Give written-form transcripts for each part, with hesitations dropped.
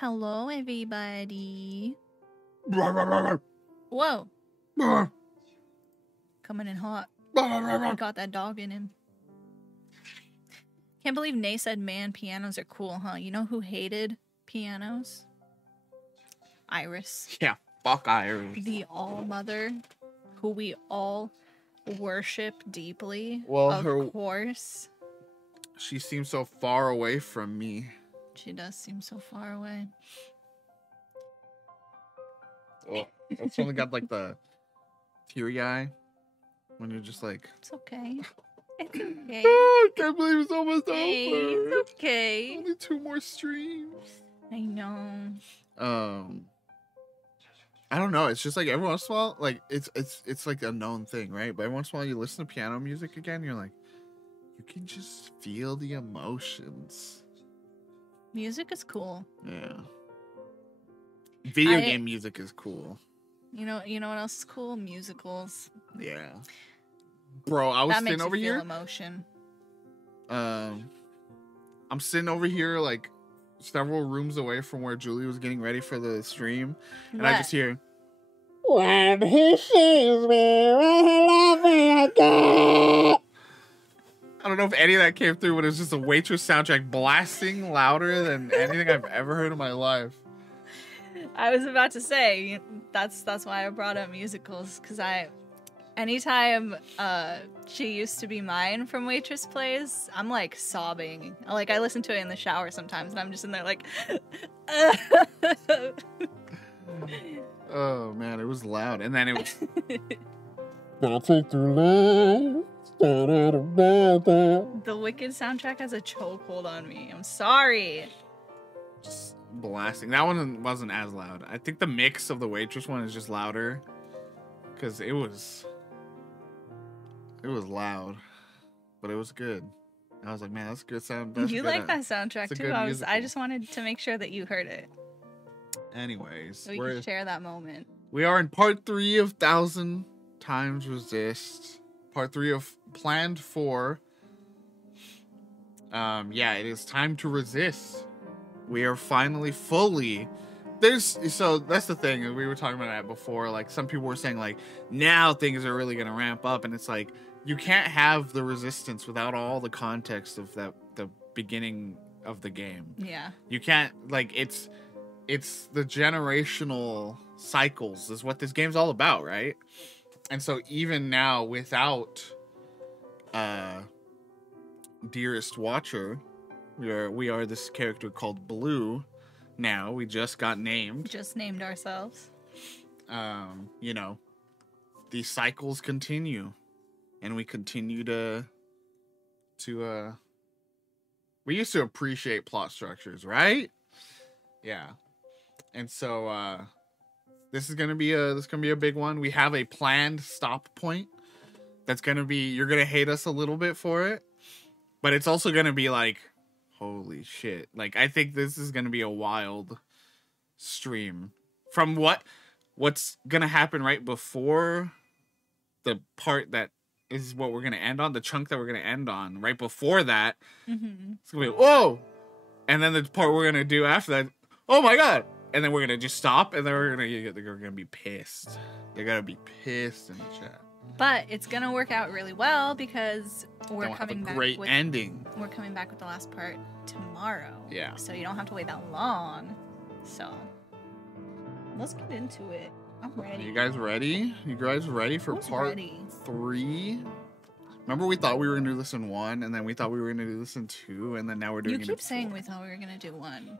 Hello, everybody. Rawr. Whoa, coming in hot. He got that dog in him. Can't believe Nay said, man, pianos are cool, huh? You know who hated pianos? Iris. Yeah, fuck Iris. The all-mother, who we all worship deeply. Well, of course. She seems so far away from me. She does seem so far away. Well, it's only got like the teary eye when you're just like, It's okay. It's okay. oh, I can't believe it's almost Hey, over. it's okay. Only 2 more streams. I know. I don't know. It's just like every once in a while, like it's like a known thing, right? But every once in a while, you listen to piano music again, you're like, you can just feel the emotions. Music is cool. Yeah. Video game music is cool. You know what else is cool? Musicals. Yeah. Bro, I was that sitting over makes you here. feel emotion. I'm sitting over here like several rooms away from where Julie was getting ready for the stream, and I just hear, when he sees me, will he love me again? I don't know if any of that came through, but it was just a Waitress soundtrack blasting louder than anything I've ever heard in my life. I was about to say that's why I brought up musicals, because anytime She Used to Be Mine from Waitress plays, I'm like sobbing. Like I listen to it in the shower sometimes, and I'm just in there like. Oh man, it was loud, and then it was. I'll take through life. The Wicked soundtrack has a chokehold on me. I'm sorry. Just blasting. That one wasn't as loud. I think the mix of the Waitress one is just louder, because it was loud, but it was good. I was like, man, that's a good sound. You like that soundtrack too. I just wanted to make sure that you heard it. Anyways, so we can share that moment. We are in part 3 of 1,000 Times Resist. Part 3 of planned 4. Yeah, it is time to resist. We are finally fully. So that's the thing, and we were talking about that before. Like some people were saying, like now things are really gonna ramp up, and it's like you can't have the resistance without all the context of the beginning of the game. Yeah. You can't, like, it's the generational cycles is what this game's all about, right? And so even now, without Dearest Watcher, we are this character called Blue. Now we just got named. Just named ourselves. You know, these cycles continue, and we continue to we used to appreciate plot structures, right? Yeah. And so this is gonna be a big one. We have a planned stop point. That's gonna be, you're gonna hate us a little bit for it, but it's also gonna be like, holy shit. Like I think this is gonna be a wild stream. From what's gonna happen right before the part that is what we're gonna end on, the chunk that we're gonna end on, right before that, it's gonna be whoa, and then the part we're gonna do after that, oh my god, and then we're gonna just stop, and then they're gonna be pissed. They're gonna be pissed in the chat. But it's gonna work out really well because we're coming back. Great ending. We're coming back with the last part tomorrow. Yeah. So you don't have to wait that long. So let's get into it. I'm ready. You guys ready? You guys ready for part 3? Remember we thought we were gonna do this in 1, and then we thought we were gonna do this in 2, and then now we're doing it in 4. You keep saying we thought we were gonna do 1,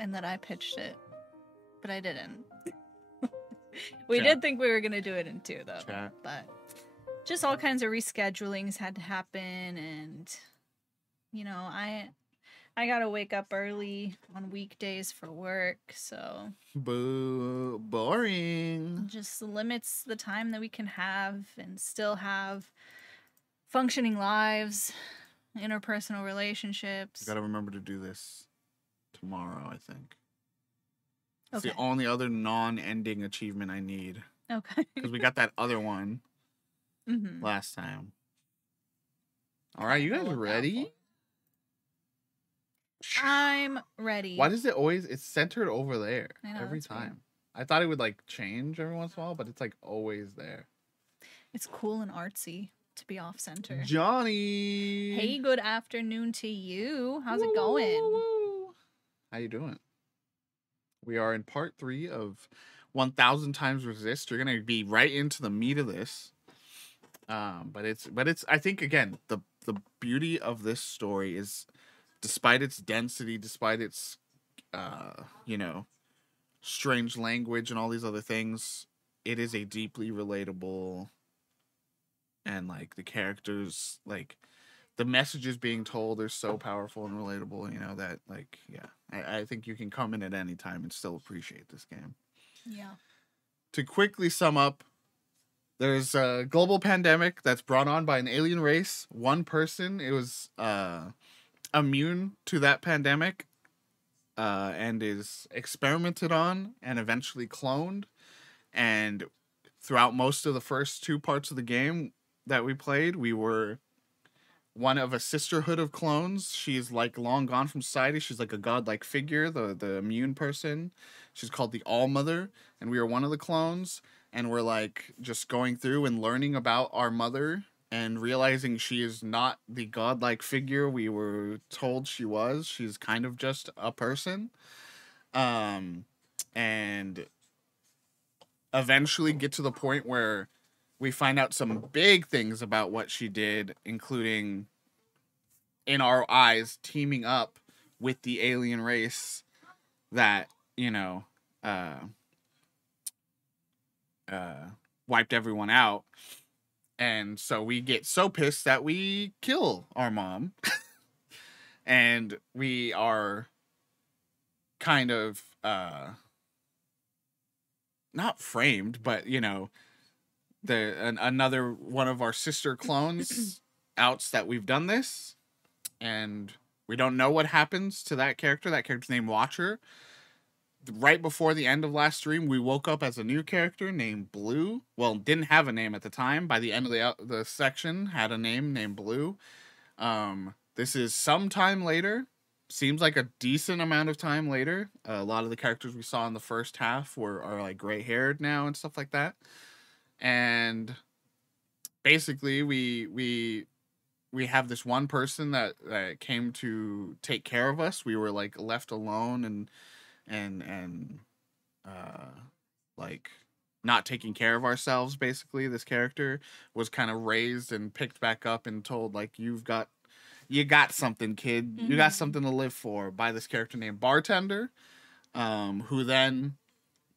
and that I pitched it, but I didn't. We did think we were gonna do it in 2 though. Chat. But just all kinds of reschedulings had to happen, and you know, I gotta wake up early on weekdays for work, so boo, boring. Just limits the time that we can have and still have functioning lives, interpersonal relationships. You gotta remember to do this tomorrow, I think. It's okay. the only other non-ending achievement I need. Okay. Because we got that other one last time. All right, you guys ready? I'm ready. Why does it always? It's centered over there I know, every that's weird. time. I thought it would like change every once in a while, but it's like always there. It's cool and artsy to be off center. Johnny. Hey, good afternoon to you. How's it Woo, going? woo, woo. How you doing? We are in part 3 of 1000 Times Resist. You're gonna be right into the meat of this. But it's I think again the beauty of this story is, despite its density, despite its you know, strange language and all these other things, it is a deeply relatable, and like the characters, like the messages being told are so powerful and relatable, you know, that like, yeah, I think you can come in at any time and still appreciate this game. Yeah. To quickly sum up, there's a global pandemic that's brought on by an alien race. One person, it was immune to that pandemic, and is experimented on and eventually cloned. And throughout most of the first 2 parts of the game that we played, we were one of a sisterhood of clones. She's like long gone from society. She's like a godlike figure, the immune person. She's called the All Mother, and we are one of the clones. And we're like just going through and learning about our mother and realizing she is not the godlike figure we were told she was. She's kind of just a person. And eventually get to the point where we find out some big things about what she did, including, in our eyes, teaming up with the alien race that, you know, wiped everyone out. And so we get so pissed that we kill our mom. And we are kind of not framed, but, you know, another one of our sister clones outs that we've done this, and we don't know what happens to that character. That character's named Watcher. Right before the end of last stream, we woke up as a new character named Blue. Well, didn't have a name at the time. By the end of the section, had a name named Blue. This is some time later. Seems like a decent amount of time later. A lot of the characters we saw in the first half are like gray haired now and stuff like that. And basically, we have this one person that came to take care of us. We were like left alone and like not taking care of ourselves. Basically, this character was kind of raised and picked back up and told, like, you got something, kid. You got something to live for, by this character named Bartender, who then,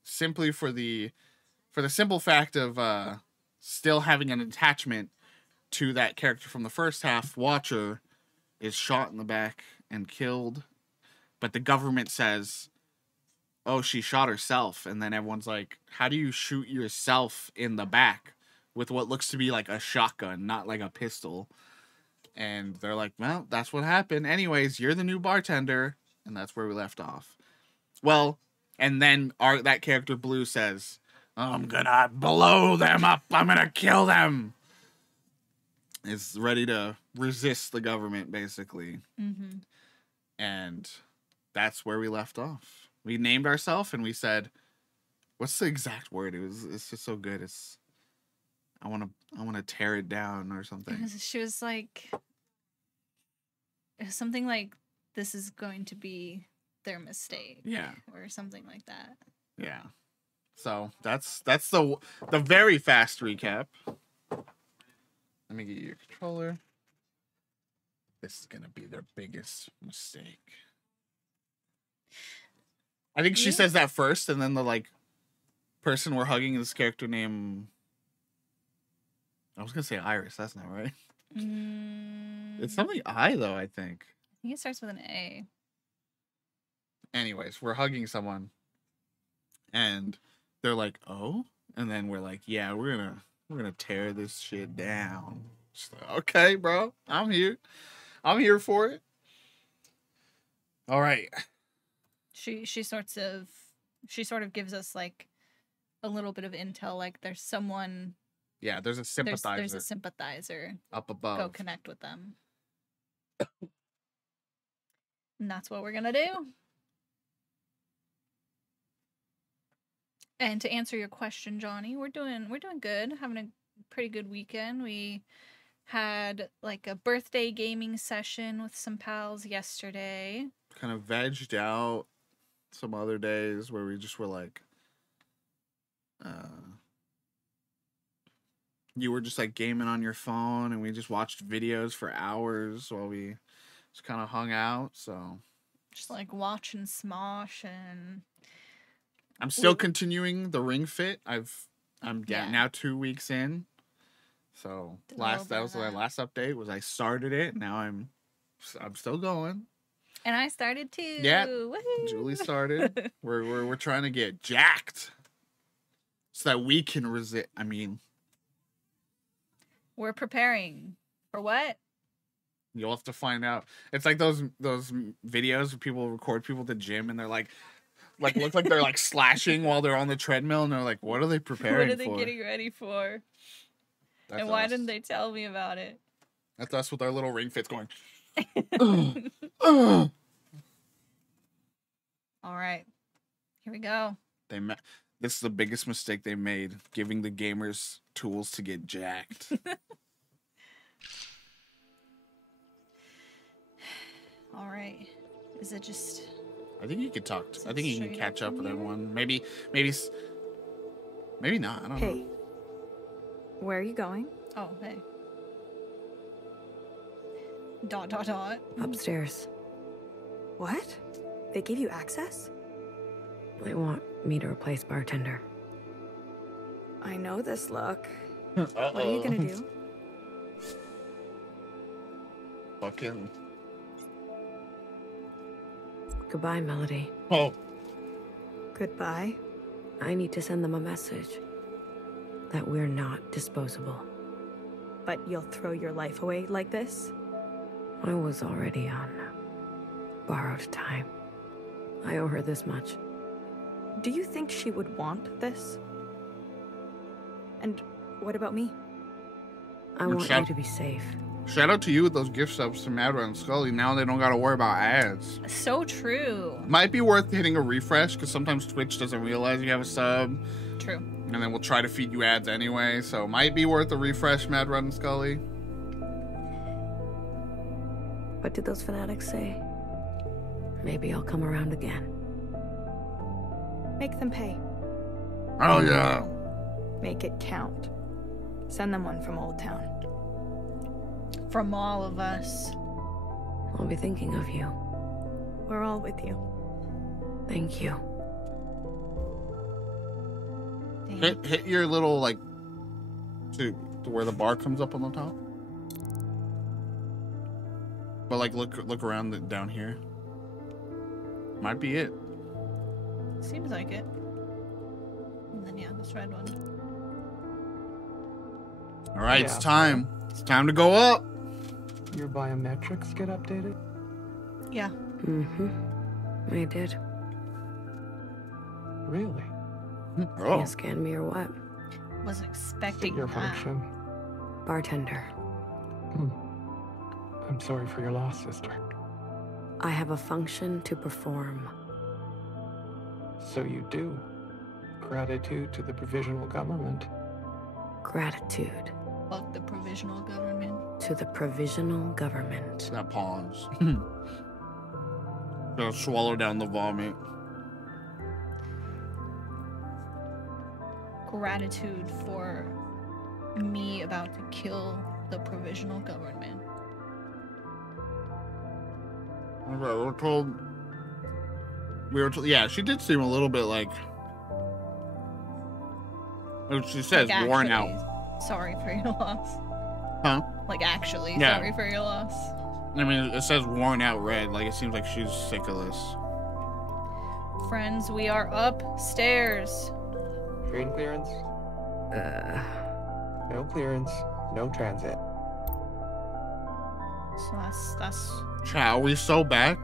simply for the simple fact of still having an attachment to that character from the first half, Watcher, is shot in the back and killed. But the government says, oh, she shot herself. And then everyone's like, how do you shoot yourself in the back with what looks to be like a shotgun, not like a pistol? And they're like, well, that's what happened. Anyways, you're the new bartender. And that's where we left off. Well, and then that character Blue says, I'm gonna blow them up. I'm gonna kill them. Is ready to resist the government, basically. Mm-hmm. And that's where we left off. We named ourselves and we said, what's the exact word? It's just so good. It's I wanna tear it down or something. She was like, it was something like, this is going to be their mistake. Yeah. Or something like that. Yeah. So that's the very fast recap. Let me get you your controller. This is gonna be their biggest mistake. I think she says that first, and then the like person we're hugging is this character named, I was gonna say Iris. That's not right. It's something I though. I think it starts with an A. Anyways, we're hugging someone, and they're like, "Oh," and then we're like, "Yeah, we're gonna tear this shit down." Just like, okay, bro, I'm here for it. All right. She sort of gives us like a little bit of intel, like there's someone. Yeah, there's a sympathizer. There's a sympathizer up above. Go connect with them. And that's what we're gonna do. And to answer your question, Johnny, we're doing good. Having a pretty good weekend. We had like a birthday gaming session with some pals yesterday. Kind of vegged out some other days where we just were like, you were just like gaming on your phone, and we just watched videos for hours while we just kind of hung out. So Just like watching Smosh, and I'm still continuing the Ring Fit. I'm Yeah. now 2 weeks in. So Did a little bit that of was my that. last update. Was I started it? Now I'm still going. and I started too. Yeah, Woohoo! Julie started. We're trying to get jacked so that we can resist. I mean, We're preparing for what? you'll have to find out. It's like those videos where people record people at the gym and they're like look like they're like slashing while they're on the treadmill, and they're like, what are they preparing What are they for? getting ready for? That's and why us. didn't they tell me about it? That's us with our little Ring Fits going. All right, here we go. This is the biggest mistake they made, giving the gamers tools to get jacked. All right, is it just? I think you could talk. Is I it think you can straight catch up up from with here? everyone. Maybe not. I don't know. Hey, where are you going? Oh, hey. Dot dot dot. Upstairs. What? They gave you access? They want me to replace bartender. I know this look. What are you gonna do? Fucking. Goodbye, Melody. Oh. Goodbye. I need to send them a message that we're not disposable. But you'll throw your life away like this? I was already on borrowed time. I owe her this much. Do you think she would want this? And what about me? I want shout- you to be safe. Shout out to you with those gift subs to Madra and Scully. Now they don't got to worry about ads. So true. Might be worth hitting a refresh because sometimes Twitch doesn't realize you have a sub, True. and then we'll try to feed you ads anyway. So might be worth a refresh, Madra and Scully. What did those fanatics say? Maybe I'll come around again. Make them pay. Oh yeah. Make it count. Send them one from Old Town. From all of us. I'll be thinking of you. We're all with you. Thank you. Damn. Hit your little like to where the bar comes up on the top. But like look around down here. Might be it. Seems like it. And then yeah, this red one. All right, Yeah. it's time. It's time to go up. Your biometrics get updated? Yeah. Mm-hmm. I did. Really? Oh. You scanned me or what? Wasn't expecting Your that. function? Bartender. I'm sorry for your loss, sister. I have a function to perform. So you do. Gratitude to the provisional government. Gratitude Fuck the provisional government. to the provisional government. That pause. Gonna swallow down the vomit. Gratitude for me about to kill the provisional government. Okay, we were told. Yeah, she did seem a little bit like. She says Like, worn actually, out. Sorry for your loss. Huh? Like actually, Yeah. sorry for your loss. I mean, it says worn out red. Like, it seems like she's sick of this. Friends, we are upstairs. Green clearance? No clearance, no transit. So that's Chat, are we so back?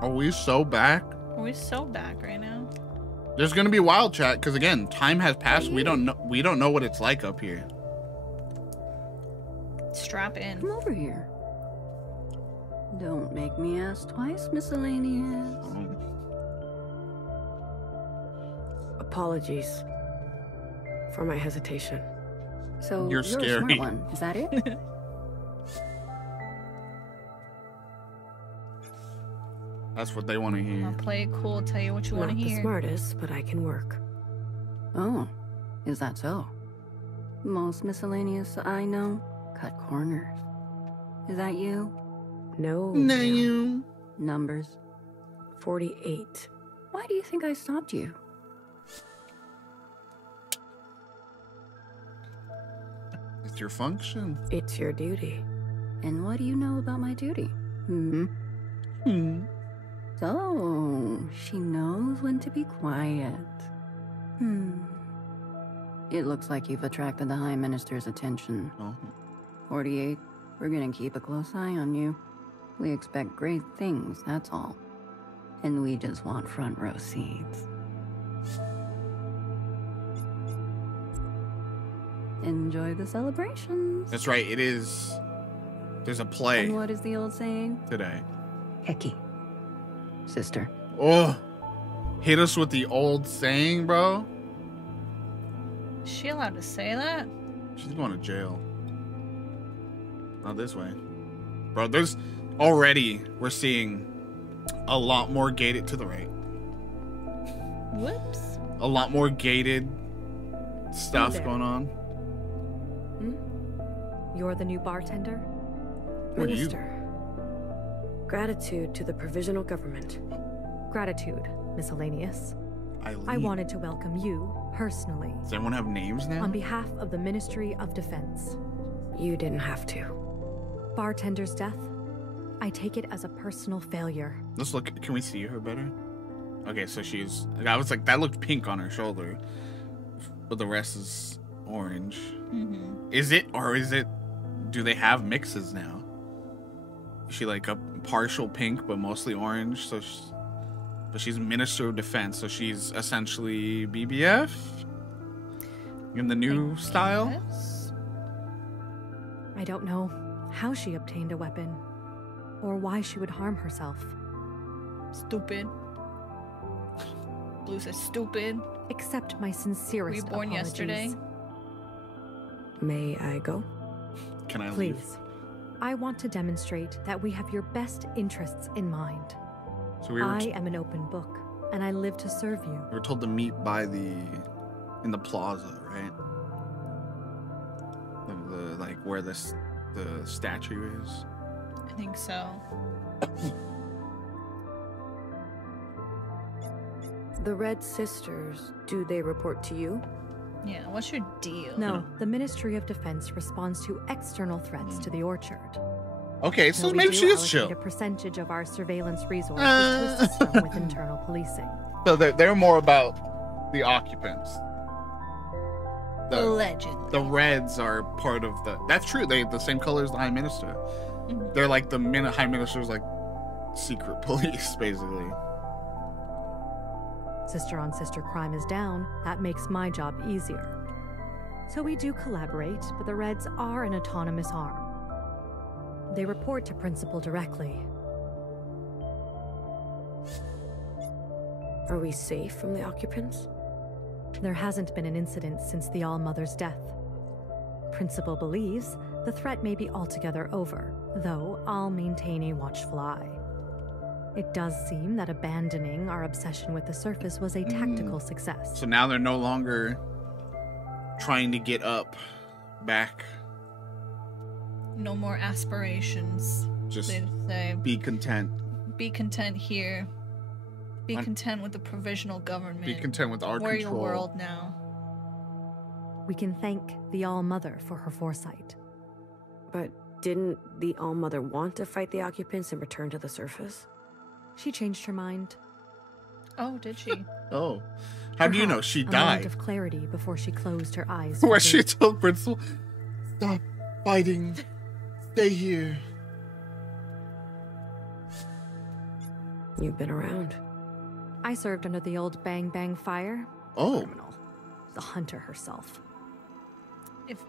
Are we so back? we're so back right now. There's gonna be wild chat because again, time has passed. We don't know. We don't know what it's like up here. Strap in. Come over here. Don't make me ask twice, miscellaneous. Apologies for my hesitation. So You're a scary. smart one, is that it? That's what they want to hear. I'll play it cool, tell you what you want Not to the hear. smartest, but I can work. Oh, is that so? Most miscellaneous I know cut corners. Is that you? No. ma'am. Name. Numbers. 48. Why do you think I stopped you? It's your function. It's your duty. And what do you know about my duty? Hmm? So, she knows when to be quiet. It looks like you've attracted the High Minister's attention. Oh. 48, we're gonna keep a close eye on you. We expect great things, that's all. And we just want front row seats. Enjoy the celebrations. That's right. It is. There's a play And what is the old saying? today. Hecky. Sister. Oh, hit us with the old saying, bro. Is she allowed to say that? She's going to jail. Not this way, bro. There's already we're seeing a lot more gated to the right. Whoops. A lot more gated stuff there. going on. You're the new bartender? Who are you? Minister. Gratitude to the provisional government. Gratitude, miscellaneous. I Eileen. wanted to welcome you, personally, Does everyone have names now? on behalf of the Ministry of Defense. You didn't have to. Bartender's death? I take it as a personal failure. Let's look. Can we see her better? Okay, so she's. I was like, that looked pink on her shoulder, but the rest is orange. Mm-hmm. Is it, or is it? Do they have mixes now? Is she like a partial pink but mostly orange? So, but she's Minister of Defense, so she's essentially BBF in the new style. Yes. I don't know how she obtained a weapon, or why she would harm herself. Stupid. Blue says stupid. Accept my sincerest Reborn apologies. yesterday. May I go? Can I leave? Please. I want to demonstrate that we have your best interests in mind. So we were, I am an open book, and I live to serve you. we were told to meet by in the plaza, right? The like where the statue is. I think so. The Red Sisters, do they report to you? Yeah, what's your deal? No, the Ministry of Defense responds to external threats to the orchard. Okay, so Though we maybe do she is allocate chill. a percentage of our surveillance resources to assist them with internal policing. So they're more about the occupants. Allegedly. The Reds are part of the. That's true. They the same color as the High Minister. Mhm. They're like the High Minister's like secret police, basically. Sister on sister crime is down. That makes my job easier. So we do collaborate, but the Reds are an autonomous arm. They report to Principal directly. Are we safe from the occupants? There hasn't been an incident since the All-Mother's death. Principal believes the threat may be altogether over, though I'll maintain a watchful eye. It does seem that abandoning our obsession with the surface was a tactical success. So now they're no longer trying to get up back. No more aspirations. Just They say, be content. be content here. Be I'm- content with the provisional government. Be content with our We're control. your world now. We can thank the All-Mother for her foresight. But didn't the All-Mother want to fight the occupants and return to the surface? She changed her mind. Oh, did she? Oh, how do you know Perhaps she a moment died? of clarity before she closed her eyes. Where for she good. told Principal, "Stop fighting. Stay here." You've been around. I served under the old Bang Bang Fire. Oh, Criminal. The hunter herself.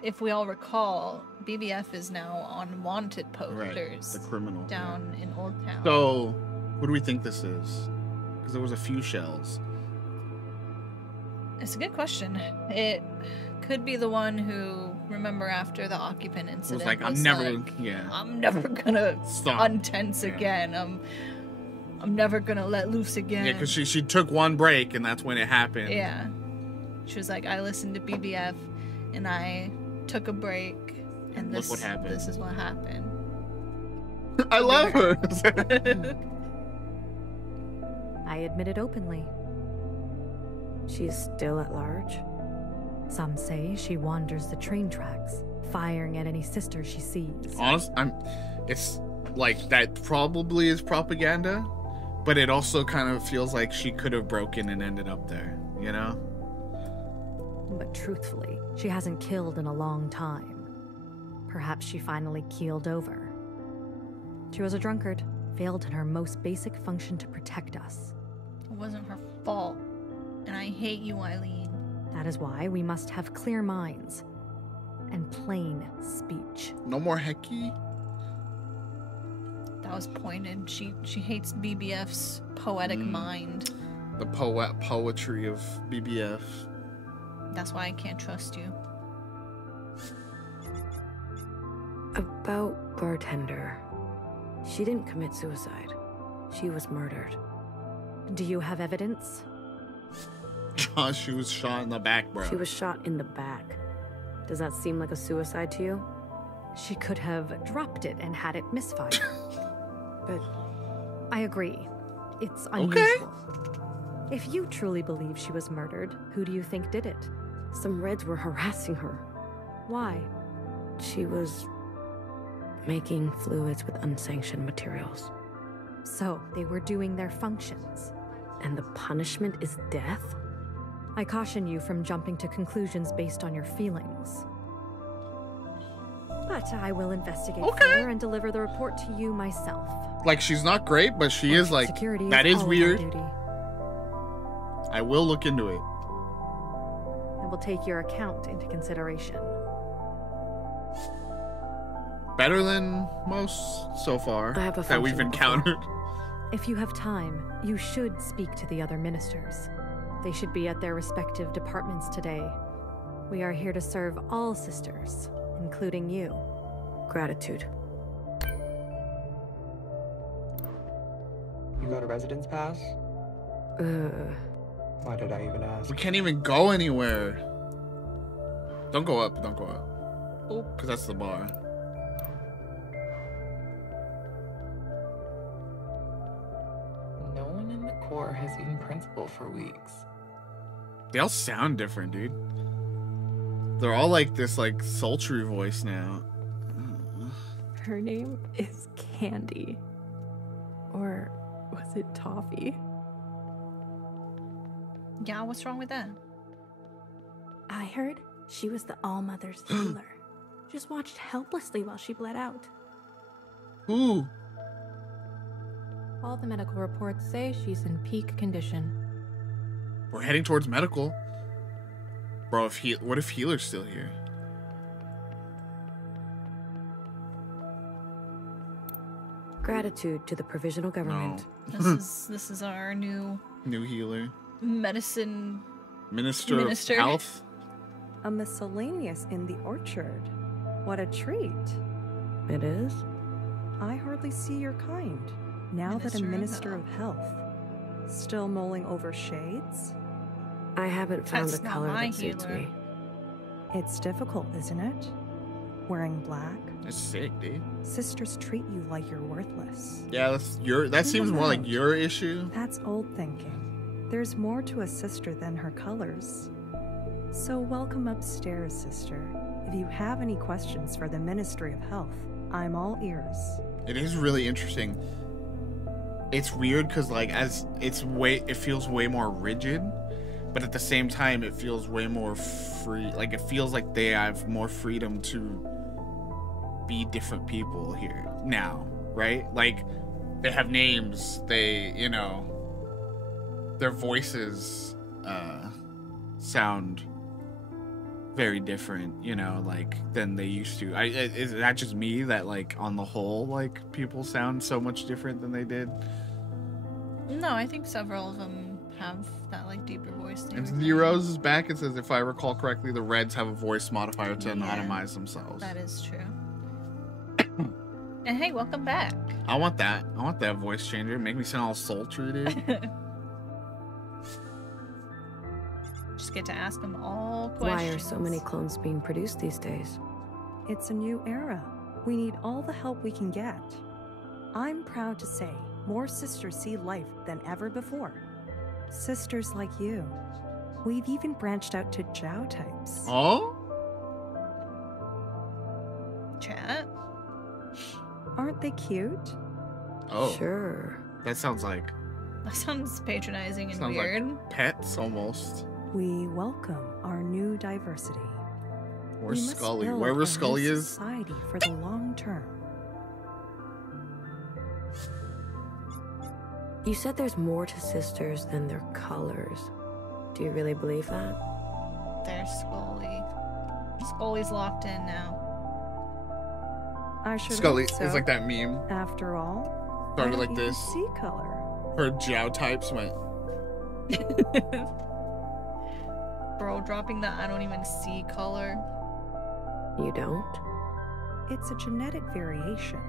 if we all recall, BBF is now on wanted posters The criminal. down in Old Town. So, who do we think this is? Because there was a few shells. It's a good question. It could be the one who, remember after the occupant It was incident, like, I'm never gonna Stop. untense Yeah. again. I'm never gonna let loose again. Yeah, because she took one break and that's when it happened. Yeah. She was like, I listened to BBF and I took a break and Look this what happened. This is what happened. I love her. I admit it openly. She's still at large? Some say she wanders the train tracks, firing at any sister she sees. Honest, it's like that probably is propaganda, but it also kind of feels like she could have broken and ended up there, you know? But truthfully, she hasn't killed in a long time. Perhaps she finally keeled over. She was a drunkard, failed in her most basic function to protect us. It wasn't her fault. And I hate you, Eileen. That is why we must have clear minds and plain speech. No more Hecky? That was pointed. She hates BBF's poetic mind. The poetry of BBF. That's why I can't trust you. About Bartender. She didn't commit suicide. She was murdered. Do you have evidence? Josh, she was shot in the back, bro. She was shot in the back. Does that seem like a suicide to you? She could have dropped it and had it misfire. But I agree. It's Okay. unusual. If you truly believe she was murdered, who do you think did it? some Reds were harassing her. Why? She was making fluids with unsanctioned materials. So, they were doing their functions. And the punishment is death? I caution you from jumping to conclusions based on your feelings. But I will investigate further and deliver the report to you myself. Like, she's not great, but she is like, Security that is always our weird. duty. I will look into it. I will take your account into consideration. Better than most so far I have a that we've function encountered. If you have time, you should speak to the other ministers. They should be at their respective departments today. We are here to serve all sisters, including you. Gratitude. You got a residence pass? Why did I even ask? We can't even go anywhere. Don't go up. Don't go up. Oh. Because that's the bar. No one in the Corps has seen Principal for weeks. They all sound different, dude. They're all like this, like, sultry voice now. Her name is Candy. Or was it Toffee? Yeah, what's wrong with that? I heard she was the All-Mother's healer. Just watched helplessly while she bled out. Ooh. All the medical reports say she's in peak condition. We're heading towards medical. Bro, what if Healer's still here? Gratitude to the provisional government. This is our new New Healer. medicine. Minister Minister. of Health. A miscellaneous in the orchard. What a treat. It is? I hardly see your kind. Now that a Minister of Minister of Health. Still mulling over shades? I haven't found That's a not color my that suits healer. me. It's difficult, isn't it? Wearing black. That's sick, dude. Sisters treat you like you're worthless. Yeah, that seems more like your issue. That's old thinking. There's more to a sister than her colors. So welcome upstairs, sister. If you have any questions for the Ministry of Health, I'm all ears. It is really interesting. It's weird because, like, it feels way more rigid, but at the same time, it feels way more free. Like, it feels like they have more freedom to be different people here now, right? Like, they have names. They, their voices sound very different, you know, like than they used to. Is that just me that like on the whole like people sound so much different than they did? No, I think several of them have that like deeper voice. And Zero's is back. It says, if I recall correctly, the Reds have a voice modifier to Yeah. anonymize themselves. That is true. And hey, welcome back. I want that. I want that voice changer. Make me sound all sultry, dude. Just get to ask them all questions. Why are so many clones being produced these days? It's a new era. We need all the help we can get. I'm proud to say more sisters see life than ever before. Sisters like you. We've even branched out to Zhao types. Oh? Chat? Aren't they cute? Oh. Sure. That sounds like That sounds patronizing and sounds weird. like pets almost. We welcome our new diversity. Where's We must Scully? build Wherever a new Scully is. Society for the long term. You said there's more to sisters than their colors. Do you really believe that? There's Scully. Scully's locked in now. I should Scully hope so. is like that meme. After all, Started I like don't even this. see color. Her Jiao types went. Bro, dropping that I don't even see color. You don't? It's a genetic variation.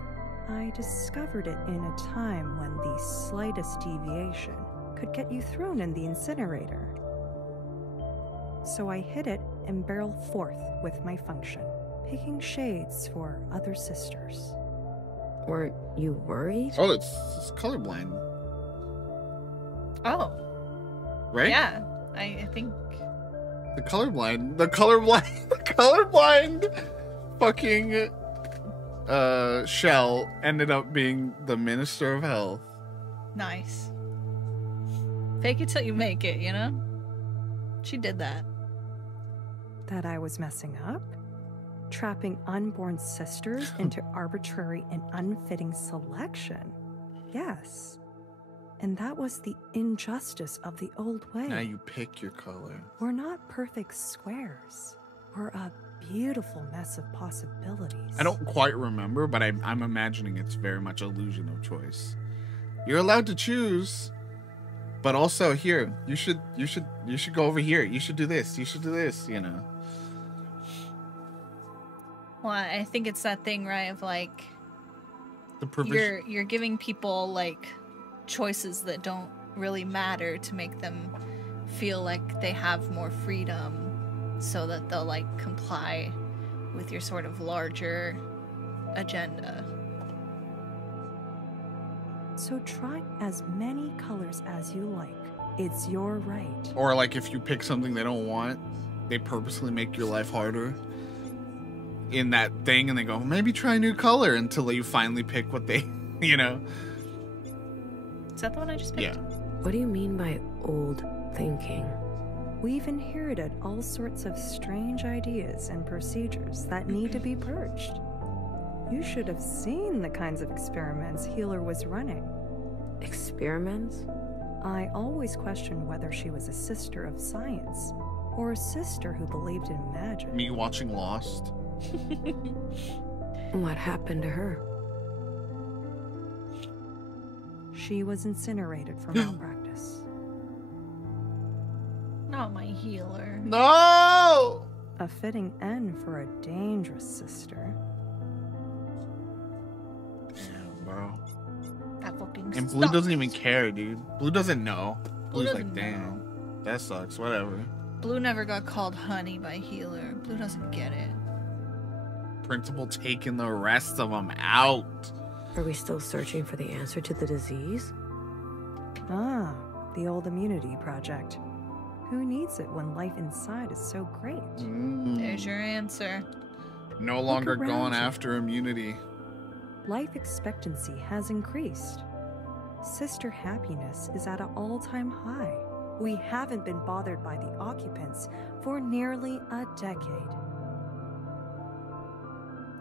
I discovered it in a time when the slightest deviation could get you thrown in the incinerator. So I hid it and barreled forth with my function, picking shades for other sisters. Were you worried? Oh, it's colorblind, Oh, right? yeah. I think The colorblind fucking Shell ended up being the Minister of Health. nice. Fake it till you make it, you know? She did that. That I was messing up? Trapping unborn sisters into arbitrary and unfitting selection? Yes. And that was the injustice of the old way. Now you pick your color. We're not perfect squares. We're a beautiful mess of possibilities. I don't quite remember, but I'm imagining it's very much illusion of choice. You're allowed to choose, but also here you should go over here. You should do this. You should do this. You know. Well, I think it's that thing, right, of like The provision. you're giving people like choices that don't really matter to make them feel like they have more freedom so that they'll like comply with your sort of larger agenda. So try as many colors as you like. It's your right. Or like if you pick something they don't want, they purposely make your life harder in that thing, and they go, maybe try a new color until you finally pick what they, you know. Is that the one I just picked? Yeah. What do you mean by old thinking? We've inherited all sorts of strange ideas and procedures that need to be purged. You should have seen the kinds of experiments Healer was running. Experiments? I always questioned whether she was a sister of science or a sister who believed in magic. Me watching Lost. What happened to her? She was incinerated for malpractice. Not my healer. No! A fitting end for a dangerous sister. Damn, bro. That fucking And Blue sucks. doesn't even care, dude. Blue doesn't know. Blue Blue's doesn't like, damn, that sucks. Whatever. Blue never got called honey by healer. Blue doesn't get it. Principal taking the rest of them out. Are we still searching for the answer to the disease? Ah, the old immunity project. Who needs it when life inside is so great? There's your answer. No longer around going you. after immunity. Life expectancy has increased. Sister happiness is at an all-time high. We haven't been bothered by the occupants for nearly a decade.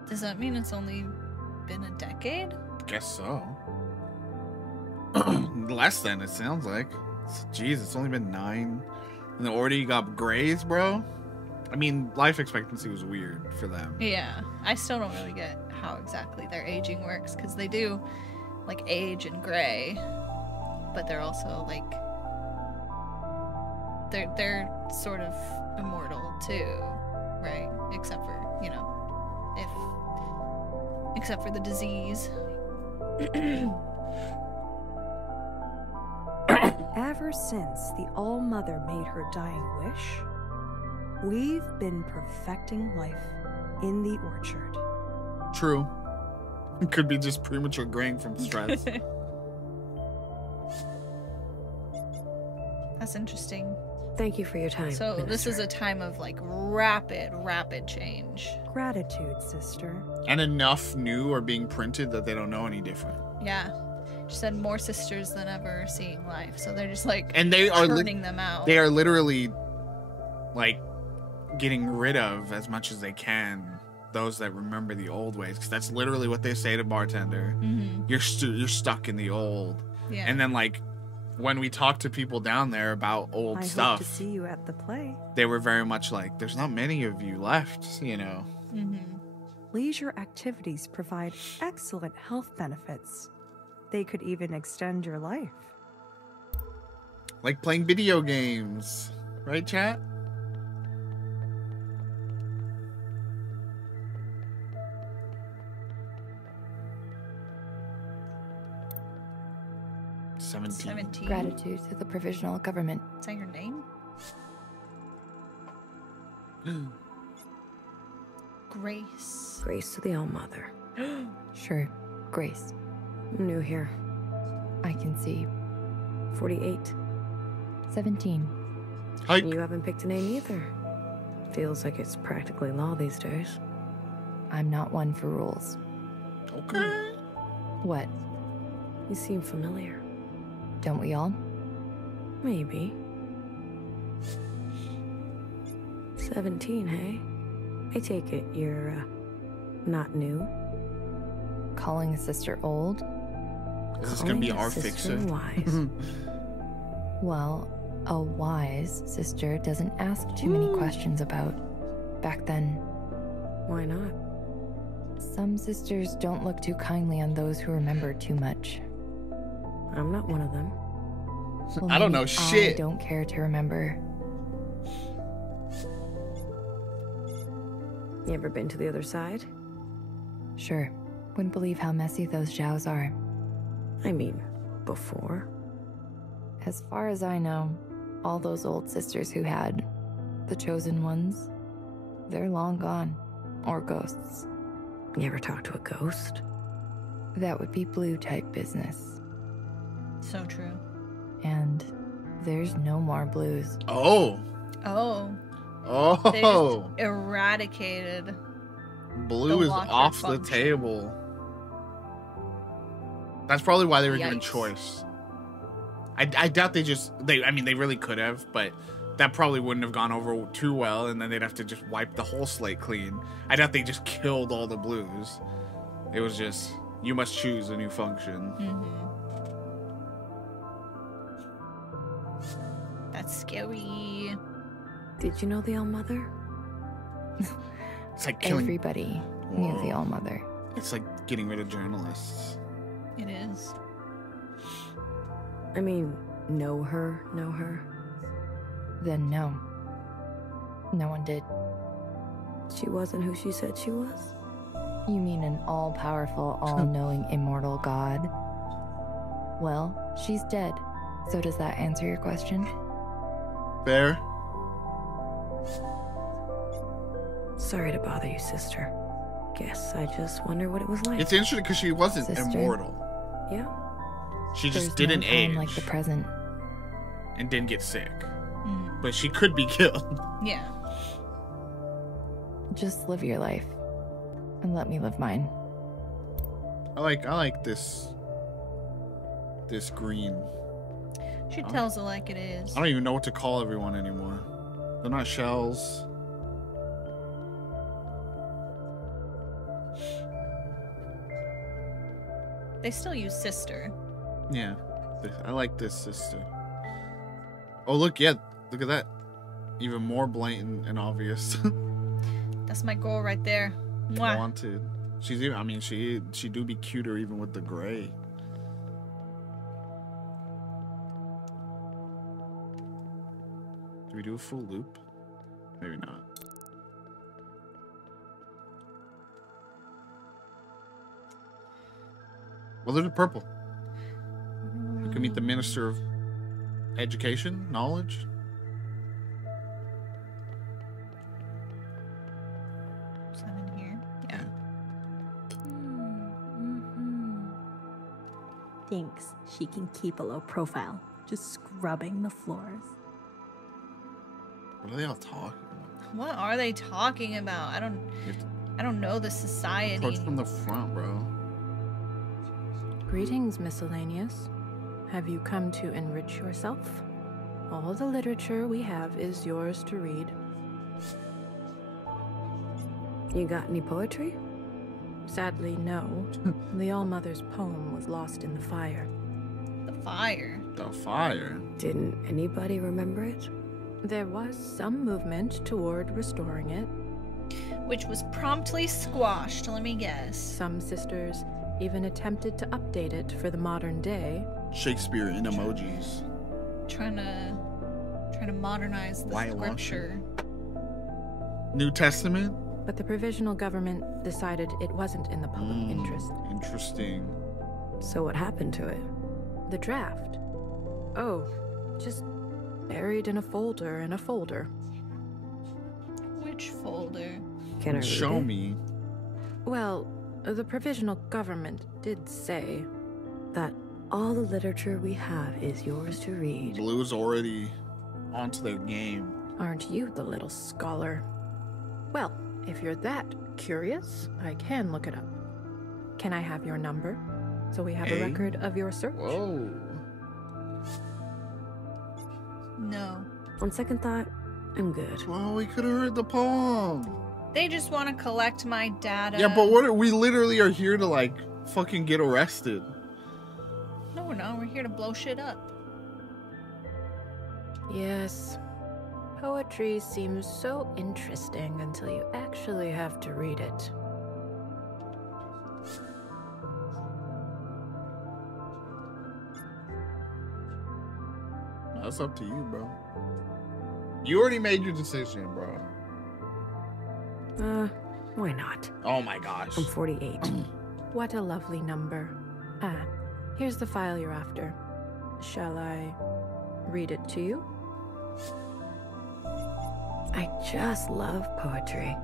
Does that mean it's only been a decade? Guess so. Less than, it sounds like. Jeez, it's only been 9. And already you got grays, bro? I mean, life expectancy was weird for them. Yeah, I still don't really get how exactly their aging works because they do like age and gray, but they're also like they're sort of immortal too, right? Except for except for the disease. Ever since the All-Mother made her dying wish, we've been perfecting life in the orchard. True. It could be just premature graying from stress. That's interesting. Thank you for your time. So this is a time of like rapid change. Gratitude, sister. And enough new are being printed that they don't know any different. Yeah. She said more sisters than ever are seeing life. So they're just like And they are turning them out. They are literally like getting rid of as much as they can those that remember the old ways, because that's literally what they say to bartender. Mm-hmm. You're stuck in the old. Yeah. And then like when we talk to people down there about old I stuff, hope to see you at the play. they were very much like, there's not many of you left, you know. Mm-hmm. Leisure activities provide excellent health benefits. They could even extend your life. Like playing video games, right, chat? $17. Gratitude to the provisional government. Is that your name? Grace. Grace to the All-Mother. Sure, Grace. I'm new here. I can see. 48. 17. Hike. You haven't picked a name either. Feels like it's practically law these days. I'm not one for rules. Okay. What? You seem familiar. Don't we all? Maybe. 17, hey? I take it you're, not new? Calling a sister old? Is this gonna be Calling a our sister fixer? wise. Well, a wise sister doesn't ask too many questions about. Back then, Why not? some sisters don't look too kindly on those who remember too much. I'm not one of them. Well, I don't know maybe shit. I don't care to remember. You ever been to the other side? Sure, wouldn't believe how messy those Zhaos are. I mean, before. As far as I know, all those old sisters who had the chosen ones, they're long gone. Or ghosts. You ever talk to a ghost? That would be blue type business. So true. And there's no more blues. Oh. Oh. They Oh. just eradicated. Blue the is locker off the function. table. That's probably why they were given Yikes. choice. I doubt they really could have, but that probably wouldn't have gone over too well, and then they'd have to just wipe the whole slate clean. I doubt they just killed all the blues. It was just, you must choose a new function. Mm-hmm. That's scary. Did you know the All-Mother? It's like killing. Everybody knew the Whoa. All-Mother. It's like getting rid of journalists. It is. I mean, know her? Then no. No one did. She wasn't who she said she was? You mean an all-powerful, all-knowing, immortal god? Well, she's dead. So does that answer your question? Fair. Sorry to bother you, sister. Guess I just wonder what it was like. It's interesting because she wasn't Sister. immortal. Yeah? She just There's didn't no time age like the present. and didn't get sick. Mm. But she could be killed. Yeah. Just live your life. And let me live mine. I like this green. She tells it like it is. I don't even know what to call everyone anymore. They're not shells. They still use sister. Yeah. I like this sister. Oh, look, yeah. Look at that. even more blatant and obvious. That's my goal right there. Mwah. Wanted. She's even. I mean, she do be cuter even with the gray. Do we do a full loop? Maybe not. Well, there's a purple. You can meet the Minister of Education, Knowledge. Is that in here? Yeah. Thinks she can keep a low profile, just scrubbing the floors. What are they all talking about? What are they talking about? I don't know the society. Approach from the front, bro. Greetings, Miscellaneous. Have you come to enrich yourself? All the literature we have is yours to read. You got any poetry? Sadly, no. The All-Mother's poem was lost in the fire. The fire? The fire? Didn't anybody remember it? There was some movement toward restoring it. Which was promptly squashed, let me guess. Some sisters even attempted to update it for the modern day. Shakespeare in emojis. Trying to modernize the scripture. New Testament? But the provisional government decided it wasn't in the public interest. Interesting. So what happened to it? The draft. Oh, just buried in a folder in a folder. Which folder? Can I read Show it? me. Well, the provisional government did say that all the literature we have is yours to read. Blue's already onto their game. Aren't you the little scholar? Well, if you're that curious, I can look it up. Can I have your number so we have a record of your search? Whoa. No. On second thought, I'm good. Well, we could have heard the poem. They just want to collect my data. Yeah, but what? We literally are here to like fucking get arrested. No, we're not. We're here to blow shit up. Yes. Poetry seems so interesting until you actually have to read it. That's up to you, bro. You already made your decision, bro. Why not? Oh my gosh. I'm 48. What a lovely number. Ah, here's the file you're after. Shall I read it to you? I just love poetry.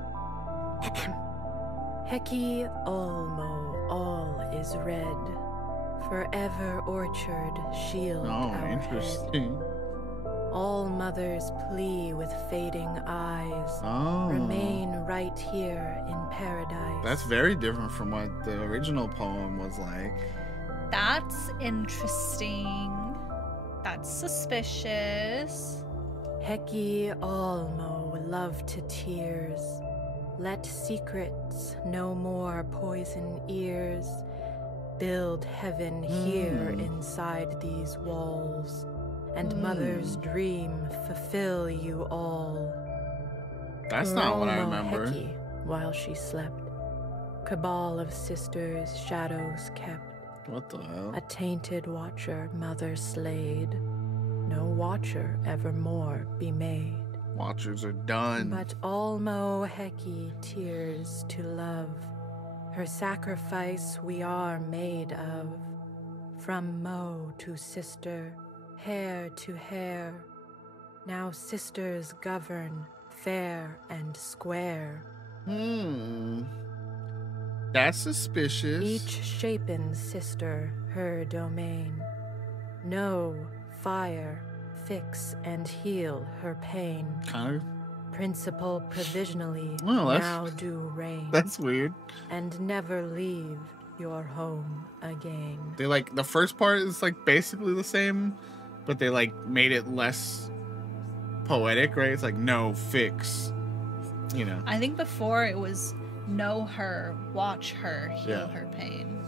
Heki Olmo, all is red. Forever orchard shield our interesting. head. All mothers plea with fading eyes. Oh. Remain right here in paradise. That's very different from what the original poem was like. That's interesting. That's suspicious. Heki Olmo, love to tears. Let secrets no more poison ears. Build heaven here inside these walls. And mother's dream fulfill you all. That's not what I Olmo remember. Heki, while she slept, cabal of sisters shadows kept. What the hell? A tainted watcher mother slayed. No watcher evermore be made. Watchers are done. But Olmo Heki tears to love. Her sacrifice we are made of. From Mo to sister, hair to hair. Now sisters govern, fair and square. That's suspicious. Each shapen sister her domain. Know, fire, fix and heal her pain. Kind of. Principle provisionally Well, now do reign. That's weird. And never leave your home again. They like the first part is like basically the same, but they like made it less poetic, right? It's like no fix, you know. I think before it was know her, watch her, heal Yeah. her pain.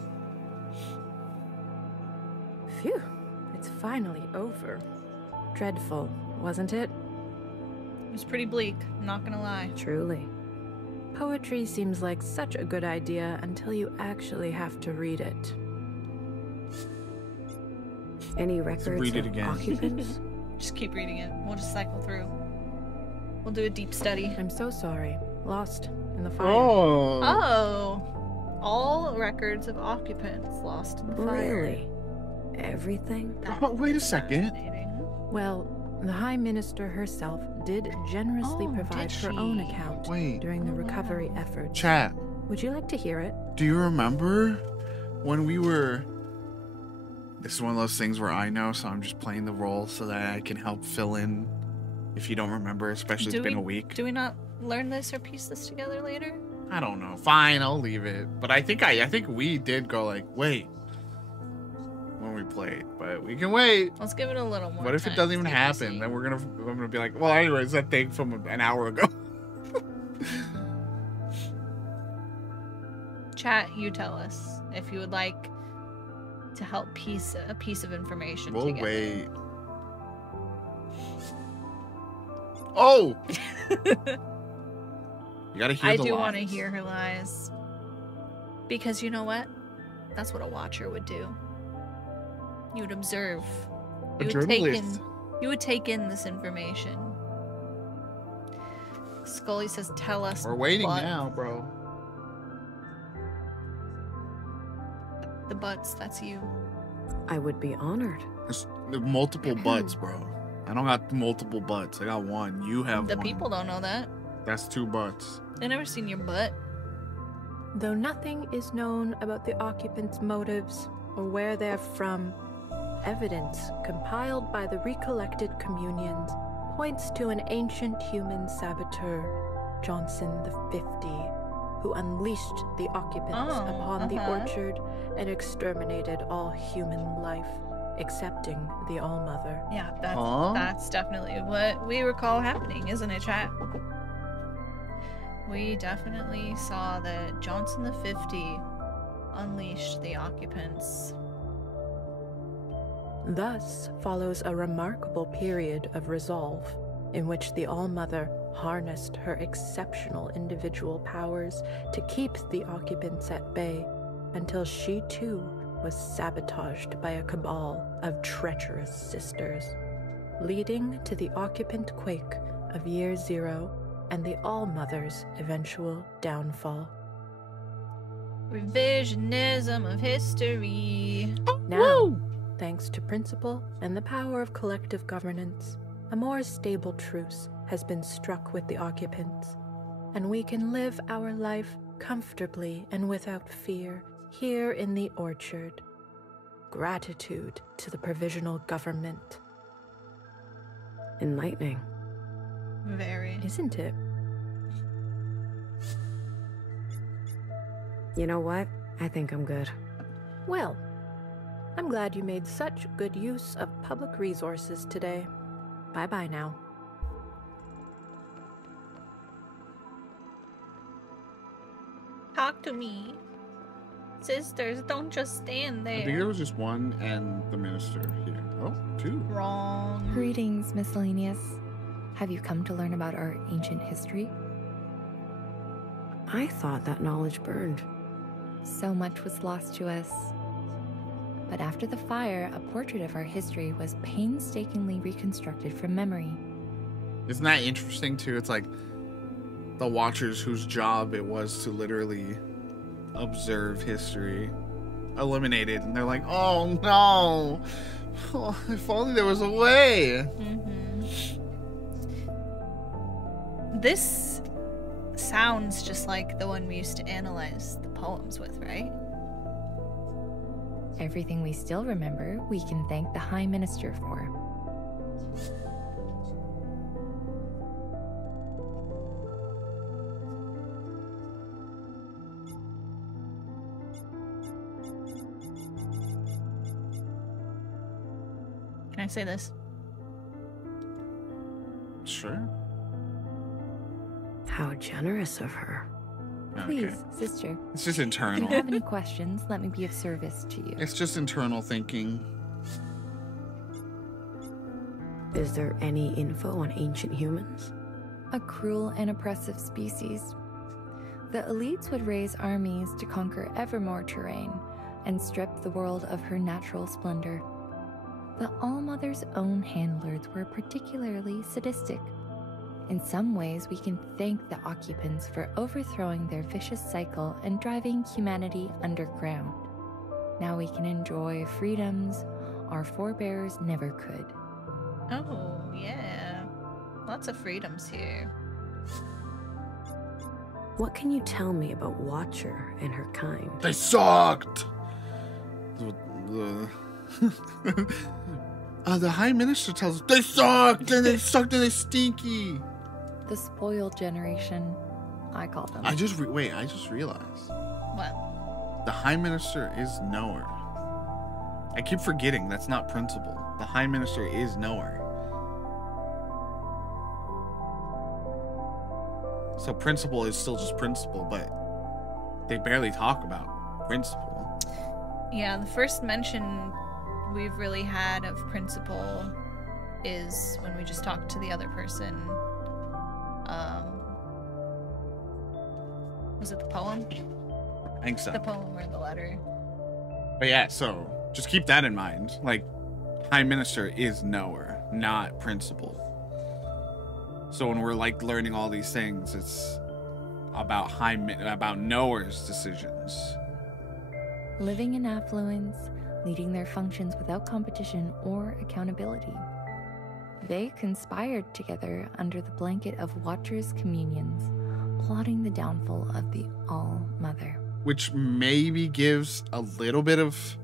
Phew, it's finally over. Dreadful, wasn't it? was pretty bleak, I'm not gonna lie. Truly. Poetry seems like such a good idea until you actually have to read it. Any records read it of again. occupants? Just keep reading it. We'll just cycle through. We'll do a deep study. I'm so sorry. Lost in the fire. Oh. All records of occupants lost in the fire. Really? Everything? Oh, wait a second. Well, the High Minister herself did generously Oh, provide did her she? own account Wait. during the recovery efforts. Chat. Would you like to hear it? Do you remember when we were... This is one of those things where I know, so I'm just playing the role so that I can help fill in if you don't remember, especially it's been a week. Do we not learn this or piece this together later? I don't know. Fine, I'll leave it. But I think we did go like, wait, when we played, but we can wait. Let's give it a little more. What if it time doesn't even to happen? see. Then I'm gonna be like, well, anyways, that thing from an hour ago. Chat, you tell us if you would like to help piece a piece of information We'll together. wait. Oh! You gotta hear I the do lies. want to hear her lies. Because you know what? That's what a watcher would do. You would observe. A You would take in, journalist. you would take in this information. Scully says, tell us. We're waiting what." now, bro. The butts, that's you. I would be honored. There's multiple butts, bro. I don't got multiple butts. I got one. You have The one. people don't know that. That's 2 butts. They never seen your butt. Though nothing is known about the occupants' motives or where they're from, evidence compiled by the recollected communions points to an ancient human saboteur, Johnson the 50, who unleashed the occupants upon the orchard and exterminated all human life, excepting the All-Mother. Yeah, that's definitely what we recall happening, isn't it, chat? We definitely saw that Johnson the 50 unleashed the occupants. Thus follows a remarkable period of resolve, in which the All-Mother harnessed her exceptional individual powers to keep the occupants at bay, until she too was sabotaged by a cabal of treacherous sisters, leading to the occupant quake of Year Zero and the All-Mother's eventual downfall. Revisionism of history. Now, thanks to principle and the power of collective governance, a more stable truce has been struck with the occupants, and we can live our life comfortably and without fear here in the orchard. Gratitude to the provisional government. Enlightening. Very. Isn't it? You know what? I think I'm good. Well, I'm glad you made such good use of public resources today. Bye-bye now. Talk to me. Sisters, don't just stand I think there. there was just one and the minister here. Oh, 2. Wrong. Greetings, Miscellaneous. Have you come to learn about our ancient history? I thought that knowledge burned. So much was lost to us. But after the fire, a portrait of our history was painstakingly reconstructed from memory. Isn't that interesting too? It's like the watchers whose job it was to literally observe history eliminated, and they're like, oh no, oh, if only there was a way. This sounds just like the one we used to analyze the poems with, right? Everything we still remember, we can thank the High Minister for. Can I say this? Sure. How generous of her. Please, Okay. sister. It's just If you internal. have any questions, let me be of service to you. It's just internal thinking. Is there any info on ancient humans? a cruel and oppressive species. The elites would raise armies to conquer ever more terrain and strip the world of her natural splendor. The All-Mother's own handlers were particularly sadistic. In some ways, we can thank the occupants for overthrowing their vicious cycle and driving humanity underground. Now we can enjoy freedoms our forebears never could. Oh, yeah. Lots of freedoms here. What can you tell me about Watcher and her kind? They sucked! The High Minister tells us they sucked and they sucked and they stinky. The spoiled generation, I call them. I just realized. What? The High Minister is Knower. I keep forgetting that's not Principal. The High Minister is Knower. So Principal is still just Principal, but they barely talk about Principal. Yeah, the first mention we've really had of Principal is when we just talked to the other person. Was it the poem? I think so. The poem or the letter. But yeah, so just keep that in mind. Like, High Minister is Knower, not Principal. So when we're like learning all these things, it's about Knower's decisions. Living in affluence, leading their functions without competition or accountability. They conspired together under the blanket of Watcher's communions, plotting the downfall of the All-Mother. Which maybe gives a little bit of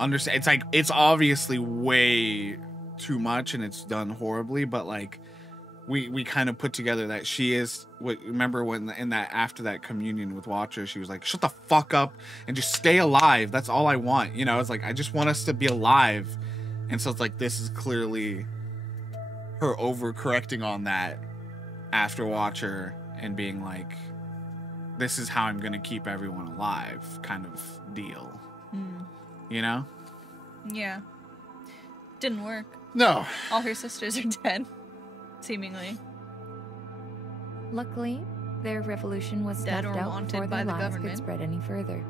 understand. It's like, it's obviously way too much and it's done horribly, but like we kind of put together that she is remember when in that after that communion with Watcher, she was like, shut the fuck up and just stay alive. That's all I want. You know, it's like, I just want us to be alive. And so it's like, this is clearly her overcorrecting on that after Watcher and being like, this is how I'm gonna keep everyone alive kind of deal. You know? Yeah. Didn't work. No. All her sisters are dead, seemingly. Luckily, their revolution was Dead snuffed or out wanted before by their the lies could government. spread any further.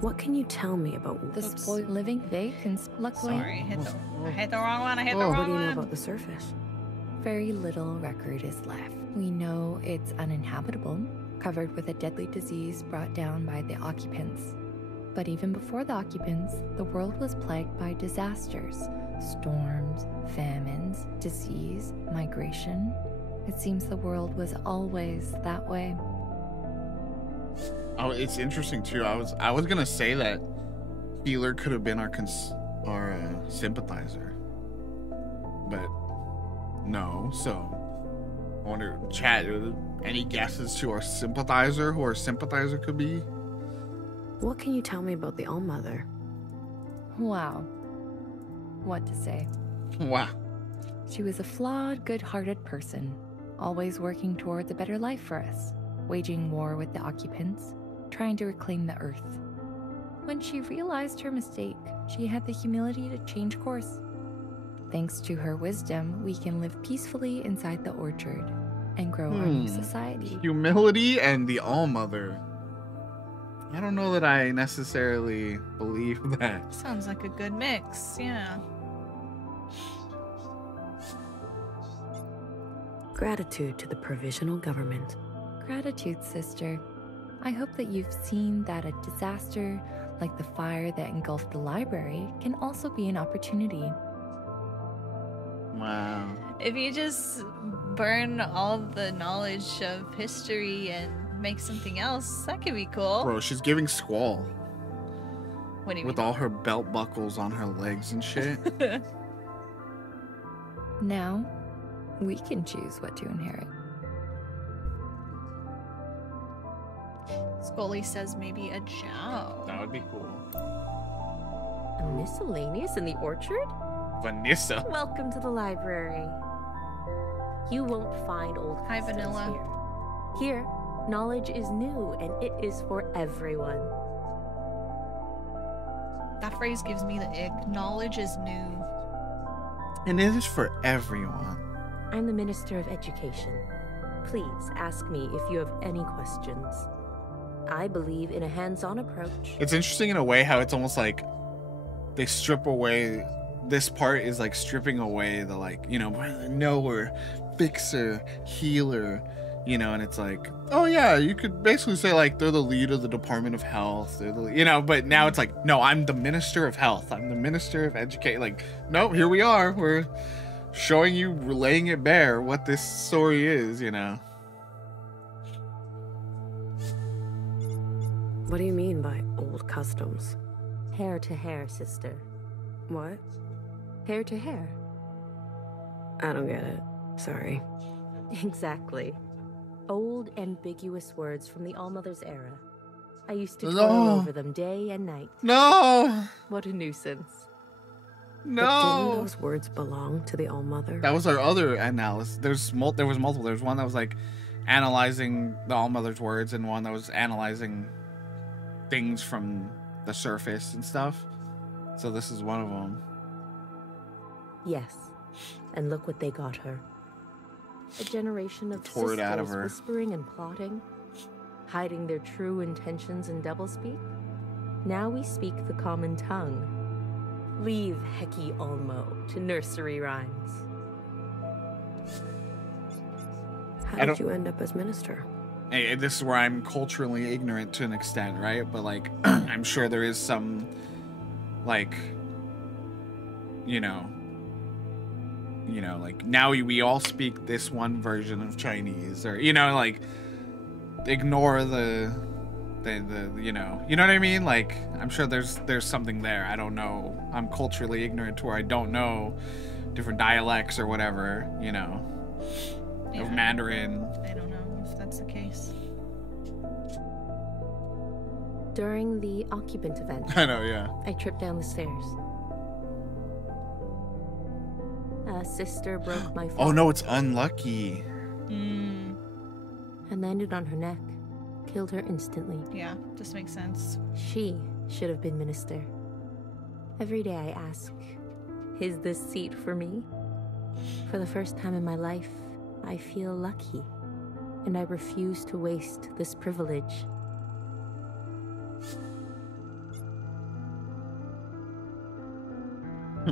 What can you tell me about The spoiled living they luckily. Sorry, I hit the wrong one. I hit the What wrong do you know one. about the surface? Very little record is left. We know it's uninhabitable, covered with a deadly disease brought down by the occupants. But even before the occupants, the world was plagued by disasters, storms, famines, disease, migration. It seems the world was always that way. Oh, it's interesting too. I was gonna say that Healer could have been our sympathizer, but no. So I wonder, chat, any guesses to our sympathizer? Who our sympathizer could be? What can you tell me about the All-Mother? Wow. What to say? Wow. She was a flawed, good-hearted person, always working towards a better life for us, waging war with the occupants, trying to reclaim the Earth. When she realized her mistake, she had the humility to change course. Thanks to her wisdom, we can live peacefully inside the orchard and grow our new society. Humility and the All-Mother. I don't know that I necessarily believe that. Sounds like a good mix, yeah. Gratitude to the provisional government. Gratitude, sister. I hope that you've seen that a disaster, like the fire that engulfed the library, can also be an opportunity. Wow. If you just burn all the knowledge of history and make something else, that could be cool. Bro, she's giving Squall. What do you with mean? all her belt buckles on her legs and shit. Now, we can choose what to inherit. Scully says maybe a Jow. That would be cool. A miscellaneous in the orchard? Vanessa. Welcome to the library. You won't find old Hi, customs Vanilla. Here, knowledge is new and it is for everyone. That phrase gives me the ick. Knowledge is new. And it is for everyone. I'm the Minister of Education. Please ask me if you have any questions. I believe in a hands-on approach. It's interesting in a way how it's almost like they strip away. This part is like stripping away the like, you know, knower, fixer, healer, you know, and it's like, oh yeah, you could basically say like they're the lead of the Department of Health, they're the, you know, but now it's like, no, I'm the Minister of Health, I'm the Minister of Education. Like, no, here we are, we're showing you, laying it bare what this story is, you know. What do you mean by old customs? Hair to hair, sister. What? Hair to hair. I don't get it. Sorry. Exactly. Old, ambiguous words from the Allmother's era. I used to No. toil over them day and night. No! What a nuisance. No! But didn't those words belong to the Allmother? That was our other analysis. There was multiple. There was one that was like analyzing the Allmother's words, and one that was analyzing things from the surface and stuff. So this is one of them. Yes. And look what they got her. A generation of Tore it out of sisters her. whispering and plotting, hiding their true intentions in doublespeak. Now we speak the common tongue. Leave Heki Olmo to nursery rhymes. How did you end up as minister? Hey, this is where I'm culturally ignorant to an extent, right? But like, I'm sure there is some, like, you know, like now we all speak this one version of Chinese, or you know, like, ignore the you know what I mean? Like, I'm sure there's something there. I don't know. I'm culturally ignorant to where I don't know different dialects or whatever, you know, of Mandarin. I don't know if that's the case. During the occupant event, I know, yeah. I tripped down the stairs. A sister broke my fall. Oh no, it's unlucky. And landed on her neck. Killed her instantly. Yeah, this makes sense. She should have been minister. Every day I ask, is this seat for me? For the first time in my life, I feel lucky, and I refuse to waste this privilege.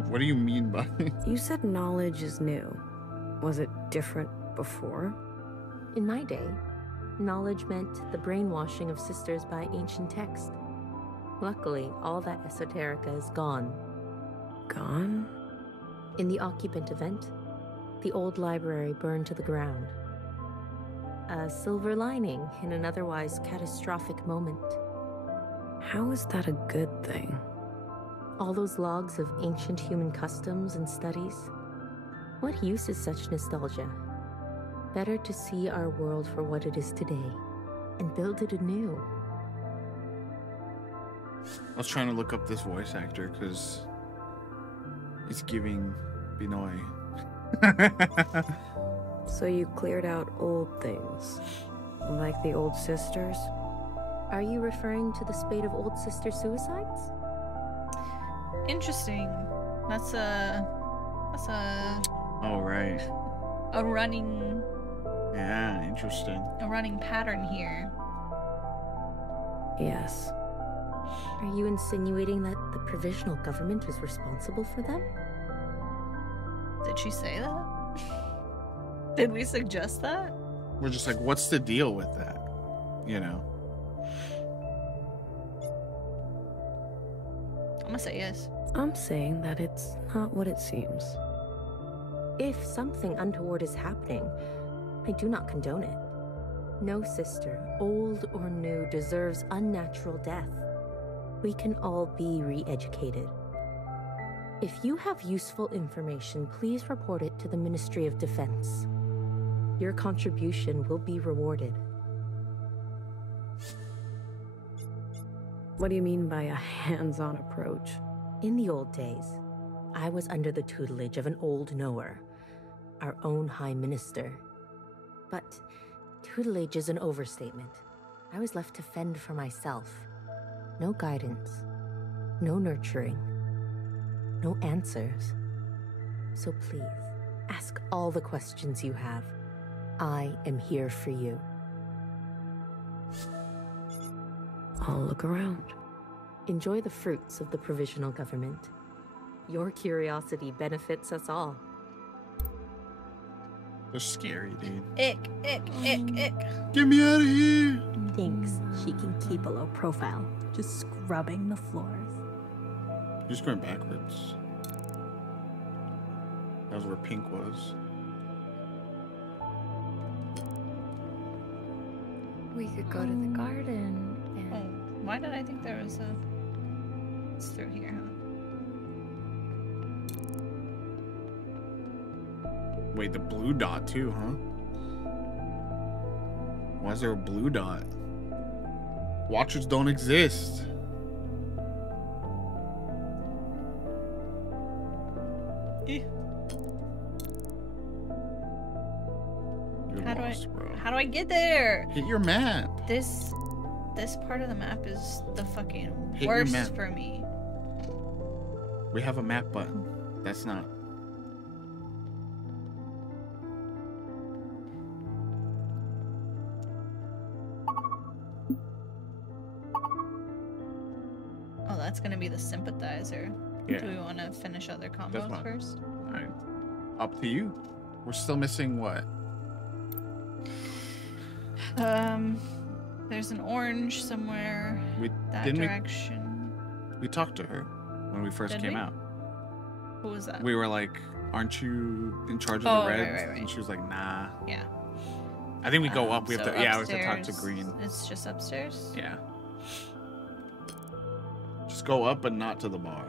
What do you mean by? You said knowledge is new. Was it different before? In my day, knowledge meant the brainwashing of sisters by ancient text. Luckily, all that esoterica is gone. Gone? In the occupant event, the old library burned to the ground. A silver lining in an otherwise catastrophic moment. How is that a good thing? All those logs of ancient human customs and studies. What use is such nostalgia? Better to see our world for what it is today and build it anew. I was trying to look up this voice actor because it's giving Binoy. So you cleared out old things, like the old sisters? Are you referring to the spate of old sister suicides? Interesting. That's a Oh right. a running Yeah, interesting. pattern here. Yes. Are you insinuating that the provisional government is responsible for them? Did she say that? Did we suggest that? We're just like, what's the deal with that? You know? I'm gonna say yes. I'm saying that it's not what it seems. If something untoward is happening, I do not condone it. No sister, old or new, deserves unnatural death. We can all be re-educated. If you have useful information, please report it to the Ministry of Defense. Your contribution will be rewarded. What do you mean by a hands-on approach? In the old days, I was under the tutelage of an old knower, our own High Minister. But tutelage is an overstatement. I was left to fend for myself. No guidance. no nurturing, no answers. So please, ask all the questions you have. I am here for you. I'll look around. Enjoy the fruits of the provisional government. Your curiosity benefits us all. They're scary, dude. Ick. Get me out of here. Thinks she can keep a low profile, just scrubbing the floors. You're just going backwards. That was where pink was. We could go to the garden and... Oh, why did I think there was a... It's through here, huh? Wait, the blue dot too, huh? Why is there a blue dot? Watchers don't exist. How do I get there? Hit your map. This part of the map is the fucking Hit your worst map. for me. We have a map button. That's not. Oh, that's gonna be the sympathizer. Yeah. Do we want to finish other That's combos fine. first? All right. Up to you. We're still missing what? There's an orange somewhere. We that didn't direction. we talked to her when we first Did came we? out. Who was that? We were like, "Aren't you in charge of Oh, the right, Reds?" right. And she was like, "Nah." Yeah. I think we go up. We have so to. Yeah, we have to talk to upstairs- Green. It's just upstairs. Yeah. Just go up, but not to the bar.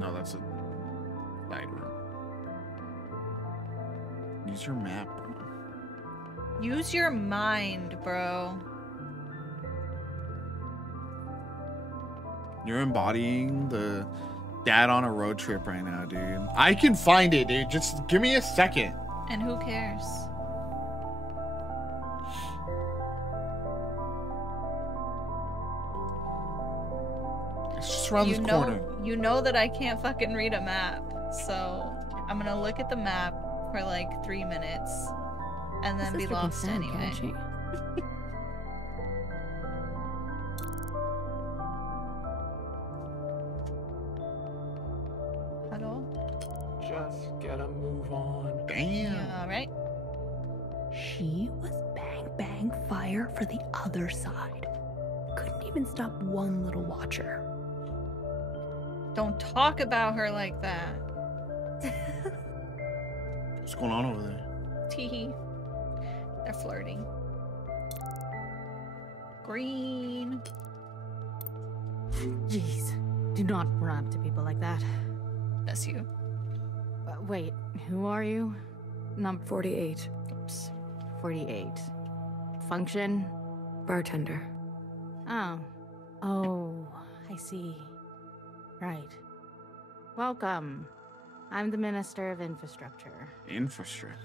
No, that's a side room. Use your map, bro. Use your mind, bro. You're embodying the dad on a road trip right now, dude. I can find it, dude. Just give me a second. And who cares? It's just around this corner. You know that I can't fucking read a map, so I'm gonna look at the map for like 3 minutes and then be lost anyway. Hello? Just get a move on. Damn. Yeah, all right. She was bang fire for the other side. Couldn't even stop one little watcher. Don't talk about her like that. What's going on over there? Teehee. They're flirting. Green. Jeez, do not run up to people like that. That's you. Wait, who are you? Number 48. Oops. 48. Function? Bartender. Oh. Oh, I see. Right. Welcome. I'm the Minister of Infrastructure. Infrastructure.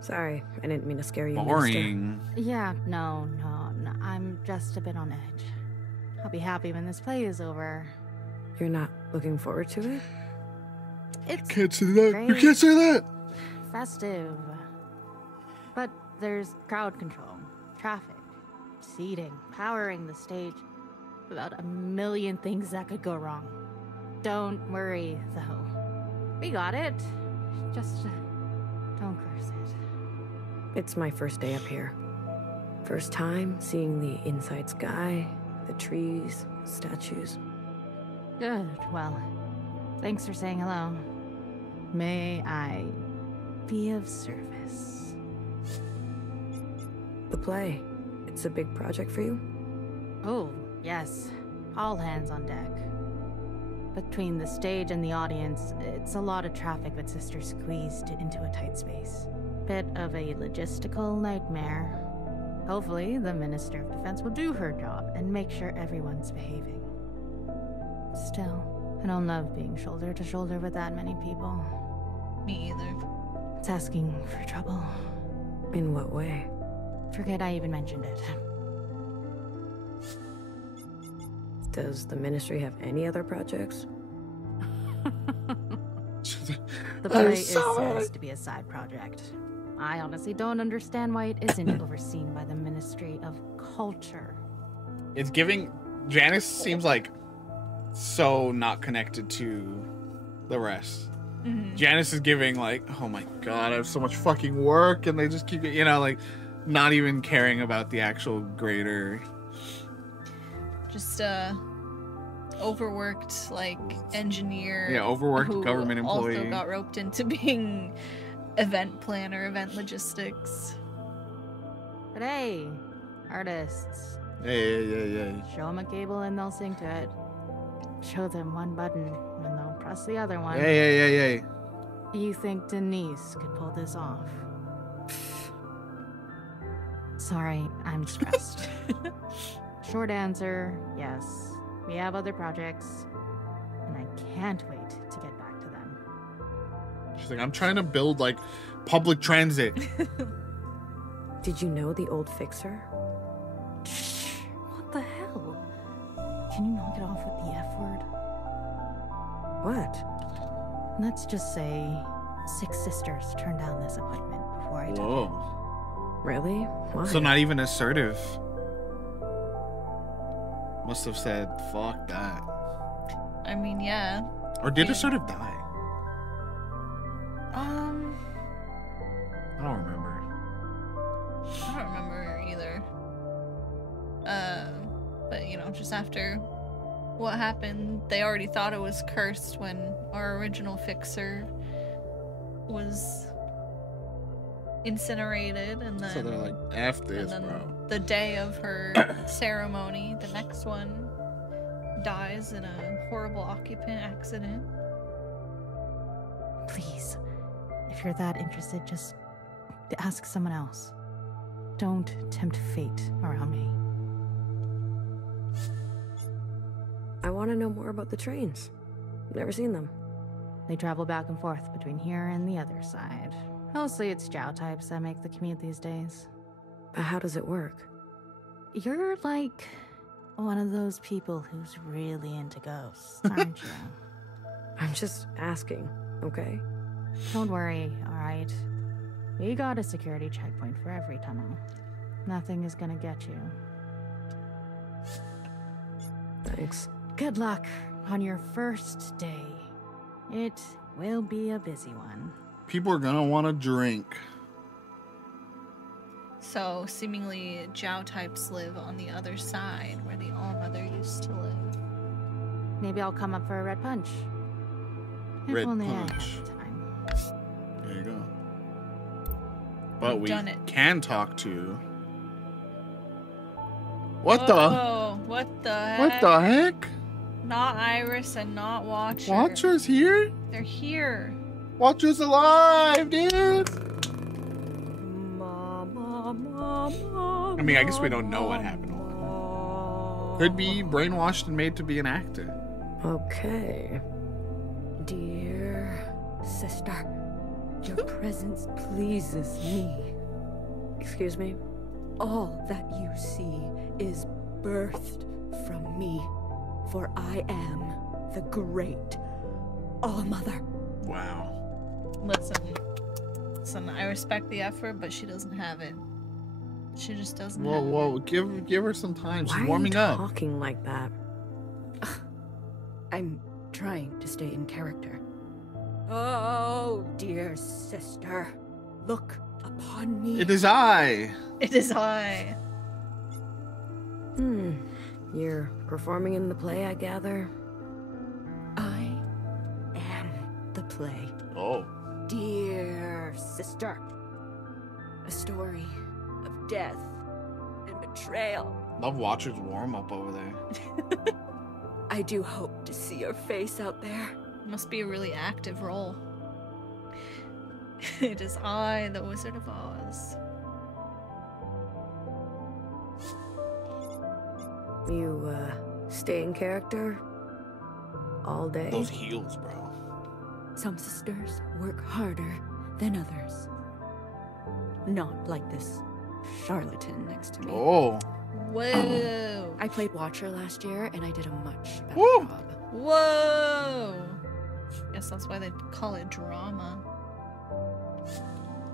Sorry, I didn't mean to scare you. Boring. Yeah, no. I'm just a bit on edge. I'll be happy when this play is over. You're not looking forward to it? It's Can't say that. You great. can't say that. Festive. But there's crowd control, traffic, seating, powering the stage. About a million things that could go wrong. Don't worry, though. We got it. Just don't curse it. It's my first day up here. First time seeing the inside sky, the trees, statues. Good. Well, thanks for saying hello. May I be of service? The play. It's a big project for you? Oh, yes. All hands on deck. Between the stage and the audience, it's a lot of traffic that Sister squeezed into a tight space. Bit of a logistical nightmare, Hopefully, the Minister of Defense will do her job and make sure everyone's behaving. Still, I don't love being shoulder to shoulder with that many people. Me either. It's asking for trouble. In what way? Forget I even mentioned it. Does the Ministry have any other projects? The play is supposed to be a side project. I honestly don't understand why it isn't overseen by the Ministry of Culture. It's giving... Janice seems like so not connected to the rest. Mm-hmm. Janice is giving like, oh my god, I have so much fucking work, and they just keep, you know, like, not even caring about the actual greater... Just, overworked, like, engineer. Yeah, overworked who government employee. Also got roped into being event planner, event logistics. But hey, artists. Hey. Show them a cable and they'll sing to it. Show them one button and they'll press the other one. Hey. You think Denise could pull this off? Sorry, I'm stressed. Short answer, yes. We have other projects, and I can't wait to get back to them. She's like, I'm trying to build, like, public transit. Did you know the old fixer? What the hell? Can you knock it off with the F word? What? Let's just say 6 sisters turned down this appointment before I took Whoa. Really? Why? So not even assertive. Must have said, fuck that. I mean, yeah. Or did assertive die? I don't remember. I don't remember either. But you know, just after what happened, they already thought it was cursed when our original fixer was incinerated, and then So they're like, F this, bro. the day of her ceremony, the next one dies in a horrible occupant accident. Please, if you're that interested, just ask someone else. Don't tempt fate around me. I want to know more about the trains. Never seen them. They travel back and forth between here and the other side. Mostly it's Jiao types that make the commute these days. But how does it work? You're like one of those people who's really into ghosts, aren't you? I'm just asking, okay? Don't worry, alright? We got a security checkpoint for every tunnel. Nothing is gonna get you. Thanks. Good luck on your first day. It will be a busy one. People are gonna want to drink. So, seemingly, Jiao types live on the other side, where the All-Mother used to live. Maybe I'll come up for a red punch. If Red only punch. I have the time. There you go. But We've we done it. can talk to... What Oh, what the heck? What the heck? Not Iris and not Watcher. Watcher's here? They're here. Watcher's alive, dude! I mean, I guess we don't know what happened. Could be brainwashed and made to be an actor. Okay. Dear sister, your presence pleases me. Excuse me? All that you see is birthed from me, for I am the great All-Mother. Wow. Listen, I respect the effort, but she doesn't have it. She just doesn't have it. Whoa, give her some time. She's Why warming are you up. talking like that? I'm trying to stay in character. Oh, dear sister, look upon me. It is I. It is I. You're performing in the play, I gather? I am the play. Oh. Dear sister, a story of death and betrayal. Love Watcher's warm up over there. I do hope to see your face out there. Must be a really active role. It is I, the Wizard of Oz. You, stay in character? All day? Those heels, bro. Some sisters work harder than others. Not like this charlatan next to me. Oh. Whoa. I played Watcher last year, and I did a much better Woo. job. Whoa. Guess that's why they call it drama.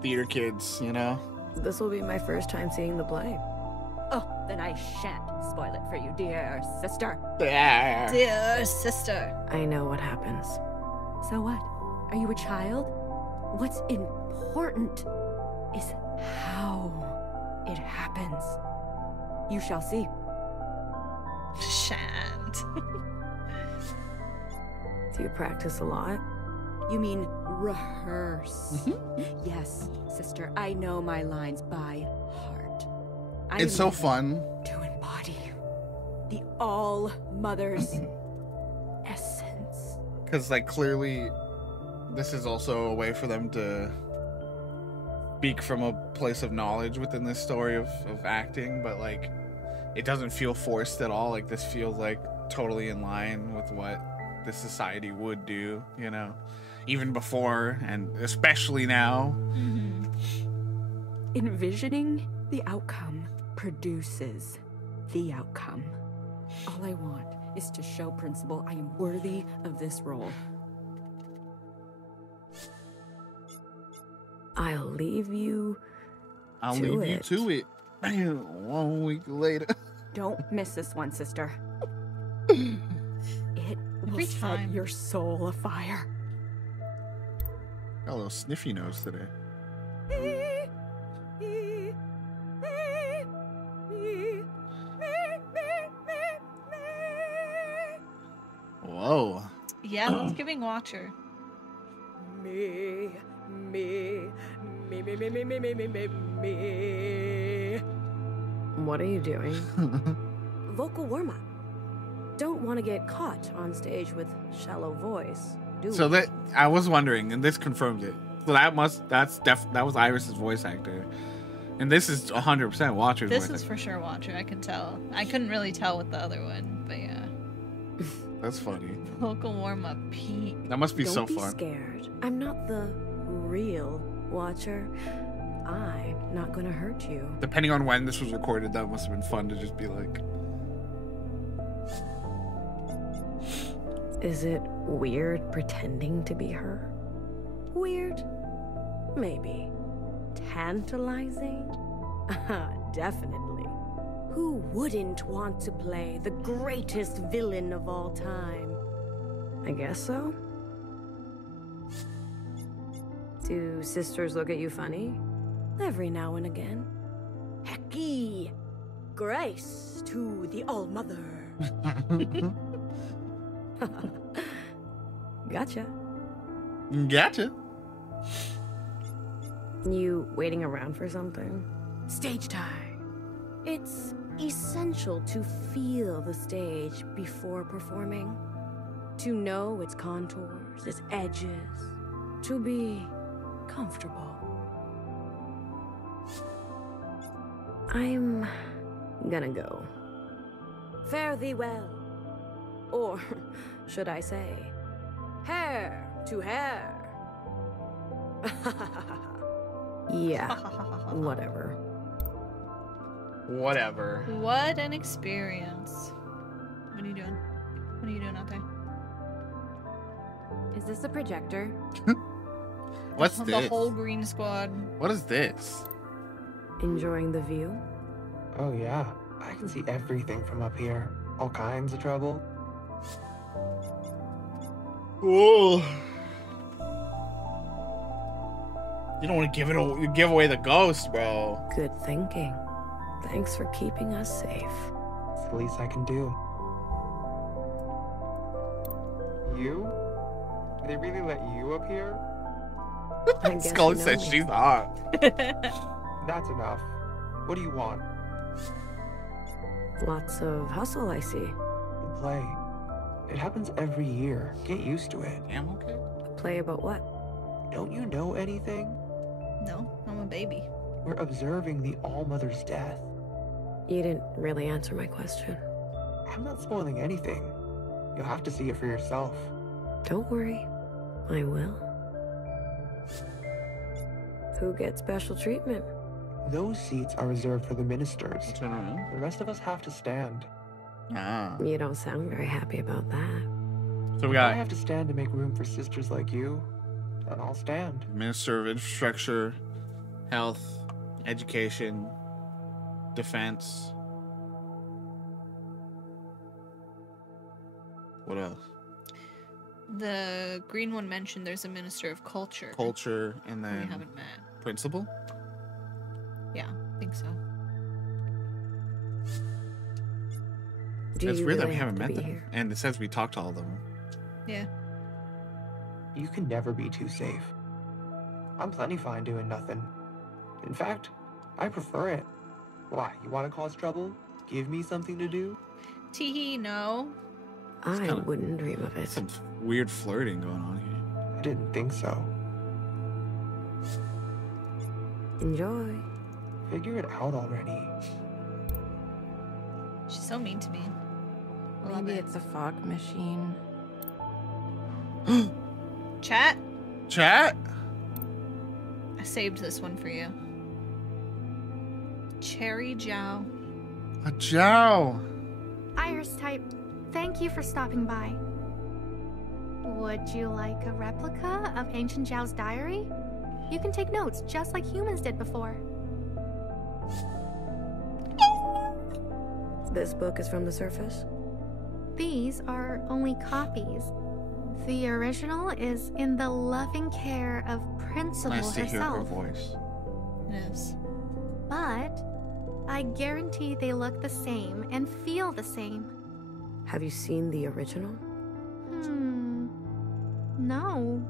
Theater kids, you know? This will be my first time seeing the play. Oh, then I shan't spoil it for you, dear sister. Yeah. Dear sister. I know what happens. So what? Are you a child? What's important is how it happens. You shall see. Shan't. Do you practice a lot? You mean rehearse? Yes, sister, I know my lines by heart. I It's so fun. to embody the All-Mother's essence. Because, like, clearly, this is also a way for them to speak from a place of knowledge within this story of acting, but, like, it doesn't feel forced at all. Like, this feels, like, totally in line with what the society would do, you know? Even before, and especially now. Envisioning the outcome produces the outcome. All I want is to show Principal I am worthy of this role. I'll leave you I'll to leave it. you to it. Bam, 1 week later. Don't miss this one, sister. It will Every set time. your soul afire. Got a little sniffy nose today. Whoa. Yeah, that's giving Watcher. Me. What are you doing? Vocal warm-up. Don't want to get caught on stage with shallow voice, do So we? that I was wondering, and this confirms it. So that was Iris's voice actor, and this is 100% Watcher's This voice is actor. for sure Watcher. I can tell. I couldn't really tell with the other one, but yeah. That's funny. Vocal warm up peak. That must be Don't so be fun. scared. I'm not the real Watcher. I'm not gonna hurt you. Depending on when this was recorded, that must have been fun to just be like, Is it weird pretending to be her? Weird? Maybe. Tantalizing? Definitely. Who wouldn't want to play the greatest villain of all time? I guess so. Do sisters look at you funny? Every now and again. Hecky! Grace to the All-Mother. Gotcha. Gotcha. You waiting around for something? Stage time. It's essential to feel the stage before performing. To know its contours, its edges. To be comfortable. I'm gonna go. Fare thee well. Or should I say, hair to hair. Yeah, whatever. Whatever. What an experience. What are you doing? What are you doing out there? Is this a projector? What's The this? whole green squad. What is this? Enjoying the view? Oh yeah, I can see everything from up here. All kinds of trouble. Whoa. You don't want to give away the ghost, bro. Good thinking. Thanks for keeping us safe. It's the least I can do. You? They really let you up here? I guess Scully you know said me. she's hot. That's enough. What do you want? Lots of hustle, I see. The play. It happens every year. Get used to it. Damn, okay. Play about what? Don't you know anything? No, I'm a baby. We're observing the All-Mother's death. You didn't really answer my question. I'm not spoiling anything. You'll have to see it for yourself. Don't worry, I will. Who gets special treatment? Those seats are reserved for the ministers. The rest of us have to stand. Ah. You don't sound very happy about that. So we If I got have to stand to make room for sisters like you, then I'll stand. Minister of Infrastructure, Health, Education, Defense. What else? The green one mentioned there's a Minister of Culture. Culture, and We then haven't met. Principal? Yeah, I think so. That's you weird that really we haven't have to met be them. here? And it says we talked to all of them. Yeah. You can never be too safe. I'm plenty fine doing nothing. In fact, I prefer it. Why, you want to cause trouble? Give me something to do? Teehee, no. I wouldn't dream of it. Some weird flirting going on here. I didn't think so. Enjoy. Figure it out already. She's so mean to me. Maybe it's a fog machine. Chat? Chat? I saved this one for you. Cherry Jow. A Jow. Iris type, thank you for stopping by. Would you like a replica of Ancient Zhao's diary? You can take notes just like humans did before. This book is from the surface? These are only copies. The original is in the loving care of Principal Nice to hear her herself. voice. It is. But I guarantee they look the same and feel the same. Have you seen the original? No.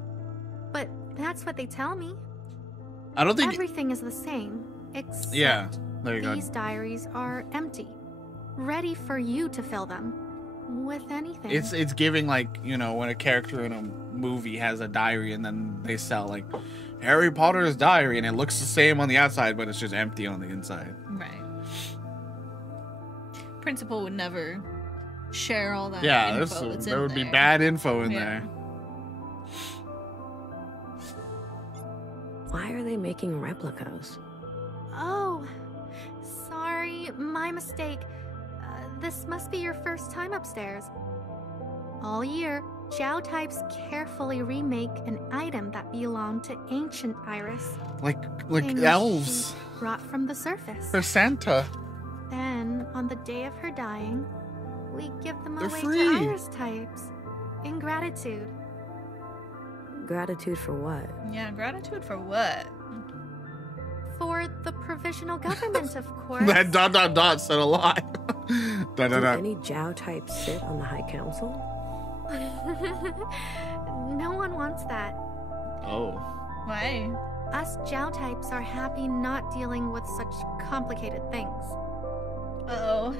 But that's what they tell me. I don't think. Everything is the same, except Yeah, there you go. these diaries are empty, ready for you to fill them with anything. It's giving, like, you know, when a character in a movie has a diary and then they sell like Harry Potter's diary and it looks the same on the outside but it's just empty on the inside. Right. Principal would never share all that Yeah, info that's there in would be there. bad info in Yeah. there. Why are they making replicas? Oh, sorry, my mistake. This must be your first time upstairs. All year, Zhao types carefully remake an item that belonged to ancient Iris. Like Things elves. she brought from the surface. For Santa. Then, on the day of her dying, we give them They're away free. to Iris types. In gratitude. Gratitude for what? Yeah, gratitude for what? For the provisional government, of course. That ... said a lot. Do any Zhao types sit on the High Council? No one wants that. Oh. Why? Us Zhao types are happy not dealing with such complicated things. Uh-oh.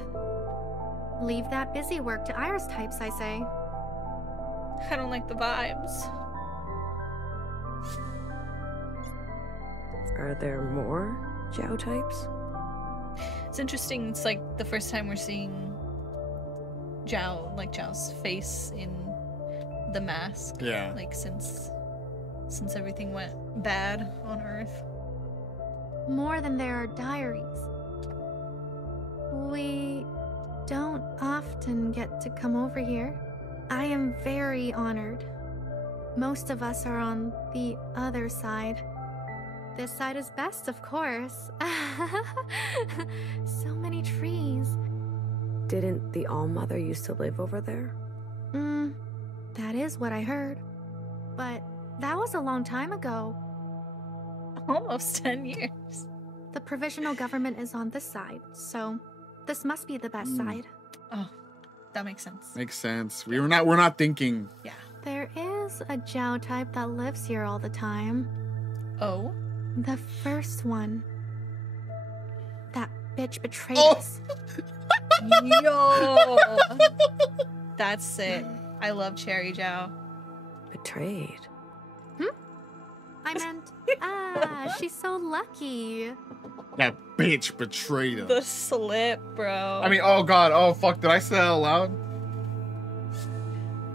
Leave that busy work to Iris types, I say. I don't like the vibes. Are there more Zhao types? It's interesting. It's like the first time we're seeing Zhao's face in the mask. Yeah. Like since everything went bad on Earth. More than there are diaries. We don't often get to come over here. I am very honored. Most of us are on the other side. This side is best, of course. So many trees. Didn't the All-Mother used to live over there? That is what I heard. But that was a long time ago. Almost 10 years. The provisional government is on this side, so this must be the best side. Oh, that makes sense. Makes sense. We're not thinking. Yeah. There is a Zhao type that lives here all the time. Oh? The first one. That bitch betrayed us. Yo! That's it. I love Cherry Zhao. Betrayed? I meant, she's so lucky. That bitch betrayed us. The slip, bro. I mean, oh god, oh fuck, did I say that out loud?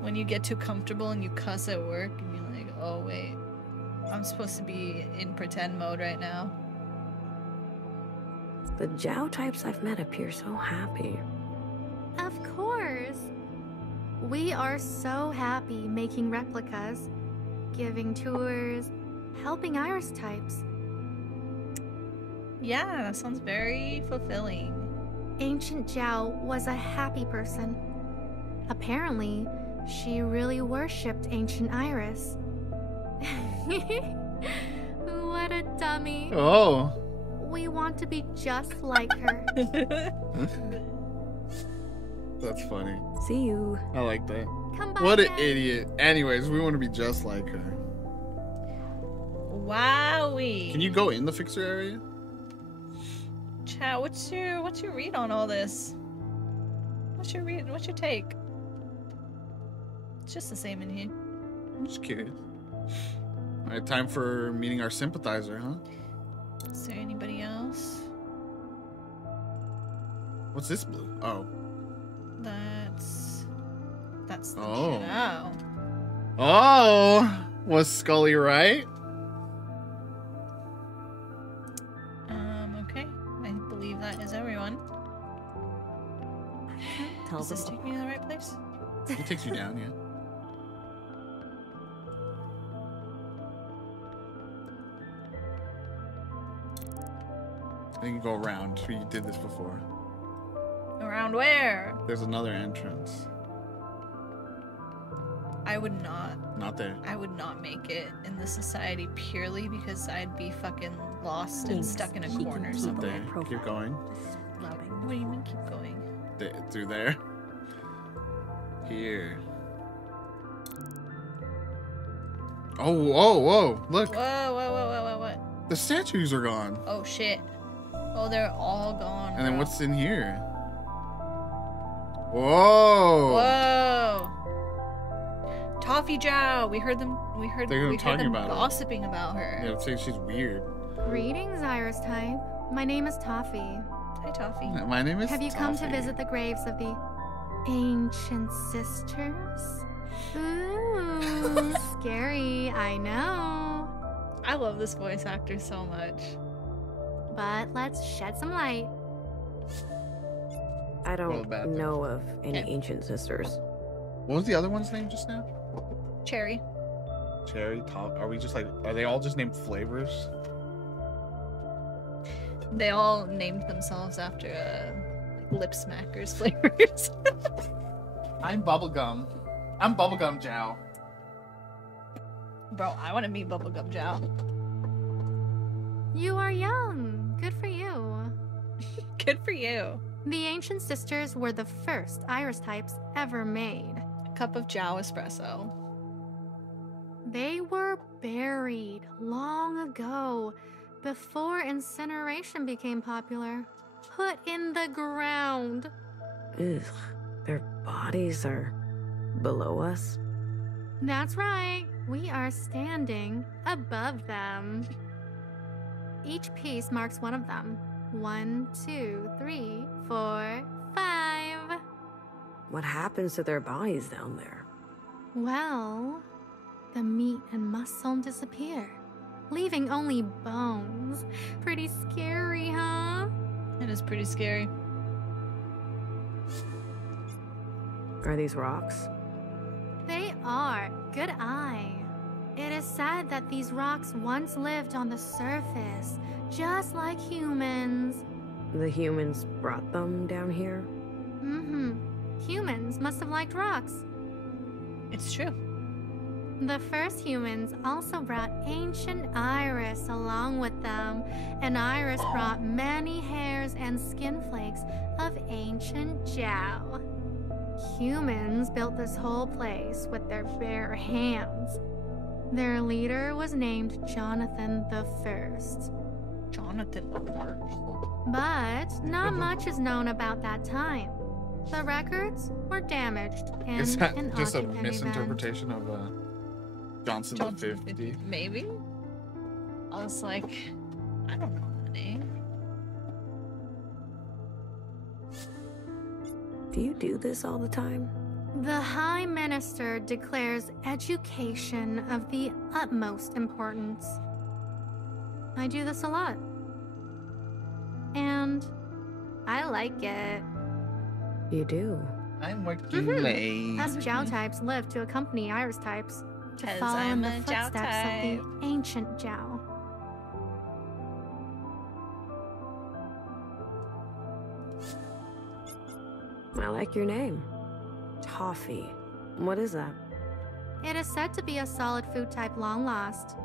When you get too comfortable and you cuss at work and you're like, oh wait, I'm supposed to be in pretend mode right now. The Zhao types I've met appear so happy. Of course. We are so happy making replicas, giving tours, helping Iris types. Yeah, that sounds very fulfilling. Ancient Zhao was a happy person. Apparently, she really worshipped Ancient Iris. What a dummy. Oh. We want to be just like her. That's funny. See you. I like that. Come by What an again. idiot. Anyways, we want to be just like her. Wowee. Can you go in the fixer area? Chat, what's your read on all this? What's your take? It's just the same in here. I'm just curious. Alright, time for meeting our sympathizer, huh? Is there anybody else? What's this blue? Oh. That's the Oh. Zhao. Oh! Was Scully right? Okay. I believe that is everyone. Does this take me to the right place? It takes you down, yeah. I think you go around. We did this before. Around where? There's another entrance. I would not. Not there. I would not make it in the society purely because I'd be fucking lost and stuck in a corner somewhere. There. Keep going. What do you mean keep going? Through there. Here. Oh, whoa, whoa. Look. Whoa, what? The statues are gone. Oh shit. Oh, they're all gone. And then bro. what's in here? Whoa. Whoa. Toffee Zhao. We heard They're them talking about her. gossiping about her. Yeah, I'd say she's weird. Greetings, Iris type. My name is Toffee. Hi, Toffee. My name is Have you come to Toffee. visit the graves of the ancient sisters? Ooh, scary, I know. I love this voice actor so much. But let's shed some light. I don't bad know of any ancient sisters. What was the other one's name just now? Cherry. Cherry, Top. Are they all just named flavors? They all named themselves after lip smackers flavors. I'm Bubblegum. I'm Bubblegum Zhao. Bro, I want to meet Bubblegum Zhao. You are young. Good for you. Good for you. The ancient sisters were the first Iris types ever made. A cup of Zhao espresso. They were buried long ago, before incineration became popular. Put in the ground. Ugh, their bodies are below us. That's right. We are standing above them. Each piece marks one of them. 1, 2, 3, 4, 5. What happens to their bodies down there? Well, the meat and muscle disappear, leaving only bones. Pretty scary, huh? It is pretty scary. Are these rocks? They are. Good eye. It is said that these rocks once lived on the surface, just like humans. The humans brought them down here? Mm-hmm. Humans must have liked rocks. It's true. The first humans also brought ancient Iris along with them, and Iris brought many hairs and skin flakes of ancient Zhao. Humans built this whole place with their bare hands. Their leader was named Jonathan the First. Jonathan the First. But not much is known about that time. The records were damaged in Is that an just a occupant misinterpretation of Johnson the 50? Maybe? I was like, I don't know that name. Do you do this all the time? The High Minister declares education of the utmost importance. I do this a lot. And I like it. You do? I'm working late. Us Jiao types live to accompany Iris types to 'Cause follow I'm in the a Jiao footsteps type. of the ancient Jiao. I like your name. Toffee. What is that? It is said to be a solid food type long lost.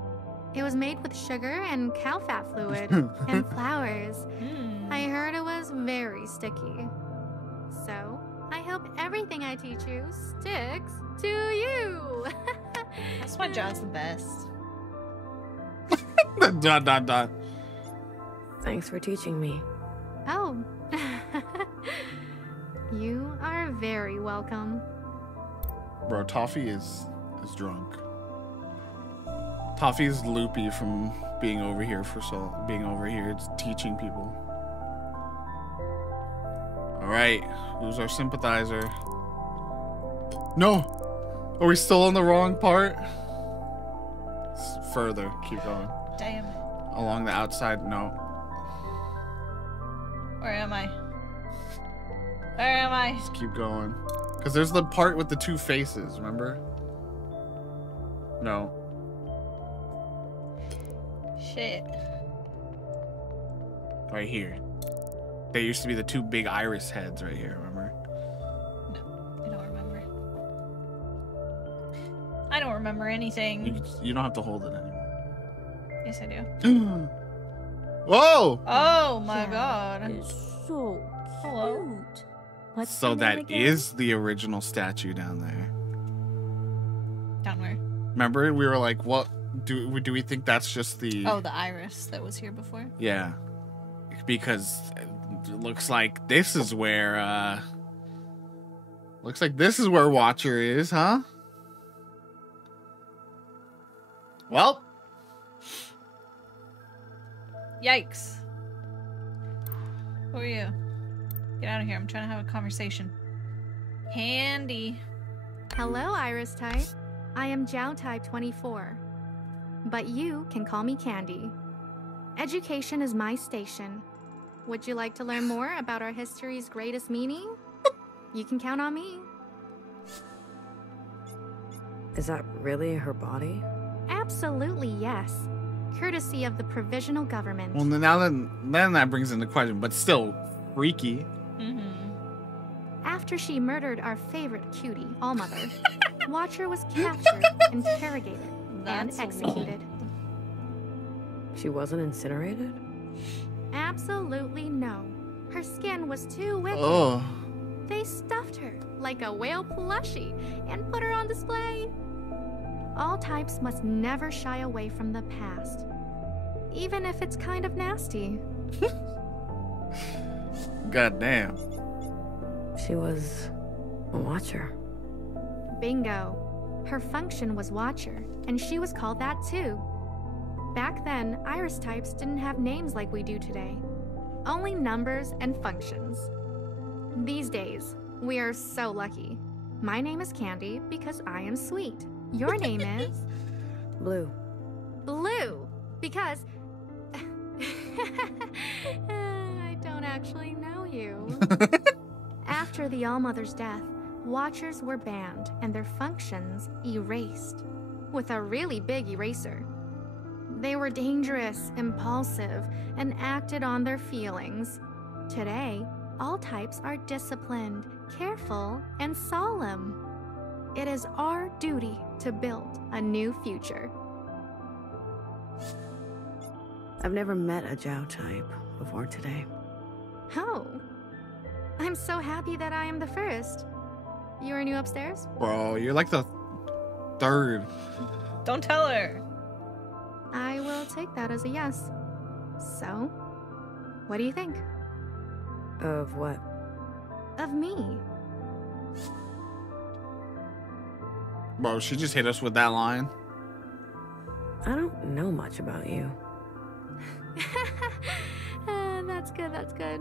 It was made with sugar and cow fat fluid and flowers. I heard it was very sticky. So, I hope everything I teach you sticks to you. That's why John's the best. Dot dot dot. Thanks for teaching me. Oh. You are very welcome. Bro, Toffee is drunk. Toffee's loopy from being over here it's teaching people. Alright, who's our sympathizer? No! Are we still on the wrong part? Further, keep going. Damn it. Along the outside, no. Where am I? Where am I? Just keep going. Because there's the part with the two faces, remember? No. Shit. Right here. There used to be the two big iris heads right here, remember? I don't remember. I don't remember anything. You don't have to hold it anymore. Yes, I do. Whoa! Oh my god. So hello. What's So the name that again? is the original statue down there. Down where? Remember, we were like, what do we think that's just the? Oh, the iris that was here before. Yeah, because it looks like this is where Watcher is, huh? Well, Yikes. Who are you? Get out of here. I'm trying to have a conversation. Candy. Hello, Iris type. I am Jiao type 24. But you can call me Candy. Education is my station. Would you like to learn more about our history's greatest meaning? You can count on me. Is that really her body? Absolutely, yes. Courtesy of the provisional government. well, now then that brings into question, but still freaky. After she murdered our favorite cutie, Allmother, Watcher was captured, interrogated, That's and executed. She wasn't incinerated? Absolutely no. Her skin was too wicked. Oh. They stuffed her like a whale plushie and put her on display. All types must never shy away from the past, even if it's kind of nasty. God damn. She was a watcher. Bingo. Her function was Watcher, and she was called that too. Back then, Iris types didn't have names like we do today. Only numbers and functions. These days, we are so lucky. My name is Candy because I am sweet. Your name is... Blue. Blue, because... I don't actually know you. After the Allmother's death, Watchers were banned and their functions erased. With a really big eraser. They were dangerous, impulsive, and acted on their feelings. Today, all types are disciplined, careful, and solemn. It is our duty to build a new future. I've never met a Jiao type before today. Oh. I'm so happy that I am the first. You are new upstairs? Bro, you're like the third. Don't tell her. I will take that as a yes. So, what do you think? Of what? Of me. Bro, she just hit us with that line. I don't know much about you. That's good, that's good.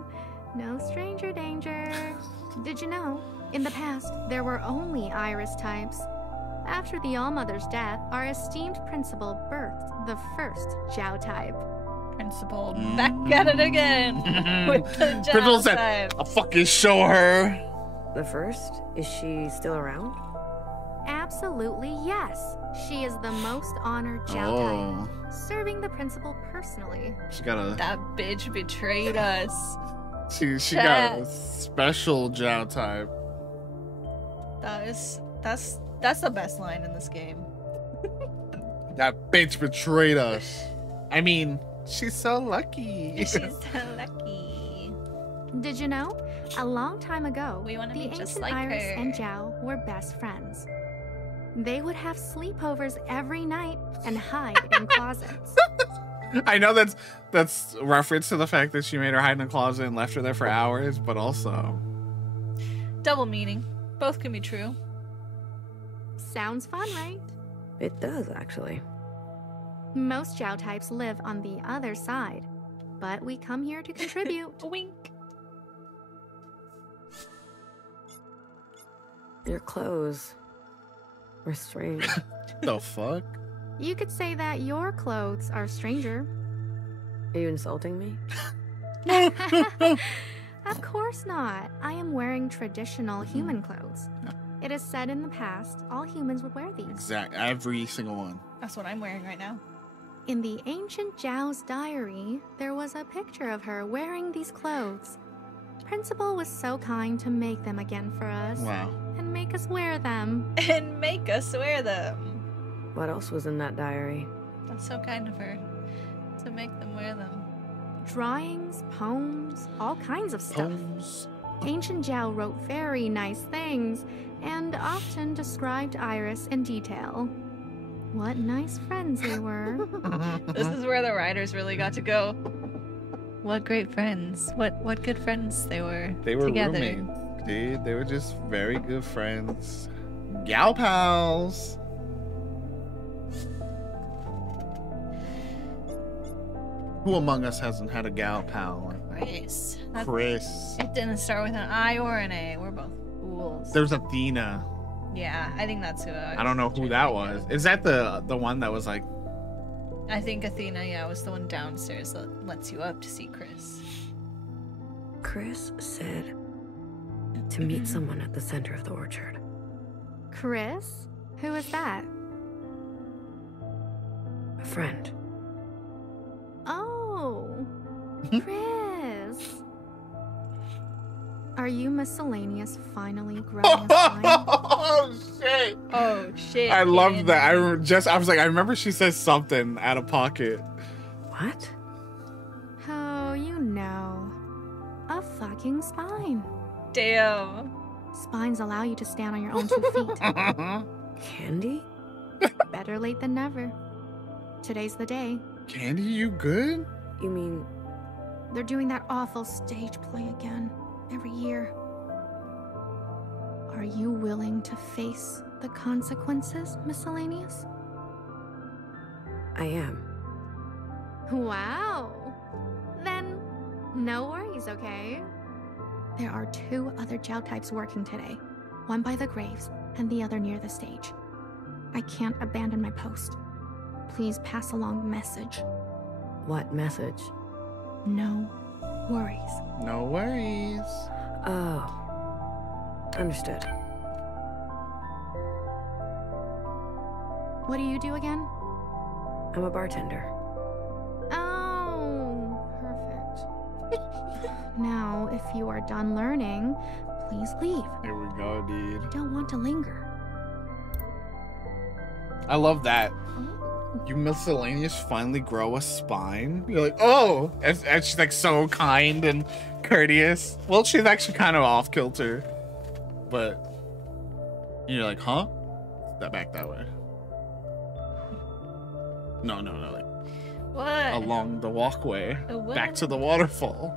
No stranger danger. Did you know, in the past, there were only Iris types? After the All-Mother's death, our esteemed principal birthed the first Zhao type. Principal, back at it again with the Zhao Principal said, type. I'll fucking show her. The first? Is she still around? Absolutely yes. She is the most honored Zhao type, serving the principal personally. She got a... That bitch betrayed us. She got a special Zhao type. That's the best line in this game. That bitch betrayed us. I mean, she's so lucky. She's so lucky. Did you know? A long time ago, We wanna the be ancient just like Iris her. and Zhao were best friends. They would have sleepovers every night and hide in closets. I know that's reference to the fact that she made her hide in a closet and left her there for hours, but also Double meaning. Both can be true. Sounds fun, right? It does, actually. Most Zhao types live on the other side, but we come here to contribute. Wink. Your clothes were strange. the fuck? You could say that your clothes are stranger. Are you insulting me? Of course not. I am wearing traditional human clothes. It is said in the past, all humans would wear these. Exact. Every single one. That's what I'm wearing right now. In the ancient Zhao's diary, there was a picture of her wearing these clothes. Principal was so kind to make them again for us. Wow. And make us wear them. And make us wear them. What else was in that diary? That's so kind of her. To make them wear them. Drawings, poems, all kinds of stuff. Poems. Ancient Zhao wrote very nice things, and often described Iris in detail. What nice friends they were. This is where the writers really got to go. What great friends. What good friends they were. They were together. roommates, dude. They were just very good friends. Gal pals. Who among us hasn't had a gal pal? Chris. Chris. It didn't start with an I or an A. We're both fools. There's Athena. Yeah, I think that's who I don't know who that was. Is that the one that was like... I think Athena, yeah, was the one downstairs that lets you up to see Chris. Chris said to meet someone at the center of the orchard. Chris? Who is that? A friend. Oh, Chris. Are you Miscellaneous finally growing a spine? Oh shit! Oh shit! I love that. I was like, I remember she said something out of pocket. What? Oh, you know. A fucking spine. Damn. Spines allow you to stand on your own 2 feet. Candy? Better late than never. Today's the day. Candy, you good? You mean... They're doing that awful stage play again. Every year. Are you willing to face the consequences, Miscellaneous? I am. Wow. Then, no worries, okay? There are 2 other Zhao types working today. One by the graves, and the other near the stage. I can't abandon my post. Please pass along the message. What message? No worries. No worries. Oh. Understood. What do you do again? I'm a bartender. Oh, perfect. Now, if you are done learning, please leave. Here we go, dude. I don't want to linger. I love that. You Miscellaneous finally grow a spine. You're like, oh, and she's like so kind and courteous. Well, she's actually kind of off kilter, but you're like, huh? That back that way. No, like What? along the walkway What? back to the waterfall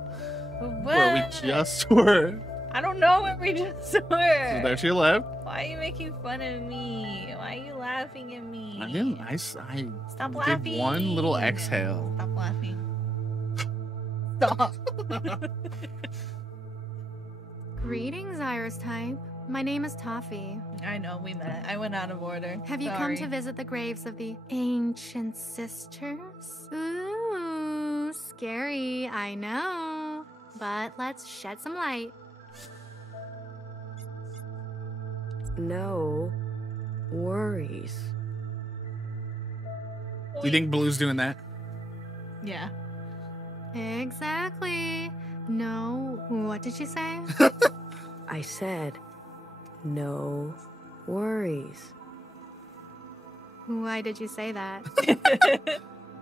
What? where we just were. I don't know where we just were. So there to your left. Why are you making fun of me? Why are you laughing at me? I didn't. I Stop did laughing. one little exhale. Stop laughing. Stop. Greetings, Iris type. My name is Toffee. I know, we met. I went out of order. Have you come to visit the graves of the ancient sisters? Ooh, scary, I know. But let's shed some light. No worries. Do you think Blue's doing that? Yeah. Exactly. No, what did you say? I said, no worries. Why did you say that?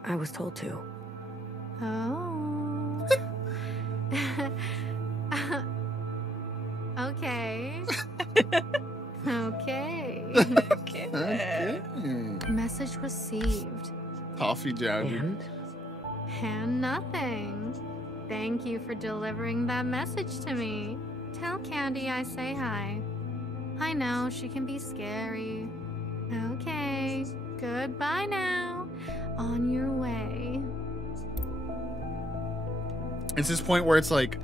I was told to. Oh. Okay. Okay. Okay. Message received. Coffee jar. And nothing. Thank you for delivering that message to me. Tell Candy I say hi. I know she can be scary. Okay. Goodbye now. On your way. It's this point where it's like,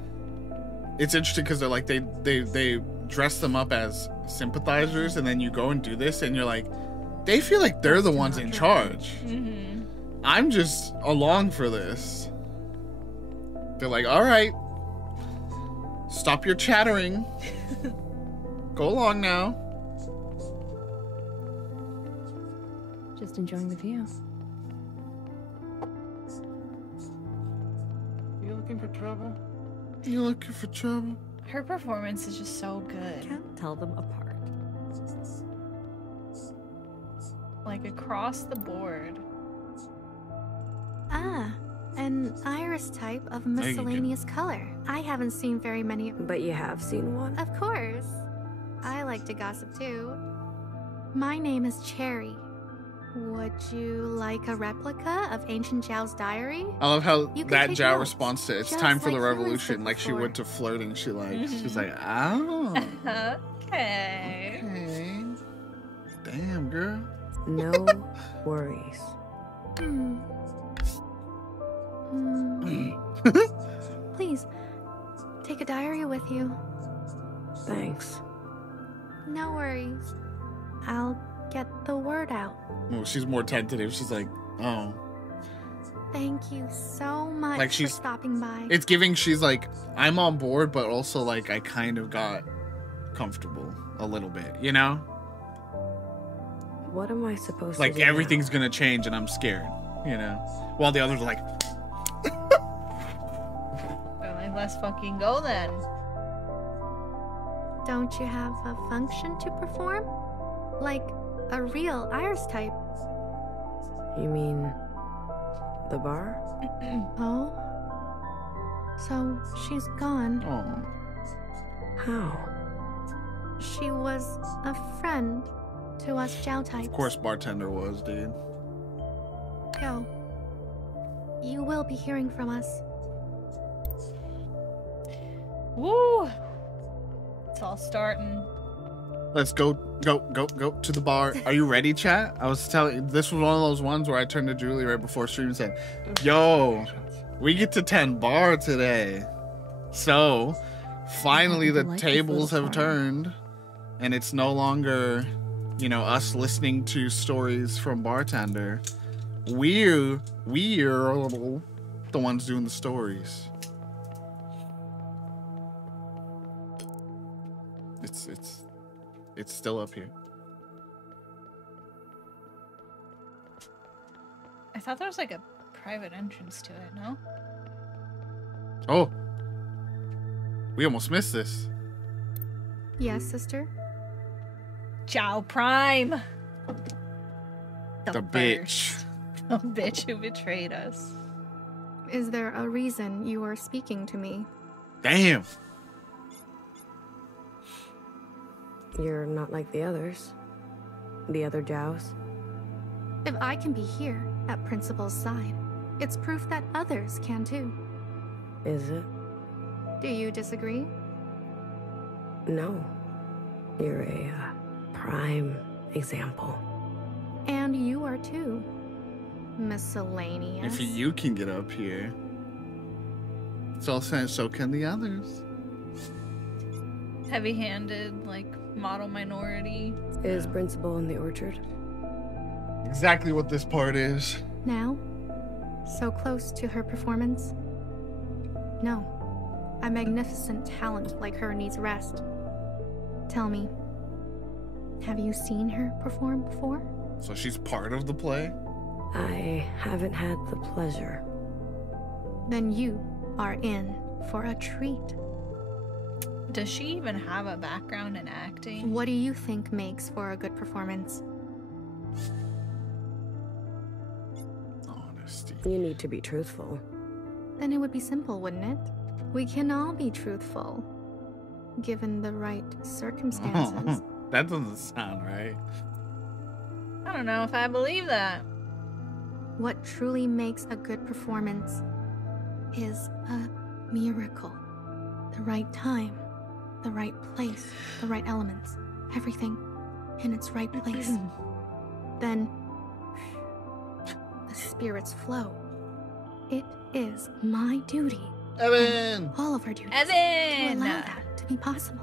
it's interesting because they're like, they dress them up as sympathizers, and then you go and do this, and you're like, they feel like they're the ones in charge. Mm-hmm. I'm just along for this. They're like, all right, stop your chattering. Go along now. Just enjoying the view. You looking for trouble? You looking for trouble? Her performance is just so good. Can't tell them apart. Like across the board. Ah, an iris type of miscellaneous color. I haven't seen very many. But you have seen one? Of course. I like to gossip too. My name is Cherry. Would you like a replica of Ancient Zhao's diary? I love how You can that take Zhao notes, responds to it's just time for like the humans did revolution. Like she before. went to flirting. She likes. She's Mhm. like, oh, Okay. okay. Damn, girl. No worries. Hmm. Please, take a diary with you. Thanks. No worries. I'll get the word out. Well, she's more tentative. She's like, oh. Thank you so much Like for she's stopping by. It's giving. She's like, I'm on board, but also like I kind of got comfortable a little bit, you know? What am I supposed Like to do everything's gonna change and I'm scared, you know? While the others are like, They're like, let's fucking go then. Don't you have a function to perform? Like a real iris type? now? You mean the bar? Oh? So she's gone. oh. How? She was a friend to us Zhao types. Of course, bartender was, dude. Go. You will be hearing from us. Woo! It's all starting. Let's go to the bar. Are you ready, chat? I was telling. This was one of those ones where I turned to Julie right before stream and said, "Yo, we get to 10 bar today." So, finally, the like this tables little have party. turned, and it's no longer, you know, us listening to stories from bartender. We're the ones doing the stories. It's still up here. I thought there was like a private entrance to it, no? Oh, we almost missed this. Yes, sister? Zhao Prime! The bitch. The bitch who betrayed us. Is there a reason you are speaking to me? Damn. You're not like the others. The other Zhaos. If I can be here at Principal's side, it's proof that others can too. Is it? Do you disagree? No. You're a prime example. And you are too. Miscellaneous. If you can get up here, so can the others. heavy-handed, like model minority. Is Principal in the orchard? Exactly what this part is. Now? So close to her performance? No. A magnificent talent like her needs rest. Tell me, have you seen her perform before? So she's part of the play? I haven't had the pleasure. Then you are in for a treat. Does she even have a background in acting? What do you think makes for a good performance? Honesty. You need to be truthful. Then it would be simple, wouldn't it? We can all be truthful, given the right circumstances. That doesn't sound right. I don't know if I believe that. What truly makes a good performance is a miracle. The right time, the right place, the right elements, everything in its right place. Then the spirits flow. It is my duty, Evan! all of our duties, Evan! to allow that to be possible.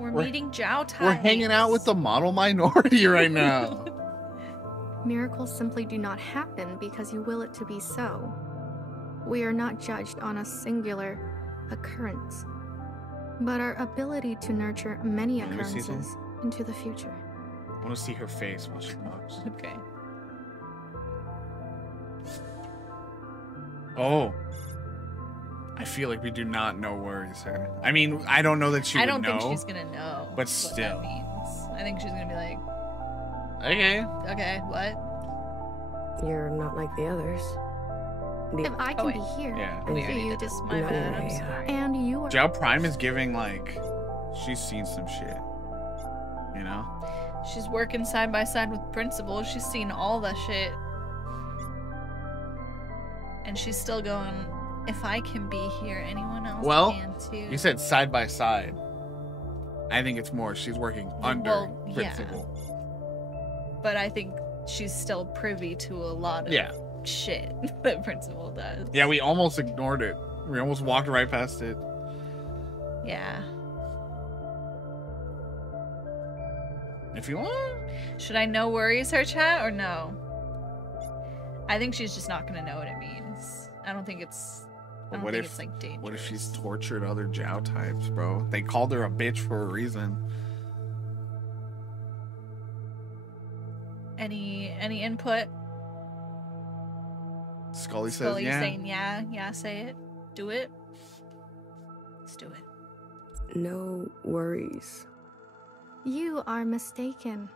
We're meeting Jiao Tai. We're hanging out with the model minority right now. Miracles simply do not happen because you will it to be so. We are not judged on a singular occurrence, but our ability to nurture many Let me see occurrences into the future. I want to see her face while she talks. Okay. Oh. I feel like we do not know worries her. I mean, I don't know that she I would don't know. think she's gonna know. But what still. that means. I think she's gonna be like, Okay. okay, what? You're not like the others. If I can be here, Yeah. We for already you did this. just My No bad. I'm way. sorry. and you are. Jiao Prime is giving, like, she's seen some shit. You know? She's working side by side with Principal. She's seen all the shit. And she's still going, if I can be here, anyone else Well, can too. you said side by side. I think it's more she's working under Well, yeah. Principal. But I think she's still privy to a lot of Yeah. shit that Principal does. Yeah, we almost ignored it. We almost walked right past it. Yeah. If you want. Should I know worries her, chat, or no? I think she's just not gonna know what it means. I don't think it's. I don't What think if, it's like dangerous. what if she's tortured other Jiao types, bro? They called her a bitch for a reason. Any input? Scully says, Scully yeah. saying yeah, say it. Do it. Let's do it. No worries. You are mistaken.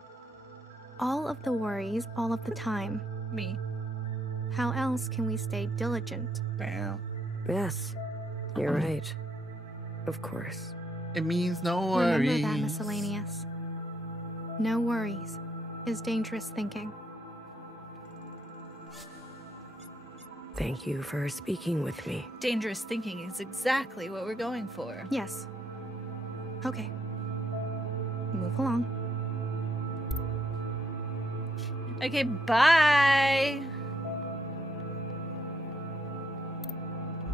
All of the worries, all of the time. Me. How else can we stay diligent? Damn. Yes, you're right. Of course. It means no worries. Remember that, miscellaneous. No worries is dangerous thinking. Thank you for speaking with me. Dangerous thinking is exactly what we're going for. Yes. Okay. Move along. Okay, bye.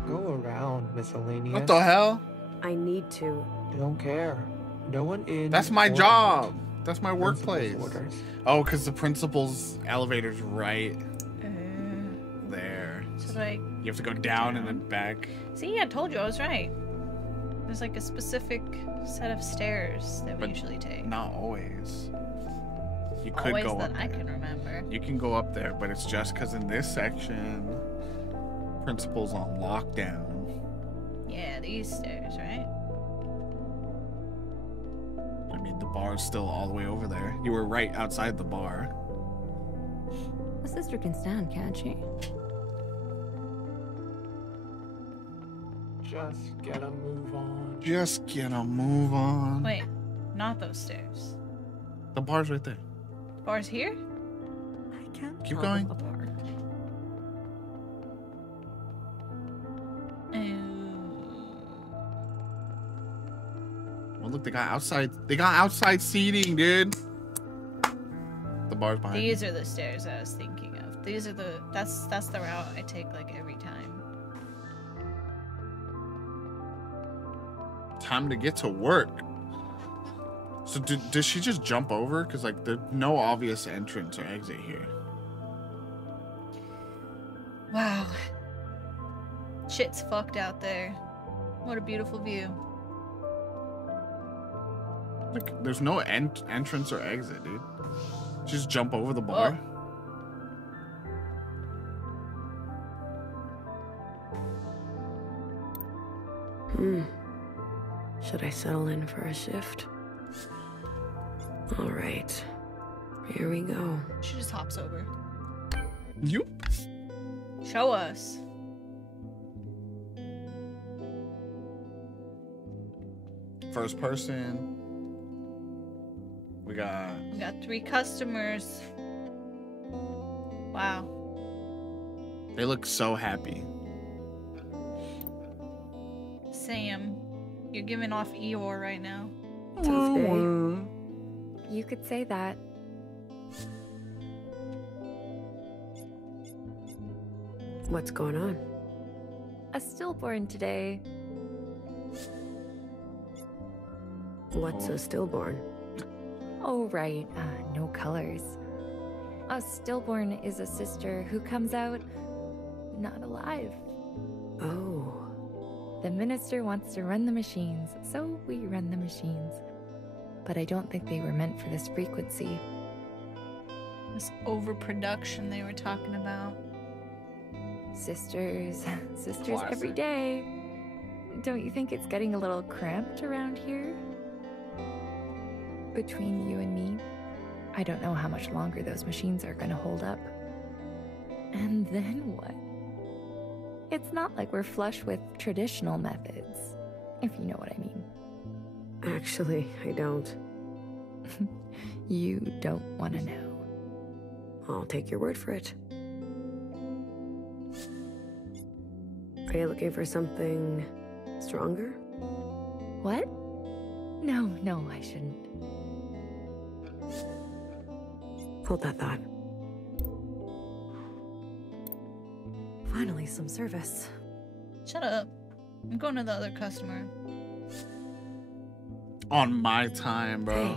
Go around, miscellaneous. What the hell? I need to. Don't care. No one in. That's my or job. That's my Principal's workplace. orders. Oh, because the principal's elevator's right there. So like, You have to go down and then back. see, I told you I was right. There's like a specific set of stairs that we But usually take. Not always. You could Always go that up I there. can remember. You can go up there, but it's just because in this section, principal's on lockdown. Yeah, these stairs, right? I mean, the bar's still all the way over there. You were right outside the bar. A sister can stand, can't she? Just get a move on. Just get a move on. Wait, not those stairs. The bar's right there. Bar's here? I can't Keep tell going. them apart. Well, look, they got outside. They got outside seating, dude. The bar's behind. These are the stairs I was thinking of. These are the that's the route I take like every time. time to get to work. So does she just jump over? Because like there's no obvious entrance or exit here. Wow. Shit's fucked out there. What a beautiful view. Like there's no entrance or exit, dude. Just jump over the bar. Should I settle in for a shift? All right. Here we go. She just hops over. You? Show us. First person. We got 3 customers. Wow. They look so happy. Sam, you're giving off Eeyore right now. Tough day. You could say that. What's going on? A stillborn today. What's a stillborn? Oh, right. No colors. A stillborn is a sister who comes out not alive. Oh. The minister wants to run the machines, so we run the machines. But I don't think they were meant for this frequency. This overproduction they were talking about. Sisters every day. Don't you think it's getting a little cramped around here? Between you and me, I don't know how much longer those machines are gonna hold up. And then what? It's not like we're flush with traditional methods, if you know what I mean. Actually, I don't. You don't want to know. I'll take your word for it. Are you looking for something stronger? What? No, I shouldn't. Hold that thought. Finally, some service. Shut up. I'm going to the other customer. On my time, bro.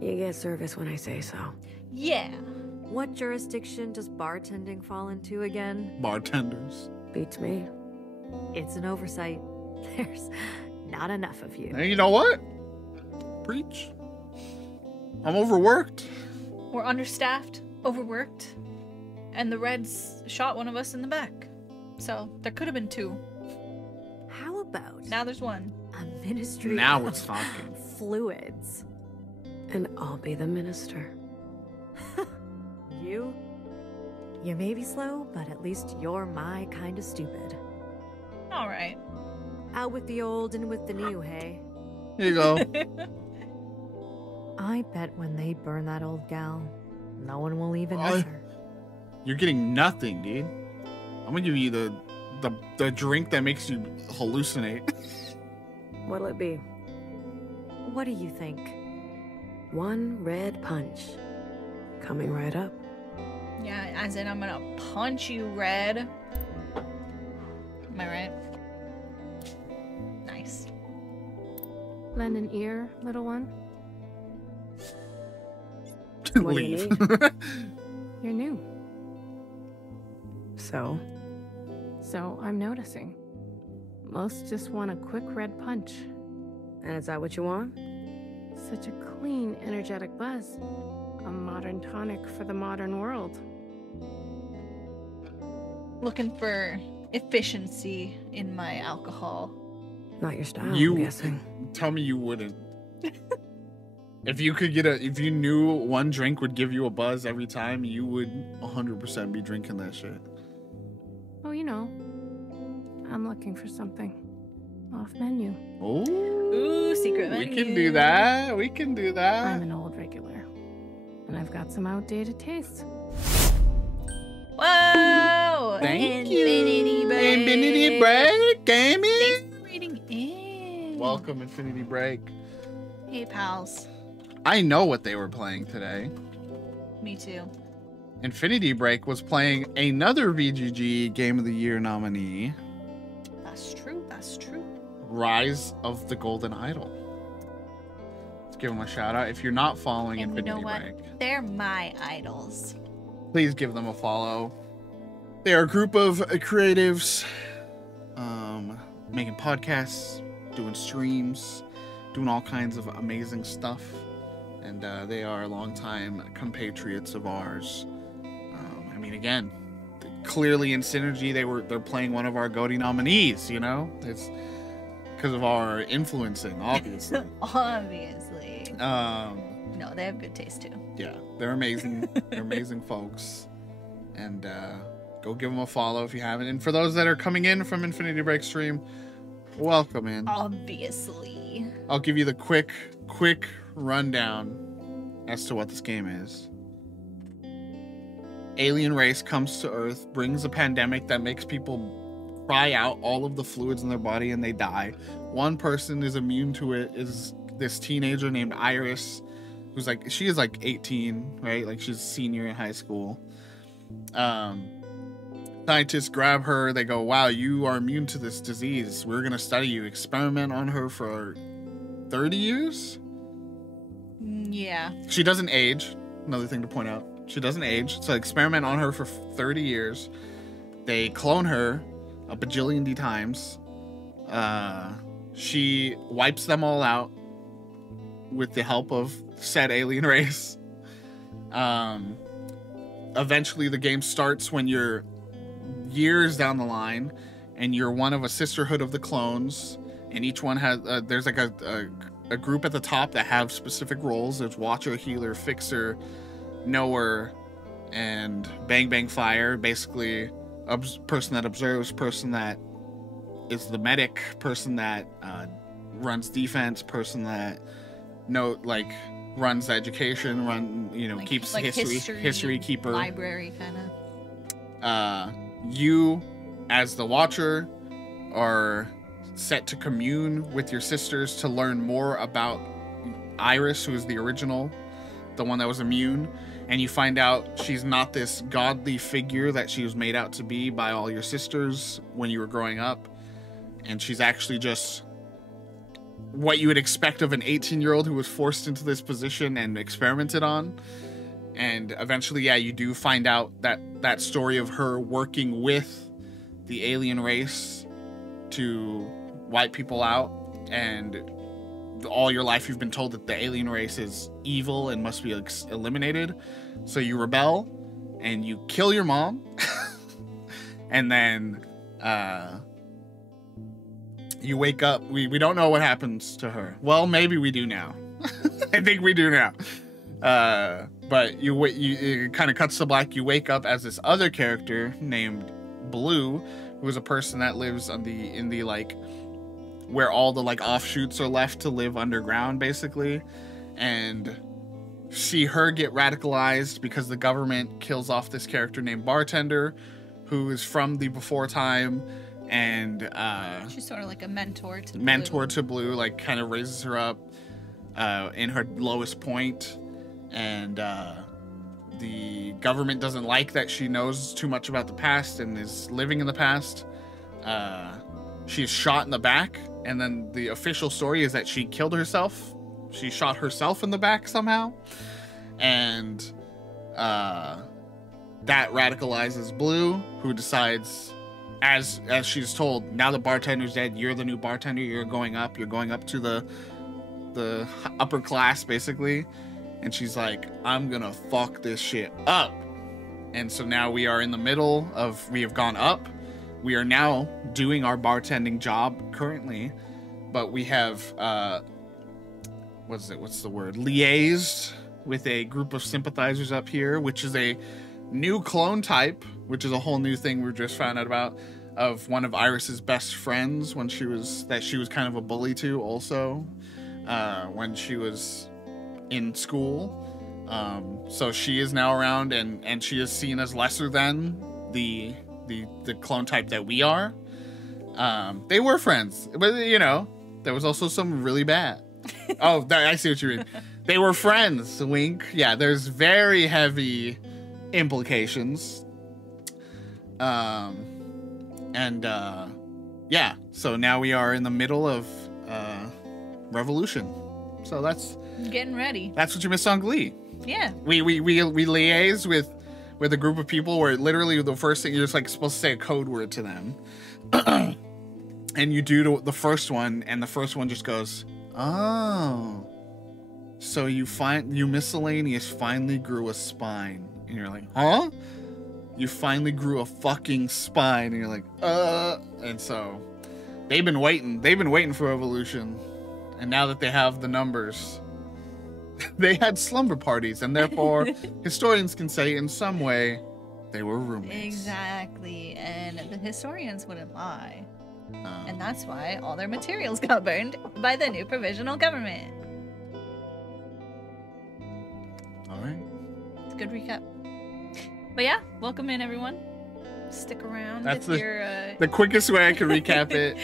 Hey, you get service when I say so. Yeah. What jurisdiction does bartending fall into again? Bartenders. Beats me. It's an oversight. There's not enough of you. Hey, you know what? Preach. I'm overworked. We're understaffed, overworked, and the Reds shot one of us in the back. So there could have been 2. How about now there's 1. A ministry Now of it's talking. fluids. And I'll be the minister. You may be slow, but at least you're my kind of stupid. All right. Out with the old and with the new, hey? Here you go. I bet when they burn that old gal, no one will even miss her. You're getting nothing, dude. I'm gonna give you the drink that makes you hallucinate. What'll it be? What do you think? 1 red punch. Coming right up. Yeah, as in I'm gonna punch you, Red. Am I right? Nice. Lend an ear, little one. What do you Leave. need? You're new. So? So I'm noticing. Most just want a quick red punch. And is that what you want? Such a clean, energetic buzz. A modern tonic for the modern world. Looking for efficiency in my alcohol. Not your style, You I'm guessing. tell me you wouldn't. If you could if you knew one drink would give you a buzz every time, you would 100% be drinking that shit. Oh, you know. I'm looking for something. Off menu. Oh, Ooh, secret we menu. can do that. We can do that. I'm an old regular. And I've got some outdated tastes. Whoa! Thank Infinity you. Break. Infinity Break, gaming. Thanks for reading in. Welcome, Infinity Break. Hey, pals. I know what they were playing today. Me too. Infinity Break was playing another VGG Game of the Year nominee, That's true. That's true. Rise of the Golden Idol. Let's give them a shout out. If you're not following And you Infinity know what? Break, They're my idols. please give them a follow. They are a group of creatives making podcasts, doing streams, doing all kinds of amazing stuff. And they are longtime compatriots of ours. I mean, again, clearly in Synergy, they're playing one of our GOTY nominees, you know? It's because of our influencing, obviously. Obviously. No, they have good taste too. Yeah, they're amazing. They're amazing folks. And go give them a follow if you haven't. And for those that are coming in from Infinity Break stream, welcome in. Obviously. I'll give you the quick rundown as to what this game is. Alien race comes to Earth, brings a pandemic that makes people cry out all of the fluids in their body and they die. One person is immune to it, is this teenager named Iris, who's like, she is like 18, right? Like she's a senior in high school. Scientists grab her, they go, wow, you are immune to this disease. We're gonna study you, experiment on her for 30 years? Yeah. She doesn't age. Another thing to point out. She doesn't age. So experiment on her for 30 years. They clone her a bajillion times. She wipes them all out with the help of said alien race. Eventually the game starts when you're years down the line and you're one of a sisterhood of the clones, and each one has there's like a group at the top that have specific roles. There's Watcher, Healer, Fixer, Knower, and Bang Bang Fire. Basically, person that observes, person that is the medic, person that runs defense, person that runs education, keeps like history keeper, library kind of. You, as the Watcher, are set to commune with your sisters to learn more about Iris, who is the original, the one that was immune, and you find out she's not this godly figure that she was made out to be by all your sisters when you were growing up, and she's actually just what you would expect of an 18-year-old who was forced into this position and experimented on. And eventually, yeah, you do find out that story of her working with the alien race to wipe people out, and all your life you've been told that the alien race is evil and must be eliminated. So you rebel and you kill your mom, and then you wake up. We don't know what happens to her. Well, maybe we do now. I think we do now. But it kind of cuts to black. You wake up as this other character named Blue, who is a person that lives in the where all the offshoots are left to live underground, basically. And see her get radicalized because the government kills off this character named Bartender, who is from the before time, and she's sort of like a mentor to Blue, like kind of raises her up in her lowest point. And the government doesn't like that she knows too much about the past and is living in the past. She's shot in the back, and then the official story is that she killed herself. She shot herself in the back somehow, and that radicalizes Blue, who decides, as she's told, now the bartender's dead, you're the new bartender, you're going up to the upper class, basically. And she's like, I'm gonna fuck this shit up. And so now we are in the middle of, we have gone up. We are now doing our bartending job currently, but we have, liaised with a group of sympathizers up here, which is a new clone type, which is a whole new thing we just found out about, of one of Iris's best friends when she was kind of a bully to also, when she was in school. So she is now around, and she is seen as lesser than the clone type that we are. They were friends, but there was also some really bad. Oh, I see what you mean. They were friends, wink. Yeah, there's very heavy implications. And yeah, so now we are in the middle of Revolution. So that's Getting ready. That's what you missed on Glee. Yeah. We liaise with a group of people where literally the first thing you're just like supposed to say a code word to them. And you do the first one, and the first one just goes, oh. So you miscellaneous finally grew a spine. And you're like, huh? You finally grew a fucking spine. And you're like, And so they've been waiting for Evolution. And now that they have the numbers, they had slumber parties, and therefore historians can say in some way they were roommates. Exactly, and the historians wouldn't lie. And that's why all their materials got burned by the new provisional government. All right. It's a good recap. But yeah, welcome in everyone. Stick around. That's if you're, the quickest way I can recap it.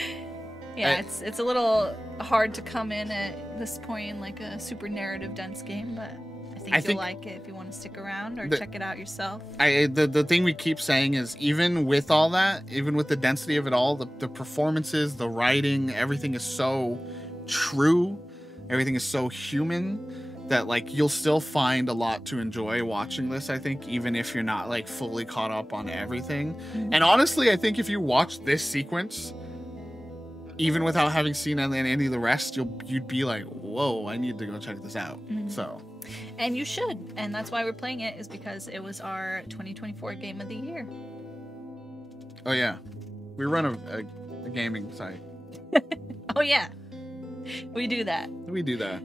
Yeah, it's a little hard to come in at this point in like a super narrative dense game, but I think you'll like it if you want to stick around or check it out yourself. The thing we keep saying is even with all that, even with the density of it all, the performances, the writing, everything is so true, everything is so human that like you'll still find a lot to enjoy watching this, I think, even if you're not like fully caught up on everything. Mm-hmm. And honestly, I think if you watch this sequence, even without having seen any of the rest, you'd be like, whoa, I need to go check this out. Mm-hmm. So, and you should, and that's why we're playing it, is because it was our 2024 game of the year. Oh yeah, we run a gaming site. Oh yeah, we do that. We do that.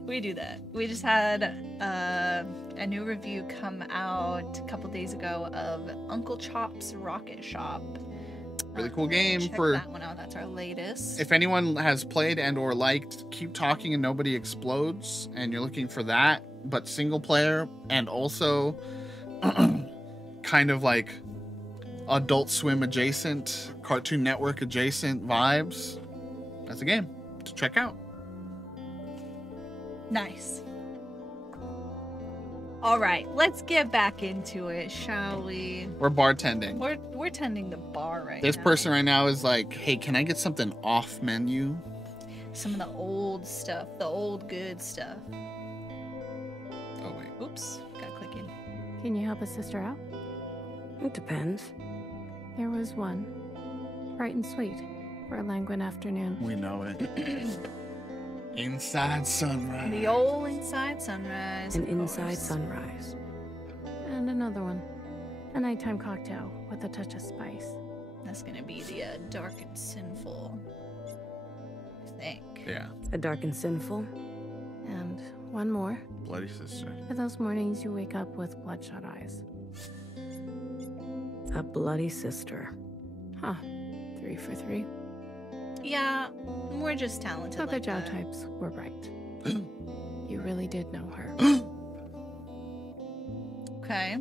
We just had a new review come out a couple days ago of Uncle Chop's Rocket Shop. Really cool game. Check that one out. That's our latest. If anyone has played and or liked Keep Talking and Nobody Explodes, and you're looking for that, but single player and also kind of like Adult Swim adjacent, Cartoon Network adjacent vibes, that's a game to check out. Nice. All right, let's get back into it, shall we? We're bartending. We're tending the bar right now. This person right now is like, hey, can I get something off menu? Some of the old stuff, the old good stuff. Oh, wait. Oops, got clicking. Can you help a sister out? It depends. There was one. Bright and sweet for a languid afternoon. We know it. Inside Sunrise. The old Inside Sunrise. An Inside Sunrise. And another one. A nighttime cocktail with a touch of spice. That's gonna be the Dark and Sinful, I think. Yeah. A Dark and Sinful. And one more. Bloody Sister. For those mornings you wake up with bloodshot eyes. A Bloody Sister. Huh. 3 for 3. Yeah, we're just talented. Other like Jow that. types were right. You really did know her. Okay.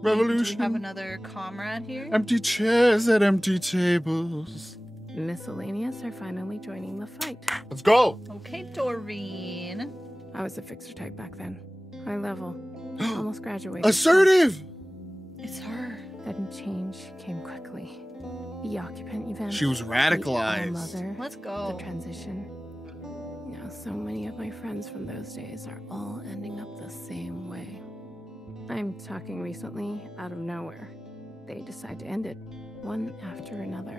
Revolution. Do you have another comrade here? Empty chairs at empty tables. Miscellaneous are finally joining the fight. Let's go. Okay, Doreen. I was a fixer type back then. High level. Almost graduated. Assertive. It's her. Then change came quickly. The occupant event. She was radicalized. Mother, Let's go. The transition. Now, so many of my friends from those days are all ending up the same way. I'm talking recently, out of nowhere. They decide to end it, one after another.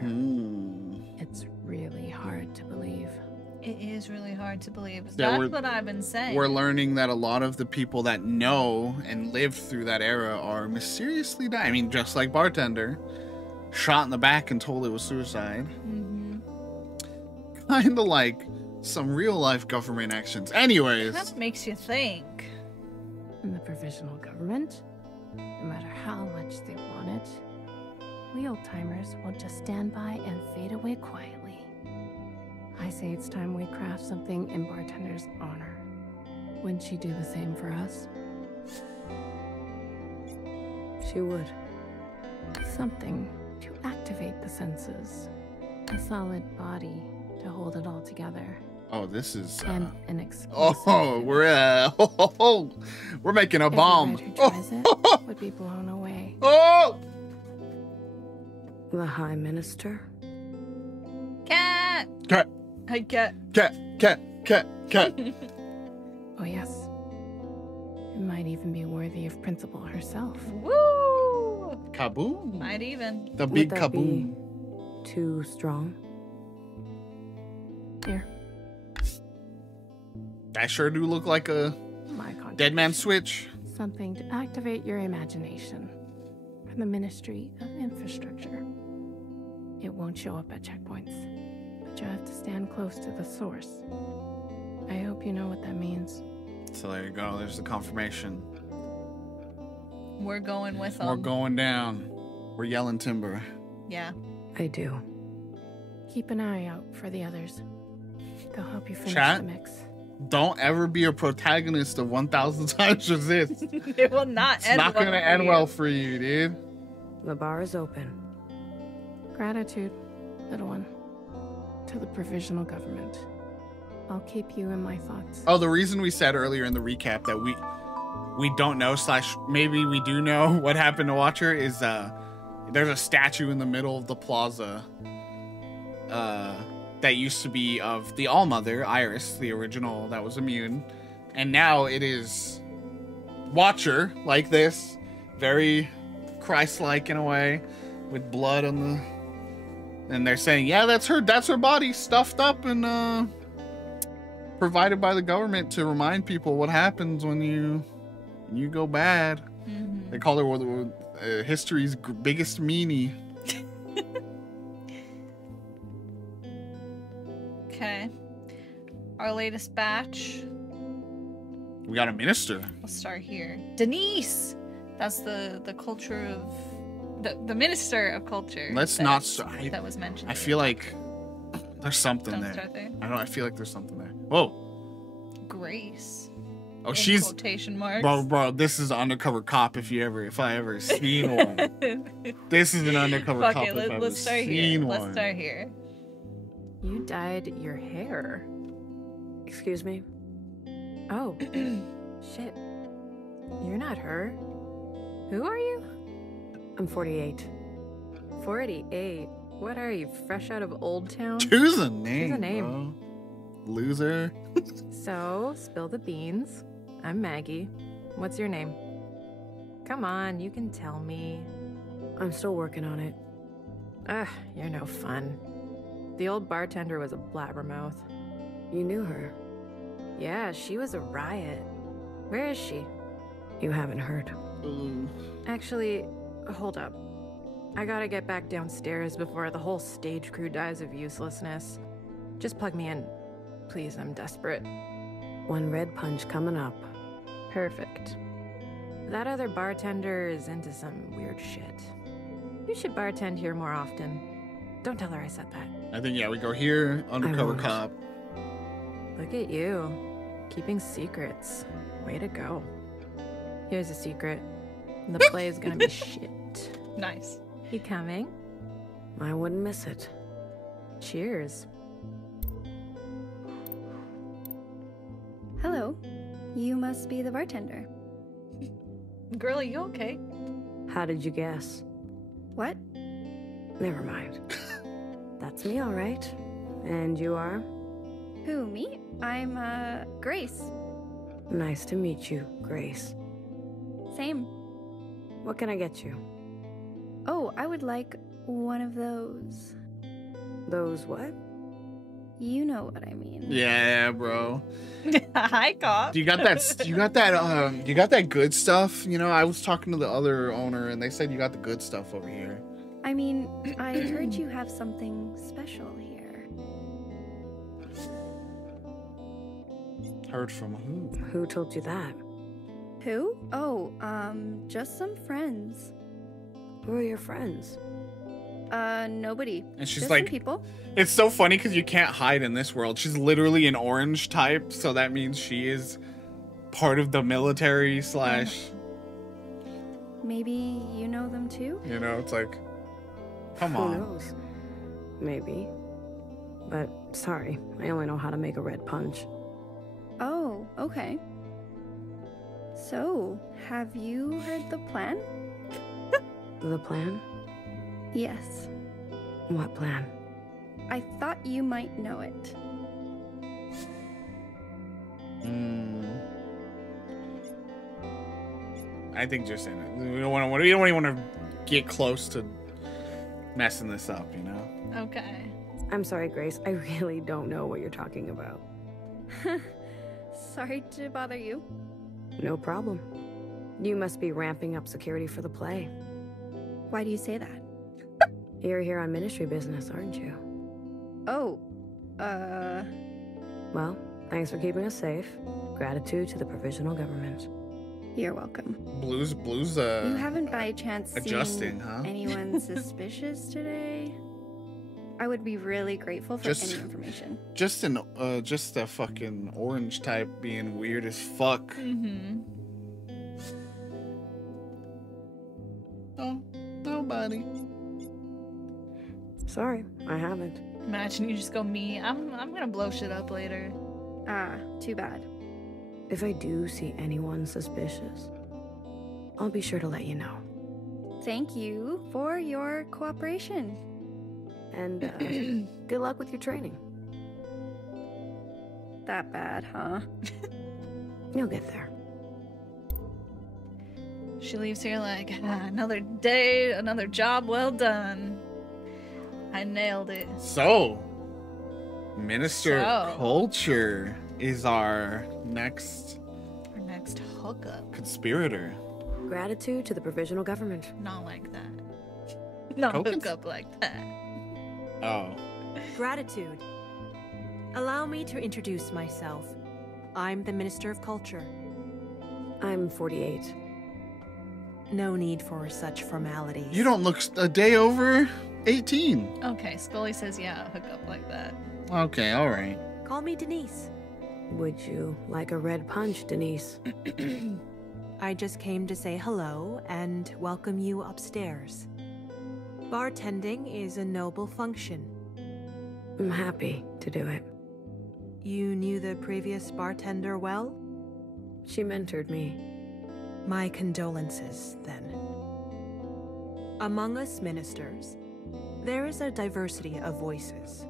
It's really hard to believe. It is really hard to believe. Yeah, That's what I've been saying. We're learning that a lot of the people that know and lived through that era are mysteriously dying. I mean, just like Bartender, shot in the back and told it was suicide. Mm-hmm. Kind of like some real life government actions. Anyways. That makes you think. And the provisional government, no matter how much they want it, we old-timers will just stand by and fade away quietly. I say it's time we craft something in Bartender's honor. Wouldn't she do the same for us? She would. Something to activate the senses. A solid body to hold it all together. Oh, this is. And an exclusive. Oh, we're making a bomb. Every who tries it would be blown away. Oh! The High Minister? Cat. Cat. Hi, cat. Cat. Cat. Cat. Cat. Oh, yes. It might even be worthy of Principal herself. Woo! Kaboom. Might even. The Would big that be kaboom. too strong? Here. That sure do look like a My dead man switch. Something to activate your imagination. From the Ministry of Infrastructure. It won't show up at checkpoints, but you have to stand close to the source. I hope you know what that means. So there you go. There's the confirmation. We're going with them. We're going down. We're yelling timber. Yeah. I do. Keep an eye out for the others. They'll help you finish Chat? the mix. Don't ever be a protagonist of 1,000 Times Resist. It will not It's end not well gonna for end you. well for you, dude. The bar is open. Gratitude, little one, to the provisional government. I'll keep you in my thoughts. Oh, the reason we said earlier in the recap that we don't know / maybe we do know what happened to Watcher is there's a statue in the middle of the plaza that used to be of the All-Mother, Iris, the original that was immune, and now it is Watcher, like this, very Christ-like in a way, with blood on the. And they're saying, yeah, that's her body stuffed up and provided by the government to remind people what happens when you go bad. Mm-hmm. They call her history's biggest meanie. Okay. Our latest batch. We got a minister. We'll start here. Denise. That's the culture of the minister of culture. Let's that- not start. That was mentioned. I feel like there's something Don't there. start there. I feel like there's something there. Whoa. Grace. Oh, In she's quotation marks. bro. This is an undercover cop. If I ever seen one. This is an undercover Fuck cop. it, if I ever let's start here. seen Let's one. start here. You dyed your hair. Excuse me? Oh, shit. You're not her. Who are you? I'm 48. 48. What are you, fresh out of Old Town? Choose a name. Choose a name. Bro. Loser. So, spill the beans. I'm Maggie. What's your name? Come on, you can tell me. I'm still working on it. Ugh, you're no fun. The old bartender was a blabbermouth. You knew her. Yeah, she was a riot. Where is she? You haven't heard. Actually, hold up. I gotta get back downstairs before the whole stage crew dies of uselessness. Just plug me in. Please, I'm desperate. One red punch coming up. Perfect. That other bartender is into some weird shit. You should bartend here more often. Don't tell her I said that. I think, yeah, we go here, undercover won't. cop. Look at you. Keeping secrets. Way to go. Here's a secret. The play is gonna be shit. Nice. You coming? I wouldn't miss it. Cheers. Hello. You must be the bartender. Girl, are you okay? How did you guess? What? Never mind. That's me, all right. And you are? Who, me? I'm, Grace. Nice to meet you, Grace. Same. What can I get you? Oh, I would like one of those. Those what? You know what I mean. Yeah, bro. Hi, cop. You got that good stuff. You know, I was talking to the other owner, and they said you got the good stuff over here. I mean, I heard you have something special here. Heard from who? Who told you that? Who? Oh, just some friends. Who are your friends? Nobody. And she's just like, some people. It's so funny because you can't hide in this world. She's literally an orange type, so that means she is part of the military / Maybe you know them too? you know, it's like, come Who on. knows? Maybe. But sorry, I only know how to make a red punch. Oh, okay. So, have you heard the plan? The plan? Yes. What plan? I thought you might know it. I think just in it. We don't even want to get close to messing this up, you know? Okay. I'm sorry, Grace. I really don't know what you're talking about. Sorry to bother you. No problem. You must be ramping up security for the play. Why do you say that? You're here on ministry business, aren't you? Oh, Well, thanks for keeping us safe. Gratitude to the provisional government. You're welcome. Blue's You haven't by chance adjusting, seen huh? anyone suspicious today? I would be really grateful for any information. Just a fucking orange type being weird as fuck. Mm-hmm. Oh, nobody. Sorry, I haven't. Imagine you just go me. I'm gonna blow shit up later. Ah, too bad. If I do see anyone suspicious, I'll be sure to let you know. Thank you for your cooperation. And good luck with your training. That bad, huh? You'll get there. She leaves here like, another day, another job well done. I nailed it. So, Minister of Culture is our next hookup. Conspirator. Gratitude to the provisional government. Not like that. Not hookup like that. Oh. Gratitude. Allow me to introduce myself. I'm the Minister of Culture. I'm 48. No need for such formalities. You don't look a day over 18. Okay, Scully says yeah, hookup like that. Okay, all right. Call me Denise. Would you like a red punch, Denise? I just came to say hello and welcome you upstairs. Bartending is a noble function. I'm happy to do it. You knew the previous bartender well? She mentored me. My condolences, then. Among us ministers, there is a diversity of voices.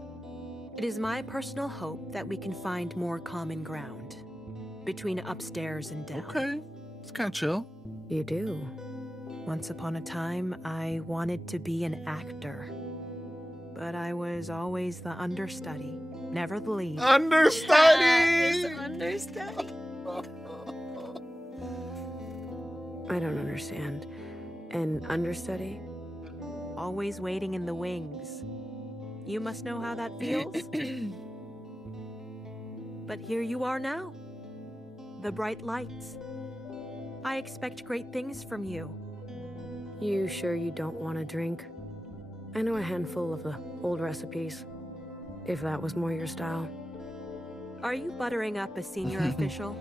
It is my personal hope that we can find more common ground between upstairs and down. Okay, it's kind of chill. You do. Once upon a time, I wanted to be an actor. But I was always the understudy, never the lead. Understudy! Understudy. I don't understand. An understudy? Always waiting in the wings. You must know how that feels. But here you are now. The bright lights. I expect great things from you. You sure you don't want a drink? I know a handful of the old recipes, if that was more your style. Are you buttering up a senior official?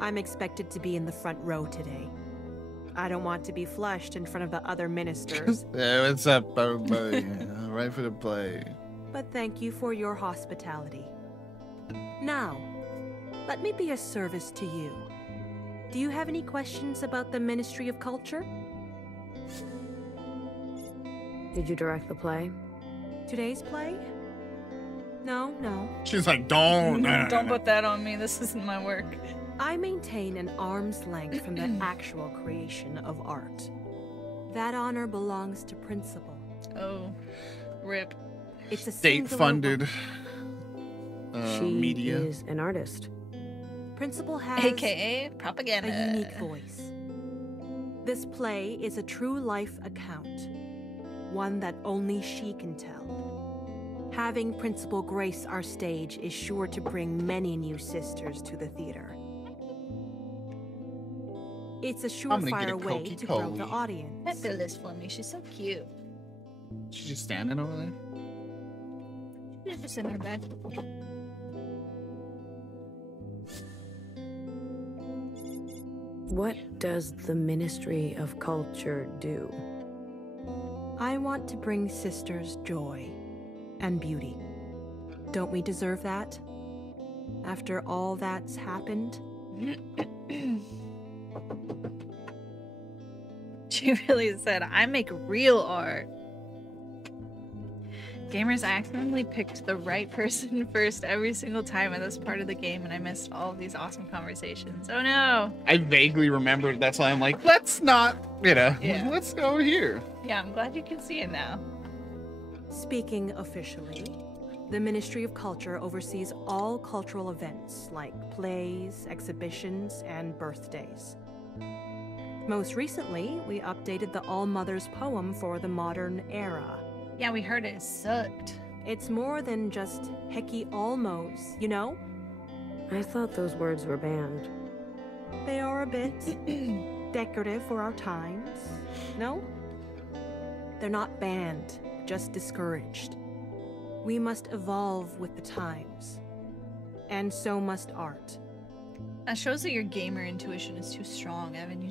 I'm expected to be in the front row today. I don't want to be flushed in front of the other ministers. Yeah, what's up, everybody? Right for the play. But thank you for your hospitality. Now, let me be a service to you. Do you have any questions about the Ministry of Culture? Did you direct the play? Today's play? No. She's like, don't put that on me. This isn't my work. I maintain an arm's length from the actual creation of art. That honor belongs to Principal. Oh, rip. It's a state-funded She media. is an artist. Principal has AKA propaganda. A unique voice. This play is a true life account, one that only she can tell. Having Principal grace our stage is sure to bring many new sisters to the theater. It's a surefire way to grow the audience. I feel this for me. She's so cute. She's just standing over there. She's just in her bed. What does the Ministry of Culture do? I want to bring sisters joy and beauty. Don't we deserve that? After all that's happened? She really said, I make real art. Gamers, I accidentally picked the right person first every single time at this part of the game, and I missed all of these awesome conversations. Oh no! I vaguely remembered. That's why I'm like, let's not, Yeah. let's go here. Yeah, I'm glad you can see it now. Speaking officially, the Ministry of Culture oversees all cultural events like plays, exhibitions, and birthdays. Most recently, we updated the All Mothers poem for the modern era. Yeah, we heard it sucked. It's more than just Hecky Almos, you know? I thought those words were banned. They are a bit decorative for our times, no? They're not banned, just discouraged. We must evolve with the times. And so must art. That shows that your gamer intuition is too strong, Evan.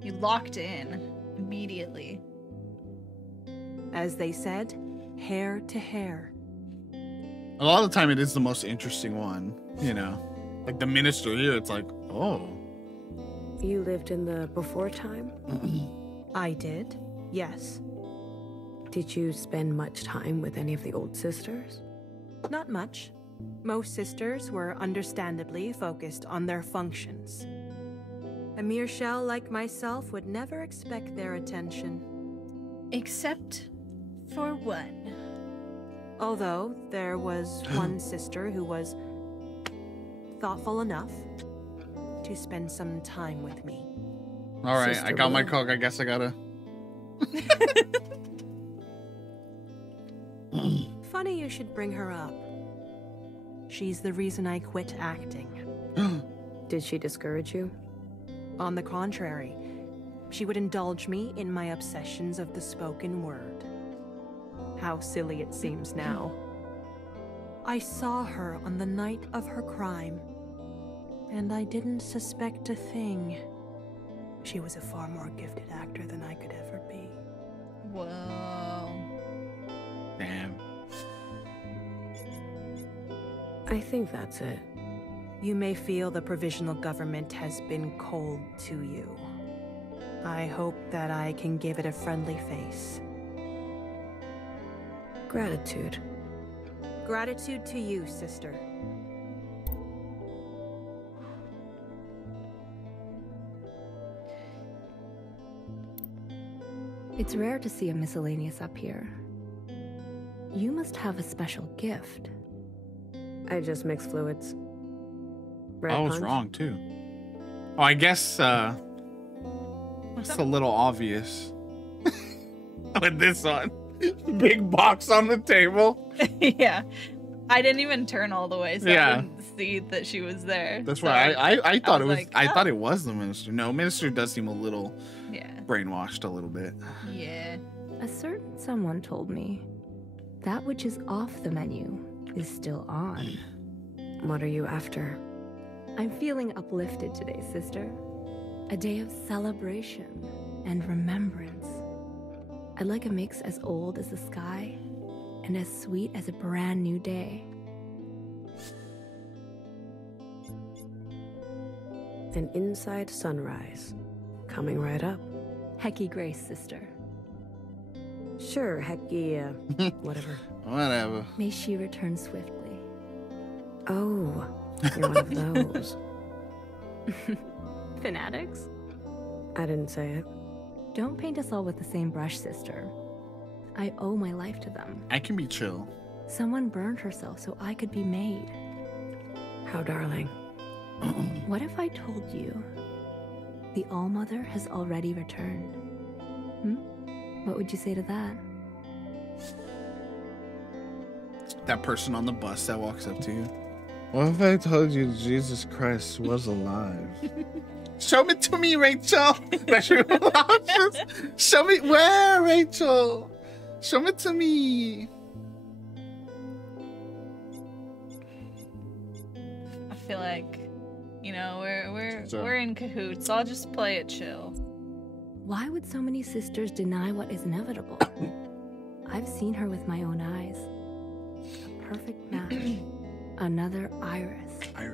You locked in immediately. As they said, hair to hair. A lot of the time, it is the most interesting one. You know, like the minister here. It's like, oh. You lived in the before time? I did, yes. Did you spend much time with any of the old sisters? Not much. Most sisters were understandably focused on their functions. A mere shell like myself would never expect their attention. Except for one. Although there was one sister who was thoughtful enough to spend some time with me. All right, Sister I got my Blue. Coke. I guess I gotta. Funny you should bring her up. She's the reason I quit acting. Did she discourage you? On the contrary, she would indulge me in my obsessions of the spoken word. How silly it seems now. I saw her on the night of her crime, and I didn't suspect a thing. She was a far more gifted actor than I could ever be. Whoa. Damn. I think that's it. You may feel the provisional government has been cold to you. I hope that I can give it a friendly face. Gratitude. Gratitude to you, sister. It's rare to see a miscellaneous up here. You must have a special gift. I just mix fluids. Red I was punch? wrong too. Oh, I guess it's a little obvious with this one. Big box on the table. Yeah. I didn't even turn all the way, so Yeah. I didn't see that she was there. That's So why I thought it was. like, I oh. thought it was the minister. No, minister does seem a little Yeah. brainwashed a little bit. Yeah. A certain someone told me that which is off the menu is still on. What are you after? I'm feeling uplifted today, sister. A day of celebration and remembrance. I'd like a mix as old as the sky and as sweet as a brand new day. An inside sunrise. Coming right up. Hecky Grace, sister. Sure, Hecky, whatever. Whatever. May she return swiftly. Oh, you're one of those. Fanatics? I didn't say it. Don't paint us all with the same brush, sister. I owe my life to them. I can be chill. Someone burned herself so I could be made. How darling. What if I told you the All-Mother has already returned? What would you say to that? That person on the bus that walks up to you. What if I told you Jesus Christ was alive? Show it to me, Rachel. Show me where, Rachel. Show it to me. I feel like, you know, we're So- we're in cahoots. I'll just play it chill. Why would so many sisters deny what is inevitable? I've seen her with my own eyes. A perfect match. Another Iris.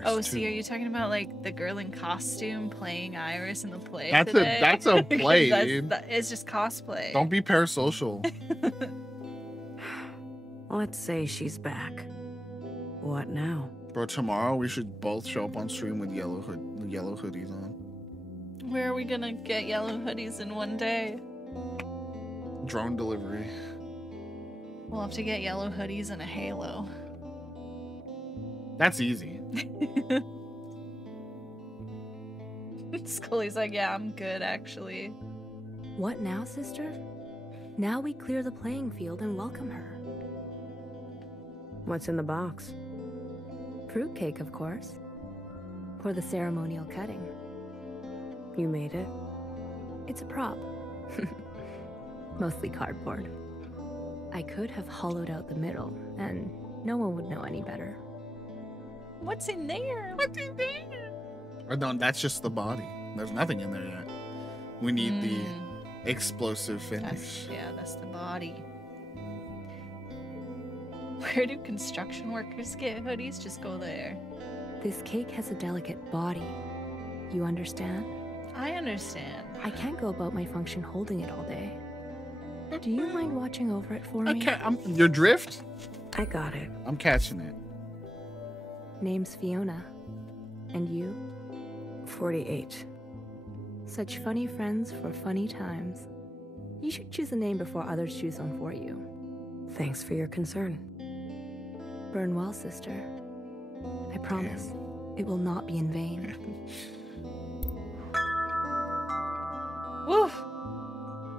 Oh, so are you talking about like the girl in costume playing Iris in the play? That's today? a play, dude. It's just cosplay. Don't be parasocial. Let's say she's back. What now? Bro, tomorrow we should both show up on stream with yellow hoodies on. Where are we gonna get yellow hoodies in one day? Drone delivery. We'll have to get yellow hoodies and a halo. That's easy. Scully's like, yeah, I'm good, actually. What now, sister? Now we clear the playing field and welcome her. What's in the box? Fruitcake, of course. For the ceremonial cutting. You made it? It's a prop. Mostly cardboard. I could have hollowed out the middle, and no one would know any better. What's in there? What's in there? Or no, that's just the body. There's nothing in there yet. We need the explosive finish. That's the body. Where do construction workers get hoodies? Just go there. This cake has a delicate body. You understand? I understand. I can't go about my function holding it all day. Do you mind watching over it for me? Okay, your drift? I got it. I'm catching it. Name's Fiona. And you? 48. Such funny friends for funny times. You should choose a name before others choose one for you. Thanks for your concern. Burn well, sister. I promise, it will not be in vain. Woo!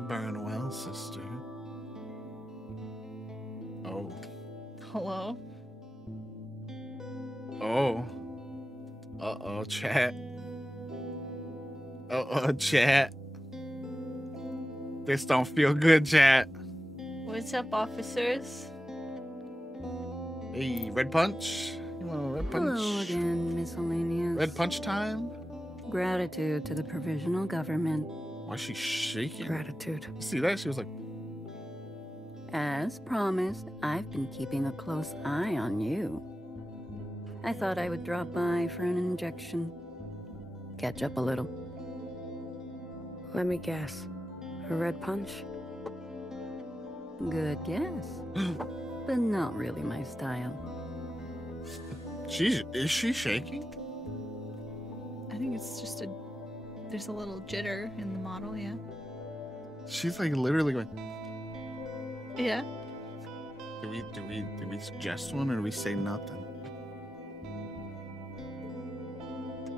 Burn well, sister. Oh. Hello? Oh. Uh-oh, chat. Uh-oh, chat. This don't feel good, chat. What's up, officers? Hey, red punch? You want a red punch? Hello again, miscellaneous. Red punch time? Gratitude to the provisional government. Why is she shaking? Gratitude. See that? She was like... As promised, I've been keeping a close eye on you. I thought I would drop by for an injection. Catch up a little. Let me guess. A red punch? Good guess. But not really my style. Is she shaking? I think it's just there's a little jitter in the model, yeah. She's like literally going... Yeah. Do we suggest one or do we say nothing?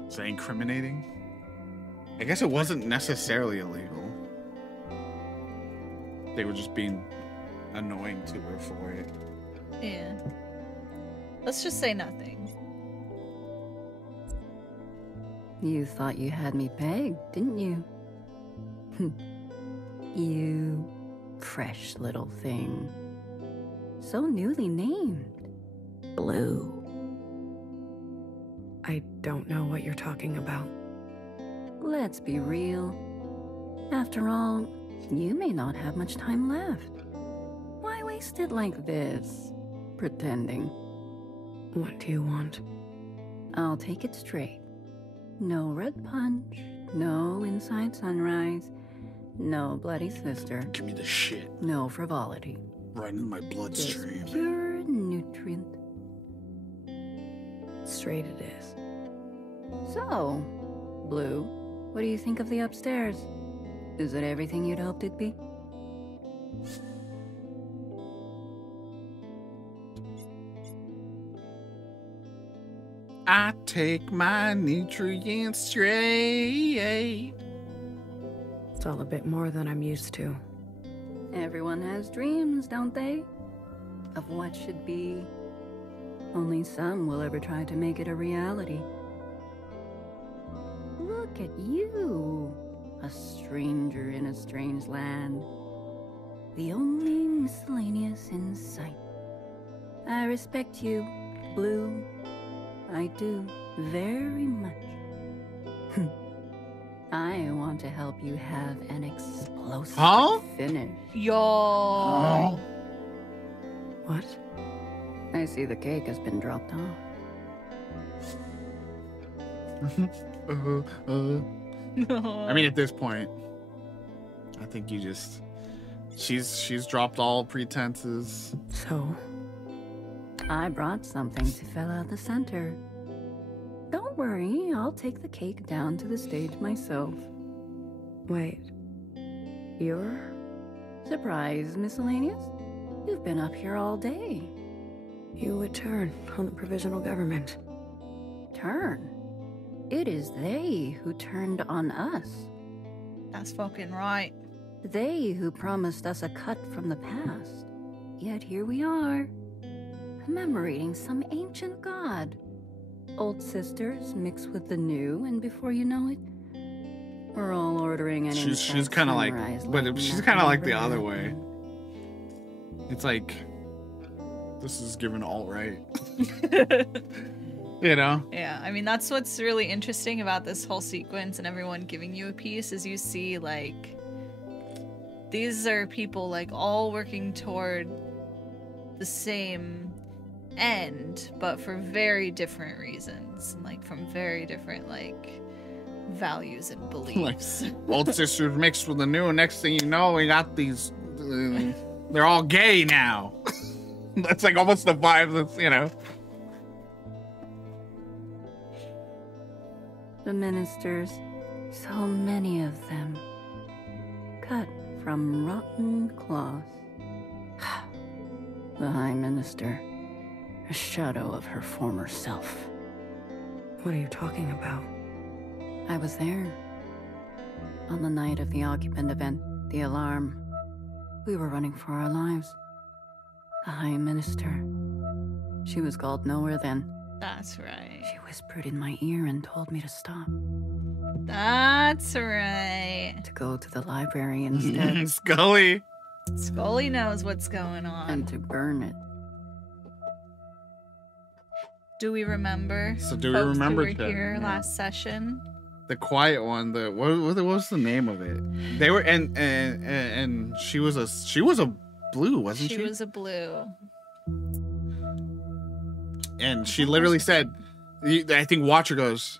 Is that incriminating? I guess it wasn't necessarily illegal. They were just being annoying to her for it. Yeah. Let's just say nothing. You thought you had me pegged, didn't you? You fresh little thing. So newly named. Blue. I don't know what you're talking about. Let's be real. After all, you may not have much time left. Why waste it like this? Pretending. What do you want? I'll take it straight. No red punch, no inside sunrise, no bloody sister. Give me the shit. No frivolity. Right in my bloodstream. Just pure nutrient. Straight it is. So, Blue, what do you think of the upstairs? Is it everything you'd hoped it'd be? I take my nutrients straight. It's all a bit more than I'm used to. Everyone has dreams, don't they? Of what should be. Only some will ever try to make it a reality. Look at you, a stranger in a strange land. The only miscellaneous in sight. I respect you, Blue. I do, very much. I want to help you have an explosive finish. Yo. What? I see the cake has been dropped off. I mean, at this point, I think you just... She's dropped all pretenses. So, I brought something to fill out the center. Don't worry, I'll take the cake down to the stage myself. Wait. You're... Surprise, Miscellaneous? You've been up here all day. You would turn on the provisional government. Turn? It is they who turned on us. That's fucking right. They who promised us a cut from the past. Yet here we are, commemorating some ancient god. Old sisters mixed with the new, and before you know it, we're all ordering an She's kind of like, but she's kind of like the other way. It's like, this is given alt-right. You know? Yeah, I mean, that's what's really interesting about this whole sequence and everyone giving you a piece is you see, like, these are people, like, all working toward the same end, but for very different reasons. Like, from very different, like, values and beliefs. Like, old sisters mixed with the new, and next thing you know, we got these, they're all gay now. That's, like, almost the vibe that's, you know. The ministers, so many of them, cut from rotten cloth. The High Minister, a shadow of her former self. What are you talking about? I was there. On the night of the occupant event, the alarm. We were running for our lives. The High Minister. She was called nowhere then. That's right. She whispered in my ear and told me to stop. That's right. To go to the library instead. Scully. Scully knows what's going on. And to burn it. Do we remember? So do we remember who were here last session? The quiet one. The what was the name of it? They were and she was a blue, wasn't she? She was a blue. And she literally said, I think Watcher goes,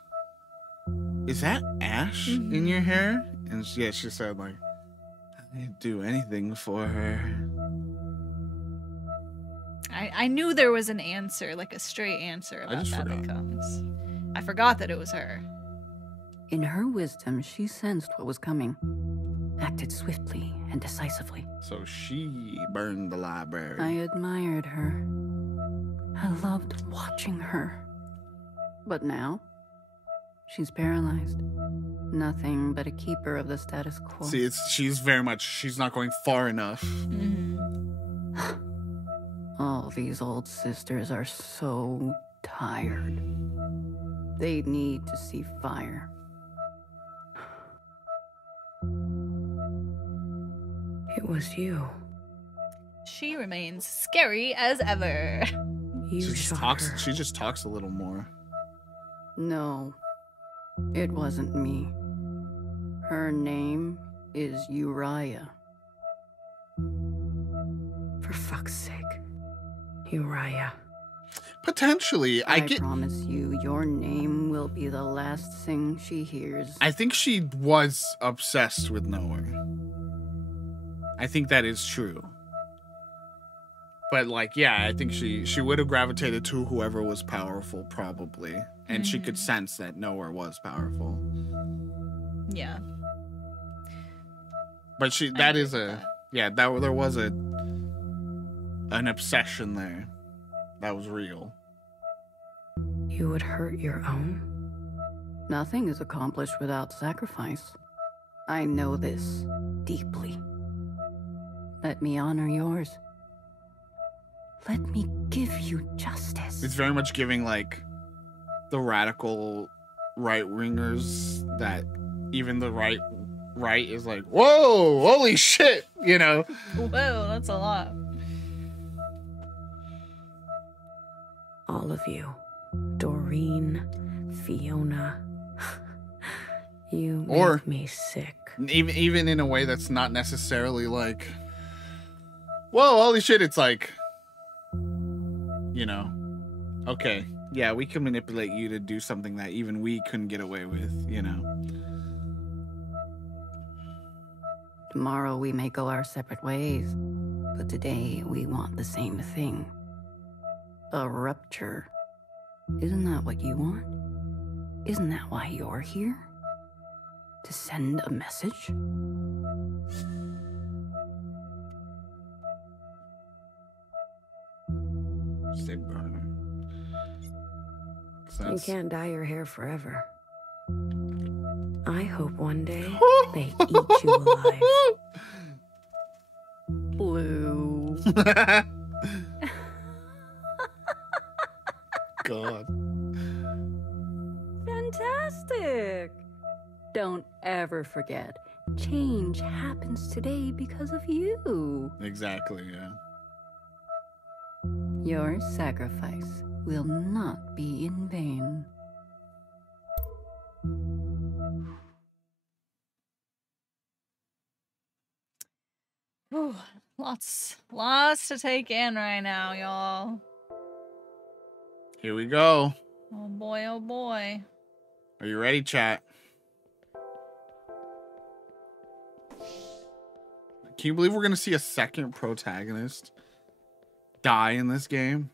"Is that ash in your hair?" And she said, like, "I'd do anything for her." I knew there was an answer, like a straight answer about that comes. I forgot that it was her. In her wisdom, she sensed what was coming, acted swiftly and decisively. So she burned the library. I admired her. I loved watching her. But now, she's paralyzed. Nothing but a keeper of the status quo. See, she's not going far enough. All these old sisters are so tired. They need to see fire. It was you. She remains scary as ever. She just talks a little more. No, it wasn't me. Her name is Uriah. For fuck's sake. Uriah. Potentially. I promise you, your name will be the last thing she hears. I think she was obsessed with Nowhere. I think that is true. But, like, yeah, I think she would have gravitated to whoever was powerful, probably. And she could sense that Nowhere was powerful. Yeah. But there was an obsession there. That was real. You would hurt your own? Nothing is accomplished without sacrifice. I know this deeply. Let me honor yours. Let me give you justice. It's very much giving, like, the radical right-wingers that even the right is like, whoa, holy shit, you know? Whoa, that's a lot. All of you. Doreen, Fiona. You make me sick. Even in a way that's not necessarily like, whoa, holy shit, it's like, you know, okay, yeah, we can manipulate you to do something that even we couldn't get away with, you know. Tomorrow we may go our separate ways, but today we want the same thing. A rupture. Isn't that what you want? Isn't that why you're here? To send a message? Stay burning. You can't dye your hair forever. I hope one day they eat you alive. Blue. God. Fantastic. Don't ever forget, change happens today because of you. Exactly, yeah. Your sacrifice will not be in vain. Whew, lots to take in right now, y'all. Here we go. Oh boy, oh boy. Are you ready, chat? Can you believe we're gonna see a second protagonist die in this game?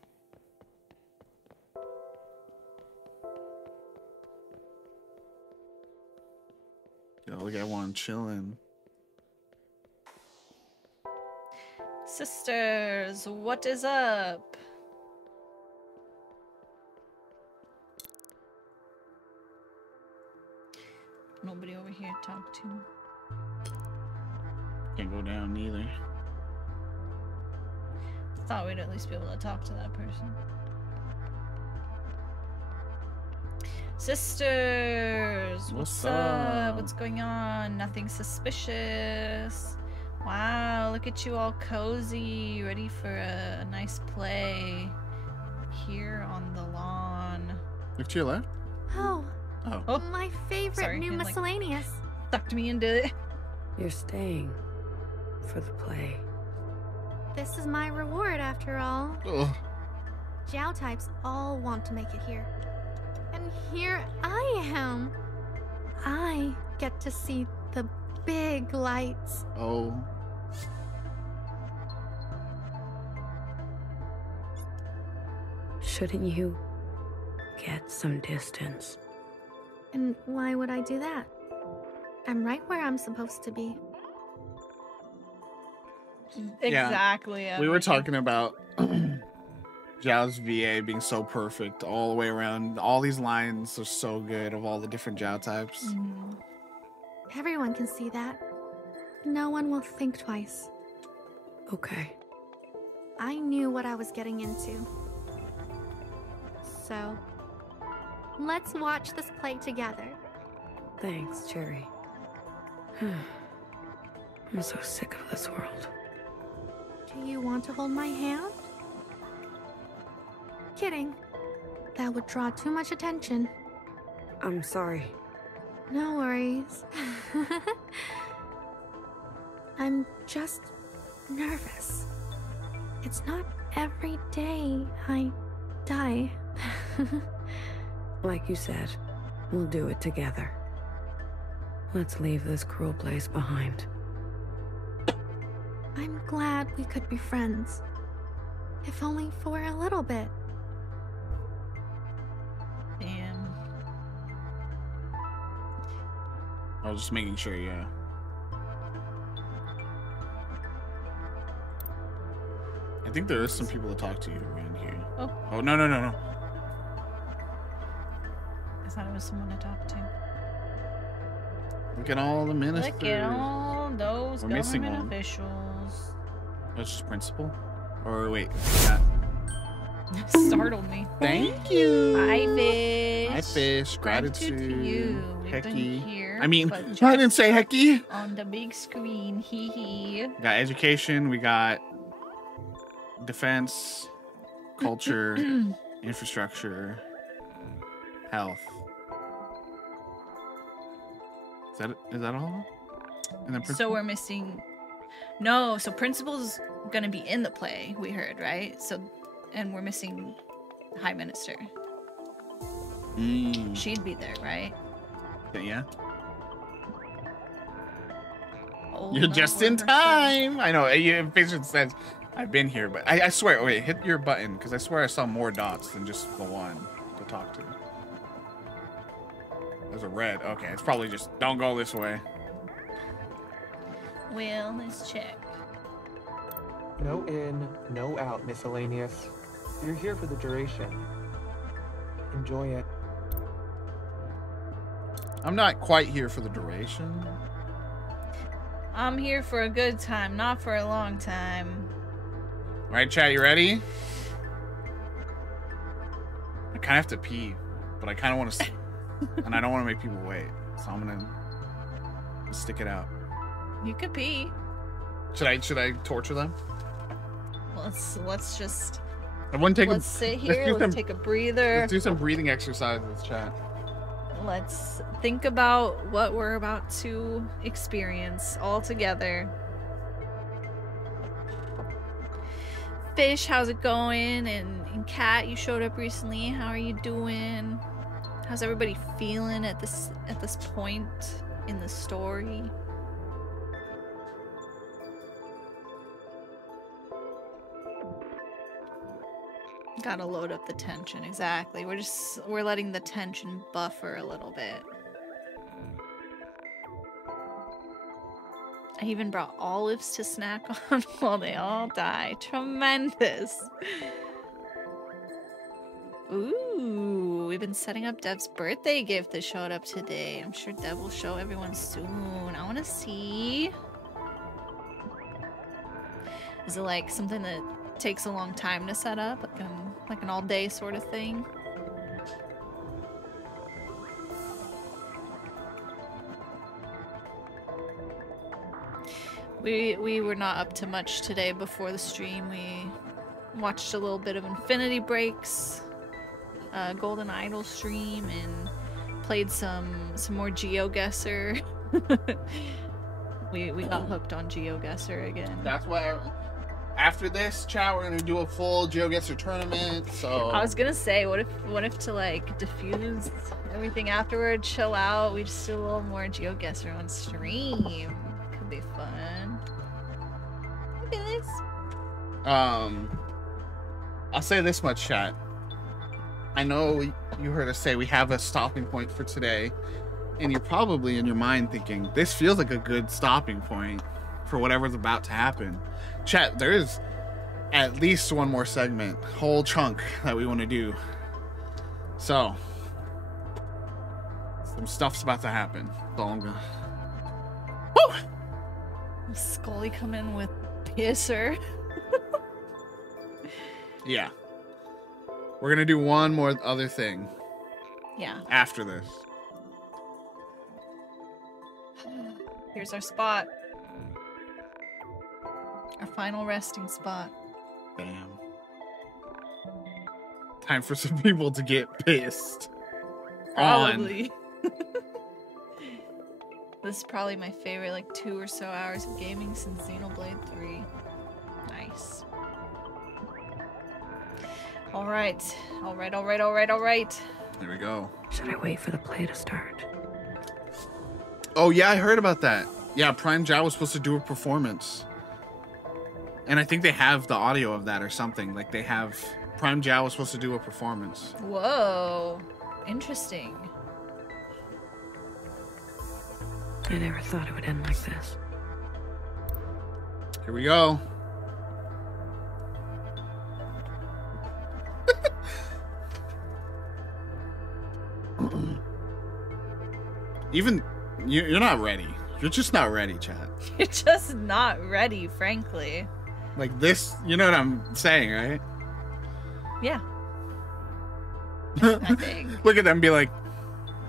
Yo, look at one chilling. Sisters, what is up? Nobody over here to talk to. Can't go down neither. Thought we'd at least be able to talk to that person. Sisters, what's up? What's going on? Nothing suspicious. Wow, look at you all cozy, ready for a nice play here on the lawn. Look to your left. Oh. Oh. My favorite Sorry, new you, miscellaneous. Sucked me into it. You're staying for the play. This is my reward after all. Ugh. Jiao types all want to make it here. And here I am. I get to see the big lights. Oh. Shouldn't you get some distance? And why would I do that? I'm right where I'm supposed to be. Exactly. Yeah. We were talking about Jiao's VA being so perfect all the way around. All these lines are so good of all the different Jiao types. Mm. Everyone can see that. No one will think twice. Okay. I knew what I was getting into. So, let's watch this play together. Thanks, Cherry. I'm so sick of this world. Do you want to hold my hand? Kidding. That would draw too much attention. I'm sorry. No worries. I'm just nervous. It's not every day I die. Like you said, we'll do it together. Let's leave this cruel place behind. I'm glad we could be friends. If only for a little bit. Damn. I was just making sure, yeah. I think there is some people to talk to around here. Oh. Oh, no. I thought it was someone to talk to. Look at all the ministers. Look at all those We're missing government one. officials. That's just principal? Or wait, Startled me. Thank you. Hi, Fish. Hi, Fish. Gratitude to you. We've been Hecky. here, I mean, but I didn't say Hecky. on the big screen. Hee hee. We got education. We got defense, culture, infrastructure, health. Is that all? And then So we're missing. No, so principal's gonna be in the play. We heard, right? So, and we're missing High Minister. She'd be there, right? Yeah. Oh, You're no, just we're in her time. I know. Vision says I've been here, but I swear. Wait, hit your button because I swear I saw more dots than just the one to talk to. There's a red. Okay, it's probably just don't go this way. Well, let's check. No in, no out, miscellaneous. You're here for the duration. Enjoy it. I'm not quite here for the duration. I'm here for a good time, not for a long time. All right, chat, you ready? I kind of have to pee, but I kind of want to, and I don't want to make people wait, so I'm gonna stick it out. You could pee. Should I torture them? Let's just. Everyone take let's sit here. Let's take a breather. Let's do some breathing exercises, chat. Let's think about what we're about to experience all together. Fish, how's it going? And Kat, you showed up recently. How are you doing? How's everybody feeling at this point in the story? Gotta load up the tension, exactly. We're letting the tension buffer a little bit. I even brought olives to snack on while they all die. Tremendous. Ooh, we've been setting up Dev's birthday gift that showed up today. I'm sure Dev will show everyone soon. I want to see. Is it like something that takes a long time to set up, like an all-day sort of thing? We were not up to much today before the stream. We watched a little bit of Infinity Breaks, Golden Idol stream, and played some more GeoGuessr. we got hooked on GeoGuessr again. That's why after this, chat, we're gonna do a full GeoGuessr tournament. So I was gonna say, what if to like diffuse everything afterward, chill out, we just do a little more GeoGuessr on stream. Could be fun. Look at this. I'll say this much, chat. I know you heard us say we have a stopping point for today, and you're probably in your mind thinking, this feels like a good stopping point for whatever's about to happen. Chat, there is at least one more segment, whole chunk, that we want to do. So, some stuff's about to happen. So I'm gonna... Woo! Scully come in with pisser. Yeah. We're gonna do one more other thing. Yeah. After this. Here's our spot. Our final resting spot. Bam. Time for some people to get pissed. Probably. This is probably my favorite, like, 2 or so hours of gaming since Xenoblade 3. Nice. Alright. Alright. There we go. Should I wait for the play to start? Oh, yeah, I heard about that. Yeah, Prime Jao was supposed to do a performance. And I think they have the audio of that or something. Like, they have... Prime Jao was supposed to do a performance. Whoa. Interesting. I never thought it would end like this. Here we go. Even... You're not ready. You're just not ready, chat. You're just not ready, frankly. Like this, you know what I'm saying, right? Yeah. I think. Look at them be like...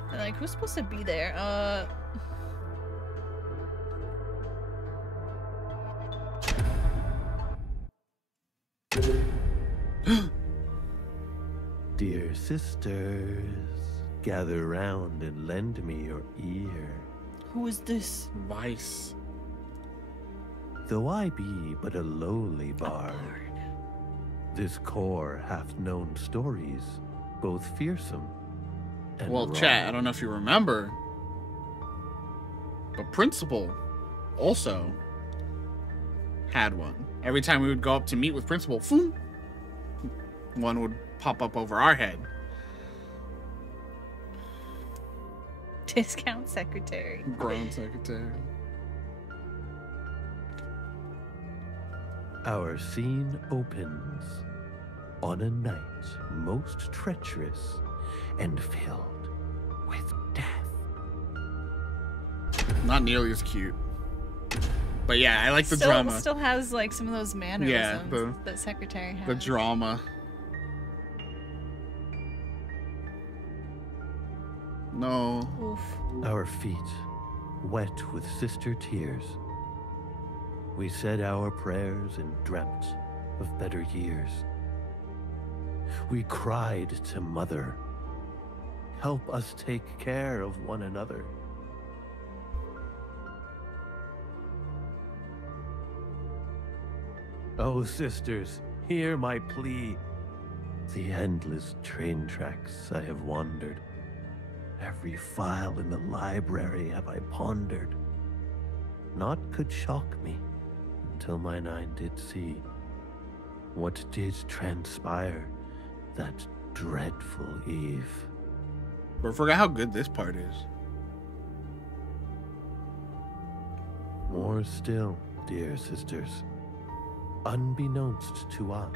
They're like, who's supposed to be there? Dear sisters, gather round and lend me your ear. Who is this? Vice. Though I be but a lowly bard, this core hath known stories, both fearsome and Well, wrong. chat, I don't know if you remember, but Principal also had one. Every time we would go up to meet with Principal, boom, one would pop up over our head. Discount secretary. Ground secretary. Our scene opens on a night most treacherous and filled with death. Not nearly as cute. But yeah, I like the still, drama. Still has like some of those mannerisms Yeah, that secretary has. The drama. No. Oof. Our feet wet with sister tears. We said our prayers and dreamt of better years. We cried to Mother, help us take care of one another. Oh, sisters, hear my plea. The endless train tracks I have wandered. Every file in the library have I pondered. Naught could shock me until mine eye did see what did transpire that dreadful eve. But I forgot how good this part is. More still, dear sisters. Unbeknownst to us,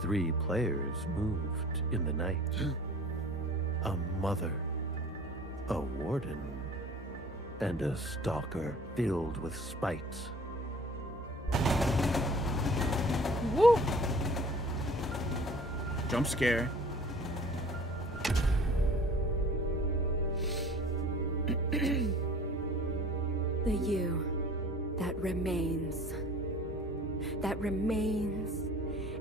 3 players moved in the night. A mother, a warden, and a stalker filled with spite. Woo! Jump scare. The you that remains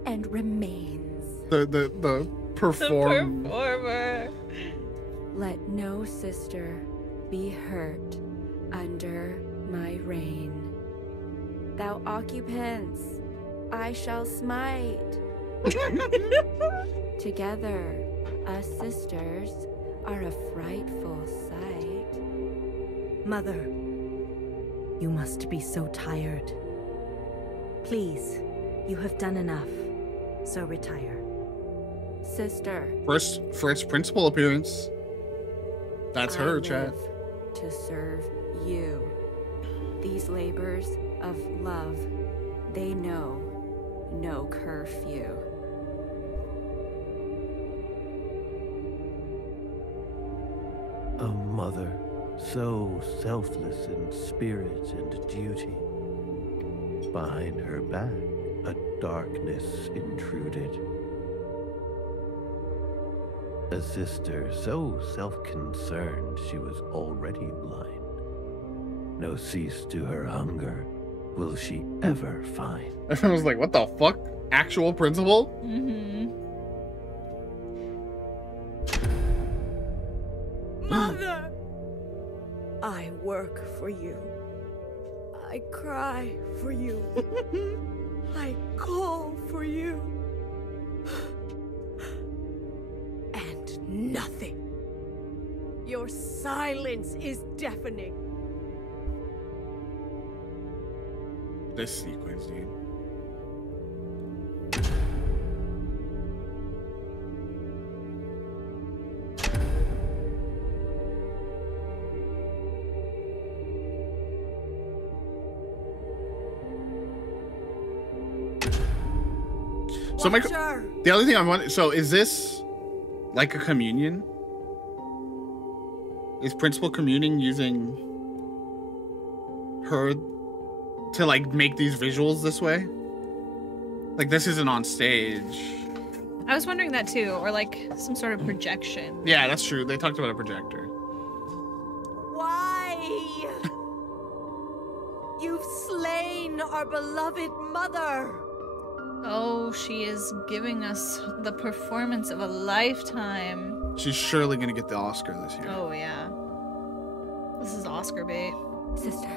and remains. The perform. The performer. Let no sister be hurt under my reign. Thou occupants, I shall smite. Together, us sisters are a frightful sight. Mother, you must be so tired. Please, you have done enough, so retire. Sister. First principal appearance. That's her, chat. To serve you. These labors of love, they know no curfew. A mother so selfless in spirit and duty. Behind her back, a darkness intruded. A sister so self-concerned she was already blind. No cease to her hunger will she ever find. Everyone was like, what the fuck? Actual principal? Mm-hmm. Mother! I work for you. I cry for you. I call for you. And nothing. Your silence is deafening. This sequence, dude. So the other thing I want, so is this like a communion? Is Principal communing using her to like make these visuals this way? Like this isn't on stage. I was wondering that too, or like some sort of projection. Yeah, that's true. They talked about a projector. Why? You've slain our beloved mother. Oh, she is giving us the performance of a lifetime. She's surely gonna get the Oscar this year. Oh yeah. This is Oscar bait. Sister,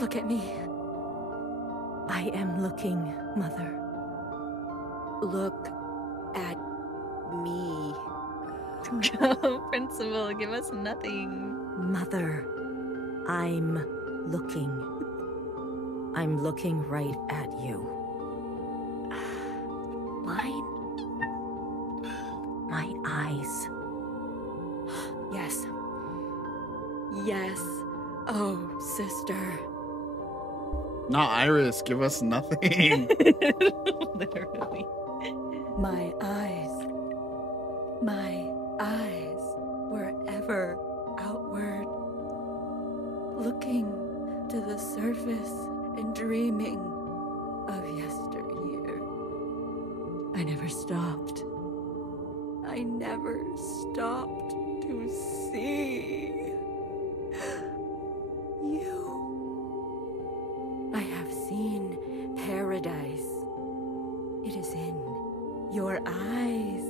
look at me. I am looking, Mother. Look at me. Principal, give us nothing. Mother, I'm looking. I'm looking right at you. Mine? My eyes. Yes. Yes. Oh, sister. Not Iris. Give us nothing. Literally. My eyes. My eyes were ever outward, looking to the surface and dreaming of yesteryear. I never stopped. I never stopped to see you. I have seen paradise. It is in your eyes.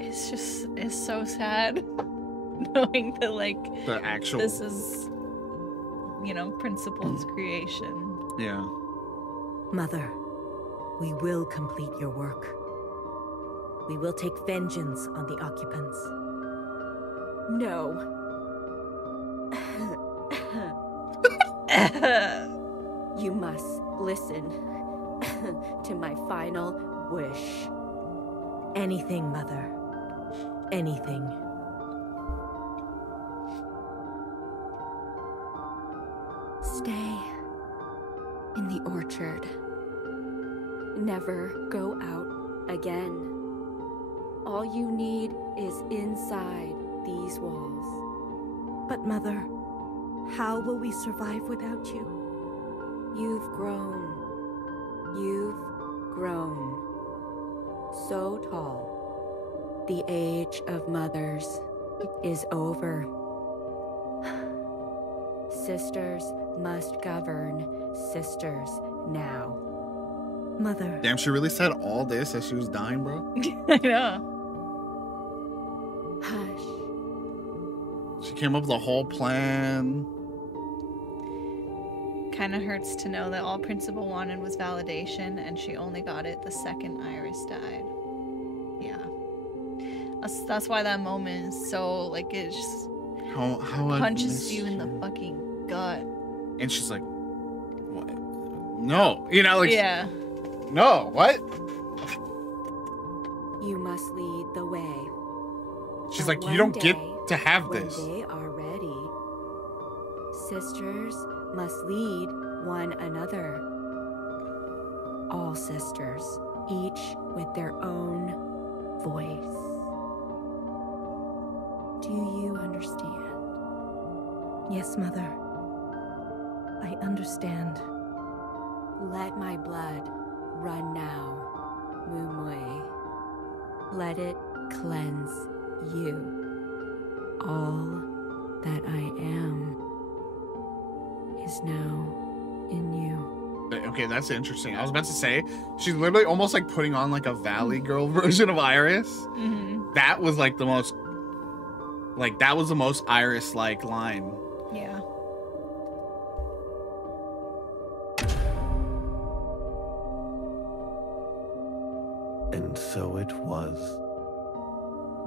It's so sad knowing that, like, The actual- this is, you know, Principal's creation. Yeah. Mother, we will complete your work. We will take vengeance on the occupants. No. You must listen to my final wish. Anything, Mother. Anything. Stay in the orchard. Never go out again. All you need is inside these walls. But Mother, how will we survive without you? You've grown. You've grown. So tall. The age of mothers is over. Sisters must govern sisters now. Mother. Damn, she really said all this as she was dying, bro. I know. Hush. She came up with a whole plan. Kind of hurts to know that all Principal wanted was validation, and she only got it the second Iris died. Yeah. That's why that moment is so, like, it just How punches you in the fucking gut. And she's like, what? No. You know, like, yeah. No, what? You must lead the way. She's But like, you don't one get day, to have when this. they are ready, sisters must lead one another. All sisters, each with their own voice. Do you understand? Yes, Mother. I understand. Let my blood run now, Mumwe. Let it cleanse you. All that I am is now in you. Okay, that's interesting. I was about to say, she's literally almost like putting on like a Valley Girl version of Iris. Mm-hmm. That was like the most, like, that was the most Iris-like line. Yeah. And so it was.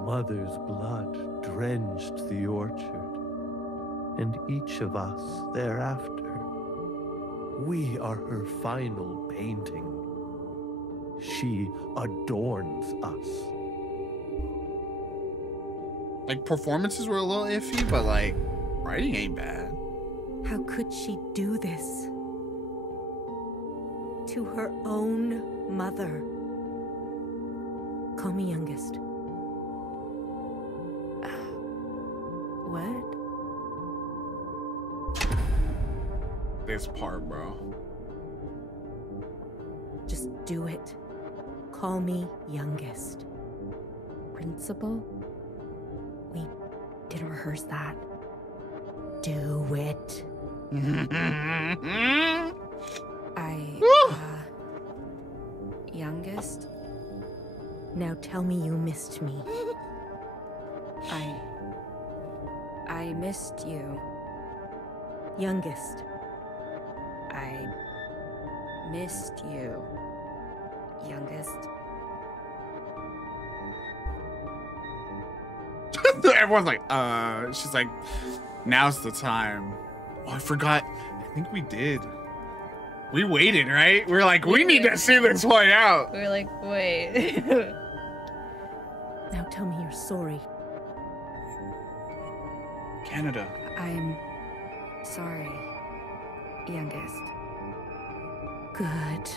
Mother's blood drenched the orchard, and each of us thereafter. We are her final painting. She adorns us. Like, performances were a little iffy, but like, writing ain't bad. How could she do this? To her own mother. Call me youngest. What? This part, bro. Just do it. Call me youngest. Principal? We didn't rehearse that. Do it. Youngest? Now tell me you missed me. I missed you. Youngest. I missed you. Youngest. Everyone's like, she's like, now's the time. Oh, I forgot. I think we did. We waited, right? We're like, we need to see this play out. We're like, wait. Now tell me you're sorry. Canada. I'm sorry, youngest. Good.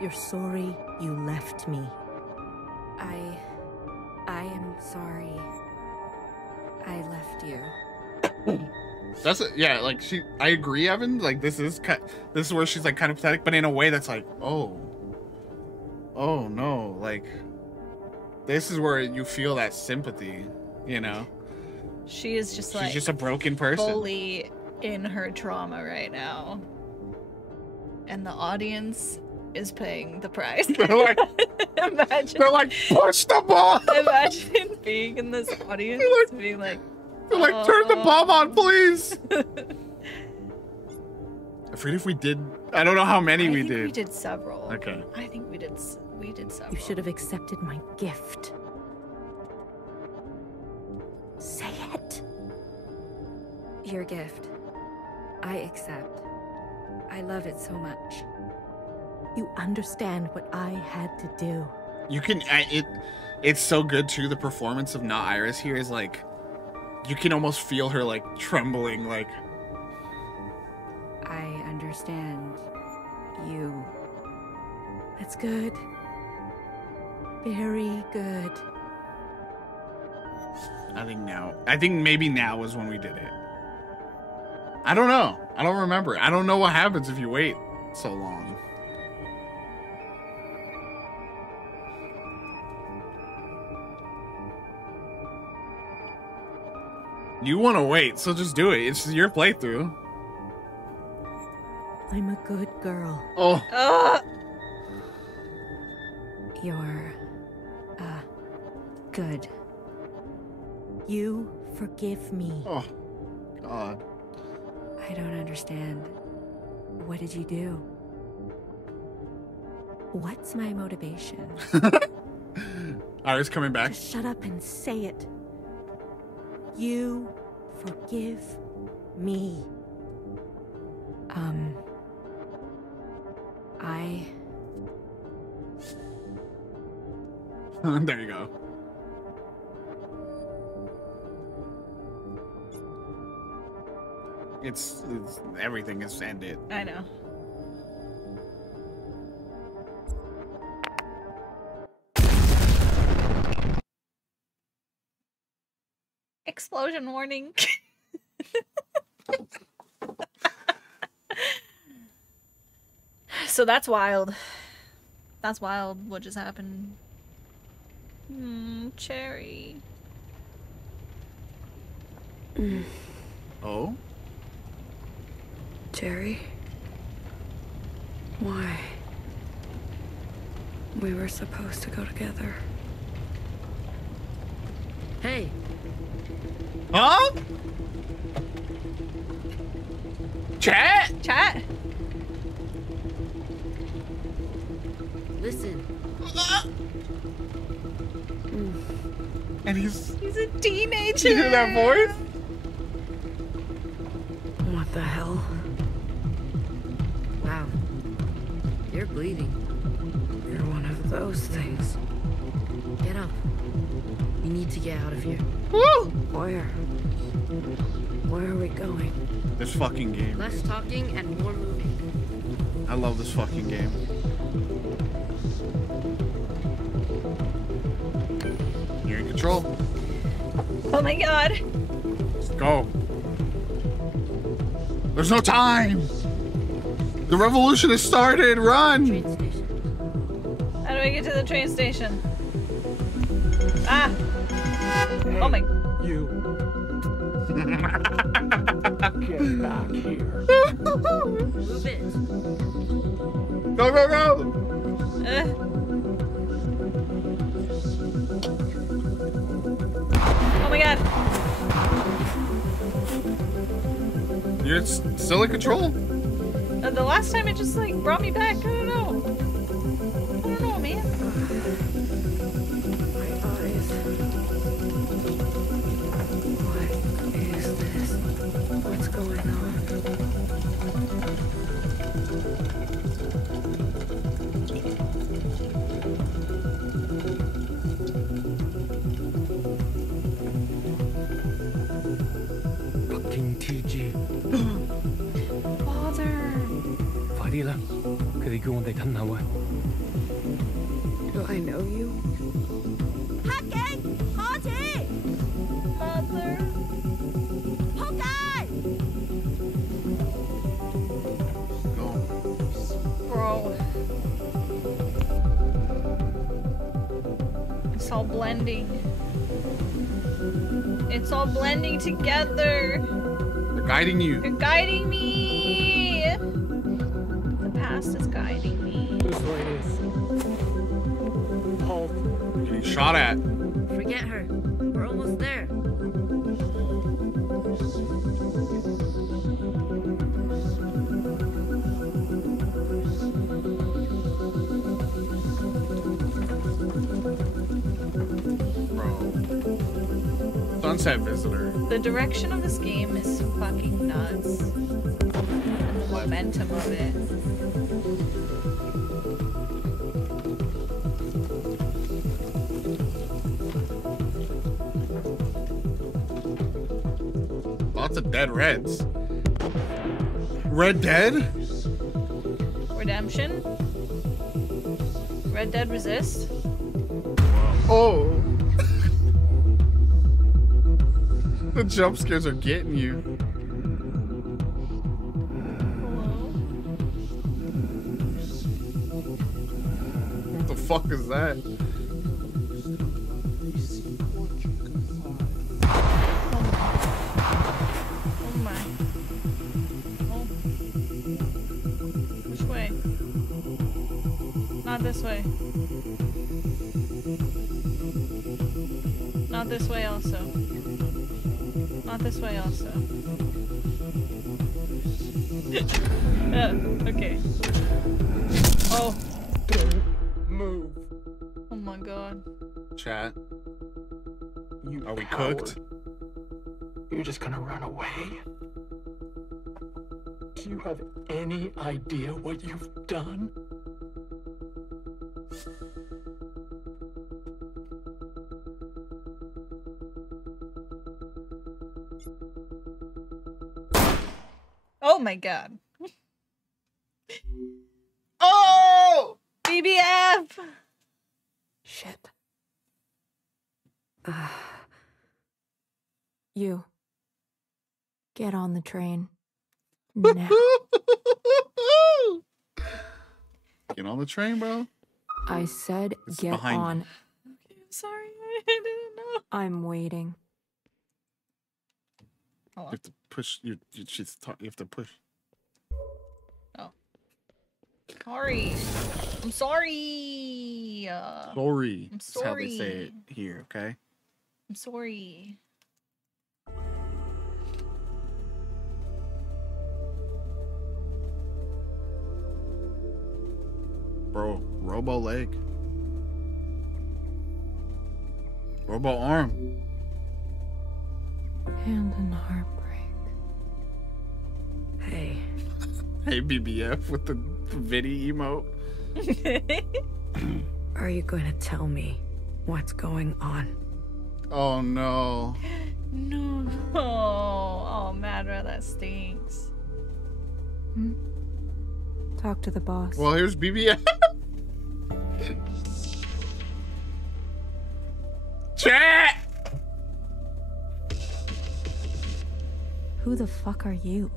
You're sorry you left me. I am sorry I left you. That's it. Yeah, like I agree, Evan. Like this is where she's like kind of pathetic, but in a way that's like, oh no, like this is where you feel that sympathy, you know. She is just she's just a broken person, fully in her trauma right now, and the audience is paying the price. They're like, imagine. They're like, push the ball. Imagine being in this audience, being like. They're like, turn the bomb on, please. I forget if we did. I don't know how many we did. We did several. Okay. I think we did several. You should have accepted my gift. Say it. Your gift. I accept. I love it so much. You understand what I had to do. You can. It's so good too. The performance of Not Iris here is like. You can almost feel her like trembling, like. I understand you. That's good. Very good. I think maybe now is when we did it. I don't know. I don't remember. I don't know what happens if you wait so long. You want to wait, so just do it. It's your playthrough. I'm a good girl. Oh. You're, good. You forgive me. Oh, God. I don't understand. What did you do? What's my motivation? Iris coming back. Just shut up and say it. You forgive me. There you go. It's everything is ended. I know. Explosion warning. So that's wild. That's wild what just happened. Cherry. Oh? Jerry? Why? We were supposed to go together. Hey! Huh? Chat? Chat? Listen. And he's a teenager. You hear that voice? What the hell? Wow. You're bleeding. You're one of those things. Get up. We need to get out of here. Woo! Where are we going? This fucking game. Less talking and more moving. I love this fucking game. You're in control. Oh my god. Let's go. There's no time. The revolution has started. Run. How do I get to the train station? Ah. Oh my. You. Get back here. Move it. Go, go, go. Oh my god. You're still in control? The last time it just like brought me back. I don't know. I don't know, man. My eyes. What is this? What's going on? Do I know you? Mother. Bro. It's all blending. It's all blending together. They're guiding you. They're guiding me. The past is guiding me. You're getting shot at. Forget her. We're almost there. Sunset Visitor. The direction of this game is fucking nuts. And the momentum of it. Lots of dead reds. Red Dead? Redemption? Red Dead Resist? Oh. The jump scares are getting you. What the fuck is that? Oh my. Oh. Which way? Not this way. Not this way also. Not this way also. Okay. Oh. Move. Oh my god. Chat. You Are we coward. cooked? You're just gonna run away? Do you have any idea what you've done? Oh my god. Oh! BBF! Shit. You. Get on the train. Now. Get on the train, bro. I said It's get behind you. on. Okay, sorry, I didn't know. I'm waiting. You have to push. You have to push. Sorry. I'm sorry. Sorry. I'm That's how they say sorry. it here, okay? I'm sorry. Bro, Robo leg. Robo arm. And an heartbreak. Hey. Hey, BBF with the Viddy emote. Are you going to tell me what's going on? Oh no. No. Oh, Madra, that stinks. Talk to the boss. Well, here's BBF. Chat! Who the fuck are you?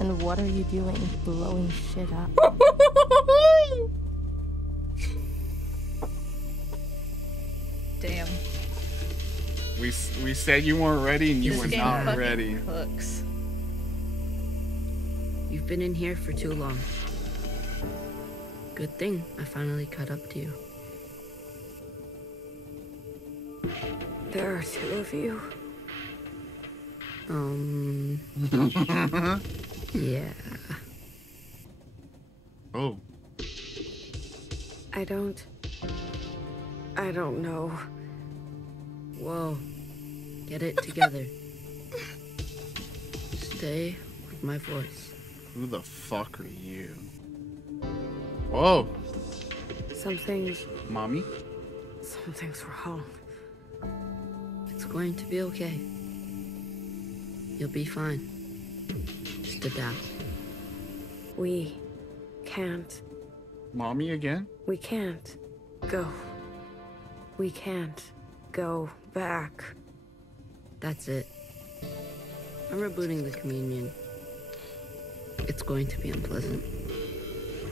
And what are you doing blowing shit up? Damn. We said you weren't ready and you This were game not fucking ready. Cooks. You've been in here for too long. Good thing I finally caught up to you. There are two of you. Yeah. Oh. I don't know. Whoa. Get it together. Stay with my voice. Who the fuck are you? Whoa. Something's Mommy? wrong. It's going to be okay. You'll be fine. Just adapt. We can't. Mommy again? We can't go. We can't go back. That's it. I'm rebooting the communion. It's going to be unpleasant.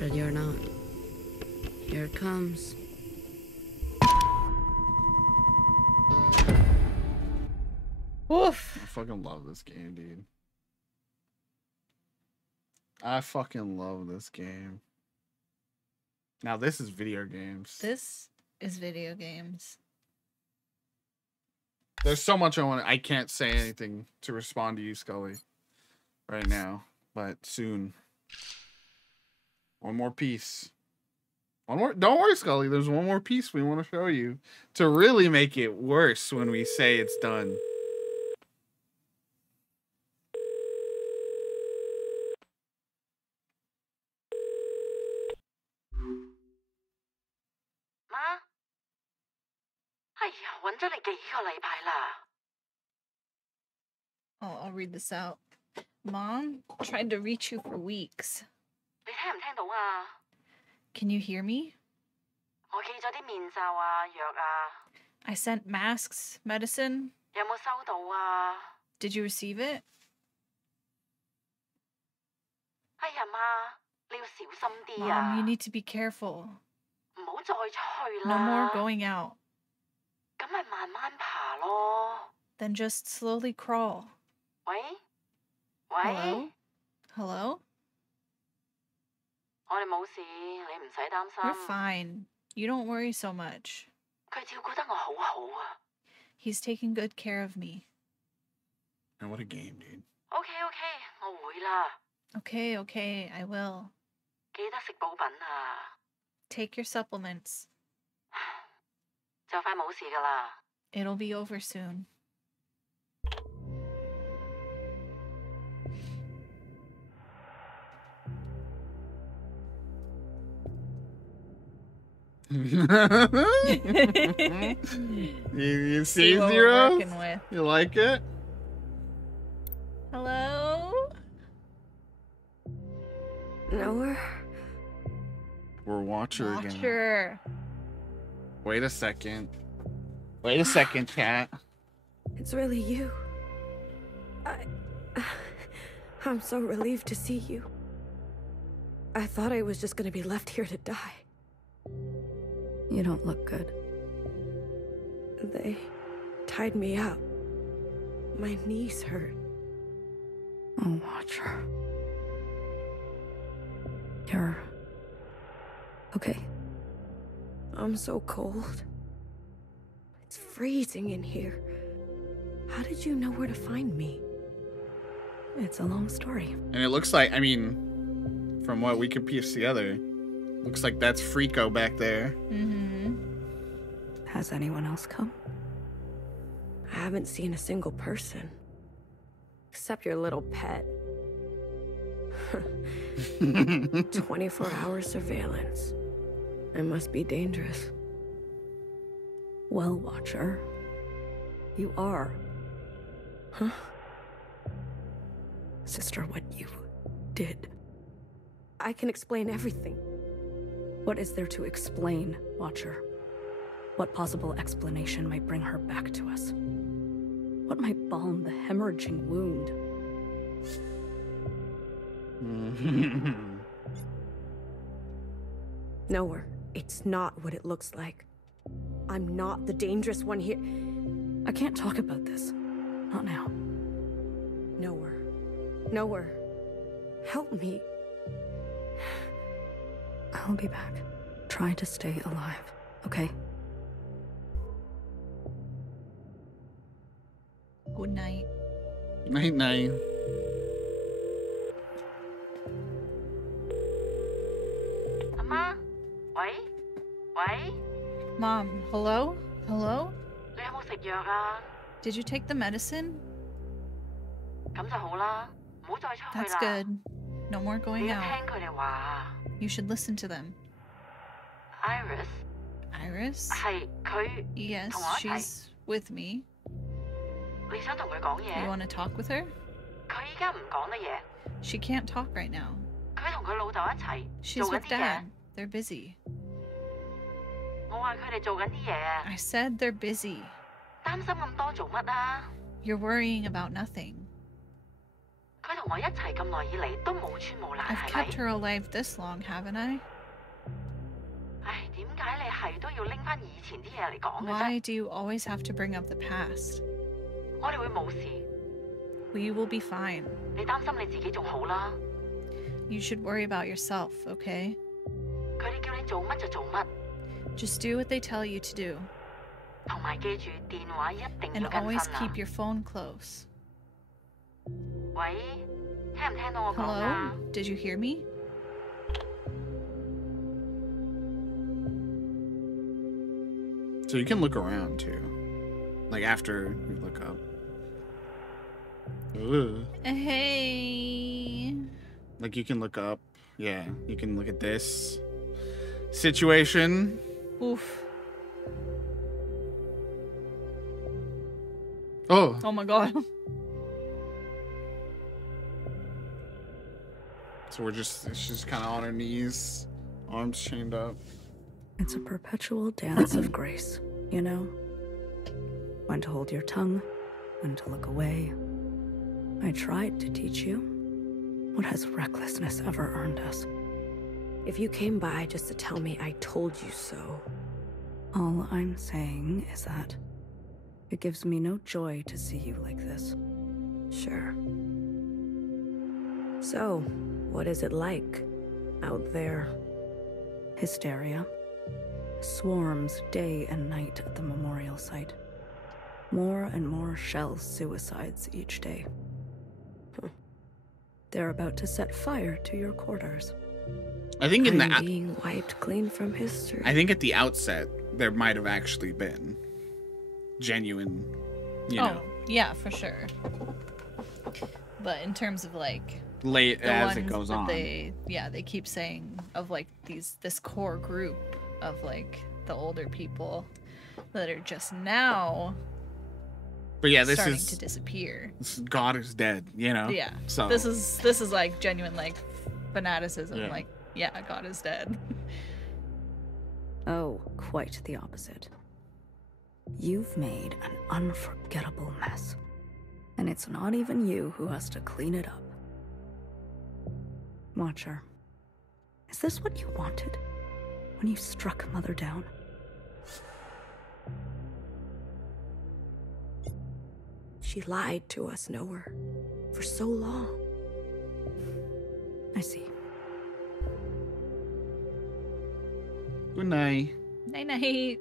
Ready or not. Here it comes. Woof. I fucking love this game, dude. I fucking love this game. Now this is video games. This is video games. There's so much I can't say anything to respond to you, Scully, right now, but soon. One more piece. One more. Don't worry, Scully. There's one more piece we want to show you to really make it worse when we say it's done. Oh, I'll read this out. Mom tried to reach you for weeks. Can you hear me? I sent masks, medicine. Did you receive it? Mom, you need to be careful. No more going out. Then just slowly crawl. Hello? Hello? We're fine. You don't worry so much. He's taking good care of me. And what a game, dude. Okay, I will. Take your supplements. It'll be over soon. You see what Zero? we're working with. You like it? Hello? Nowhere. We're Watcher again. Watcher. Wait a second. Wait a second, cat. It's really you. I'm so relieved to see you. I thought I was just gonna be left here to die. You don't look good. They tied me up. My knees hurt. Oh, Watcher. You're okay. I'm so cold. It's freezing in here. How did you know where to find me? It's a long story. And it looks like, I mean, from what we could piece together, looks like that's Frico back there. Mm-hmm. Has anyone else come? I haven't seen a single person. Except your little pet. 24-hour surveillance. It must be dangerous. Well, Watcher. You are. Huh? Sister, what you did. I can explain everything. What is there to explain, Watcher? What possible explanation might bring her back to us? What might balm the hemorrhaging wound? Nowhere. It's not what it looks like. I'm not the dangerous one here. I can't talk about this. Not now. Nowhere. Nowhere. Help me. I'll be back. Try to stay alive, okay? Good night. Night, night. Mom, hello? Hello? Did you take the medicine? That's good. No more going out. You should listen to them. Iris? Iris? Yes, she's with me. You want to talk with her? She can't talk right now. 佢同佢老豆一齊 She's 做緊 with 啲嘢。 Dad. They're busy. 我話佢哋做緊啲嘢啊， I said they're busy. 擔心咁多做乜啊？ You're worrying about nothing. 佢同我一齊咁耐以嚟都冇穿冇爛， I've 係咪 kept？her alive this long, haven't I? 唉，點解你係都要拎翻以前啲嘢嚟講嘅 Why 啫？ do you always have to bring up the past? 我哋會冇事， We will be fine. 你擔心你自己仲好啦。 You should worry about yourself, okay? 佢哋叫你做乜就做乜， Just do what they tell you to do. 同埋記住電話一定 And 要更 always 新啊 keep！your phone close. 喂，聽唔聽到我講 Hello? 啊？ Did you hear me? So you can look around too. Like after you look up. Ugh. Hey. Like you can look up. Yeah, you can look at this situation. Oof. Oh. Oh my god. So it's just kind of on her knees, arms chained up. It's a perpetual dance of grace, you know? When to hold your tongue, when to look away. I tried to teach you. What has recklessness ever earned us? If you came by just to tell me I told you so. All I'm saying is that it gives me no joy to see you like this. Sure. So, what is it like out there? Hysteria. Swarms day and night at the memorial site. More and more shell suicides each day. They're about to set fire to your quarters. I think in I'm the being wiped clean from history. I think at the outset there might have actually been genuine, you know, Yeah, for sure. But in terms of like late the as it ones goes that on. they keep saying of like this core group of like the older people that are just now But yeah, this starting is to disappear. God is dead, you know. Yeah. So this is like genuine like fanaticism. Yeah. Like, yeah, God is dead. Oh, quite the opposite. You've made an unforgettable mess. And it's not even you who has to clean it up. Watcher, is this what you wanted when you struck Mother down? She lied to us, Noah, for so long. I see. Good night. Night night.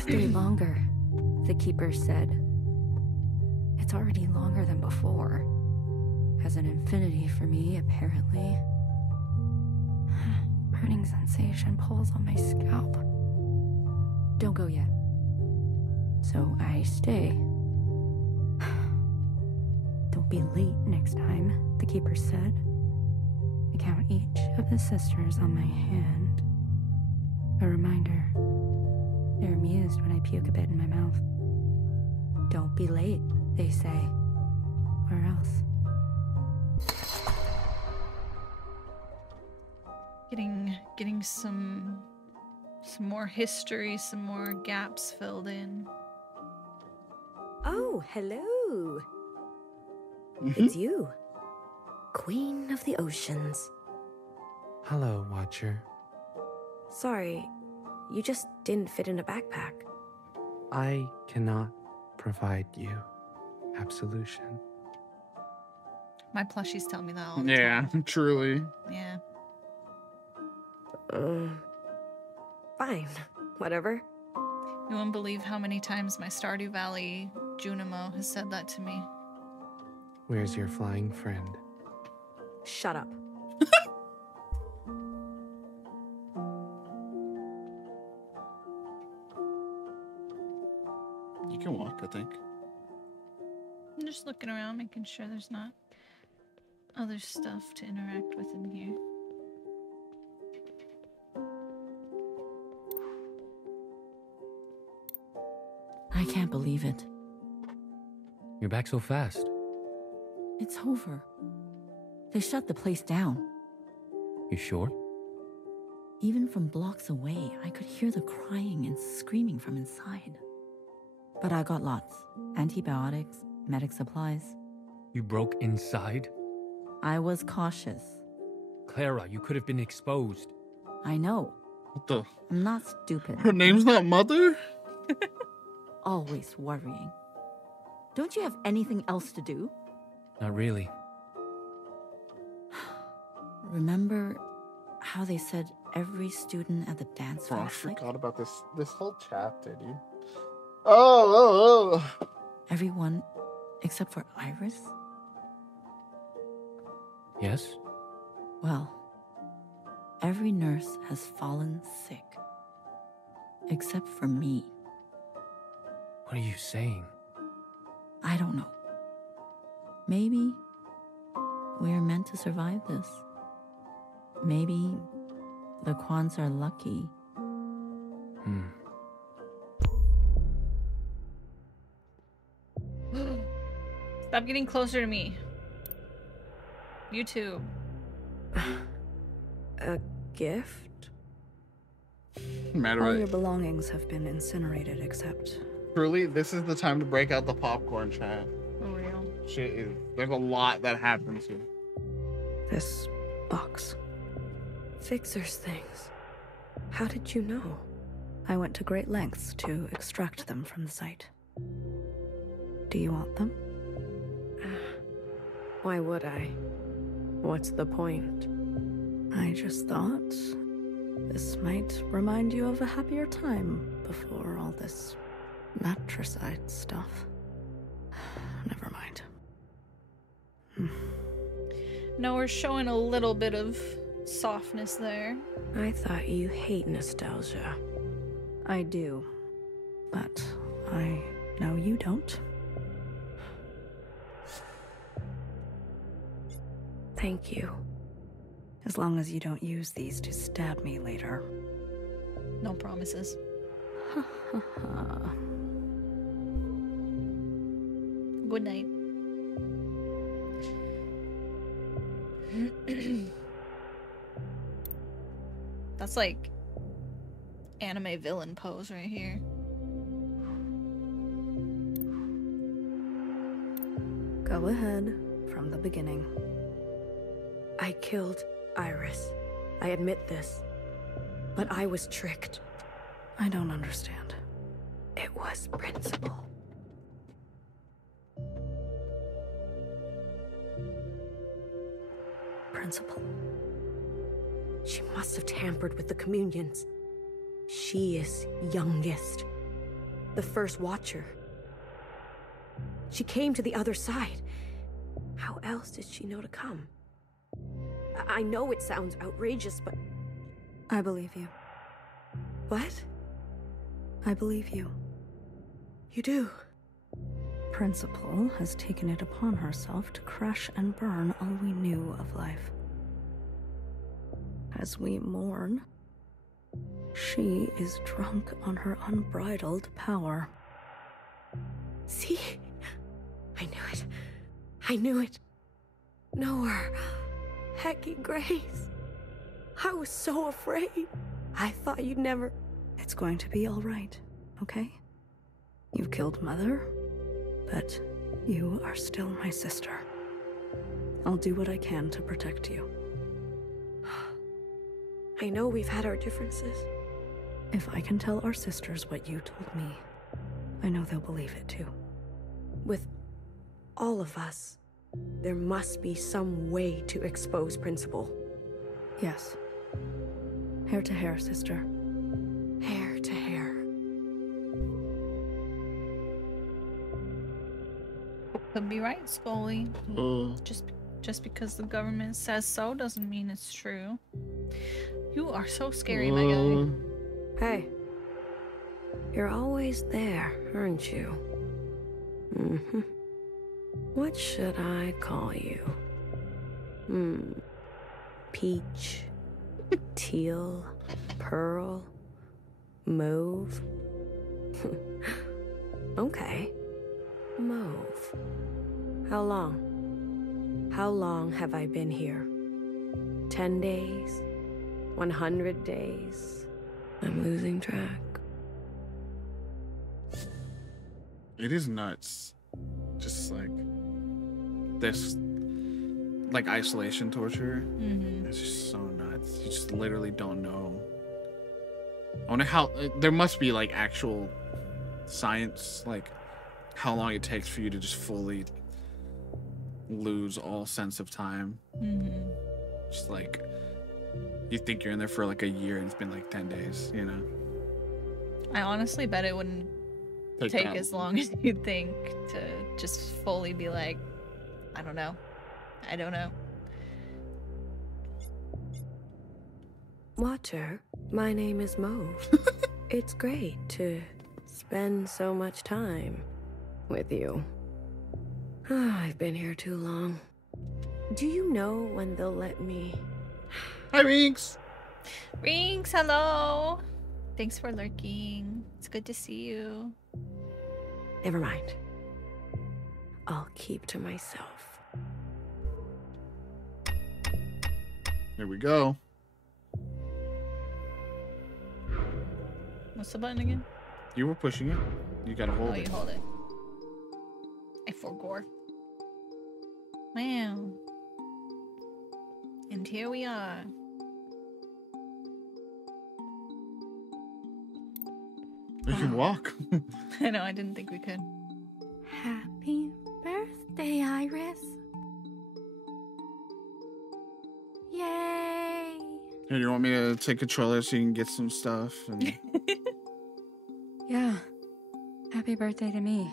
Stay longer, the keeper said. It's already longer than before. Has an infinity for me, apparently. Burning sensation pulls on my scalp. Don't go yet. So I stay. Don't be late next time, the keeper said. I count each of the sisters on my hand. A reminder. They're amused when I puke a bit in my mouth. Don't be late, they say. Or else. Getting some more history, some more gaps filled in. Oh, hello. It's you. Queen of the Oceans. Hello, Watcher. Sorry, you just didn't fit in a backpack. I cannot provide you absolution. My plushies tell me that all the Yeah, time. truly. Yeah. Fine. Whatever. You won't believe how many times my Stardew Valley Junimo has said that to me. Where's your flying friend? Shut up. You can walk, I think. I'm just looking around, making sure there's not other stuff to interact with in here. I can't believe it. You're back so fast. It's over. They shut the place down. You sure? Even from blocks away, I could hear the crying and screaming from inside. But I got lots. Antibiotics, medic supplies. You broke inside? I was cautious. Clara, you could have been exposed. I know. What the? I'm not stupid. Her name's not Mother? Always worrying. Don't you have anything else to do? Not really. Remember how they said every student at the dance Oh, I was sick? forgot about this whole chapter, dude. Oh. Everyone except for Iris? Yes? Well, every nurse has fallen sick. Except for me. What are you saying? I don't know. Maybe we're meant to survive this. Maybe the Kwans are lucky. Stop getting closer to me. You too. A gift? Matter All of your belongings have been incinerated except... Truly, this is the time to break out the popcorn, chat. For real. Shit is... There's a lot that happens here. This box. Fixer's things. How did you know? I went to great lengths to extract them from the site. Do you want them? Why would I? What's the point? I just thought this might remind you of a happier time before all this matricide stuff. Never mind. No, we're showing a little bit of softness there. I thought you hate nostalgia. I do, but I know you don't. Thank you. As long as you don't use these to stab me later. No promises. Good night. That's like anime villain pose right here. Go ahead, from the beginning. I killed Iris. I admit this. But I was tricked. I don't understand. It was Principal. Principal? She must have tampered with the communions. She is youngest. The first watcher. She came to the other side. How else did she know to come? I know it sounds outrageous, but... I believe you. What? I believe you. You do? Principal has taken it upon herself to crash and burn all we knew of life. As we mourn, she is drunk on her unbridled power. See? I knew it. I knew it. Know her. Hecky Grace. I was so afraid. I thought you'd never... It's going to be all right, okay? You killed Mother, but you are still my sister. I'll do what I can to protect you. I know we've had our differences. If I can tell our sisters what you told me, I know they'll believe it too. With all of us, there must be some way to expose Principal. Yes. Hair to hair, sister. Hair to hair. Could be right, Scully. Just because the government says so doesn't mean it's true. You are so scary, my guy. Hey. You're always there, aren't you? Mm-hmm. What should I call you? Peach, teal, pearl, mauve. Okay. Mauve. How long? How long have I been here? 10 days? 100 days? I'm losing track. It is nuts. Just like this, like isolation torture. It's just so nuts. You just literally don't know. I wonder how. There must be like actual science, like how long it takes for you to just fully lose all sense of time. Just like you think you're in there for like a year and it's been like 10 days, you know? I honestly bet it wouldn't take as long as you'd think to just fully be like, I don't know. Watcher, my name is Mauve. It's great to spend so much time with you. I've been here too long. Do you know when they'll let me? Hi, Rinks. Rinks, hello. Thanks for lurking. It's good to see you. Never mind. I'll keep to myself. Here we go. What's the button again? You were pushing it. You gotta hold it. Oh, you hold it. I forgot. Wow. And here we are. We can walk. I know, I didn't think we could. Happy birthday, Iris. Yay! Here, you want me to take controller so you can get some stuff? And... Yeah. Happy birthday to me.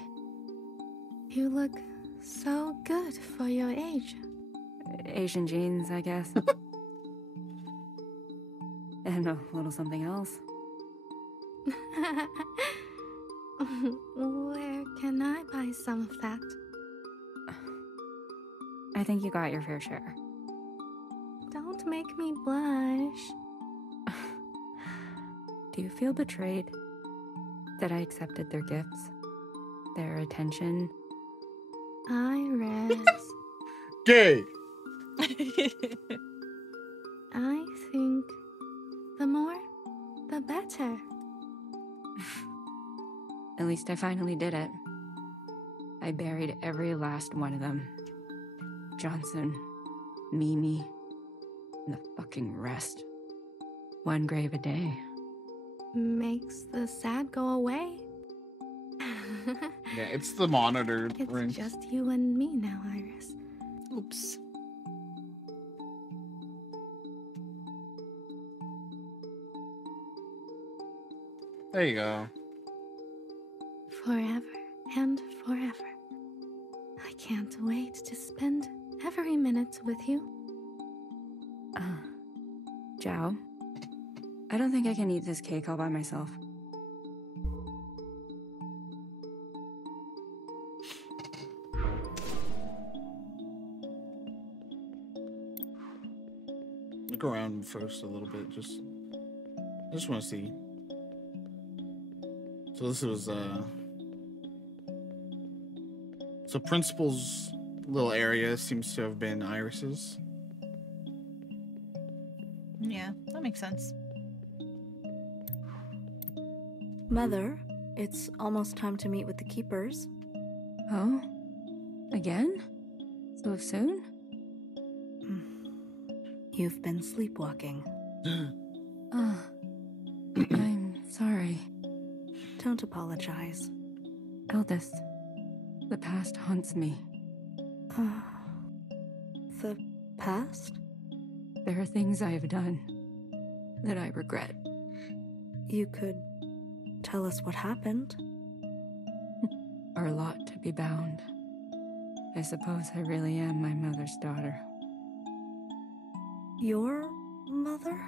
You look so good for your age. Asian genes, I guess. And a little something else. Where can I buy some of that? I think you got your fair share. Don't make me blush. Do you feel betrayed that I accepted their gifts? Their attention? Iris. Gay! I think the more, the better. At least I finally did it. I buried every last one of them. Johnson, Mimi, and the fucking rest. One grave a day. Makes the sad go away. Yeah, it's the monitor ring. It's just you and me now, Iris. Oops. There you go. Forever and forever. I can't wait to spend every minute with you. Zhao, I don't think I can eat this cake all by myself. Look around first a little bit. I just want to see. So this was so Principal's little area seems to have been Iris's. Yeah, that makes sense. Mother, it's almost time to meet with the keepers. Oh? Again? So soon? You've been sleepwalking. I'm sorry. Don't apologize. Eldest, the past haunts me. The past? There are things I have done that I regret. You could tell us what happened. Are a lot to be bound. I suppose I really am my mother's daughter. Your mother?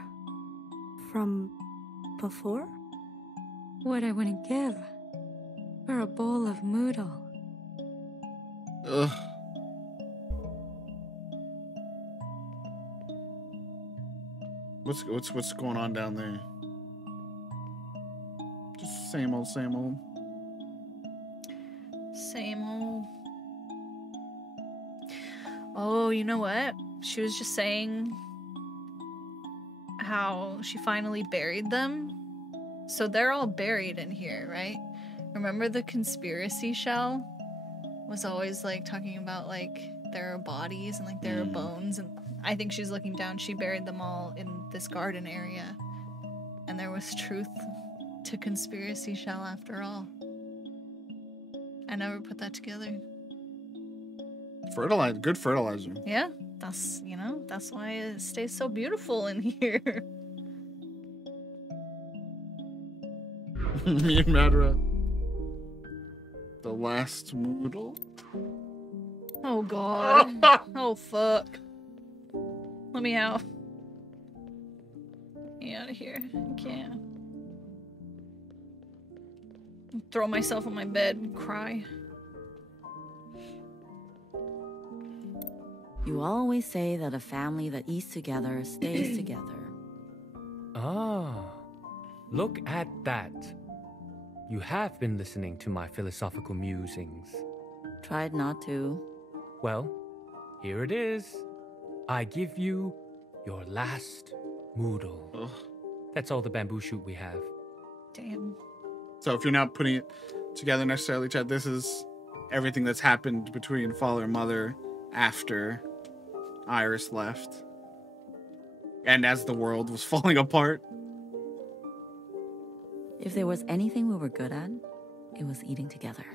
From before? What I wouldn't give for a bowl of moodle. Ugh. What's going on down there? Just same old, same old. Same old. Oh, you know what? She was just saying how she finally buried them. So they're all buried in here, right? Remember the conspiracy shell was always like talking about like there are bodies and like there are bones, and I think she's looking down. She buried them all in this garden area, and there was truth to conspiracy shell after all. I never put that together. Fertilizer, good fertilizer. Yeah, that's, you know, that's why it stays so beautiful in here. Me and Madra. The last Moodle. Oh god. Oh fuck. Let me out. Get me out of here. I can't. Throw myself on my bed and cry. You always say that a family that eats together stays together. Ah, look at that. You have been listening to my philosophical musings. Tried not to. Well, here it is. I give you your last Moodle. Ugh. That's all the bamboo shoot we have. Damn. So if you're not putting it together necessarily, Chad, this is everything that's happened between father and mother after Iris left. And as the world was falling apart. If there was anything we were good at, it was eating together.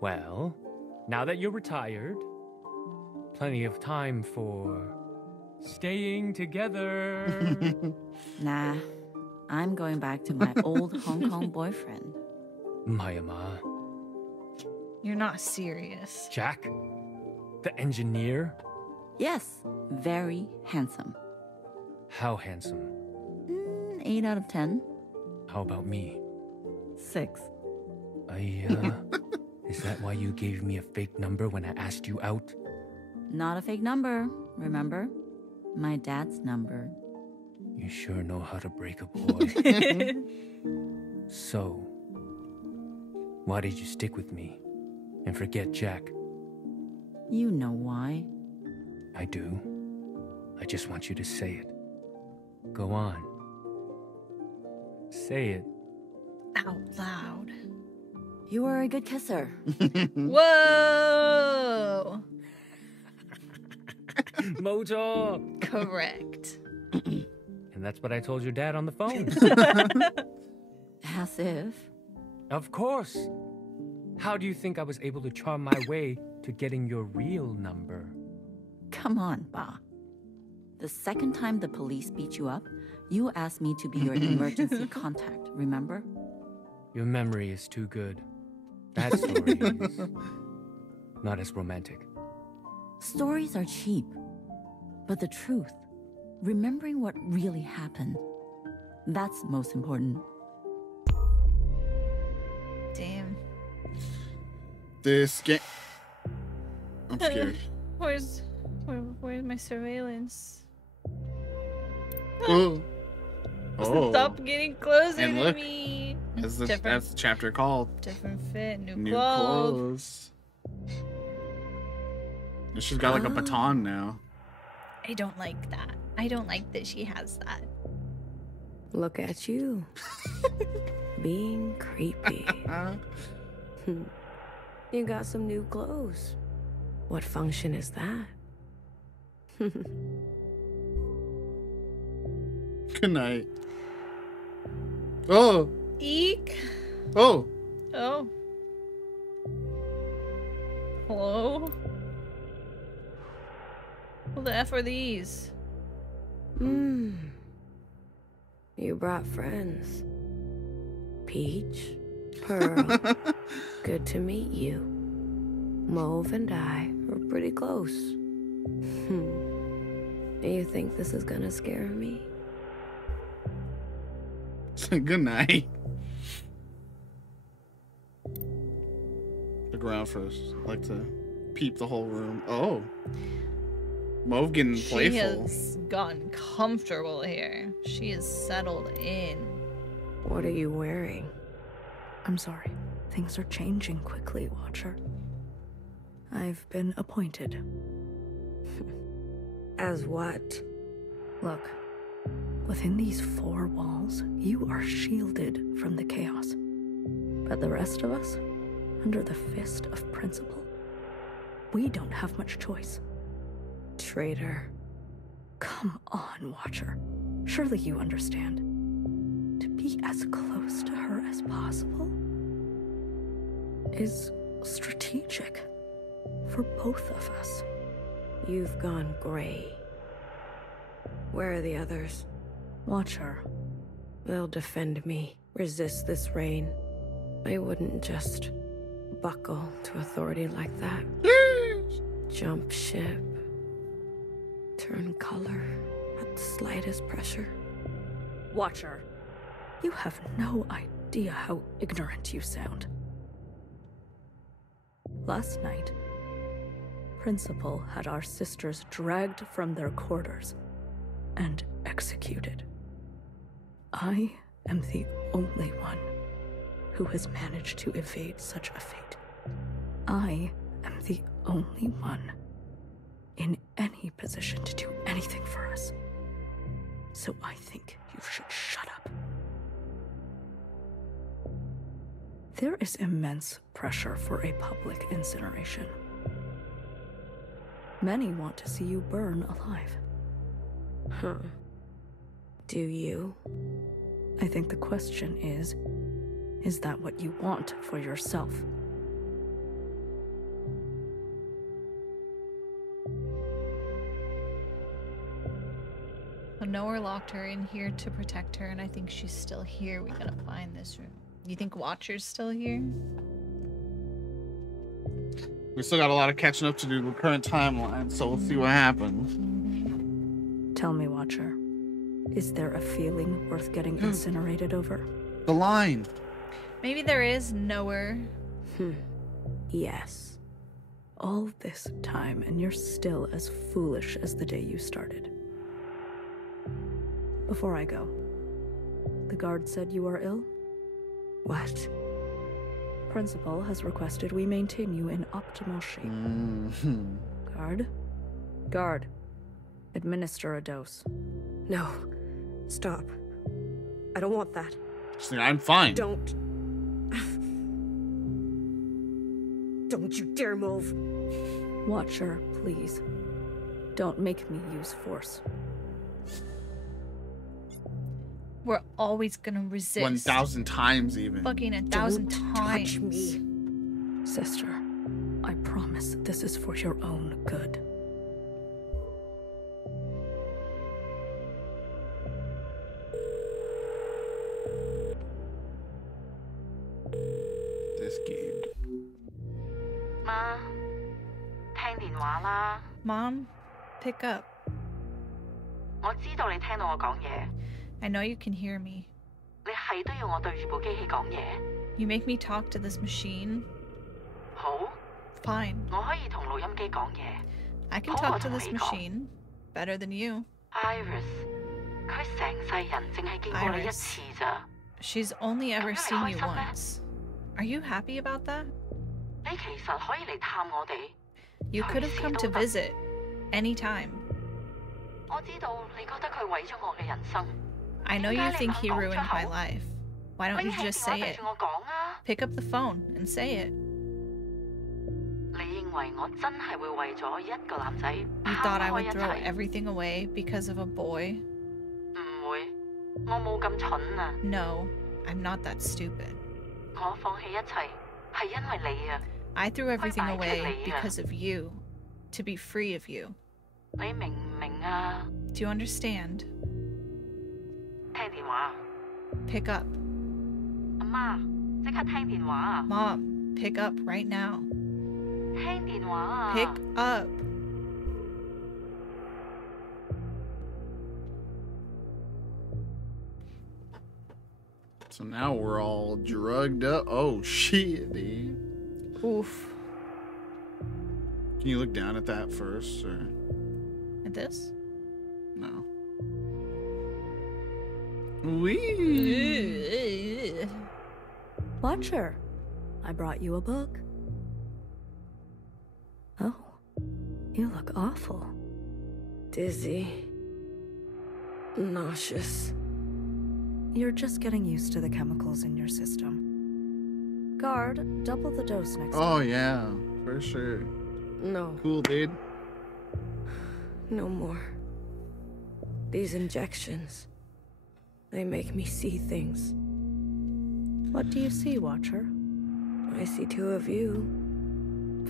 Well, now that you're retired, plenty of time for staying together. Nah, I'm going back to my old Hong Kong boyfriend. Mayama. You're not serious. Jack? The engineer? Yes, very handsome. How handsome? 8 out of 10. How about me? 6. Is that why you gave me a fake number when I asked you out? Not a fake number, remember? My dad's number. You sure know how to break a boy. So, why did you stick with me and forget Jack? You know why. I do. I just want you to say it. Go on. Say it. Out loud. You were a good kisser. Whoa! Mojo! Correct. And that's what I told your dad on the phone. As if. Of course. How do you think I was able to charm my way to getting your real number? Come on, Ba. The second time the police beat you up, you asked me to be your emergency contact, remember? Your memory is too good. That story is not as romantic. Stories are cheap. But the truth, remembering what really happened, that's most important. Damn. This game... I'm scared. Where's my surveillance? Oh. Stop getting closer And to look, me. That's the chapter called. Different fit, new New clothes. And she's got like a baton now. I don't like that. I don't like that she has that. Look at you. Being creepy. You got some new clothes. What function is that? Good night. Oh. Eek. Oh. Oh. Hello? What the F are these? You brought friends. Peach, Pearl. Good to meet you. Mauve and I are pretty close. You think this is gonna scare me? Good night. Look around first. I like to peep the whole room. Oh. Mauve getting playful. She has gotten comfortable here. She is settled in. What are you wearing? I'm sorry. Things are changing quickly, Watcher. I've been appointed. As what? Look, within these four walls, you are shielded from the chaos. But the rest of us, under the fist of principle, we don't have much choice. Traitor. Come on, Watcher. Surely you understand. To be as close to her as possible is strategic for both of us. You've gone gray. Where are the others? Watcher. They'll defend me. Resist this reign. I wouldn't just buckle to authority like that. Jump ship. Turn color at the slightest pressure. Watcher. You have no idea how ignorant you sound. Last night, Principal had our sisters dragged from their quarters and executed. I am the only one who has managed to evade such a fate. I am the only one in any position to do anything for us. So I think you should shut up. There is immense pressure for a public incineration. Many want to see you burn alive. Huh. Do you? I think the question is that what you want for yourself? So Noah locked her in here to protect her, and I think she's still here. We gotta find this room. You think Watcher's still here? We still got a lot of catching up to do with the current timeline, so we'll see what happens. Tell me, Watcher. Is there a feeling worth getting incinerated over? The line. Maybe there is nowhere. Yes. All this time, and you're still as foolish as the day you started. Before I go, the guard said you are ill? What? Principal has requested we maintain you in optimal shape. Guard. Administer a dose. No. Stop. I don't want that. I'm fine. Don't you dare move. Watcher, please. Don't make me use force. We're always gonna resist. 1,000 times even. Fucking 1,000 times. Touch me. Sister, I promise this is for your own good. This game. Ma, 聽電話啦。 Mom, pick up. 我知道你聽到我講嘢。 I know you can hear me. 你係都要我對住部機器講嘢。 You make me talk to this machine. 好。Fine. 我可以同錄音機講嘢。 I can talk to this machine better than you. Iris， 佢成世人淨係見過你一次咋。 She's only ever seen you once. Are you happy about that? 你其實可以嚟探我哋。 You could have come to visit anytime. 我知道你覺得佢毀咗我嘅人生。 I know you think he ruined my life. Why don't you just say it? Pick up the phone and say it. 你認為我真係會為咗一個男仔 You thought I would throw everything away because of a boy? 唔會，我冇咁蠢啊。 No, I'm not that stupid. 我放棄一切係因為你啊。 I threw everything away because of you, to be free of you. 你明唔明啊？ Do you understand? 聽電話。 Pick up. 阿媽，即刻聽電話啊！ Mom, pick up right now. 聽電話啊！ Pick up. So now we're all drugged up. Oh shit, dude. Oof. Can you look down at that first, or? At this? No. Wee. Watcher, I brought you a book. Oh, you look awful. Dizzy. Nauseous. You're just getting used to the chemicals in your system. Guard, double the dose next time. Oh, yeah, for sure. No. Cool, dude. No more. These injections, they make me see things. What do you see, Watcher? I see two of you.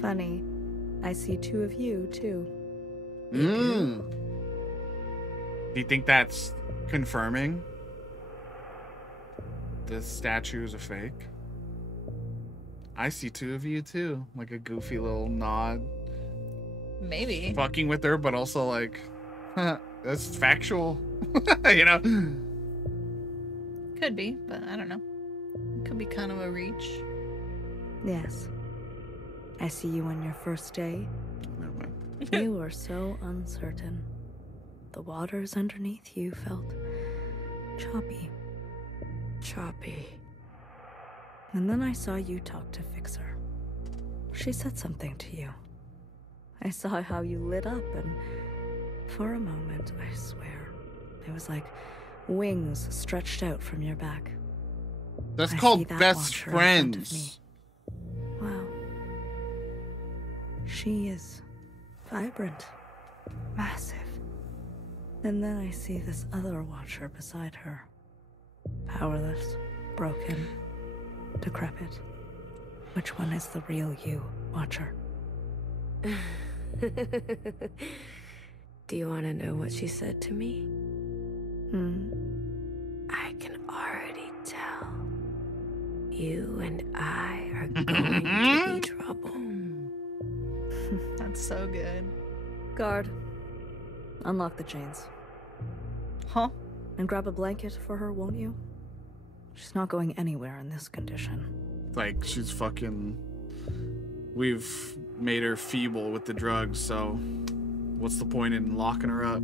Funny. I see two of you, too. Do you think that's confirming the statue is a fake? I see two of you too. Like a goofy little nod. Maybe. Fucking with her, but also like, that's factual. You know? Could be, but I don't know. Could be kind of a reach. Yes. I see you on your first day. Never mind. You were so uncertain. The waters underneath you felt choppy. Choppy. And then I saw you talk to Fixer. She said something to you. I saw how you lit up, and for a moment, I swear, it was like wings stretched out from your back. That's I called see that best watcher in front of friends. me. Wow. She is vibrant, massive. And then I see this other watcher beside her. Powerless, broken, decrepit. Which one is the real you, Watcher? Do you want to know what she said to me? I can already tell. You and I are going to be trouble. That's so good. Guard, unlock the chains. Huh? And grab a blanket for her, won't you? She's not going anywhere in this condition. Like, she's fucking... We've made her feeble with the drugs, so what's the point in locking her up?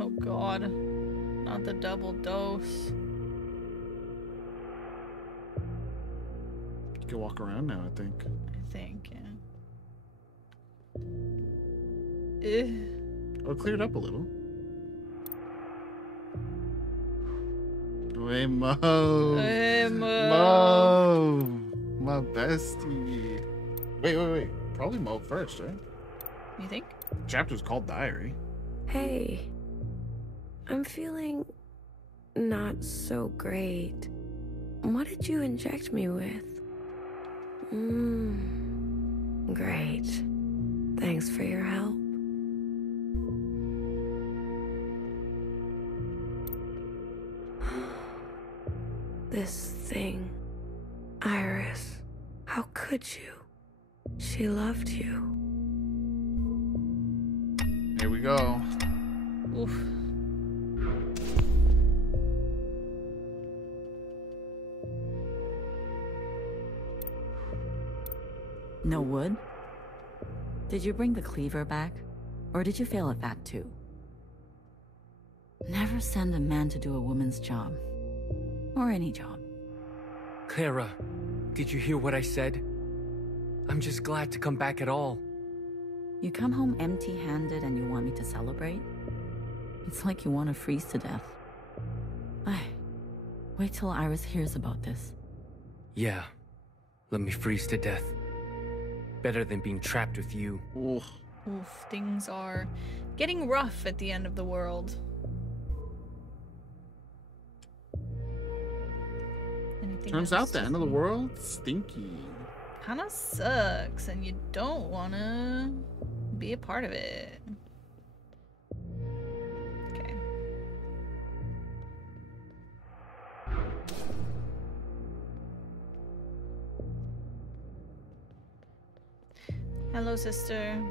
Oh god. Not the double dose. You can walk around now, I think. I think, yeah. Oh, it cleared up a little. Hey, Mo. Hey, Mo. Mo. My bestie. Wait. Probably Mo first, right? You think? Chapter's called Diary. Hey, I'm feeling not so great. What did you inject me with? Great. Thanks for your help. This thing, Iris, how could you? She loved you. Here we go. Oof. No wood? Did you bring the cleaver back? Or did you fail at that too? Never send a man to do a woman's job. Or any job. Clara, did you hear what I said? I'm just glad to come back at all. You come home empty-handed and you want me to celebrate? It's like you want to freeze to death. Wait till Iris hears about this. Yeah, let me freeze to death. Better than being trapped with you. Oof, things are getting rough at the end of the world. Turns out the end of the world stinky. Kinda sucks, and you don't wanna be a part of it. Okay. Hello, sister.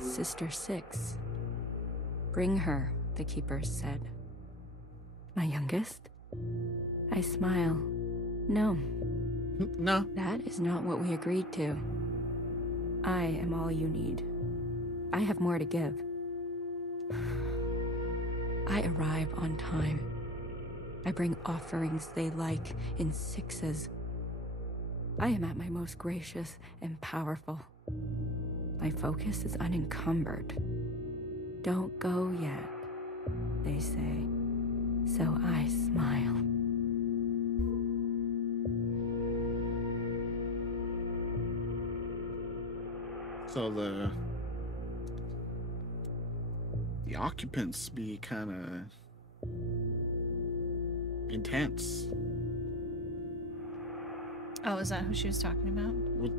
Sister 6. Bring her, the keeper said. My youngest? I smile. No. No. That is not what we agreed to. I am all you need. I have more to give. I arrive on time. I bring offerings they like in 6s. I am at my most gracious and powerful. My focus is unencumbered. Don't go yet, they say. So I smile. So the occupants be kind of intense. Oh, is that who she was talking about? With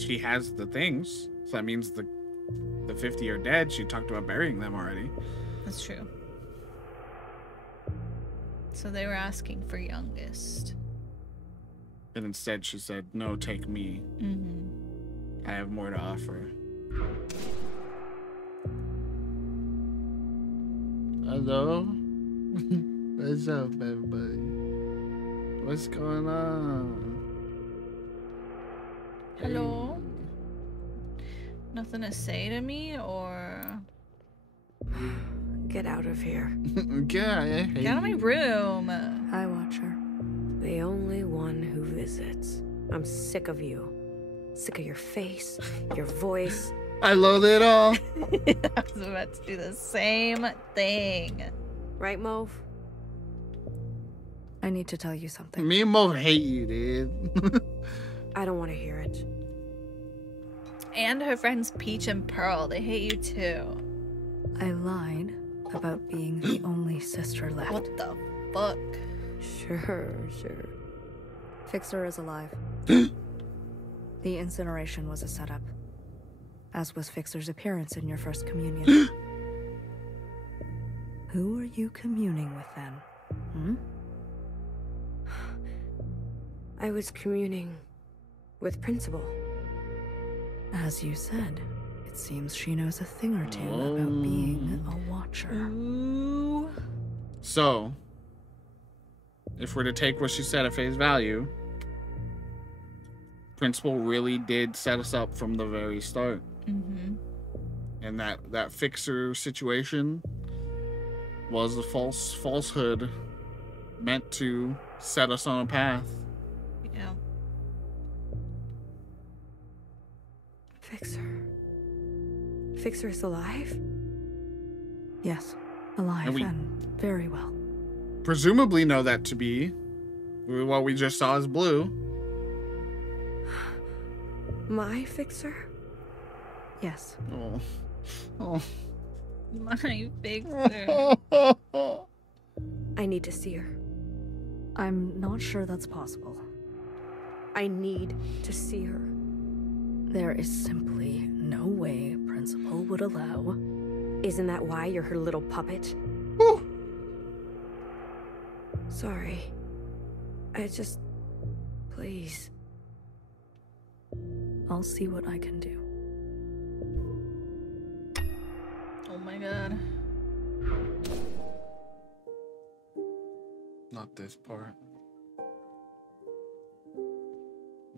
she has the things, so that means the 50 are dead. She talked about burying them already. That's true. So they were asking for youngest. And instead she said, no, take me. I have more to offer. Hello? What's up, everybody? What's going on? Hello? Nothing to say to me, or... Get out of here. Get out of my room. Eye Watcher. The only one who visits. I'm sick of you. Sick of your face, your voice. I loathe it all. I was about to do the same thing. Right, Mauve? I need to tell you something. Me and Mauve hate you, dude. I don't want to hear it. And her friends Peach and Pearl, they hate you too. I lied about being the only sister left. What the fuck? Sure. Fixer is alive. The incineration was a setup, as was Fixer's appearance in your first communion. Who are you communing with then? I was communing with Principal. As you said, it seems she knows a thing or two about being a watcher. So, if we're to take what she said at face value, Principal really did set us up from the very start. And that Fixer situation was a falsehood meant to set us on a path. Yeah. Fixer is alive? Yes, alive and very well. Presumably know that to be what we just saw as Blue. My Fixer? Yes. Oh. My Fixer. I need to see her. I'm not sure that's possible. I need to see her. There is simply no way Principal would allow. Isn't that why you're her little puppet? Sorry. Please. I'll see what I can do. Oh my god. Not this part.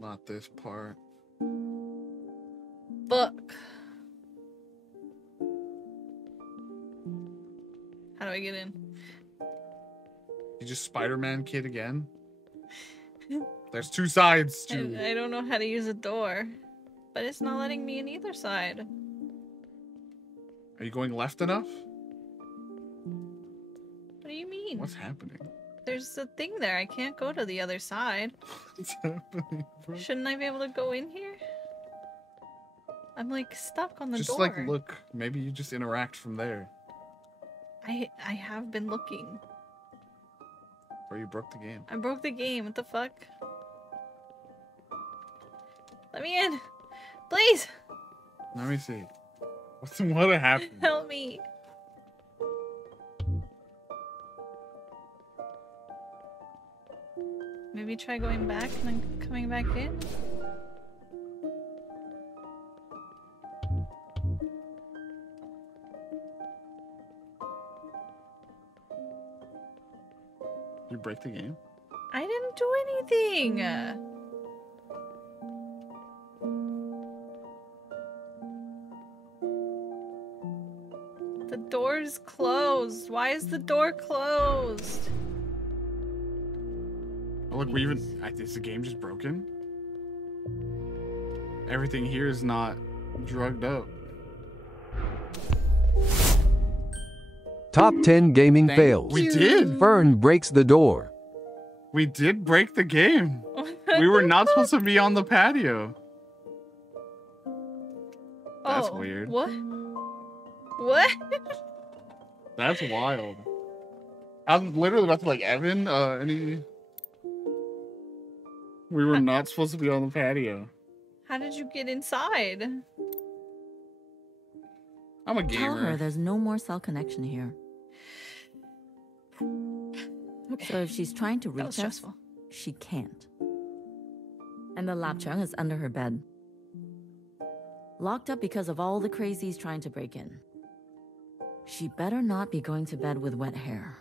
Not this part. Fuck. How do I get in? You just Spider-Man kid again? There's two sides to... I don't know how to use a door, but it's not letting me in either side. Are you going left enough? What do you mean? What's happening? There's a thing there. I can't go to the other side. What's happening, bro? Shouldn't I be able to go in here? I'm like stuck on the door. Just like look. Maybe you just interact from there. I have been looking. Or you broke the game. I broke the game. What the fuck? Let me in. Please. Let me see. What happened? Help me. Maybe try going back and then coming back in? You break the game? I didn't do anything. The door's closed. Why is the door closed? Oh, look, is the game just broken? Everything here is not drugged up. Top 10 gaming fails. We did. Fern breaks the door. We did break the game. We were not supposed to be on the patio. That's weird. What? What? That's wild. I was literally about to like, Evan, we were not supposed to be on the patio. How did you get inside? I'm a gamer. Tell her there's no more cell connection here. Okay. So if she's trying to That was reach us, stressful. she can't. And the lapchung is under her bed. Locked up because of all the crazies trying to break in. She better not be going to bed with wet hair.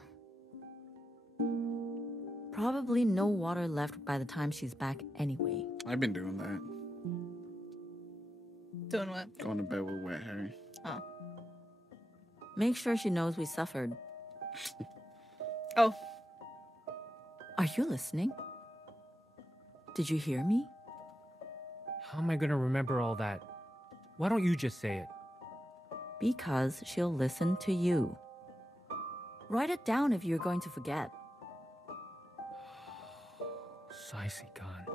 Probably no water left by the time she's back anyway. I've been doing that. Doing what? Going to bed with wet hair. Oh. Make sure she knows we suffered. Oh. Are you listening? Did you hear me? How am I gonna remember all that? Why don't you just say it? Because she'll listen to you. Write it down if you're going to forget. Saisigan.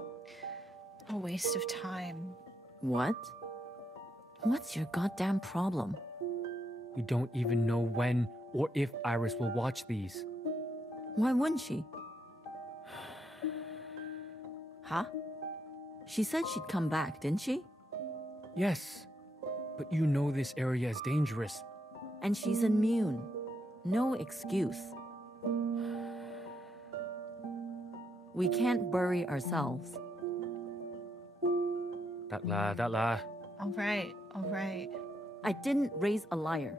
A waste of time. What? What's your goddamn problem? We don't even know when or if Iris will watch these. Why wouldn't she? Huh? She said she'd come back, didn't she? Yes, but you know this area is dangerous. And she's immune. No excuse. We can't bury ourselves. Datla. All right, all right. I didn't raise a liar.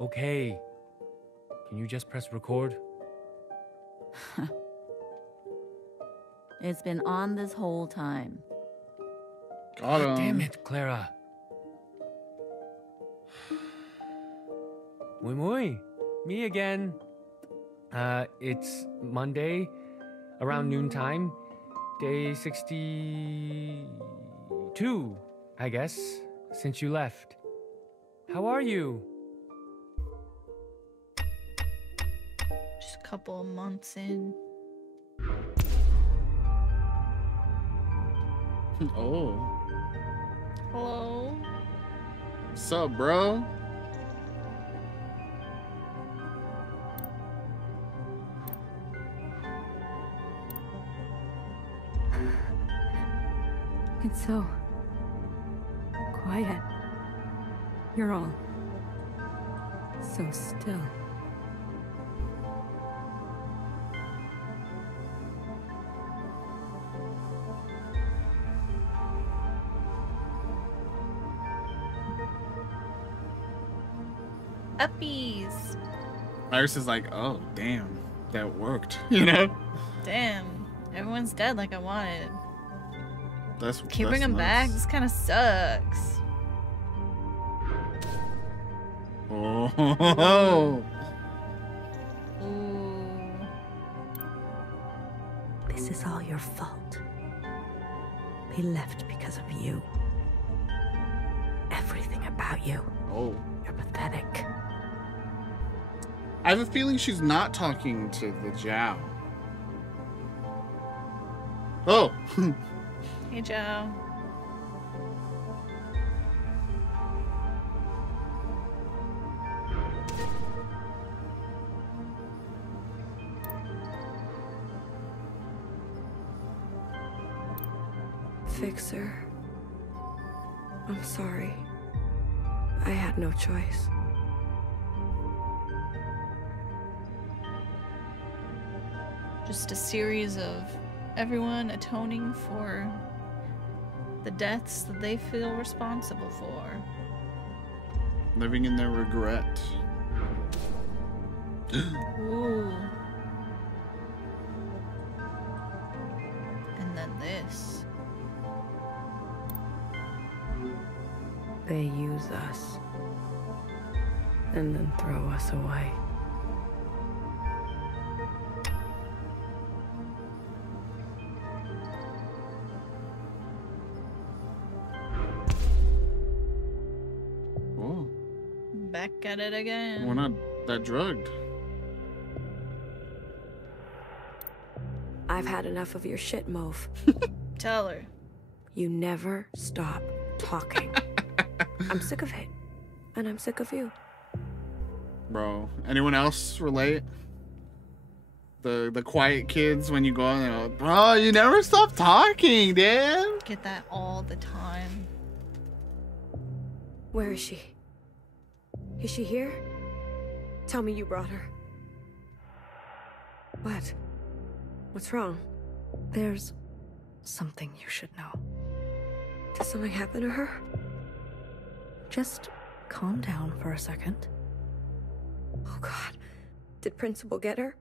Okay. Can you just press record? It's been on this whole time. Got him. Damn it, Clara. Muy, me again. It's Monday, around noontime, day 62, I guess, since you left. How are you? Just a couple of months in. Oh. Hello? What's up, bro? It's so quiet. You're all so still. Uppies. Iris is like, oh, damn, that worked, you know? Damn. Everyone's dead like I wanted. That's Can you bring them back? This kind of sucks. Oh. Ooh. This is all your fault. They left because of you. Everything about you. Oh. You're pathetic. I have a feeling she's not talking to the Zhao. Oh. Hey, Joe. Fixer. I'm sorry. I had no choice. Just a series of everyone atoning for the deaths that they feel responsible for. Living in their regret. Ooh. And then this. They use us. And then throw us away. Back at it again. We're not that drugged. I've had enough of your shit, Mauve. Tell her. You never stop talking. I'm sick of it. And I'm sick of you. Bro, anyone else relate? The quiet kids when you go in there, bro, you never stop talking, dude. Get that all the time. Where is she? Is she here? Tell me you brought her. What? What's wrong? There's something you should know. Did something happen to her? Just calm down for a second. Oh God. Did Principal get her?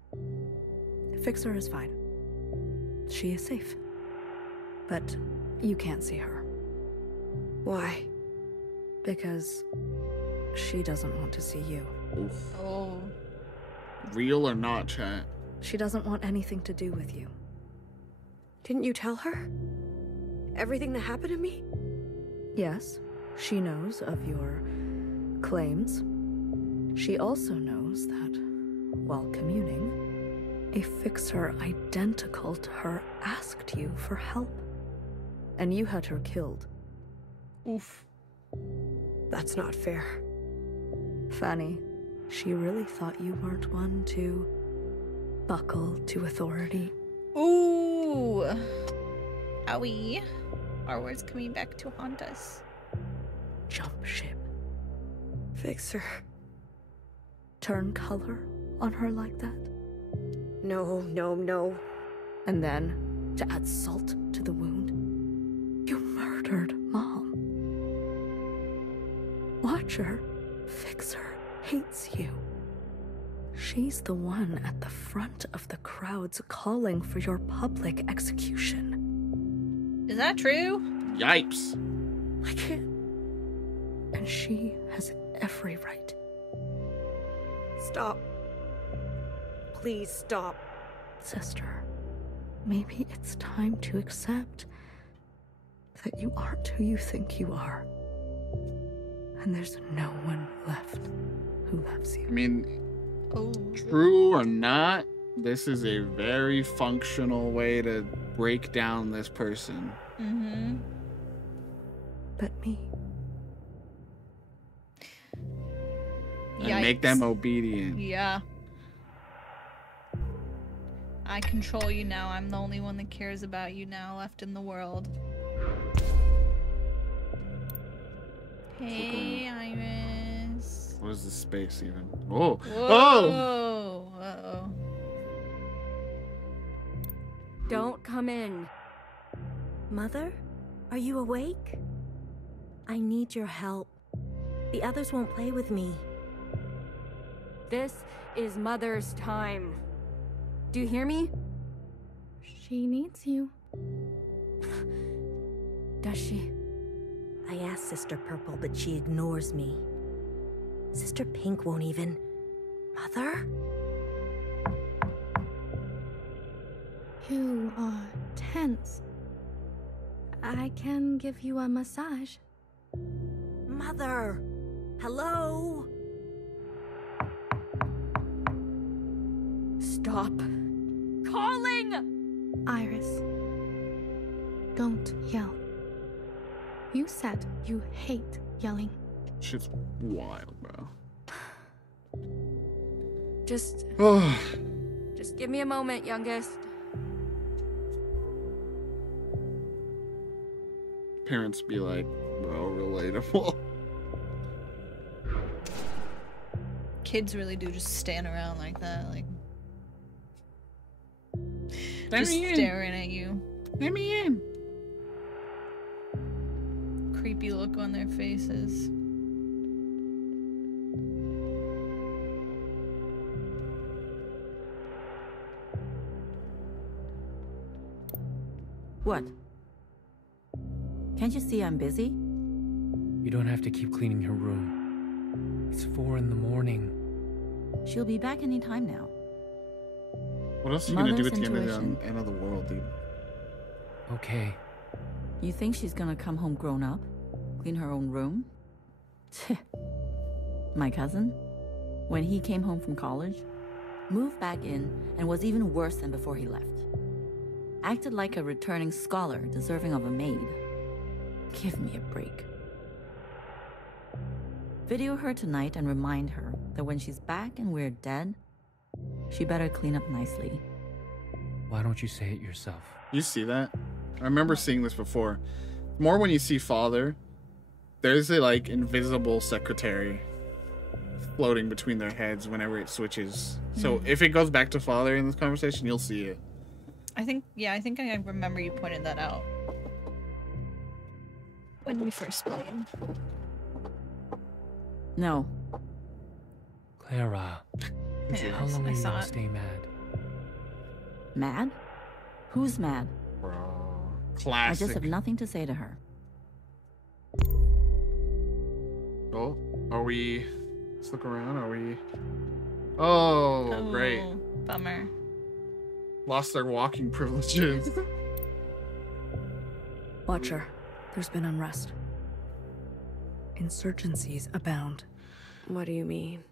Fixer is fine. She is safe. But you can't see her. Why? Because she doesn't want to see you. Oof. Oh. Real or not, chat? She doesn't want anything to do with you. Didn't you tell her? Everything that happened to me? Yes, she knows of your claims. She also knows that, while communing, a fixer identical to her asked you for help. And you had her killed. Oof. That's not fair. Fanny, she really thought you weren't one to buckle to authority. Ooh. Owie. Our words coming back to haunt us. Jump ship. Fixer. Turn color on her like that? No, no, no. And then, to add salt to the wound, you murdered Mom. Watcher, Fixer hates you. She's the one at the front of the crowds calling for your public execution. Is that true? Yipes. I can't. And she has every right. Stop. Please stop. Sister, maybe it's time to accept that you aren't who you think you are. And there's no one left who loves you. I mean, true or not, this is a very functional way to break down this person. Mm-hmm. But me. And make them obedient. Yeah. I control you now. I'm the only one that cares about you now left in the world. Hey, Iris. What is this space even? Oh! Whoa. Oh! Uh-oh. Don't come in. Mother, are you awake? I need your help. The others won't play with me. This is Mother's time. Do you hear me? She needs you. Does she? I asked Sister Purple, but she ignores me. Sister Pink won't even. Mother? You are tense. I can give you a massage. Mother! Hello? Stop calling! Iris, don't yell. You said you hate yelling. Shit's wild, bro. Just Oh. Just give me a moment, youngest. Parents be like, bro, relatable. Kids really do just stand around like that, like Let just me in. staring at you. Let me in. Creepy look on their faces. What? Can't you see I'm busy? You don't have to keep cleaning her room. It's 4 in the morning. She'll be back any time now. What else are you gonna do Mother's at the end of intuition. the end of the world, dude? Okay. You think she's gonna come home grown up? Clean her own room? My cousin, when he came home from college, moved back in and was even worse than before he left. Acted like a returning scholar deserving of a maid. Give me a break. Video her tonight and remind her that when she's back and we're dead, she better clean up nicely. Why don't you say it yourself? You see that? I remember seeing this before. More when you see Father, there's a like invisible secretary floating between their heads whenever it switches. So if it goes back to Father in this conversation, you'll see it. I think I remember you pointed that out when we first played. No. Clara, Yeah, how long I are you saw gonna it. stay mad? Mad? Who's mad? Bro, I classic. just have nothing to say to her. Oh, are we? Let's look around. Are we? Oh, great. Bummer. Lost their walking privileges. Watcher, there's been unrest. Insurgencies abound. What do you mean?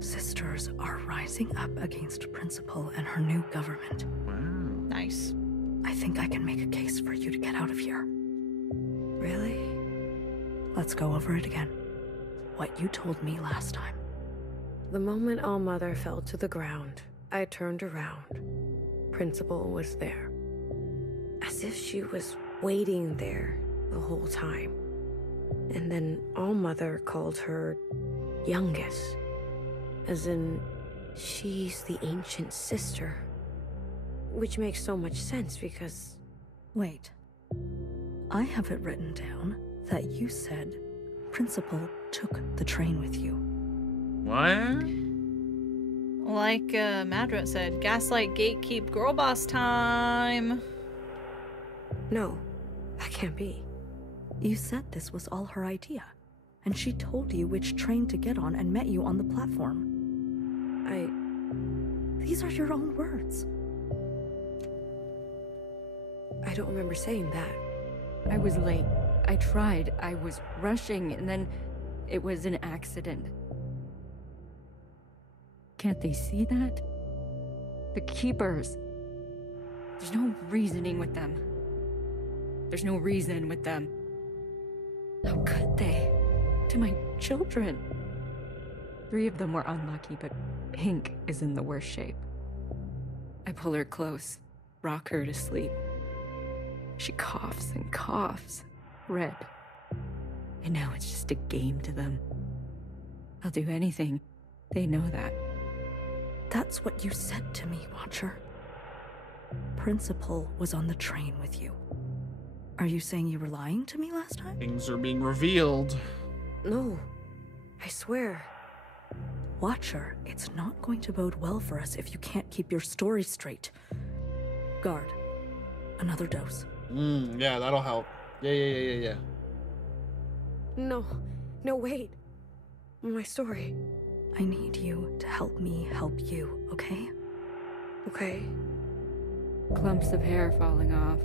Sisters are rising up against Principal and her new government. Nice. I think I can make a case for you to get out of here. Really? Let's go over it again. What you told me last time. The moment All-Mother fell to the ground, I turned around. Principal was there. As if she was waiting there the whole time. And then All-Mother called her youngest. As in, she's the ancient sister. Which makes so much sense because... Wait. I have it written down that you said Principal took the train with you. What? Like Madra said, gaslight, gatekeep, girl boss time. No, that can't be. You said this was all her idea, and she told you which train to get on and met you on the platform. These are your own words. I don't remember saying that. I was late. I tried. I was rushing, and then it was an accident. Can't they see that? The Keepers. There's no reasoning with them. There's no reason with them. How could they? To my children. 3 of them were unlucky, but Pink is in the worst shape. I pull her close, rock her to sleep. She coughs and coughs, red. I know it's just a game to them. I'll do anything. They know that. That's what you said to me, Watcher. Principal was on the train with you. Are you saying you were lying to me last time? Things are being revealed. No, I swear. Watcher, it's not going to bode well for us if you can't keep your story straight. Guard, another dose. Yeah, that'll help. Yeah. No, wait. My story. I need you to help me help you, okay? Okay. Clumps of hair falling off.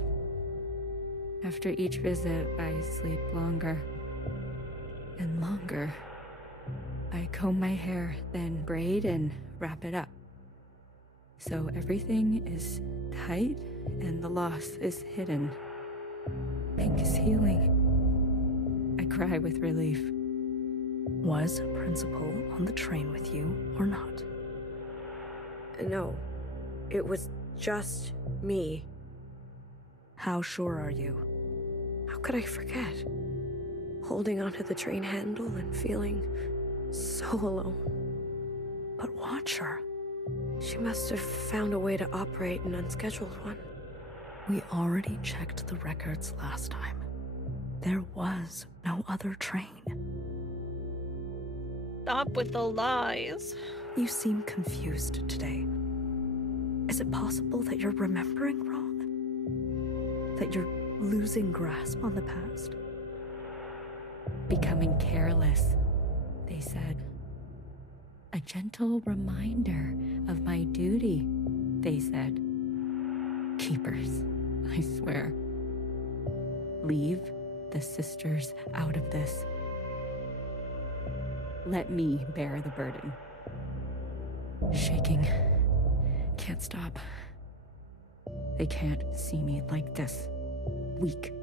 After each visit, I sleep longer and longer. I comb my hair, then braid and wrap it up. So everything is tight and the loss is hidden. Pink is healing. I cry with relief. Was Principal on the train with you or not? No, it was just me. How sure are you? How could I forget? Holding onto the train handle and feeling so alone. But Watcher. She must have found a way to operate an unscheduled one. We already checked the records last time. There was no other train. Stop with the lies. You seem confused today. Is it possible that you're remembering wrong? That you're losing grasp on the past? Becoming careless, they said. A gentle reminder of my duty, they said. Keepers, I swear. Leave the sisters out of this. Let me bear the burden. Shaking. Can't stop. They can't see me like this. Weak.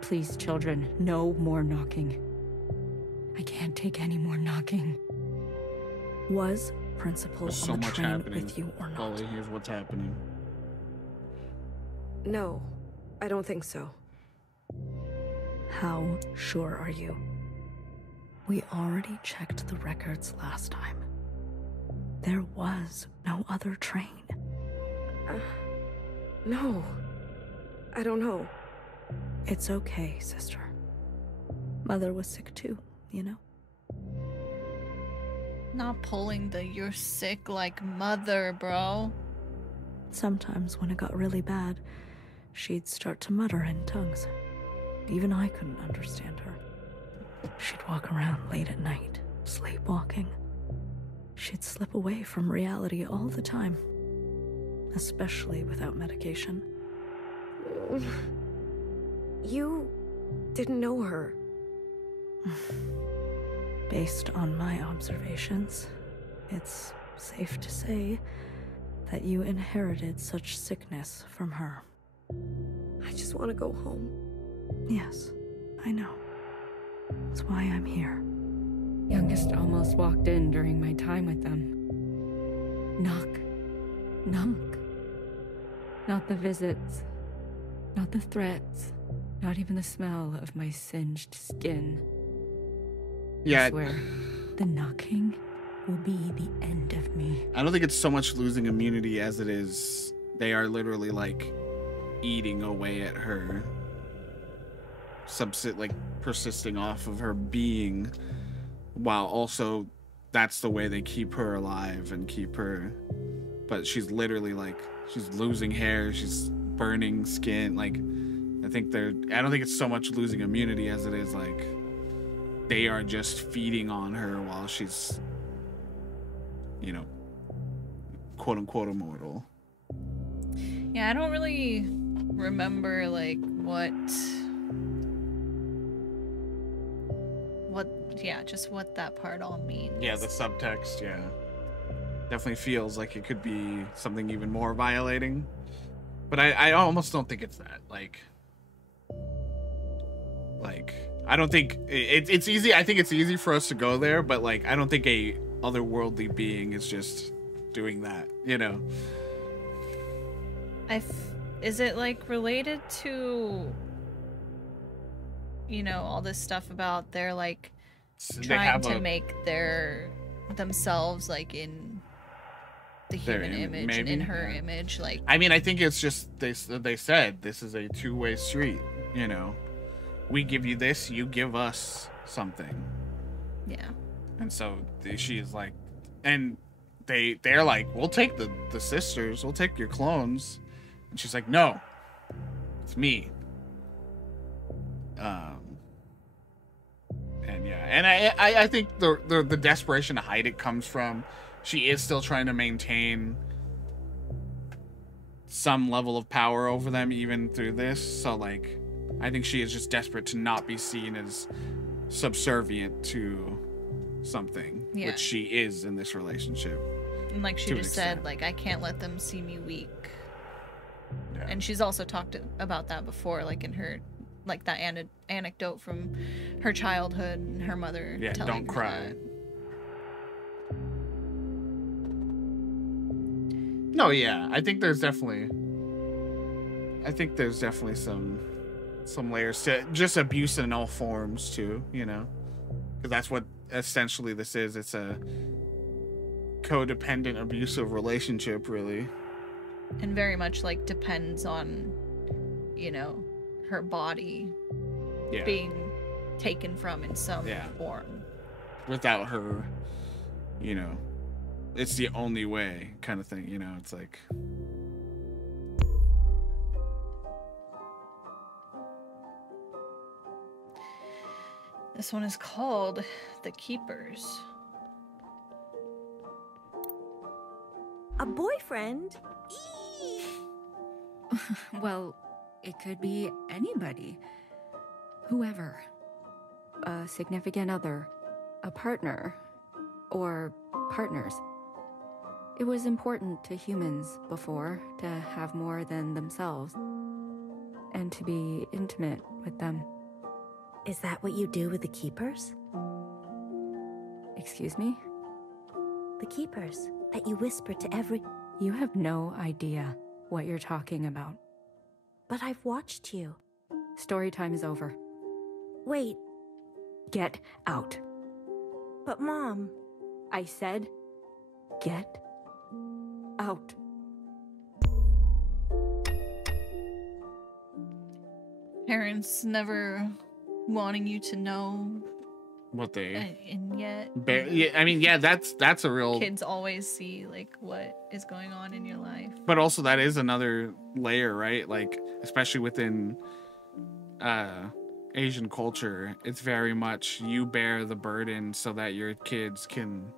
Please, children, no more knocking. I can't take any more knocking. Was Principal There's so on the much train happening. with you or not? Polly, here's what's happening. No, I don't think so. How sure are you? We already checked the records last time. There was no other train. No. I don't know. It's okay, sister. Mother was sick too, you know? Not pulling the "you're sick like mother," bro. Sometimes when it got really bad, she'd start to mutter in tongues. Even I couldn't understand her. She'd walk around late at night, sleepwalking. She'd slip away from reality all the time, especially without medication. You didn't know her. Based on my observations, it's safe to say that you inherited such sickness from her. I just want to go home. Yes, I know. That's why I'm here. Youngest almost walked in during my time with them. Knock. Knock. Not the visits. Not the threats. Not even the smell of my singed skin. Yeah. I swear, the knocking will be the end of me. I don't think it's so much losing immunity as it is they are literally like eating away at her, persisting off of her being, while also that's the way they keep her alive and keep her. But she's literally like, she's losing hair, she's burning skin. Like, I don't think it's so much losing immunity as it is like they are just feeding on her while she's, you know, quote unquote immortal. Yeah, I don't really remember like just what that part all means. Yeah, the subtext, yeah. Definitely feels like it could be something even more violating. But I almost don't think it's that. Like I don't think it's easy. I think it's easy for us to go there, but like I don't think a otherworldly being is just doing that, you know. Is it like related to, you know, all this stuff about their like trying to make themselves like in the human image maybe? and in her image? Like, I mean, I think it's just they said this is a two-way street, you know. We give you this, you give us something. Yeah. And so she's like, and they're like, we'll take the sisters, we'll take your clones. And she's like, no, it's me. And yeah, and I think the desperation to hide it comes from she is still trying to maintain some level of power over them even through this. So like, I think she is just desperate to not be seen as subservient to something, Yeah. which she is in this relationship. and like she to an just said, like, I can't let them see me weak. Yeah. And she's also talked about that before, like in her, like that anecdote from her childhood and her mother. Yeah, telling don't her cry. that. No, yeah, I think there's definitely some layers to just abuse in all forms too, you know, because that's what essentially this is. It's a codependent, abusive relationship, really. And very much like depends on, you know, her body Yeah. being taken from in some Yeah. form. Without her, you know, it's the only way kind of thing, you know. It's like, This one is called The Keepers. A boyfriend? Well, it could be anybody. Whoever. A significant other. a partner. Or partners. It was important to humans before to have more than themselves. And to be intimate with them. Is that what you do with the Keepers? Excuse me? The Keepers that you whisper to every... You have no idea what you're talking about. But I've watched you. Story time is over. Wait. Get out. But Mom... I said, get out. Parents never wanting you to know. What they... And yet... Yeah, I mean, yeah, that's a real... Kids always see, like, what is going on in your life. But also that is another layer, right? Like, especially within Asian culture, it's very much you bear the burden so that your kids can,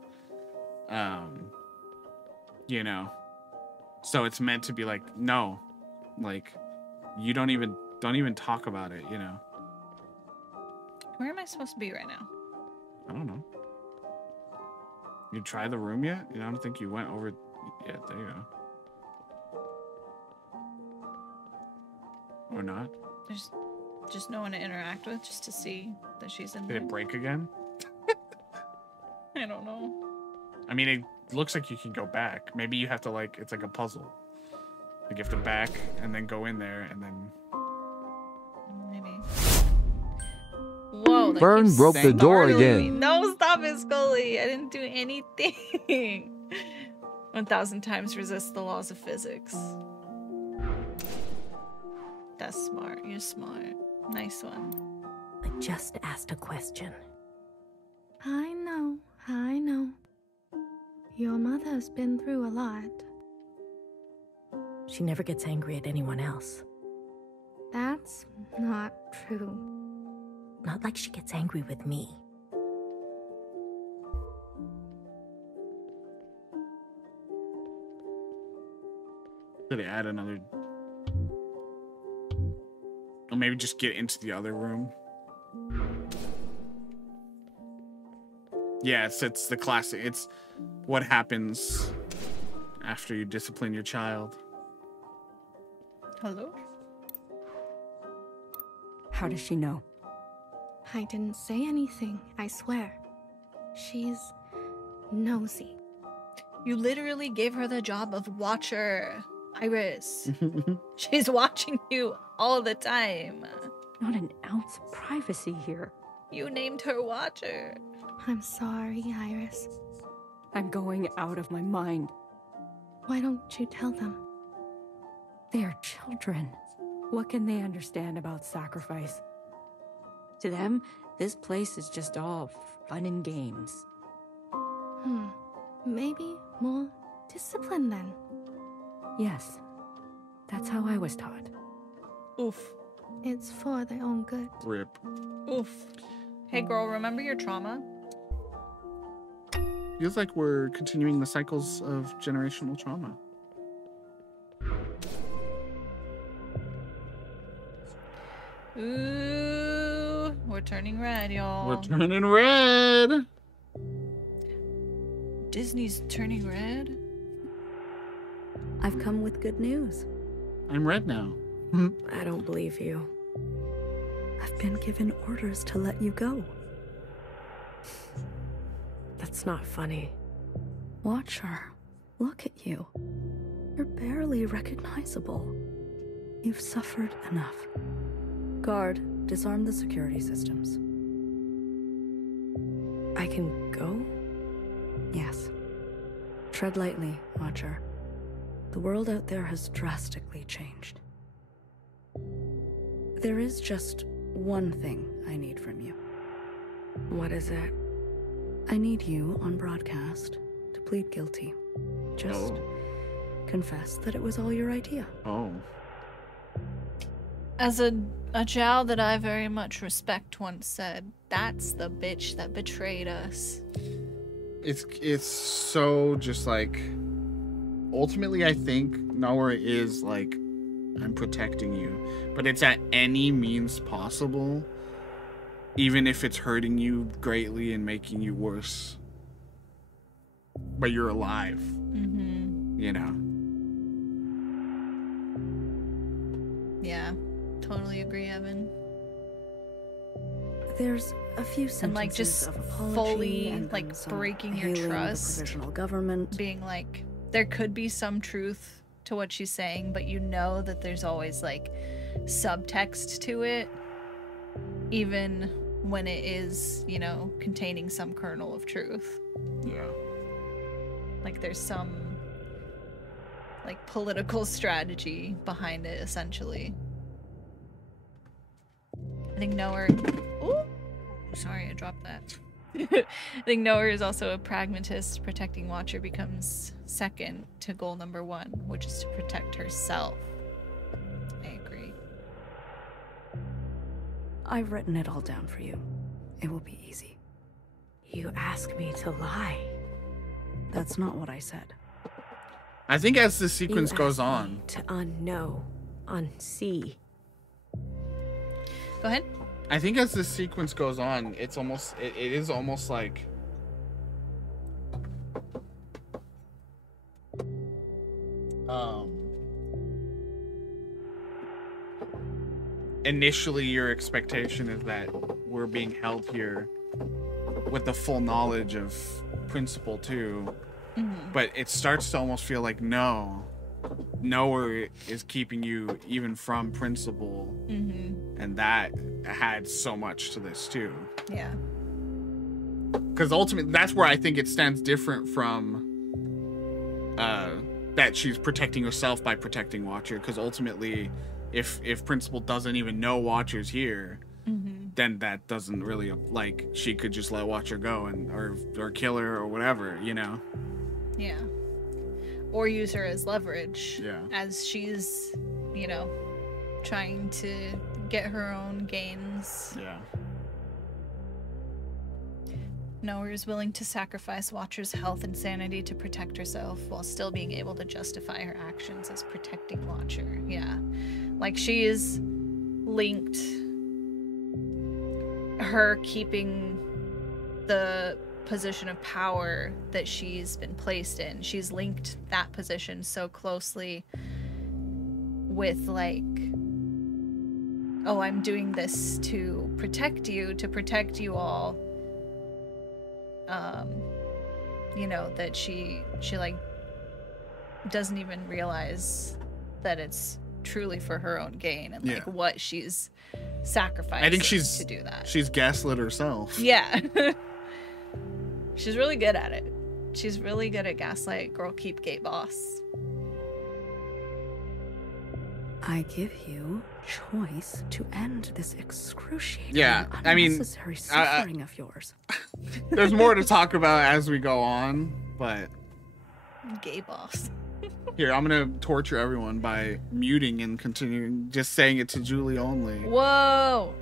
you know, so it's meant to be like, no, like, you don't even talk about it, you know. Where am I supposed to be right now? I don't know. You try the room yet? I don't think you went over yet. There you go. Or not? There's just no one to interact with, just to see that she's in Did there. it break again? I don't know. I mean, it looks like you can go back. Maybe you have to, like, it's like a puzzle. Like, you have to back and then go in there and then... Maybe. Whoa. that Fern keeps broke the door startling again. me. No, stop it, Scully. I didn't do anything. 1,000 times resist the laws of physics. That's smart. You're smart. Nice one. I just asked a question. I know. Your mother's been through a lot. She never gets angry at anyone else. That's not true. Not like she gets angry with me. Did they add another... Or maybe just get into the other room. Yeah, it's the classic. It's what happens after you discipline your child. Hello? How does she know? I didn't say anything, I swear. She's nosy. You literally gave her the job of watcher, Iris. She's watching you all the time. Not an ounce of privacy here. You named her watcher. I'm sorry, Iris. I'm going out of my mind. Why don't you tell them? They are children. What can they understand about sacrifice? To them, this place is just all fun and games. Maybe more discipline then. Yes, that's how I was taught. Oof. It's for their own good. Rip. Oof. Hey girl, remember your trauma? Feels like we're continuing the cycles of generational trauma. Ooh, we're turning red, y'all. We're turning red. Disney's turning red? I've come with good news. I'm red now. I don't believe you. I've been given orders to let you go. That's not funny. Watcher, look at you. You're barely recognizable. You've suffered enough. Guard, disarm the security systems. I can go? Yes. Tread lightly, Watcher. The world out there has drastically changed. There is just one thing I need from you. What is it? I need you on broadcast to plead guilty. Just confess that it was all your idea. Oh. As a Zhao that I very much respect once said, that's the bitch that betrayed us. It's so just like, ultimately I think Nowhere is like, I'm protecting you, but it's at any means possible even if it's hurting you greatly and making you worse. But you're alive. Mm-hmm. You know? Yeah, totally agree, Evan. There's a few sentences And like just of apology fully and like then some breaking your hailing the trust, provisional government. being like, there could be some truth to what she's saying, but you know that there's always like subtext to it, even when it is, you know, containing some kernel of truth. Yeah. Like there's some like political strategy behind it, essentially. I think Noah. Ooh, sorry, I dropped that. I think Noah is also a pragmatist. Protecting Watcher becomes second to goal number 1, which is to protect herself. I agree. I've written it all down for you. It will be easy. You ask me to lie. That's not what I said. I think as the sequence You goes asked on. me to unknow, unsee. Go ahead. I think as the sequence goes on, it's almost it is almost like initially your expectation is that we're being held here with the full knowledge of Principal too. Mm-hmm. But it starts to almost feel like Noah is keeping you even from Principal. Mm-hmm. And that had so much to this too. Yeah. Because ultimately, that's where I think it stands different from that she's protecting herself by protecting Watcher. Because ultimately, if Principal doesn't even know Watcher's here, Mm-hmm. then that doesn't really, like, she could just let Watcher go and or kill her or whatever, you know? Yeah. Or use her as leverage. Yeah. As she's, you know, trying to get her own gains. Yeah. Noah is willing to sacrifice Watcher's health and sanity to protect herself while still being able to justify her actions as protecting Watcher. Yeah. Like she is linked her keeping the position of power that she's been placed in. She's linked that position so closely with like, oh, I'm doing this to protect you all. You know, that she like doesn't even realize that it's truly for her own gain and like what she's sacrificing I think she's to do that. She's gaslit herself. Yeah. She's really good at it. She's really good at gaslight, girl, keep gate boss. I give you choice to end this excruciating, I mean, unnecessary suffering of yours. There's more to talk about as we go on, but Gay boss. here, I'm gonna torture everyone by muting and continuing just saying it to Julie only. Whoa.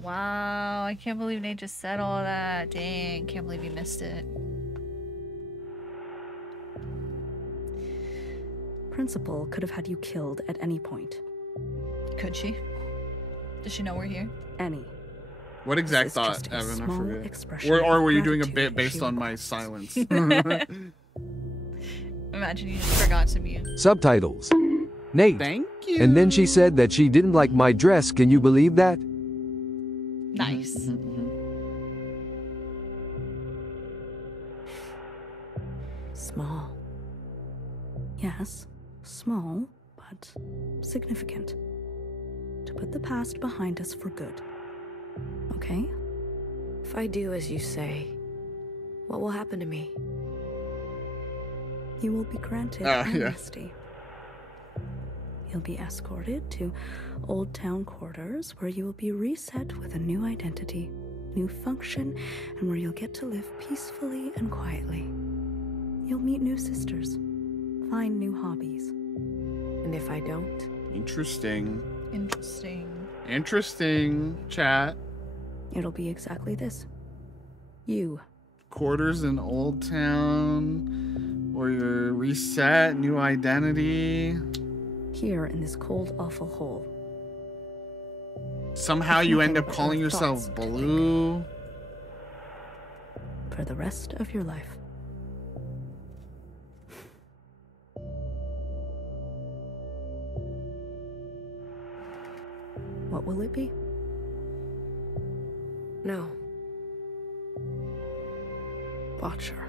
Wow, I can't believe Nate just said all of that. Dang, can't believe you missed it. Principal could have had you killed at any point. Could she? Does she know we're here? Any. What exact This is thought, just a Evan? I small forget. expression Or of were you doing a gratitude bit if she based on my silence? Imagine you just forgot to mute. Subtitles. Nate. Thank you. And then she said that she didn't like my dress. Can you believe that? Nice. Small. Yes, small, but significant. To put the past behind us for good. Okay? If I do as you say, what will happen to me? You will be granted yeah. amnesty. You'll be escorted to Old Town quarters where you will be reset with a new identity, new function, and where you'll get to live peacefully and quietly. You'll meet new sisters, find new hobbies. And if I don't? Interesting. Interesting, chat. It'll be exactly this. You. Quarters in Old Town, or your reset, new identity. Here in this cold, awful hole. Somehow you end up calling yourself Blue. For the rest of your life. What will it be? No. Watcher.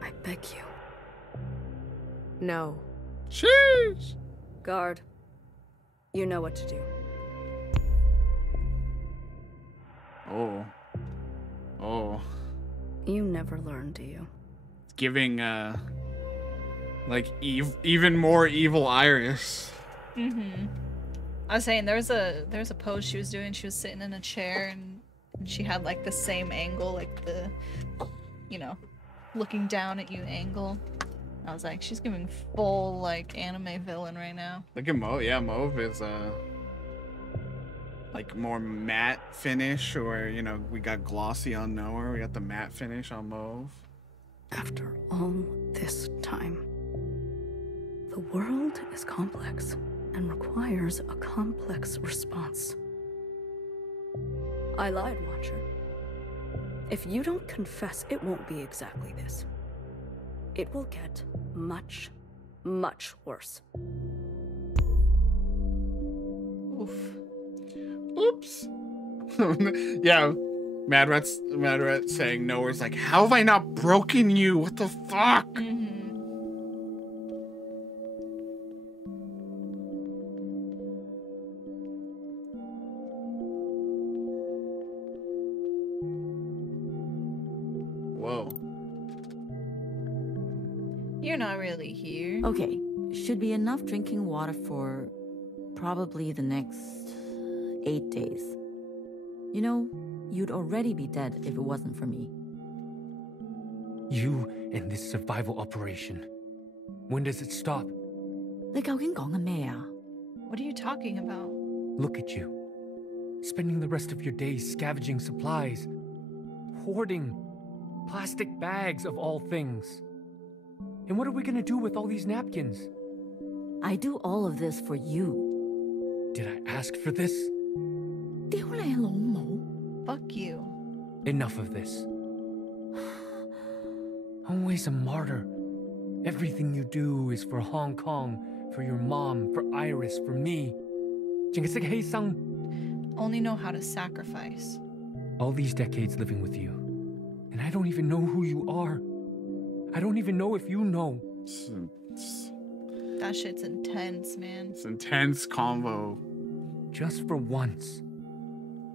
I beg you. No. Sheesh! Guard. You know what to do. Oh. You never learn, do you? Giving, like, even more evil Iris. Mm-hmm. I was saying there was a pose she was doing. She was sitting in a chair and she had like the same angle, like the, you know, looking down at you angle. I was like, she's giving full like anime villain right now. Look at Mauve. Yeah, Mauve is like more matte finish, or you know, we got glossy on Noah. We got the matte finish on Mauve. After all this time, the world is complex and requires a complex response. I lied, Watcher. If you don't confess, it won't be exactly this. It will get much, much worse. Oops. Yeah, Mad Rat saying Noah's like, how have I not broken you? What the fuck? Whoa. You're not really here. Okay, should be enough drinking water for probably the next 8 days. You know, you'd already be dead if it wasn't for me. You and this survival operation. When does it stop? 你究竟講緊咩啊? What are you talking about? Look at you. Spending the rest of your days scavenging supplies. Hoarding. Plastic bags of all things. And what are we gonna do with all these napkins? I do all of this for you. Did I ask for this? 屌你老母. Fuck you. Enough of this. Always a martyr. Everything you do is for Hong Kong, for your mom, for Iris, for me. 淨係識犧牲. Only know how to sacrifice. All these decades living with you. And I don't even know who you are. I don't even know if you know. That shit's intense, man. It's intense convo. Just for once,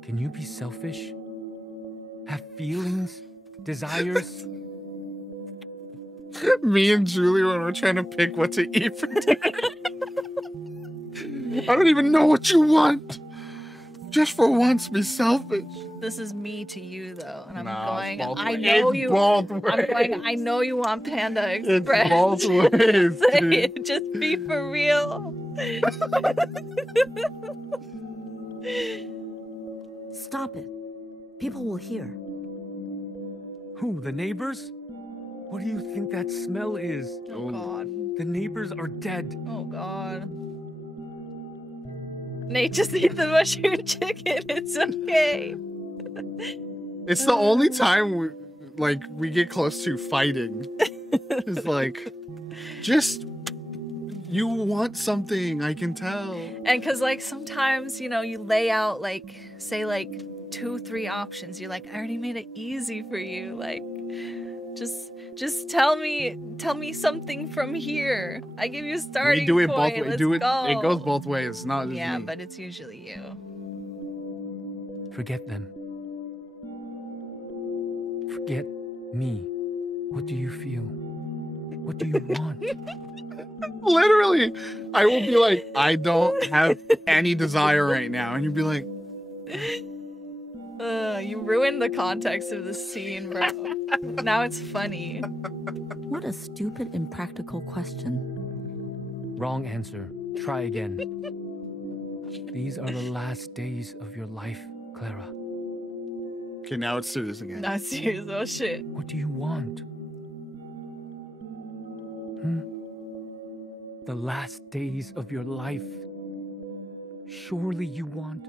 can you be selfish? Have feelings? Desires? Me and Julie when we're trying to pick what to eat for dinner. I don't even know what you want. Just for once, be selfish. This is me to you though, and I'm going. It's both I ways. know It's you. both I'm ways. going. I know you want Panda Express. It's both ways, Say dude. it, just be for real. Stop it. People will hear. Who, the neighbors? What do you think that smell is? Oh God. The neighbors are dead. Oh God. Nate, just eat the mushroom chicken. It's okay. It's the only time we get close to fighting. It's like, just you want something, I can tell. And cause like sometimes, you know, you lay out like say like 2-3 options. You're like, I already made it easy for you. Like just tell me something from here. I give you a starting We do it point. both ways. Let's Do it. go. It goes both ways. It's not just Yeah, me. but it's usually you. Forget them. Forget me. What do you feel? What do you want? Literally, I will be like, I don't have any desire right now, and you'd be like, You ruined the context of the scene, bro. Now it's funny. What a stupid, impractical question. Wrong answer. Try again. These are the last days of your life, Clara. Okay, now it's serious again. Not serious. Oh shit. What do you want? The last days of your life. Surely you want.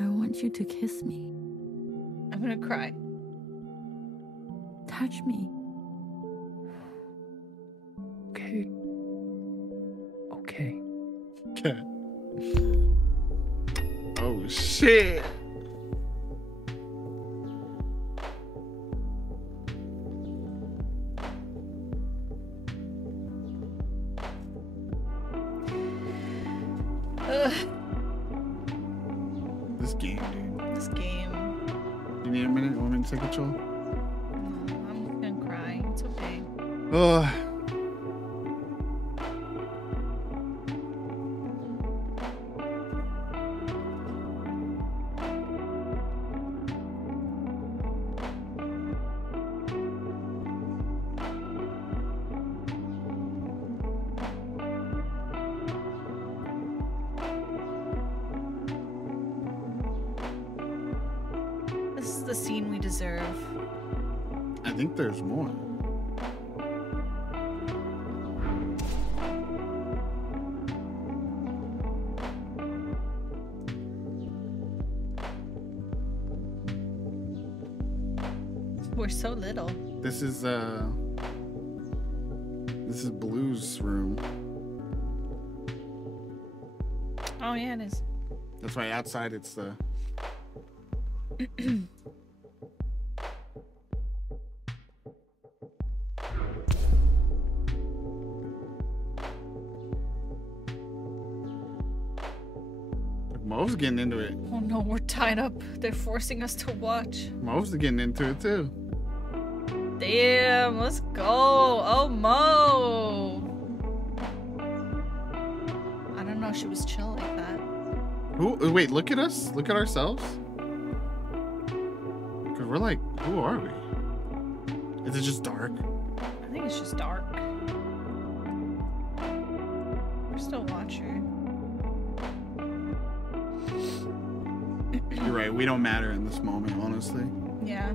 I want you to kiss me. I'm gonna cry. Touch me. Okay. Okay. Okay. Oh shit. Ugh. This game, dude. This game. You need a minute? Want me to take control? No, I'm gonna cry. It's okay. Ugh. This is the scene we deserve. I think there's more. We're so little. This is Blue's room. Oh yeah, it is. That's why outside it's the Mo's getting into it. Oh no, we're tied up. They're forcing us to watch. Mo's getting into it too. Damn, let's go. Oh, Mo. I don't know. She was chill like that. Who? Wait, look at us. Look at ourselves. Cause we're like, who are we? Is it just dark? I think it's just dark. We're still watching. You're right. We don't matter in this moment, honestly. Yeah.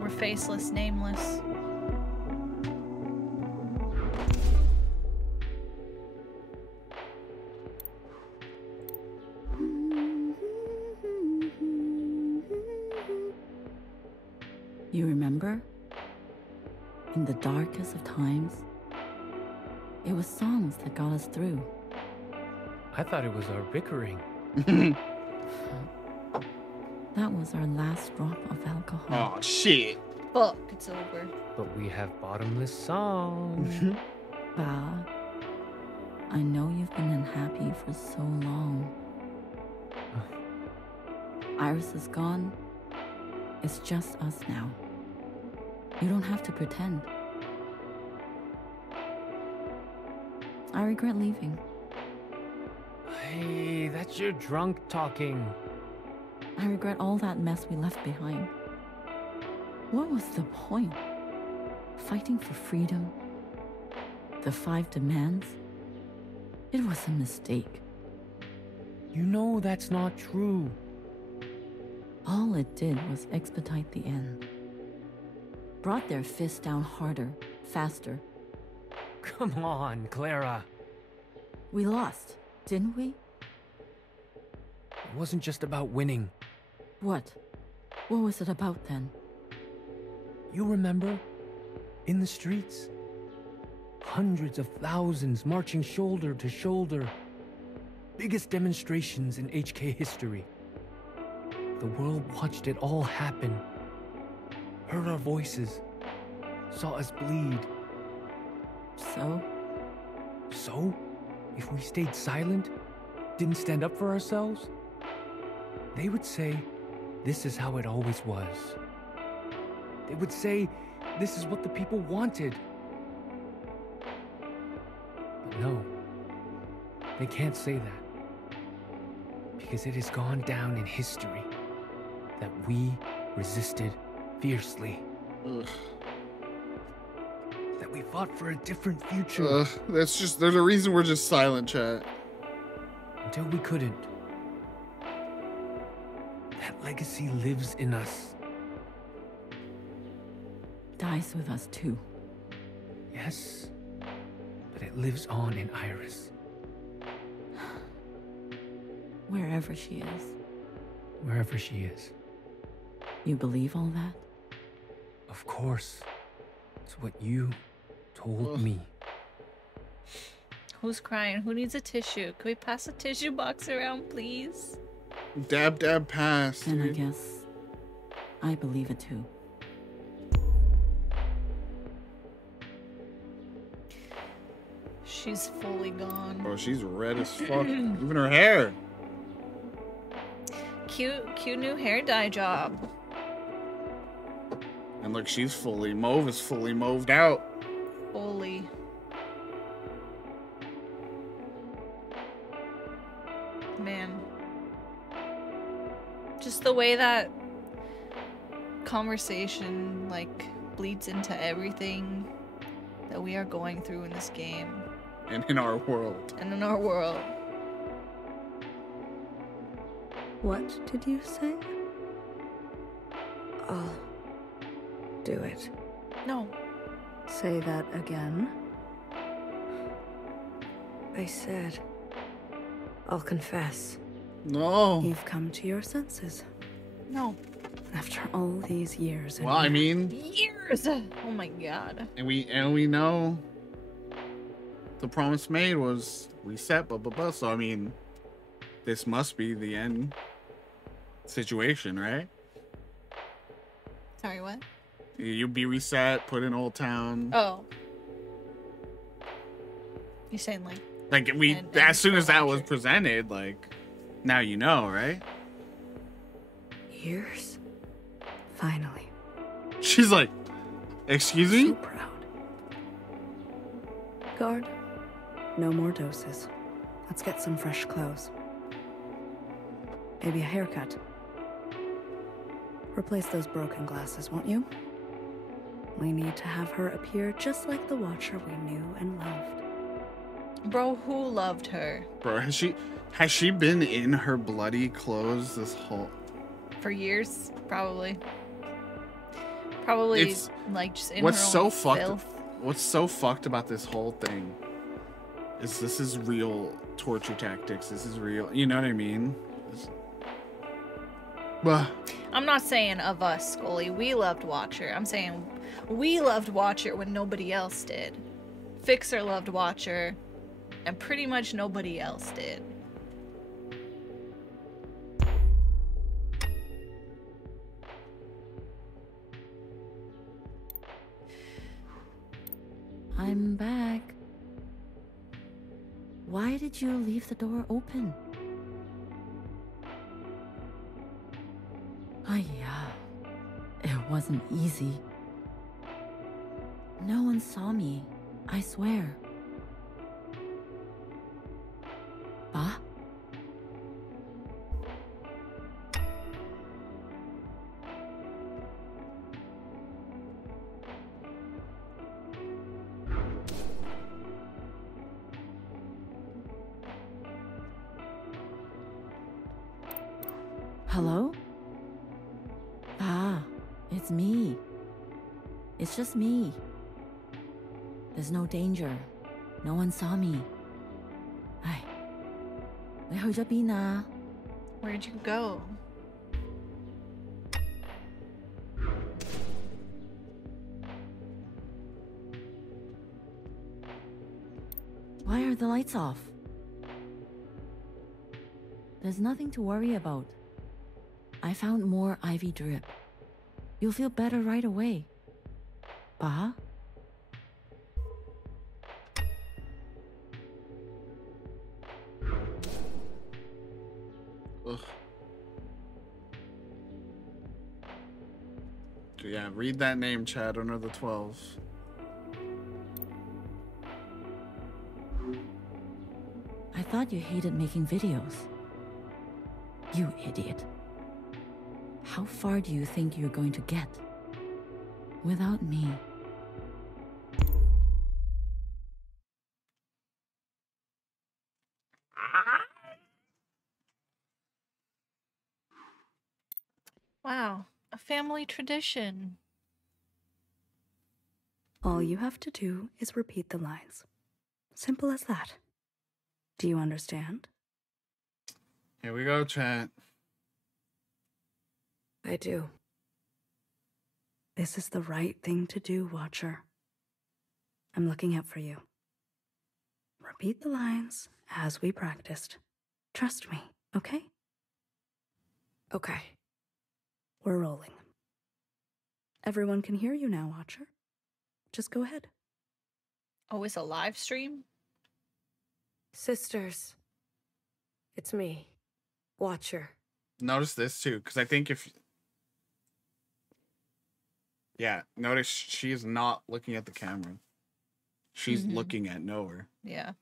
We're faceless, nameless. You remember? In the darkest of times, it was songs that got us through. I thought it was our bickering. That was our last drop of alcohol. Oh, shit. Fuck, it's over. But we have bottomless songs. Val, I know you've been unhappy for so long. Iris is gone. It's just us now. You don't have to pretend. I regret leaving. Hey, that's your drunk talking. I regret all that mess we left behind. What was the point? Fighting for freedom? The 5 demands? It was a mistake. You know that's not true. All it did was expedite the end. Brought their fists down harder, faster. Come on, Clara. We lost, didn't we? It wasn't just about winning. What? What was it about then? You remember? In the streets? Hundreds of thousands marching shoulder to shoulder. Biggest demonstrations in HK history. The world watched it all happen. Heard our voices. Saw us bleed. So? So? If we stayed silent, didn't stand up for ourselves, they would say, this is how it always was. They would say, this is what the people wanted. But no, they can't say that. Because it has gone down in history. that we resisted fiercely. Ugh. That we fought for a different future. There's a reason we're just silent, chat. Until we couldn't. That legacy lives in us. Dies with us too. Yes, but it lives on in Iris. Wherever she is. Wherever she is. You believe all that? Of course. It's what you told me. Who's crying? Who needs a tissue? Can we pass a tissue box around, please? Dab, dab, pass. Then I guess I believe it too. She's fully gone. Bro, she's red as fuck. Even her hair. Cute new hair dye job. And look, she's fully mauve is fully mauved out. Fully. Man. Just the way that conversation like bleeds into everything that we are going through in this game. And in our world. And in our world. What did you say? I'll do it. No. Say that again. I said, I'll confess. No. You've come to your senses. No. After all these years. Well, I mean, years. Oh my god. And we know the promise made was reset, blah blah blah. So I mean, this must be the end situation, right? Sorry, what? You be reset, put in Old Town. Oh. You saying like we as soon as that was presented, like now you know, right? Years. Finally. She's like, excuse me? So proud. Guard, no more doses. Let's get some fresh clothes. Maybe a haircut. Replace those broken glasses, won't you? We need to have her appear just like the Watcher we knew and loved. Bro, who loved her? Bro, has she been in her bloody clothes this whole... For years, probably. Probably It's- like just in What's her so own fucked? filth. What's so fucked about this whole thing is this is real torture tactics. This is real. You know what I mean? Well, I'm not saying of us, Scully. We loved Watcher. I'm saying we loved Watcher when nobody else did. Fixer loved Watcher, and pretty much nobody else did. I'm back. Why did you leave the door open? Yeah, it wasn't easy. No one saw me, I swear. Ba? Hello? It's me. It's just me. There's no danger. No one saw me. Ay. 你去咗邊啊? Where'd you go? Why are the lights off? There's nothing to worry about. I found more ivy drip. You'll feel better right away. Ba? ugh. So yeah, read that name, Chad, under the 12. I thought you hated making videos. You idiot. How far do you think you're going to get without me? Wow, a family tradition. All you have to do is repeat the lines. Simple as that. Do you understand? Here we go, chat. I do. This is the right thing to do, Watcher. I'm looking out for you. Repeat the lines as we practiced. Trust me, okay? Okay. We're rolling. Everyone can hear you now, Watcher. Just go ahead. Oh, it's a live stream? Sisters, it's me, Watcher. Notice this too, because I think if... Yeah, notice she is not looking at the camera. She's looking at nowhere. Yeah.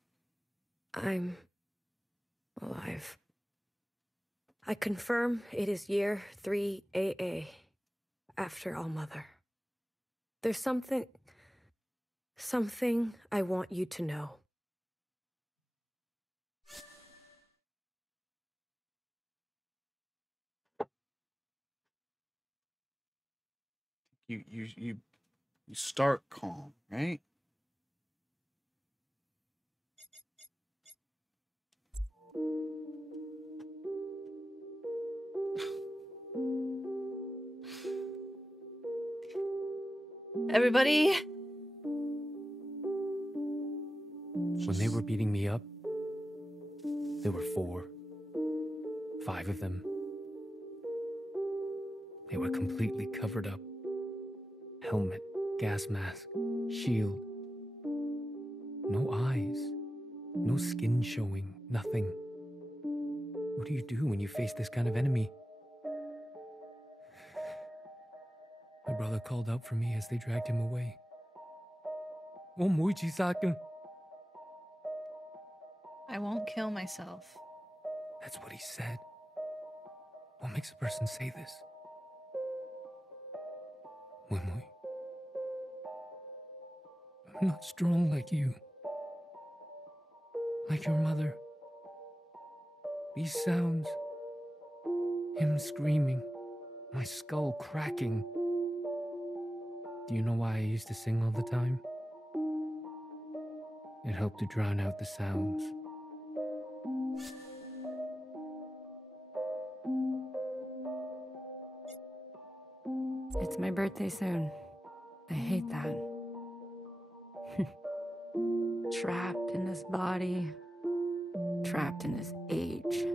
I'm alive. I confirm it is year 3 AA, after All Mother. There's something I want you to know. You start calm, right? Everybody. When they were beating me up, there were 4, 5 of them. They were completely covered up. Helmet, gas mask, shield. No eyes, no skin showing, nothing. What do you do when you face this kind of enemy? My brother called out for me as they dragged him away. I won't kill myself. That's what he said. What makes a person say this? Wimui. I'm not strong like you. Like your mother. These sounds. Him screaming. My skull cracking. Do you know why I used to sing all the time? It helped to drown out the sounds. It's my birthday soon. I hate that. Trapped in this body. Trapped in this age.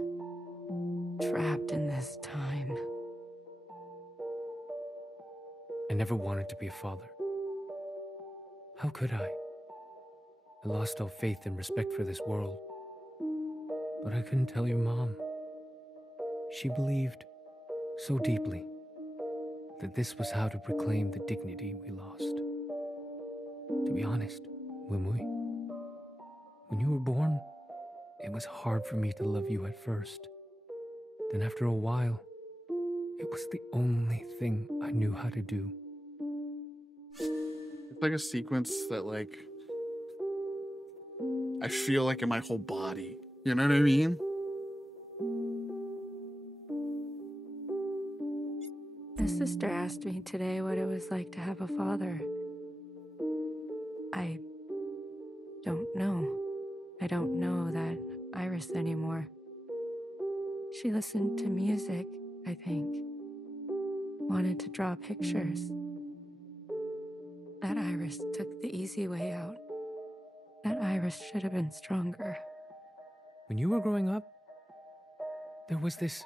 Trapped in this time. I never wanted to be a father. How could I? I lost all faith and respect for this world. But I couldn't tell your mom. She believed so deeply that this was how to reclaim the dignity we lost. To be honest, Wimui, when you were born, it was hard for me to love you at first. Then after a while, it was the only thing I knew how to do. It's like a sequence that, like, I feel like in my whole body. You know what I mean? A sister asked me today what it was like to have a father. I don't know. I don't know that Iris anymore. She listened to music, I think. Wanted to draw pictures. That Iris took the easy way out. That Iris should have been stronger. When you were growing up, there was this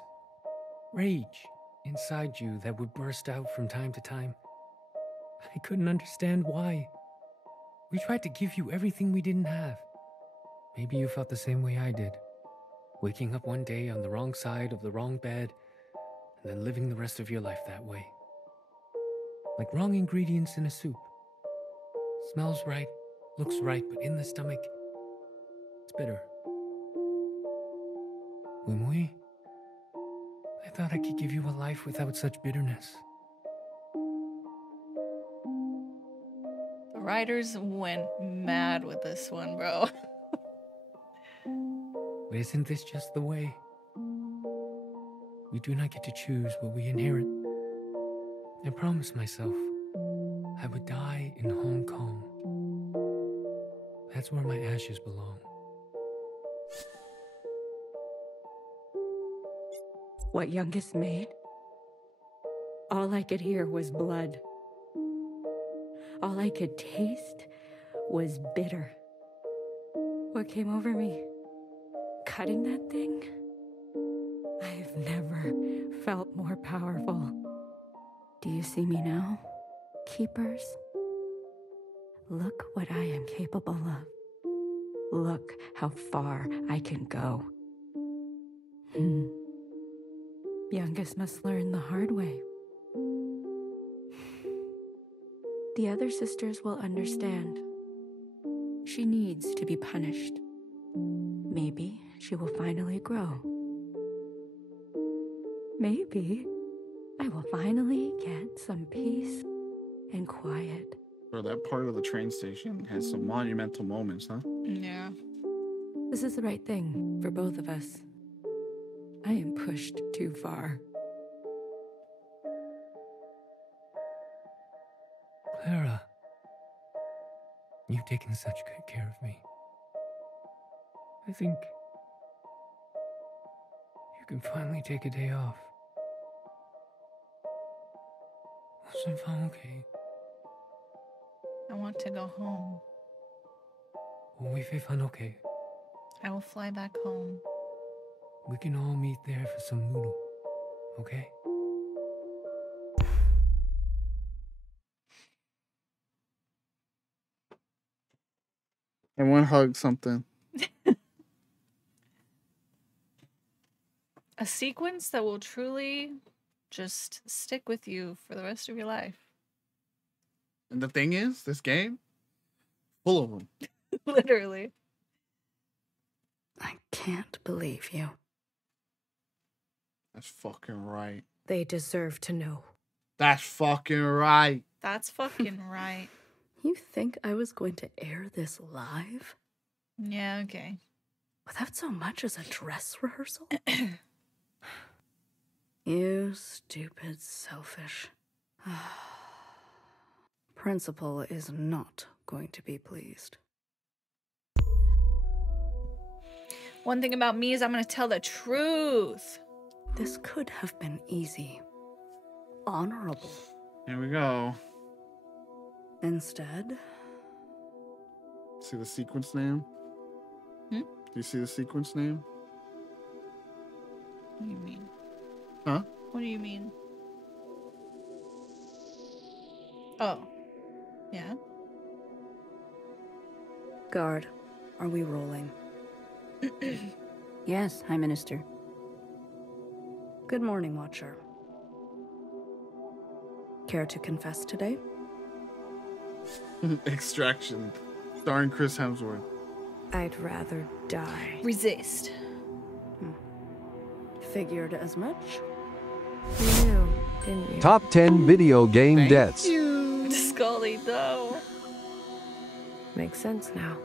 rage inside you that would burst out from time to time. I couldn't understand why. We tried to give you everything we didn't have. Maybe you felt the same way I did. Waking up one day on the wrong side of the wrong bed, and then living the rest of your life that way. Like wrong ingredients in a soup. Smells right, looks right, but in the stomach, it's bitter. Wimui, I thought I could give you a life without such bitterness. The writers went mad with this one, bro. But isn't this just the way? We do not get to choose what we inherit. I promised myself I would die in Hong Kong. That's where my ashes belong. What Youngest made? All I could hear was blood. All I could taste was bitter. What came over me? Cutting that thing? I've never felt more powerful. Do you see me now, Keepers? Look what I am capable of. Look how far I can go. Youngest must learn the hard way. The other sisters will understand. She needs to be punished. Maybe she will finally grow. Maybe I will finally get some peace and quiet. Bro, that part of the train station has some monumental moments, huh? Yeah. This is the right thing for both of us. I am pushed too far. Clara, you've taken such good care of me. I think you can finally take a day off. Okay. I want to go home. Okay. I will fly back home. We can all meet there for some noodle, okay? I want to hug something. A sequence that will truly just stick with you for the rest of your life. And the thing is, this game, full of them. Literally. I can't believe you. That's fucking right. They deserve to know. That's fucking right. That's fucking right. You think I was going to air this live? Yeah, okay. Without so much as a dress rehearsal? You stupid, selfish. Principal is not going to be pleased. One thing about me is I'm going to tell the truth. This could have been easy. Honorable. Here we go. Instead... See the sequence name? Hmm? Do you see the sequence name? What do you mean? Huh? What do you mean? Oh. Yeah? Guard, are we rolling? Yes, High Minister. Good morning, Watcher. Care to confess today? Extraction. Starring Chris Hemsworth. I'd rather die. Resist. Figured as much. You knew, didn't you? Top 10 video game deaths. Scully, though. Makes sense now.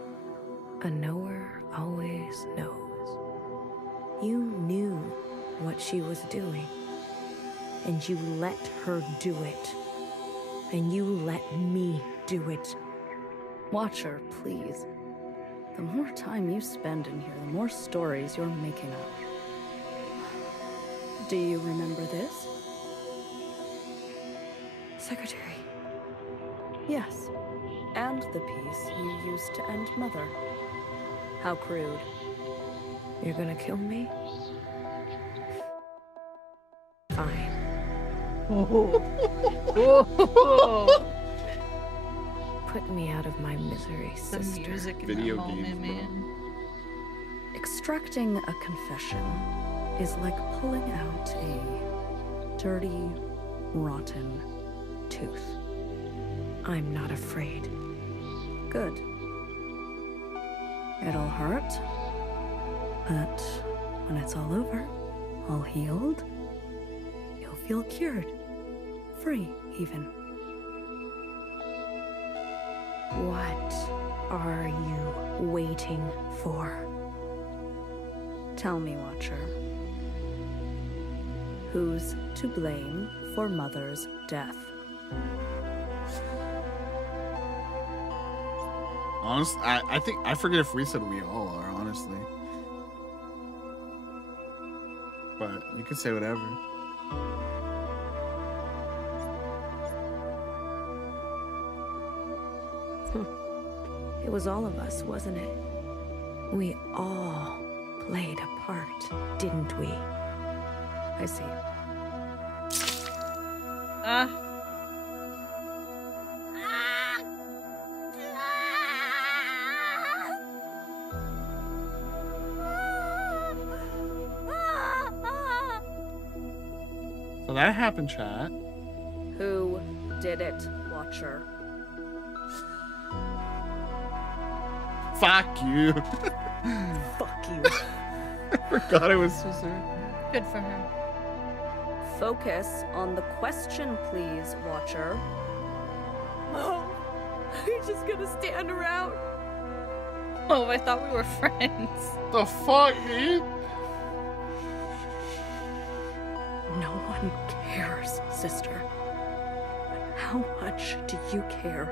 A knower always knows. You knew what she was doing, and you let her do it. And you let me do it. Watcher, please. The more time you spend in here, the more stories you're making up. Do you remember this? Secretary. Yes. And the piece you used to end Mother. How crude. You're gonna kill me? Fine. Put me out of my misery, The sister. music in Video that moment, games, bro. man. Extracting a confession is like pulling out a dirty, rotten tooth. I'm not afraid. Good. It'll hurt, but when it's all over, all healed, feel cured. Free, even. What are you waiting for? Tell me, Watcher. Who's to blame for Mother's death? Honestly, I think I forget if we said we all are, honestly. But you could say whatever. It was all of us, wasn't it? We all played a part, didn't we? I see. So that happened, chat. Who did it, Watcher? Fuck you. Fuck you. I forgot it was Scissor. Good for her. Focus on the question, please, Watcher. Oh, you're just gonna stand around? Oh, I thought we were friends. The fuck, dude? No one cares, sister. But how much do you care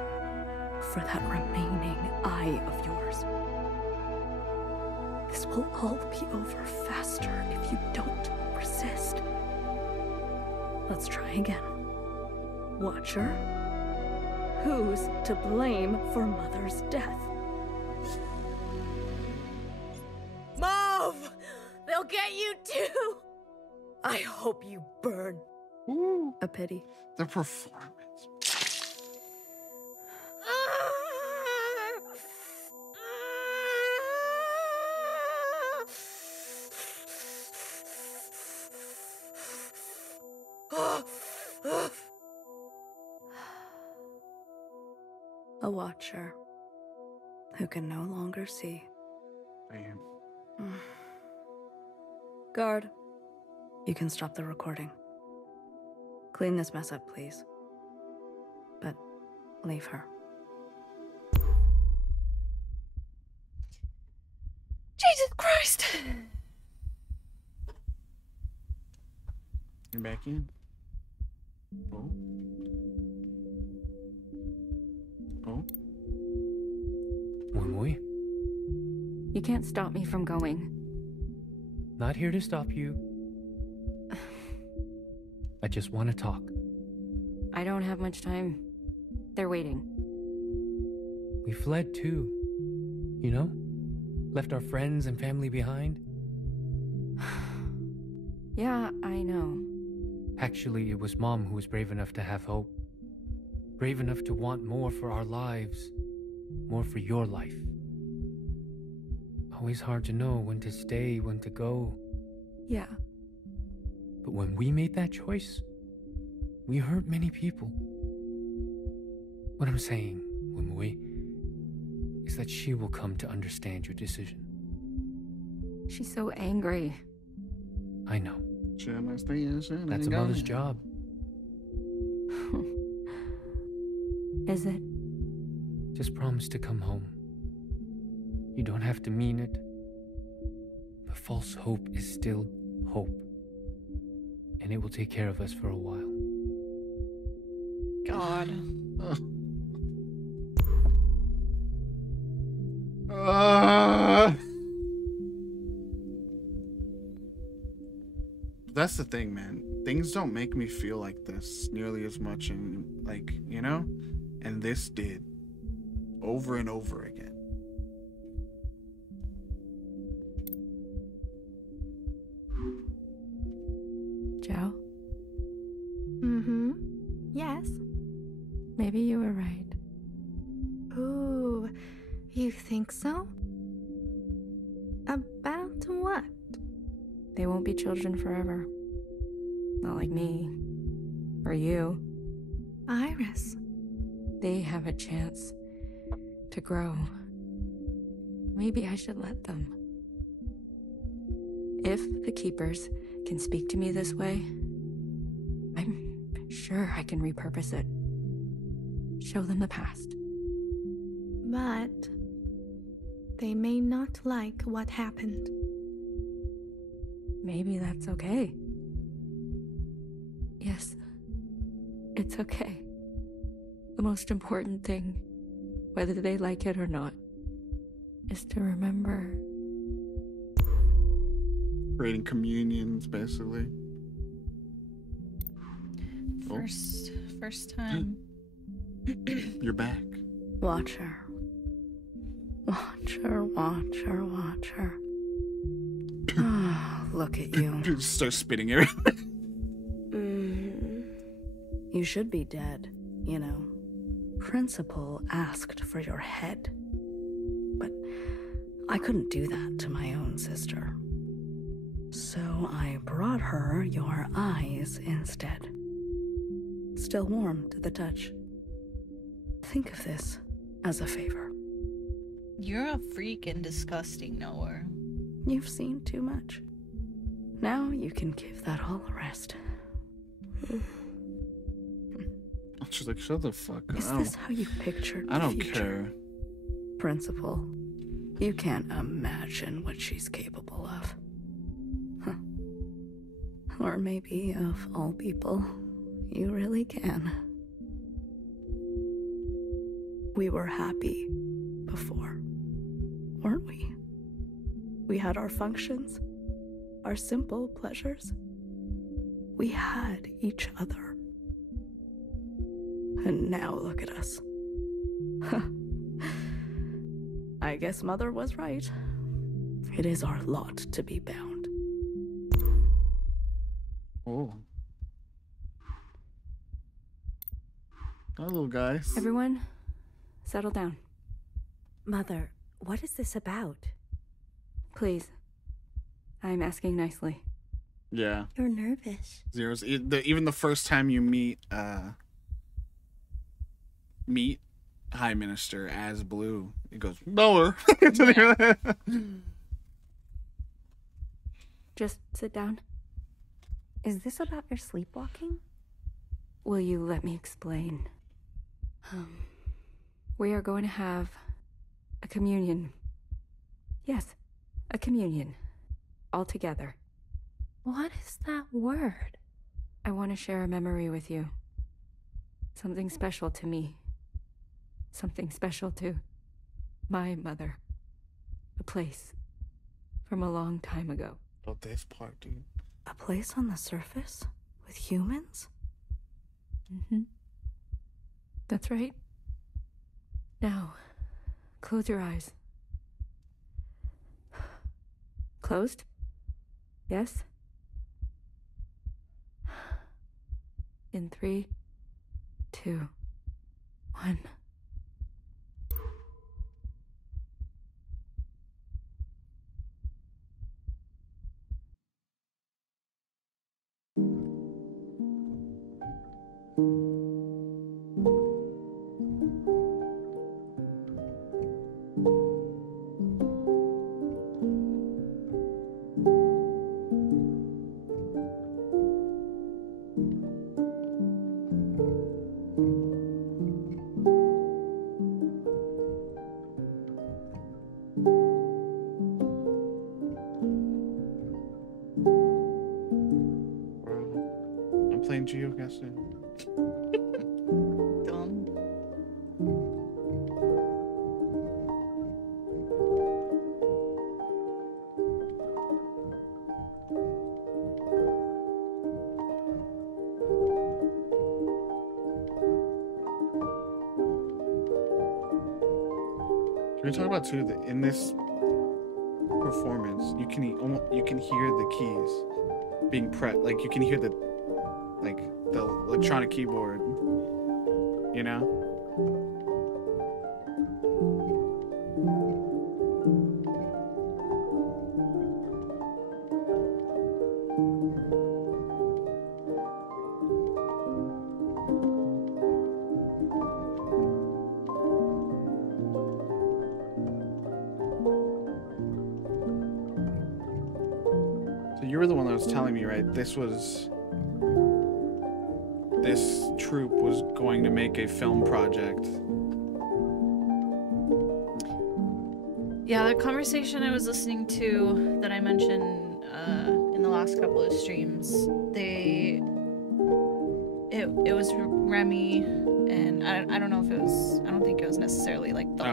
for that remaining eye of yours? This will all be over faster if you don't resist. Let's try again. Watcher, who's to blame for Mother's death? Mauve! They'll get you too! I hope you burn. Ooh. A pity. The performance. A watcher who can no longer see. Damn. Guard, you can stop the recording. Clean this mess up, please. But leave her. Jesus Christ! You're back in. Oh. Oh. Wumui? You can't stop me from going. Not here to stop you. I just want to talk. I don't have much time. They're waiting. We fled too. You know? Left our friends and family behind. Yeah, I know. Actually, it was Mom who was brave enough to have hope. Brave enough to want more for our lives. More for your life. Always hard to know when to stay, when to go. Yeah. But when we made that choice, we hurt many people. What I'm saying, Wumui, is that she will come to understand your decision. She's so angry. I know. That's That's a mother's job. Is it? Just promise to come home. You don't have to mean it. But false hope is still hope. And it will take care of us for a while. God. That's the thing, man. Things don't make me feel like this nearly as much, and like, you know? And this did. Over and over again. Joe? Mm-hmm. Yes. Maybe you were right. Ooh, you think so? About what? They won't be children forever. Not like me. Or you. Iris. They have a chance to grow. Maybe I should let them. If the Keepers can speak to me this way, I'm sure I can repurpose it. Show them the past. But they may not like what happened. Maybe that's okay. Yes, it's okay. The most important thing, whether they like it or not, is to remember. Creating communions, basically. First time. You're back. Watch her. Watch her, watch her, watch her. Look at you. Just start spitting everywhere. You should be dead, you know. Principal asked for your head. But I couldn't do that to my own sister. So I brought her your eyes instead. Still warm to the touch. Think of this as a favor. You're a freak and disgusting, Noah. You've seen too much. Now you can give that all a rest. She's like, shut the fuck up. Is this how you pictured I the don't future? care. Principal, you can't imagine what she's capable of. Huh. Or maybe, of all people, you really can. We were happy before, weren't we? We had our functions, our simple pleasures. We had each other. And now look at us. I guess Mother was right. It is our lot to be bound. Oh. Hello, guys. Everyone, settle down. Mother, what is this about? Please. I'm asking nicely. Yeah. You're nervous. Zeros. Even the first time you meet High Minister as Blue, it goes lower. Just sit down. Is this about your sleepwalking? Will you let me explain? We are going to have a communion. Yes, a communion. All together. What is that word? I want to share a memory with you. Something special to me. Something special to my mother. A place from a long time ago. Oh, this part, dude. A place on the surface? With humans? Mm-hmm. That's right. Now, close your eyes. Closed? Yes? In 3, 2, 1. I'm playing geoguessing. Dumb. Can we talk about too that in this performance you can hear the keys being pressed, like you can hear the electronic keyboard, you know? So you were the one that was telling me, right? This was this troupe was going to make a film project. Yeah, the conversation I was listening to that I mentioned in the last couple of streams, it was Remy, and I don't know if it was, I don't think it was necessarily like the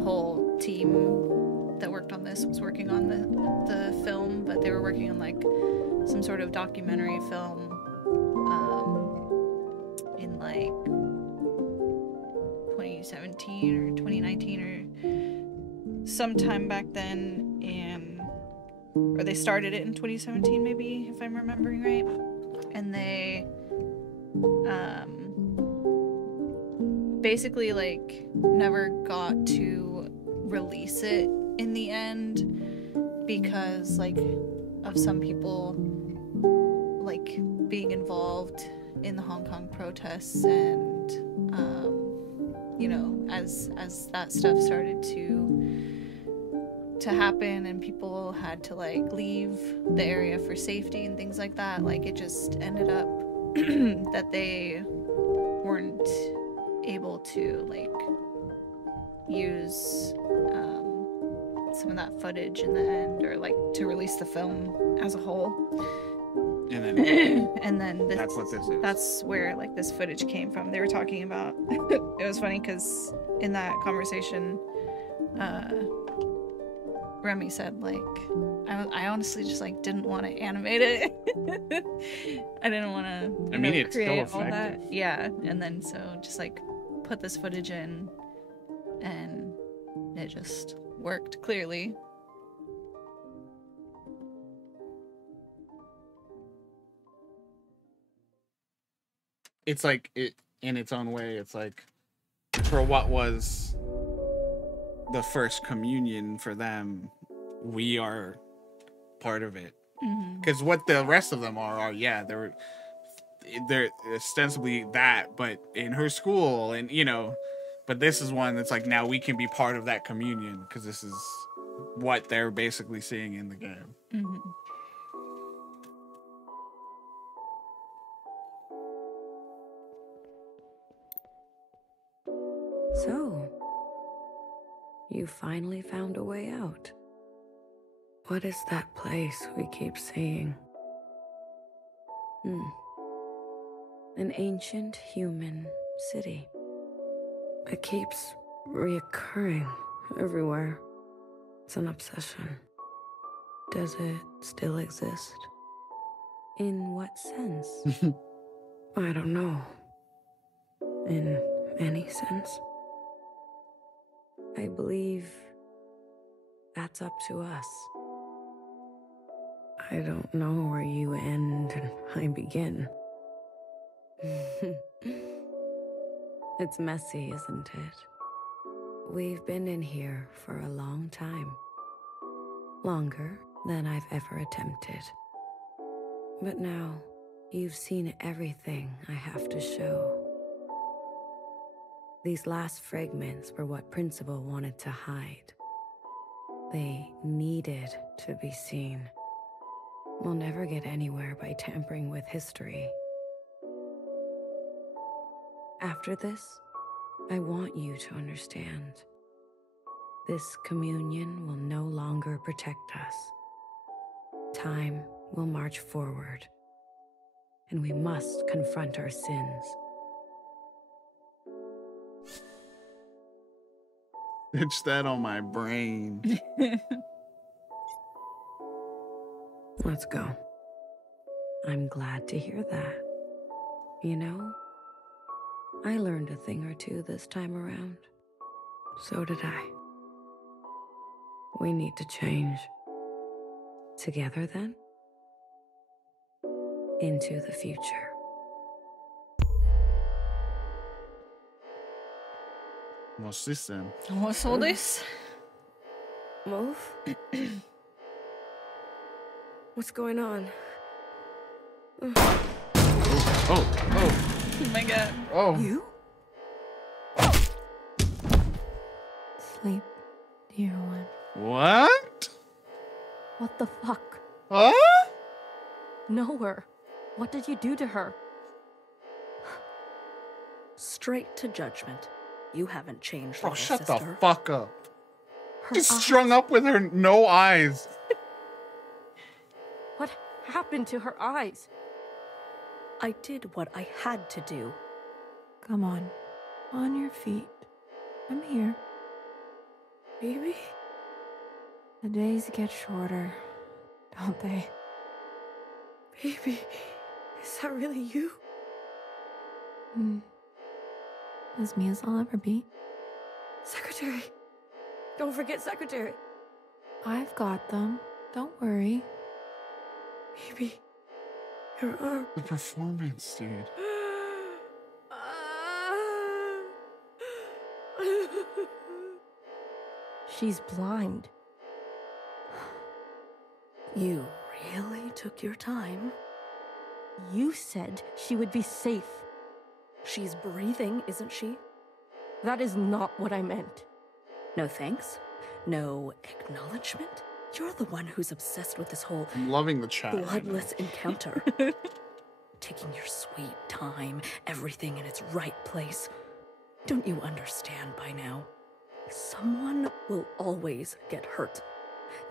whole team that worked on this was working on the film, but they were working on like some sort of documentary film in like 2017 or 2019 or sometime back then, or they started it in 2017 maybe, if I'm remembering right, and they basically like never got to release it in the end because like of some people like being involved in the Hong Kong protests, and you know, as that stuff started to happen and people had to like leave the area for safety and things like that, like it just ended up that they weren't able to like use some of that footage in the end, or like to release the film as a whole. And then that's what this is. That's where like this footage came from. They were talking about it was funny because in that conversation Remy said like I honestly just like didn't want to animate it. I didn't want to it's create still all that. effective. Yeah, and then so just like put this footage in and it just worked clearly. It's like it in its own way. It's like for what was the first communion for them, we are part of it. Because what the rest of them are yeah, they're ostensibly that, but in her school, and you know, but this is one that's like now we can be part of that communion because this is what they're basically seeing in the game. So, you finally found a way out. What is that place we keep seeing? An ancient human city. It keeps reoccurring everywhere. It's an obsession. Does it still exist? In what sense? I don't know. In any sense? I believe that's up to us. I don't know where you end and I begin. It's messy, isn't it? We've been in here for a long time. Longer than I've ever attempted. But now, you've seen everything I have to show. These last fragments were what Principal wanted to hide. They needed to be seen. We'll never get anywhere by tampering with history. After this, I want you to understand. This communion will no longer protect us. Time will march forward, and we must confront our sins. It's that on my brain. Let's go. I'm glad to hear that. You know, I learned a thing or two this time around. So did I. We need to change. Together, then? Into the future. What's this then? What's all this? Move? What's going on? Oh. Oh my god. Oh. You? Sleep, dear one. What? What the fuck? Huh? Know her. What did you do to her? straight to judgment. You haven't changed. Bro, little shut sister. the fuck up. Her Just eyes- strung up with her no eyes. What happened to her eyes? I did what I had to do. Come on your feet. I'm here. Baby? The days get shorter, don't they? Baby, is that really you? As me as I'll ever be. Secretary. Don't forget Secretary. I've got them. Don't worry. Baby, your arm. The performance, dude. She's blind. You really took your time. You said she would be safe. She's breathing, isn't she? That is not what I meant. No thanks. No acknowledgement. You're the one who's obsessed with this whole I'm loving the chat. bloodless encounter. Taking your sweet time, everything in its right place. Don't you understand by now? Someone will always get hurt.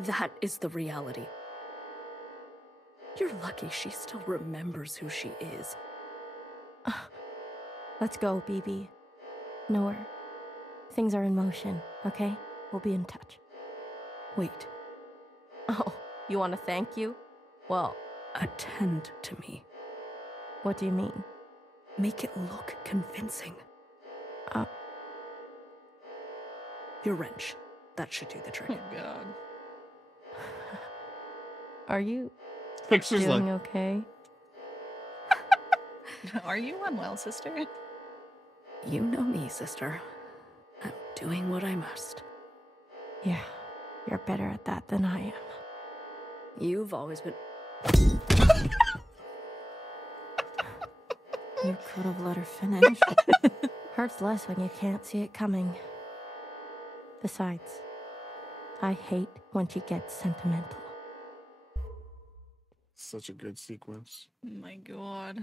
That is the reality. You're lucky she still remembers who she is. Let's go, BB. Nowhere. Things are in motion, okay? We'll be in touch. Wait. Oh, you want to thank you? Well, attend to me. What do you mean? Make it look convincing. Your wrench. That should do the trick. Oh, God. Are you Pictures doing like okay? Are you unwell, sister? You know me, sister. I'm doing what I must. Yeah, you're better at that than I am. You've always been... You could have let her finish. Hurts less when you can't see it coming. Besides, I hate when she gets sentimental. such a good sequence. Oh my God.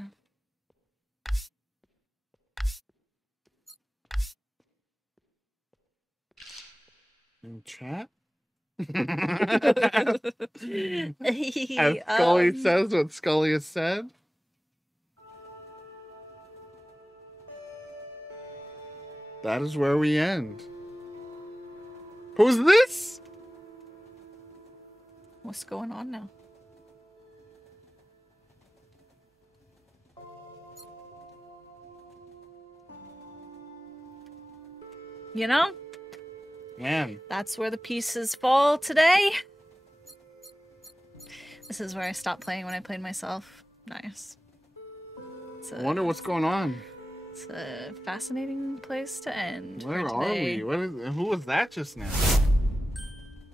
In chat? As Scully says what Scully has said. That is where we end. Who's this? What's going on now? You know? Man. That's where the pieces fall today. This is where I stopped playing when I played myself. Nice. I wonder what's going on. It's a fascinating place to end. Where for are today. we? Who was that just now?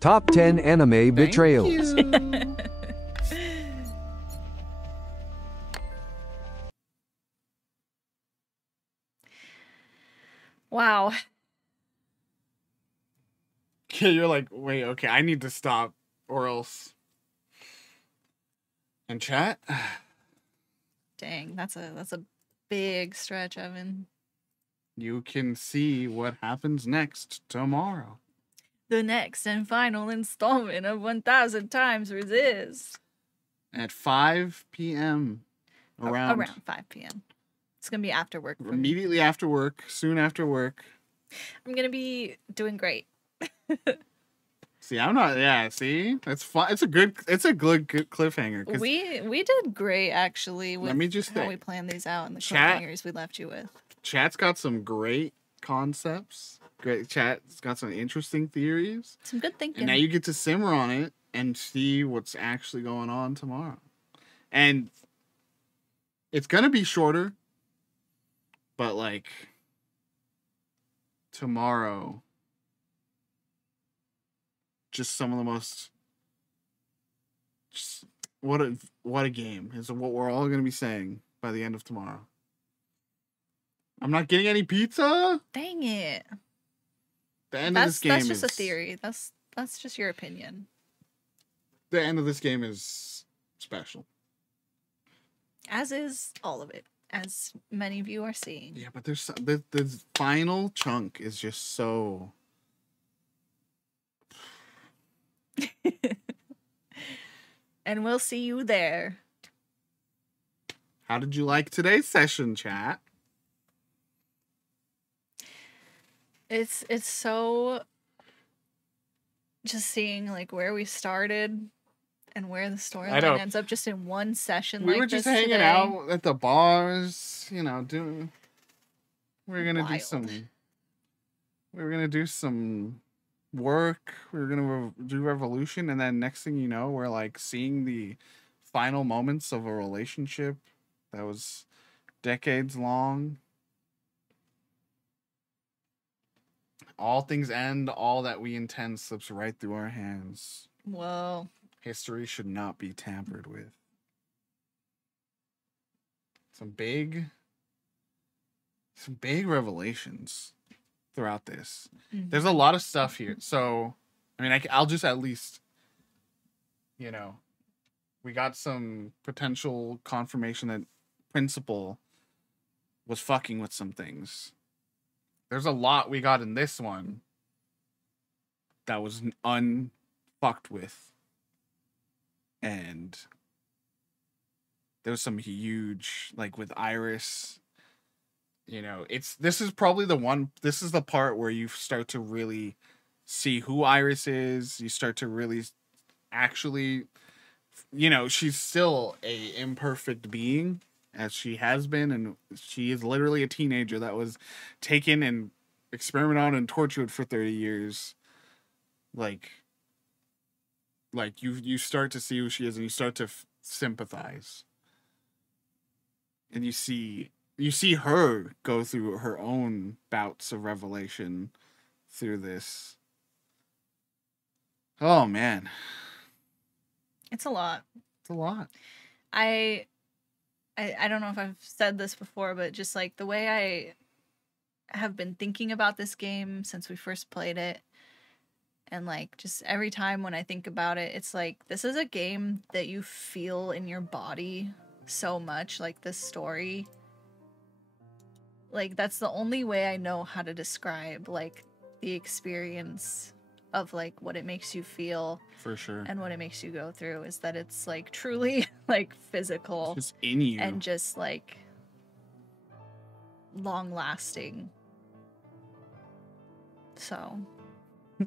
Top 10 anime betrayals. Wow. Okay, you're like, wait, okay, I need to stop or else. And chat? Dang, that's a big stretch, Evan. You can see what happens next tomorrow. The next and final installment of 1000 Times Resist. At 5 p.m. Around 5 p.m. It's going to be after work. for me. immediately after work, soon after work. I'm going to be doing great. See, I'm not. Yeah, see, it's fun. It's a good cliffhanger. 'Cause We did great, actually, with Let me just how say, we planned these out and the chat- cliffhangers we left you with. Chat's got some great concepts. Great chat's got some interesting theories. Some good thinking. And now you get to simmer on it and see what's actually going on tomorrow. And it's gonna be shorter, but like tomorrow, just some of the most. Just, what a game is what we're all gonna be saying by the end of tomorrow. I'm not getting any pizza. Dang it. The end of this game That's just a is- theory. That's just your opinion. The end of this game is special. As is all of it. as many of you are seeing. Yeah, but there's the final chunk is just so. And we'll see you there. How did you like today's session, chat? It's so just seeing like where we started and where the storyline ends up just in one session. We like were just this hanging today. out at the bars, you know, doing. We were gonna do Wild. some. We were gonna do some work. We were gonna do Revolution, and then next thing you know, we're like seeing the final moments of a relationship that was decades long. All things end. All that we intend slips right through our hands. Whoa. History should not be tampered with. Some big revelations throughout this. Mhm. There's a lot of stuff here. So, I mean, I'll just at least, you know, we got some potential confirmation that Principal was fucking with some things. There's a lot we got in this one that was unfucked with. And there was some huge, like with Iris, you know, this is probably this is the part where you start to really see who Iris is. You start to really actually, you know, she's still a imperfect being, as she has been, and she is literally a teenager that was taken and experimented on and tortured for 30 years. Like you start to see who she is, and you start to sympathize, and you see her go through her own bouts of revelation through this. Oh man, It's a lot. it's a lot. I don't know if I've said this before, but just like the way I have been thinking about this game since we first played it, and like just every time when I think about it, it's like this is a game that you feel in your body so much, like this story. Like that's the only way I know how to describe like the experience of like what it makes you feel For sure. and what it makes you go through, is that it's like truly like physical, It's just in you. and just like long lasting. So I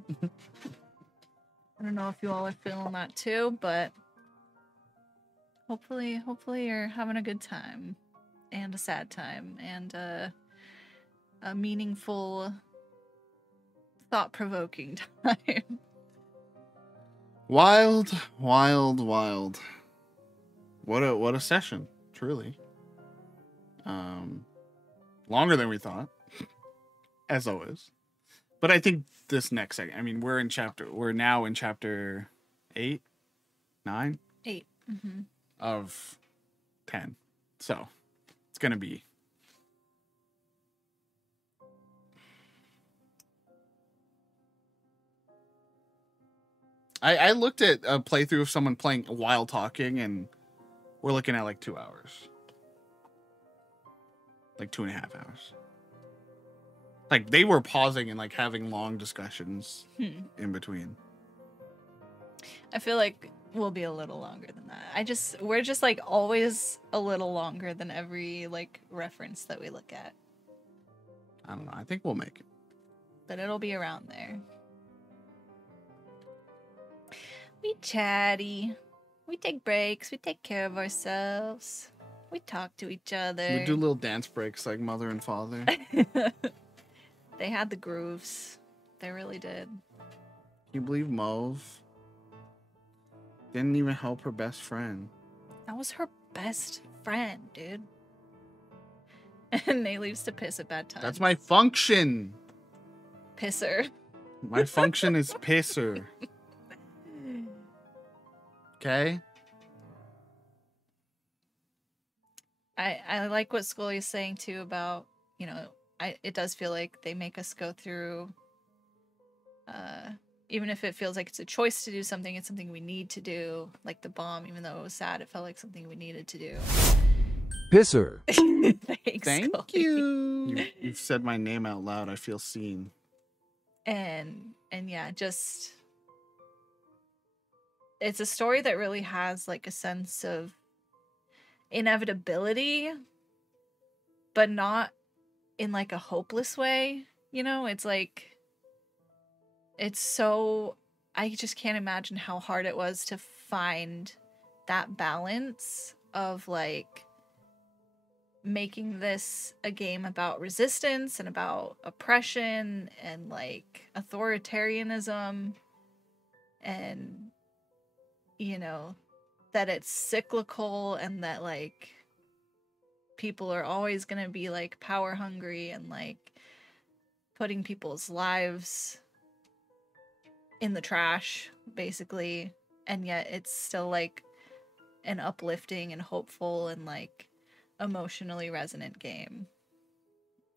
don't know if you all are feeling that too, but hopefully you're having a good time and a sad time and a meaningful, thought-provoking time. Wild. What a session, truly. Longer than we thought, as always. But I think this next second, I mean, we're now in chapter 8, 9? 8. Mm-hmm. Of 10. So it's gonna be. I looked at a playthrough of someone playing while talking, and we're looking at like 2 hours. Like 2.5 hours. Like they were pausing and like having long discussions in between. I feel like we'll be a little longer than that. We're just like always a little longer than every like reference that we look at. I don't know. I think we'll make it. But it'll be around there. We chatty. We take breaks. We take care of ourselves. We talk to each other. We do little dance breaks like mother and father. They had the grooves. They really did. Can you believe Mauve didn't even help her best friend? That was her best friend, dude. And they leaves to piss at bad times. That's my function. Pisser. My function is pisser. Okay? I like what Scully's saying too about, you know, it does feel like they make us go through, even if it feels like it's a choice to do something, it's something we need to do. Like the bomb, even though it was sad, it felt like something we needed to do. pisser. Thanks, Thank Scully. you. You've said my name out loud. I feel seen. And yeah, just it's a story that really has like a sense of inevitability, but not in like a hopeless way. You know, it's like it's so I just can't imagine how hard it was to find that balance of like making this a game about resistance and about oppression and like authoritarianism, and you know that it's cyclical and that like people are always going to be like power hungry and like putting people's lives in the trash basically, and yet it's still like an uplifting and hopeful and like emotionally resonant game,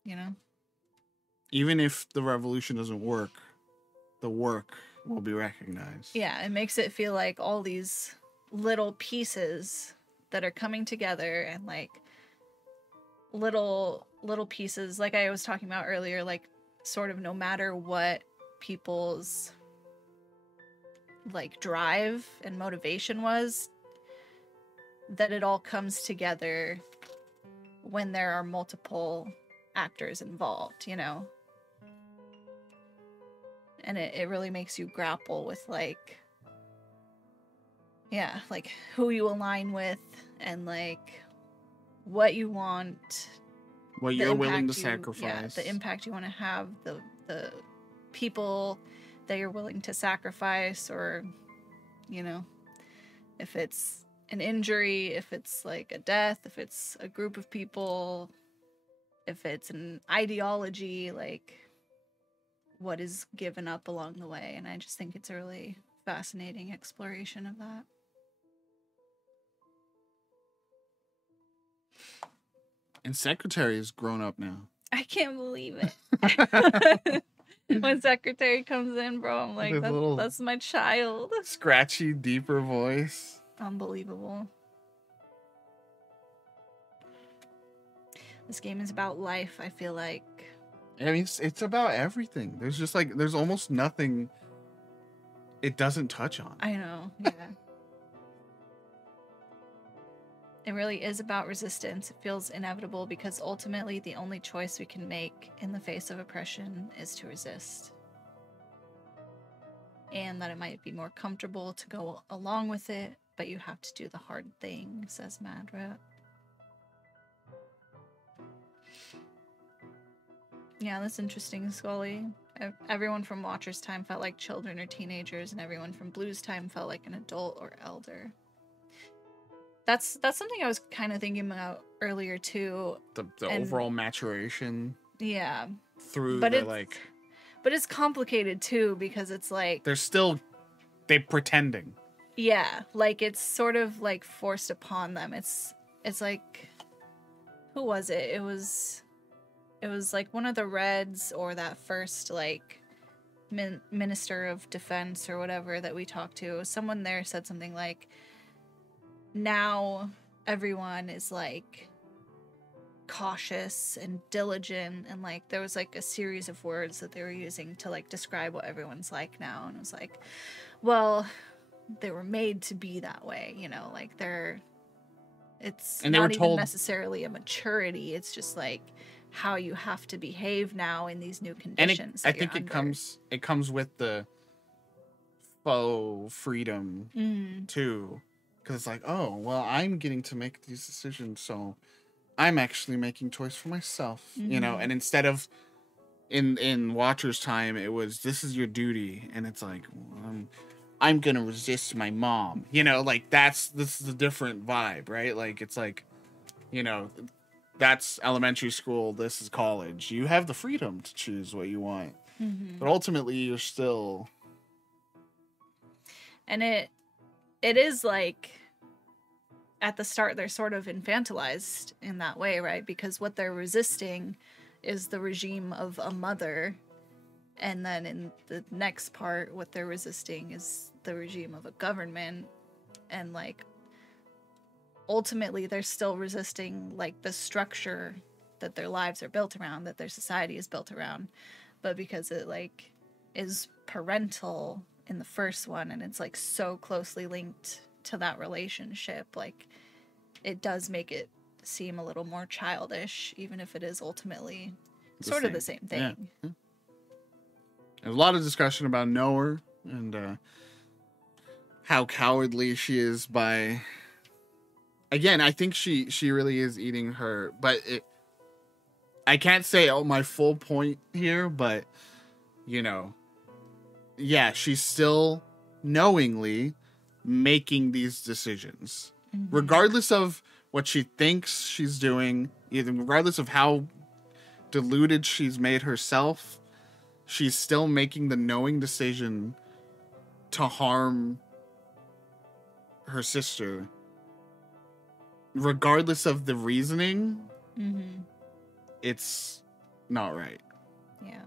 you know? Even if the revolution doesn't work, the work will be recognized. Yeah, it makes it feel like all these little pieces that are coming together and like little pieces like I was talking about earlier, like sort of no matter what people's like drive and motivation was, that it all comes together when there are multiple actors involved, you know? And it really makes you grapple with like, yeah, like who you align with and like what you want, What you're willing to sacrifice. Yeah, the impact you want to have, the people that you're willing to sacrifice, or, you know, if it's an injury, if it's like a death, if it's a group of people, if it's an ideology, like what is given up along the way. And I just think it's a really fascinating exploration of that. And Secretary is grown up now. I can't believe it. When Secretary comes in, bro, I'm like, that's my child. Scratchy, deeper voice. Unbelievable. This game is about life, I feel like. I mean, it's about everything. There's just like, there's almost nothing it doesn't touch on. I know, yeah. It really is about resistance. It feels inevitable because ultimately the only choice we can make in the face of oppression is to resist. And that it might be more comfortable to go along with it, but you have to do the hard thing, says Mad Rat. Yeah, that's interesting, Scully. Everyone from Watcher's time felt like children or teenagers, and everyone from Blue's time felt like an adult or elder. That's something I was kind of thinking about earlier too. The overall maturation. Yeah. Through but the it's, like. But it's complicated too because it's like they're pretending. Yeah, like it's sort of like forced upon them. It's like, who was it? It was like one of the Reds or that first like Minister of Defense or whatever that we talked to. Someone there said something like, now everyone is like cautious and diligent, and like there was like a series of words that they were using to like describe what everyone's like now, and it was like, well, they were made to be that way, you know, like it's not even necessarily a maturity, it's just like how you have to behave now in these new conditions. And I think it comes with the faux freedom too. Because it's like, oh, well, I'm getting to make these decisions, so I'm actually making choice for myself, you know? And instead of, in Watcher's time, it was, this is your duty, and it's like, well, I'm going to resist my mom. You know, like, this is a different vibe, right? Like, it's like, you know, that's elementary school, this is college. You have the freedom to choose what you want. But ultimately, you're still... And it is like, at the start, they're sort of infantilized in that way, right? Because what they're resisting is the regime of a mother. And then in the next part, what they're resisting is the regime of a government. And like, ultimately they're still resisting like the structure that their lives are built around, that their society is built around, but because it like is parental in the first one and it's like so closely linked to that relationship, like it does make it seem a little more childish, even if it is ultimately sort of the same thing. Yeah. There's a lot of discussion about Noah and how cowardly she is by... Again, I think she really is eating her... But I can't say my full point here, but, you know... Yeah, she's still knowingly making these decisions. Mm-hmm. Regardless of what she thinks she's doing, even regardless of how deluded she's made herself, she's still making the knowing decision to harm her sister. Regardless of the reasoning, it's not right. Yeah.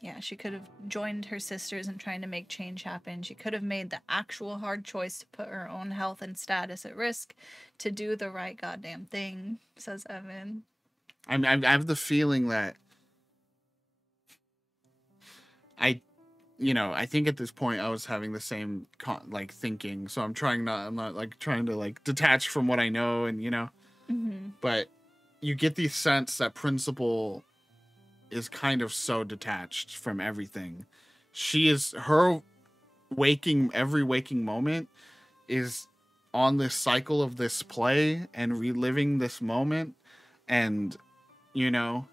Yeah, she could have joined her sisters in trying to make change happen. She could have made the actual hard choice to put her own health and status at risk to do the right goddamn thing, says Evan. I have the feeling that I think at this point I was having the same thinking. So I'm not like trying to like detach from what I know and, you know, but you get the sense that Principal is kind of so detached from everything. Her every waking moment is on this cycle of this play and reliving this moment. And, you know,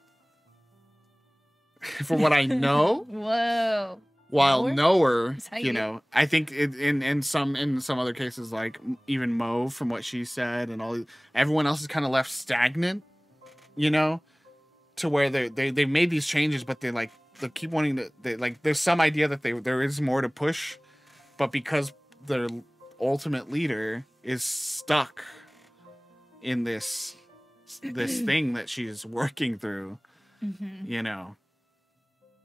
for what I know, whoa. While Noah, you know, I think in some other cases, like even Mo, from what she said, and everyone else is kind of left stagnant, you know, to where they made these changes, but they keep wanting to. There's some idea that there is more to push, but because their ultimate leader is stuck in this thing that she's working through, you know,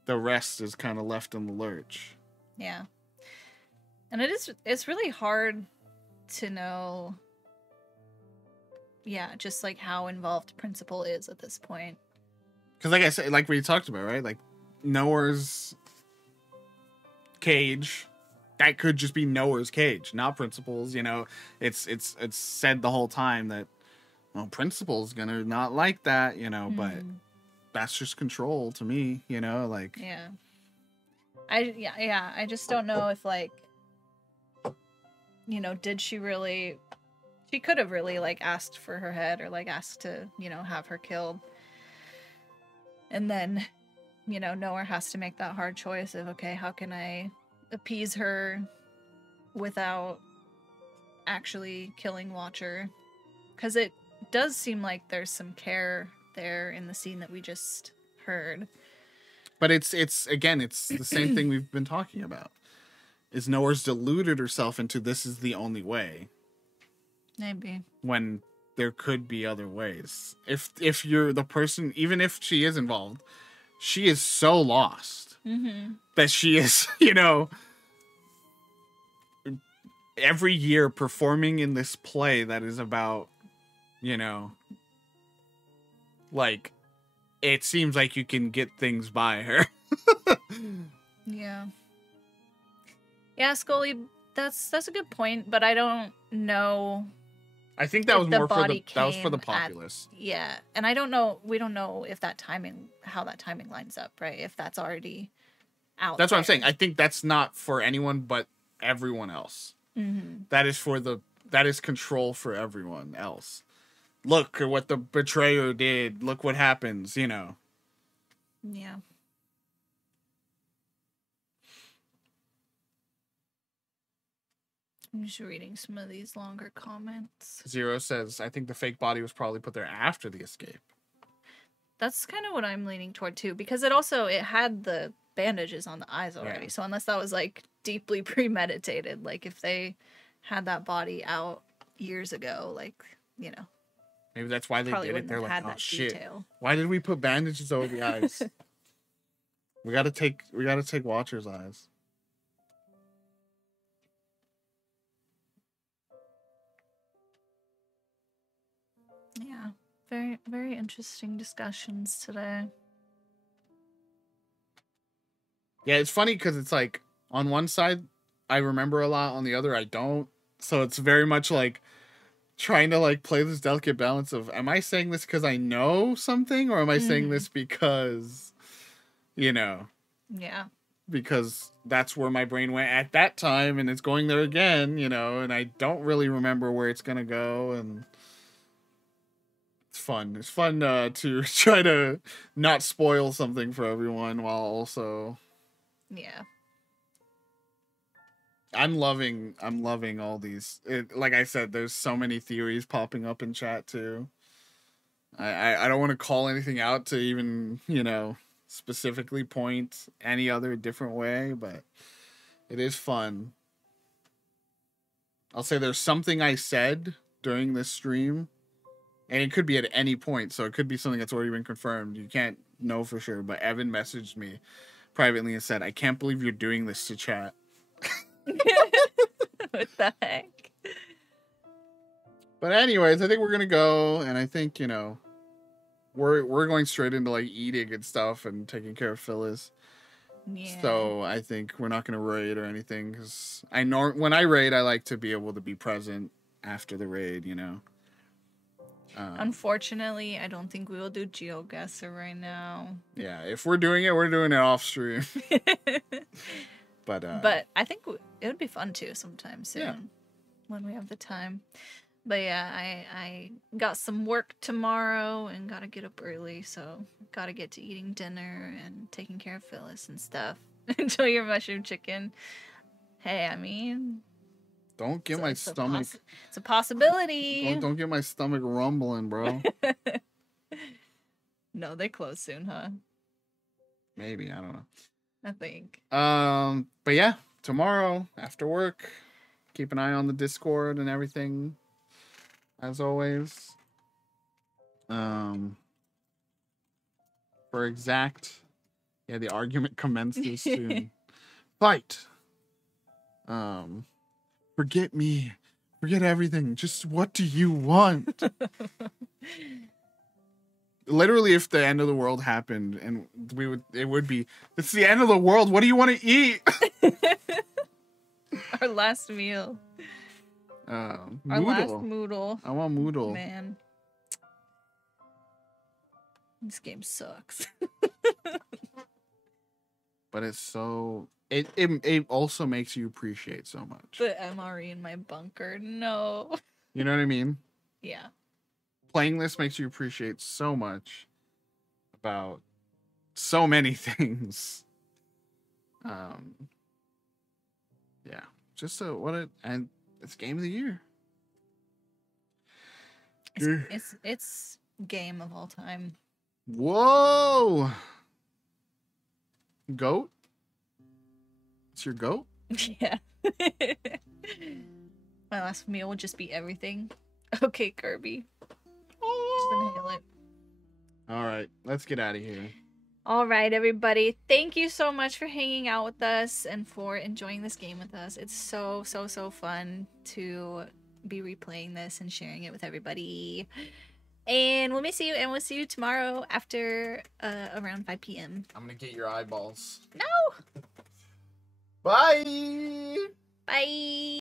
the rest is kind of left in the lurch. Yeah. And it's really hard to know, yeah, just like how involved Principal is at this point. Because like I said, like we talked about, right? Like Noah's cage, that could just be Noah's cage, not Principal's, you know. It's said the whole time that, well, Principal's gonna not like that, you know, but that's just control to me, you know, like. Yeah. I just don't know if, like, you know, did she really, she could have really, like, asked for her head or, like, asked to, you know, have her killed. And then, you know, Noah has to make that hard choice of, okay, how can I appease her without actually killing Watcher? Because it does seem like there's some care there in the scene that we just heard. But it's again, it's the same thing we've been talking about. Is Noah's deluded herself into this is the only way. Maybe. When there could be other ways. If you're the person, even if she is involved, she is so lost that she is, you know, every year performing in this play that is about, you know, like, it seems like you can get things by her. Yeah. Yeah, Scully, that's a good point, but I don't know. I think that was more for the populace. Yeah, and I don't know. We don't know if how that timing lines up, right? If that's already out. That's what I'm saying. I think that's not for anyone but everyone else. That is control for everyone else. Look at what the betrayer did. Look what happens, you know. Yeah. I'm just reading some of these longer comments. Zero says, I think the fake body was probably put there after the escape. That's kind of what I'm leaning toward, too. Because it had the bandages on the eyes already. Yeah. So unless that was, like, deeply premeditated, like, if they had that body out years ago, like, you know. Maybe that's why they did it. They're like, oh, shit. Why did we put bandages over the eyes? We gotta take Watcher's eyes. Yeah, very, very interesting discussions today. Yeah, it's funny because it's like on one side I remember a lot, on the other I don't. So it's very much like trying to like play this delicate balance of, am I saying this because I know something, or am I saying this because, you know, because that's where my brain went at that time and it's going there again, you know, and I don't really remember where it's gonna go. And it's fun. It's fun to try to not spoil something for everyone while also, I'm loving all these. Like I said, there's so many theories popping up in chat too. I don't want to call anything out to even, you know, specifically point any other different way, but it is fun. I'll say there's something I said during this stream, and it could be at any point, so it could be something that's already been confirmed. You can't know for sure, but Evan messaged me privately and said, "I can't believe you're doing this to chat." What the heck? But anyways, I think we're gonna go, and I think, you know, we're going straight into like eating and stuff and taking care of Phyllis. Yeah. So I think we're not gonna raid or anything, because when I raid, I like to be able to be present after the raid, you know. Unfortunately, I don't think we will do GeoGuessr right now. Yeah, if we're doing it off stream. But I think it would be fun too sometime soon when we have the time. But yeah, I got some work tomorrow and gotta get up early, so gotta get to eating dinner and taking care of Phyllis and stuff. Enjoy your mushroom chicken. Hey, I mean, don't get my stomach. It's a possibility. Don't get my stomach rumbling, bro. No, they close soon, huh? Maybe, I don't know. I think. But yeah, tomorrow after work, keep an eye on the Discord and everything, as always. For exact, the argument commences soon. Fight. Forget me. Forget everything. Just what do you want? Literally, if the end of the world happened and it would be, it's the end of the world. What do you want to eat? Our last meal. Our last Moodle. I want Moodle. Man. This game sucks. But it's so, it also makes you appreciate so much. The MRE in my bunker. No. You know what I mean? Yeah. Playing this makes you appreciate so much about so many things. Yeah, just and it's game of the year. It's game of all time. Whoa, goat. It's your goat. Yeah. My last meal will just be everything. Okay, Kirby. Just inhale it. All right, let's get out of here. All right, everybody. Thank you so much for hanging out with us and for enjoying this game with us. It's so fun to be replaying this and sharing it with everybody. And we'll miss you, and we'll see you tomorrow after around 5 p.m. I'm gonna get your eyeballs. No! Bye! Bye!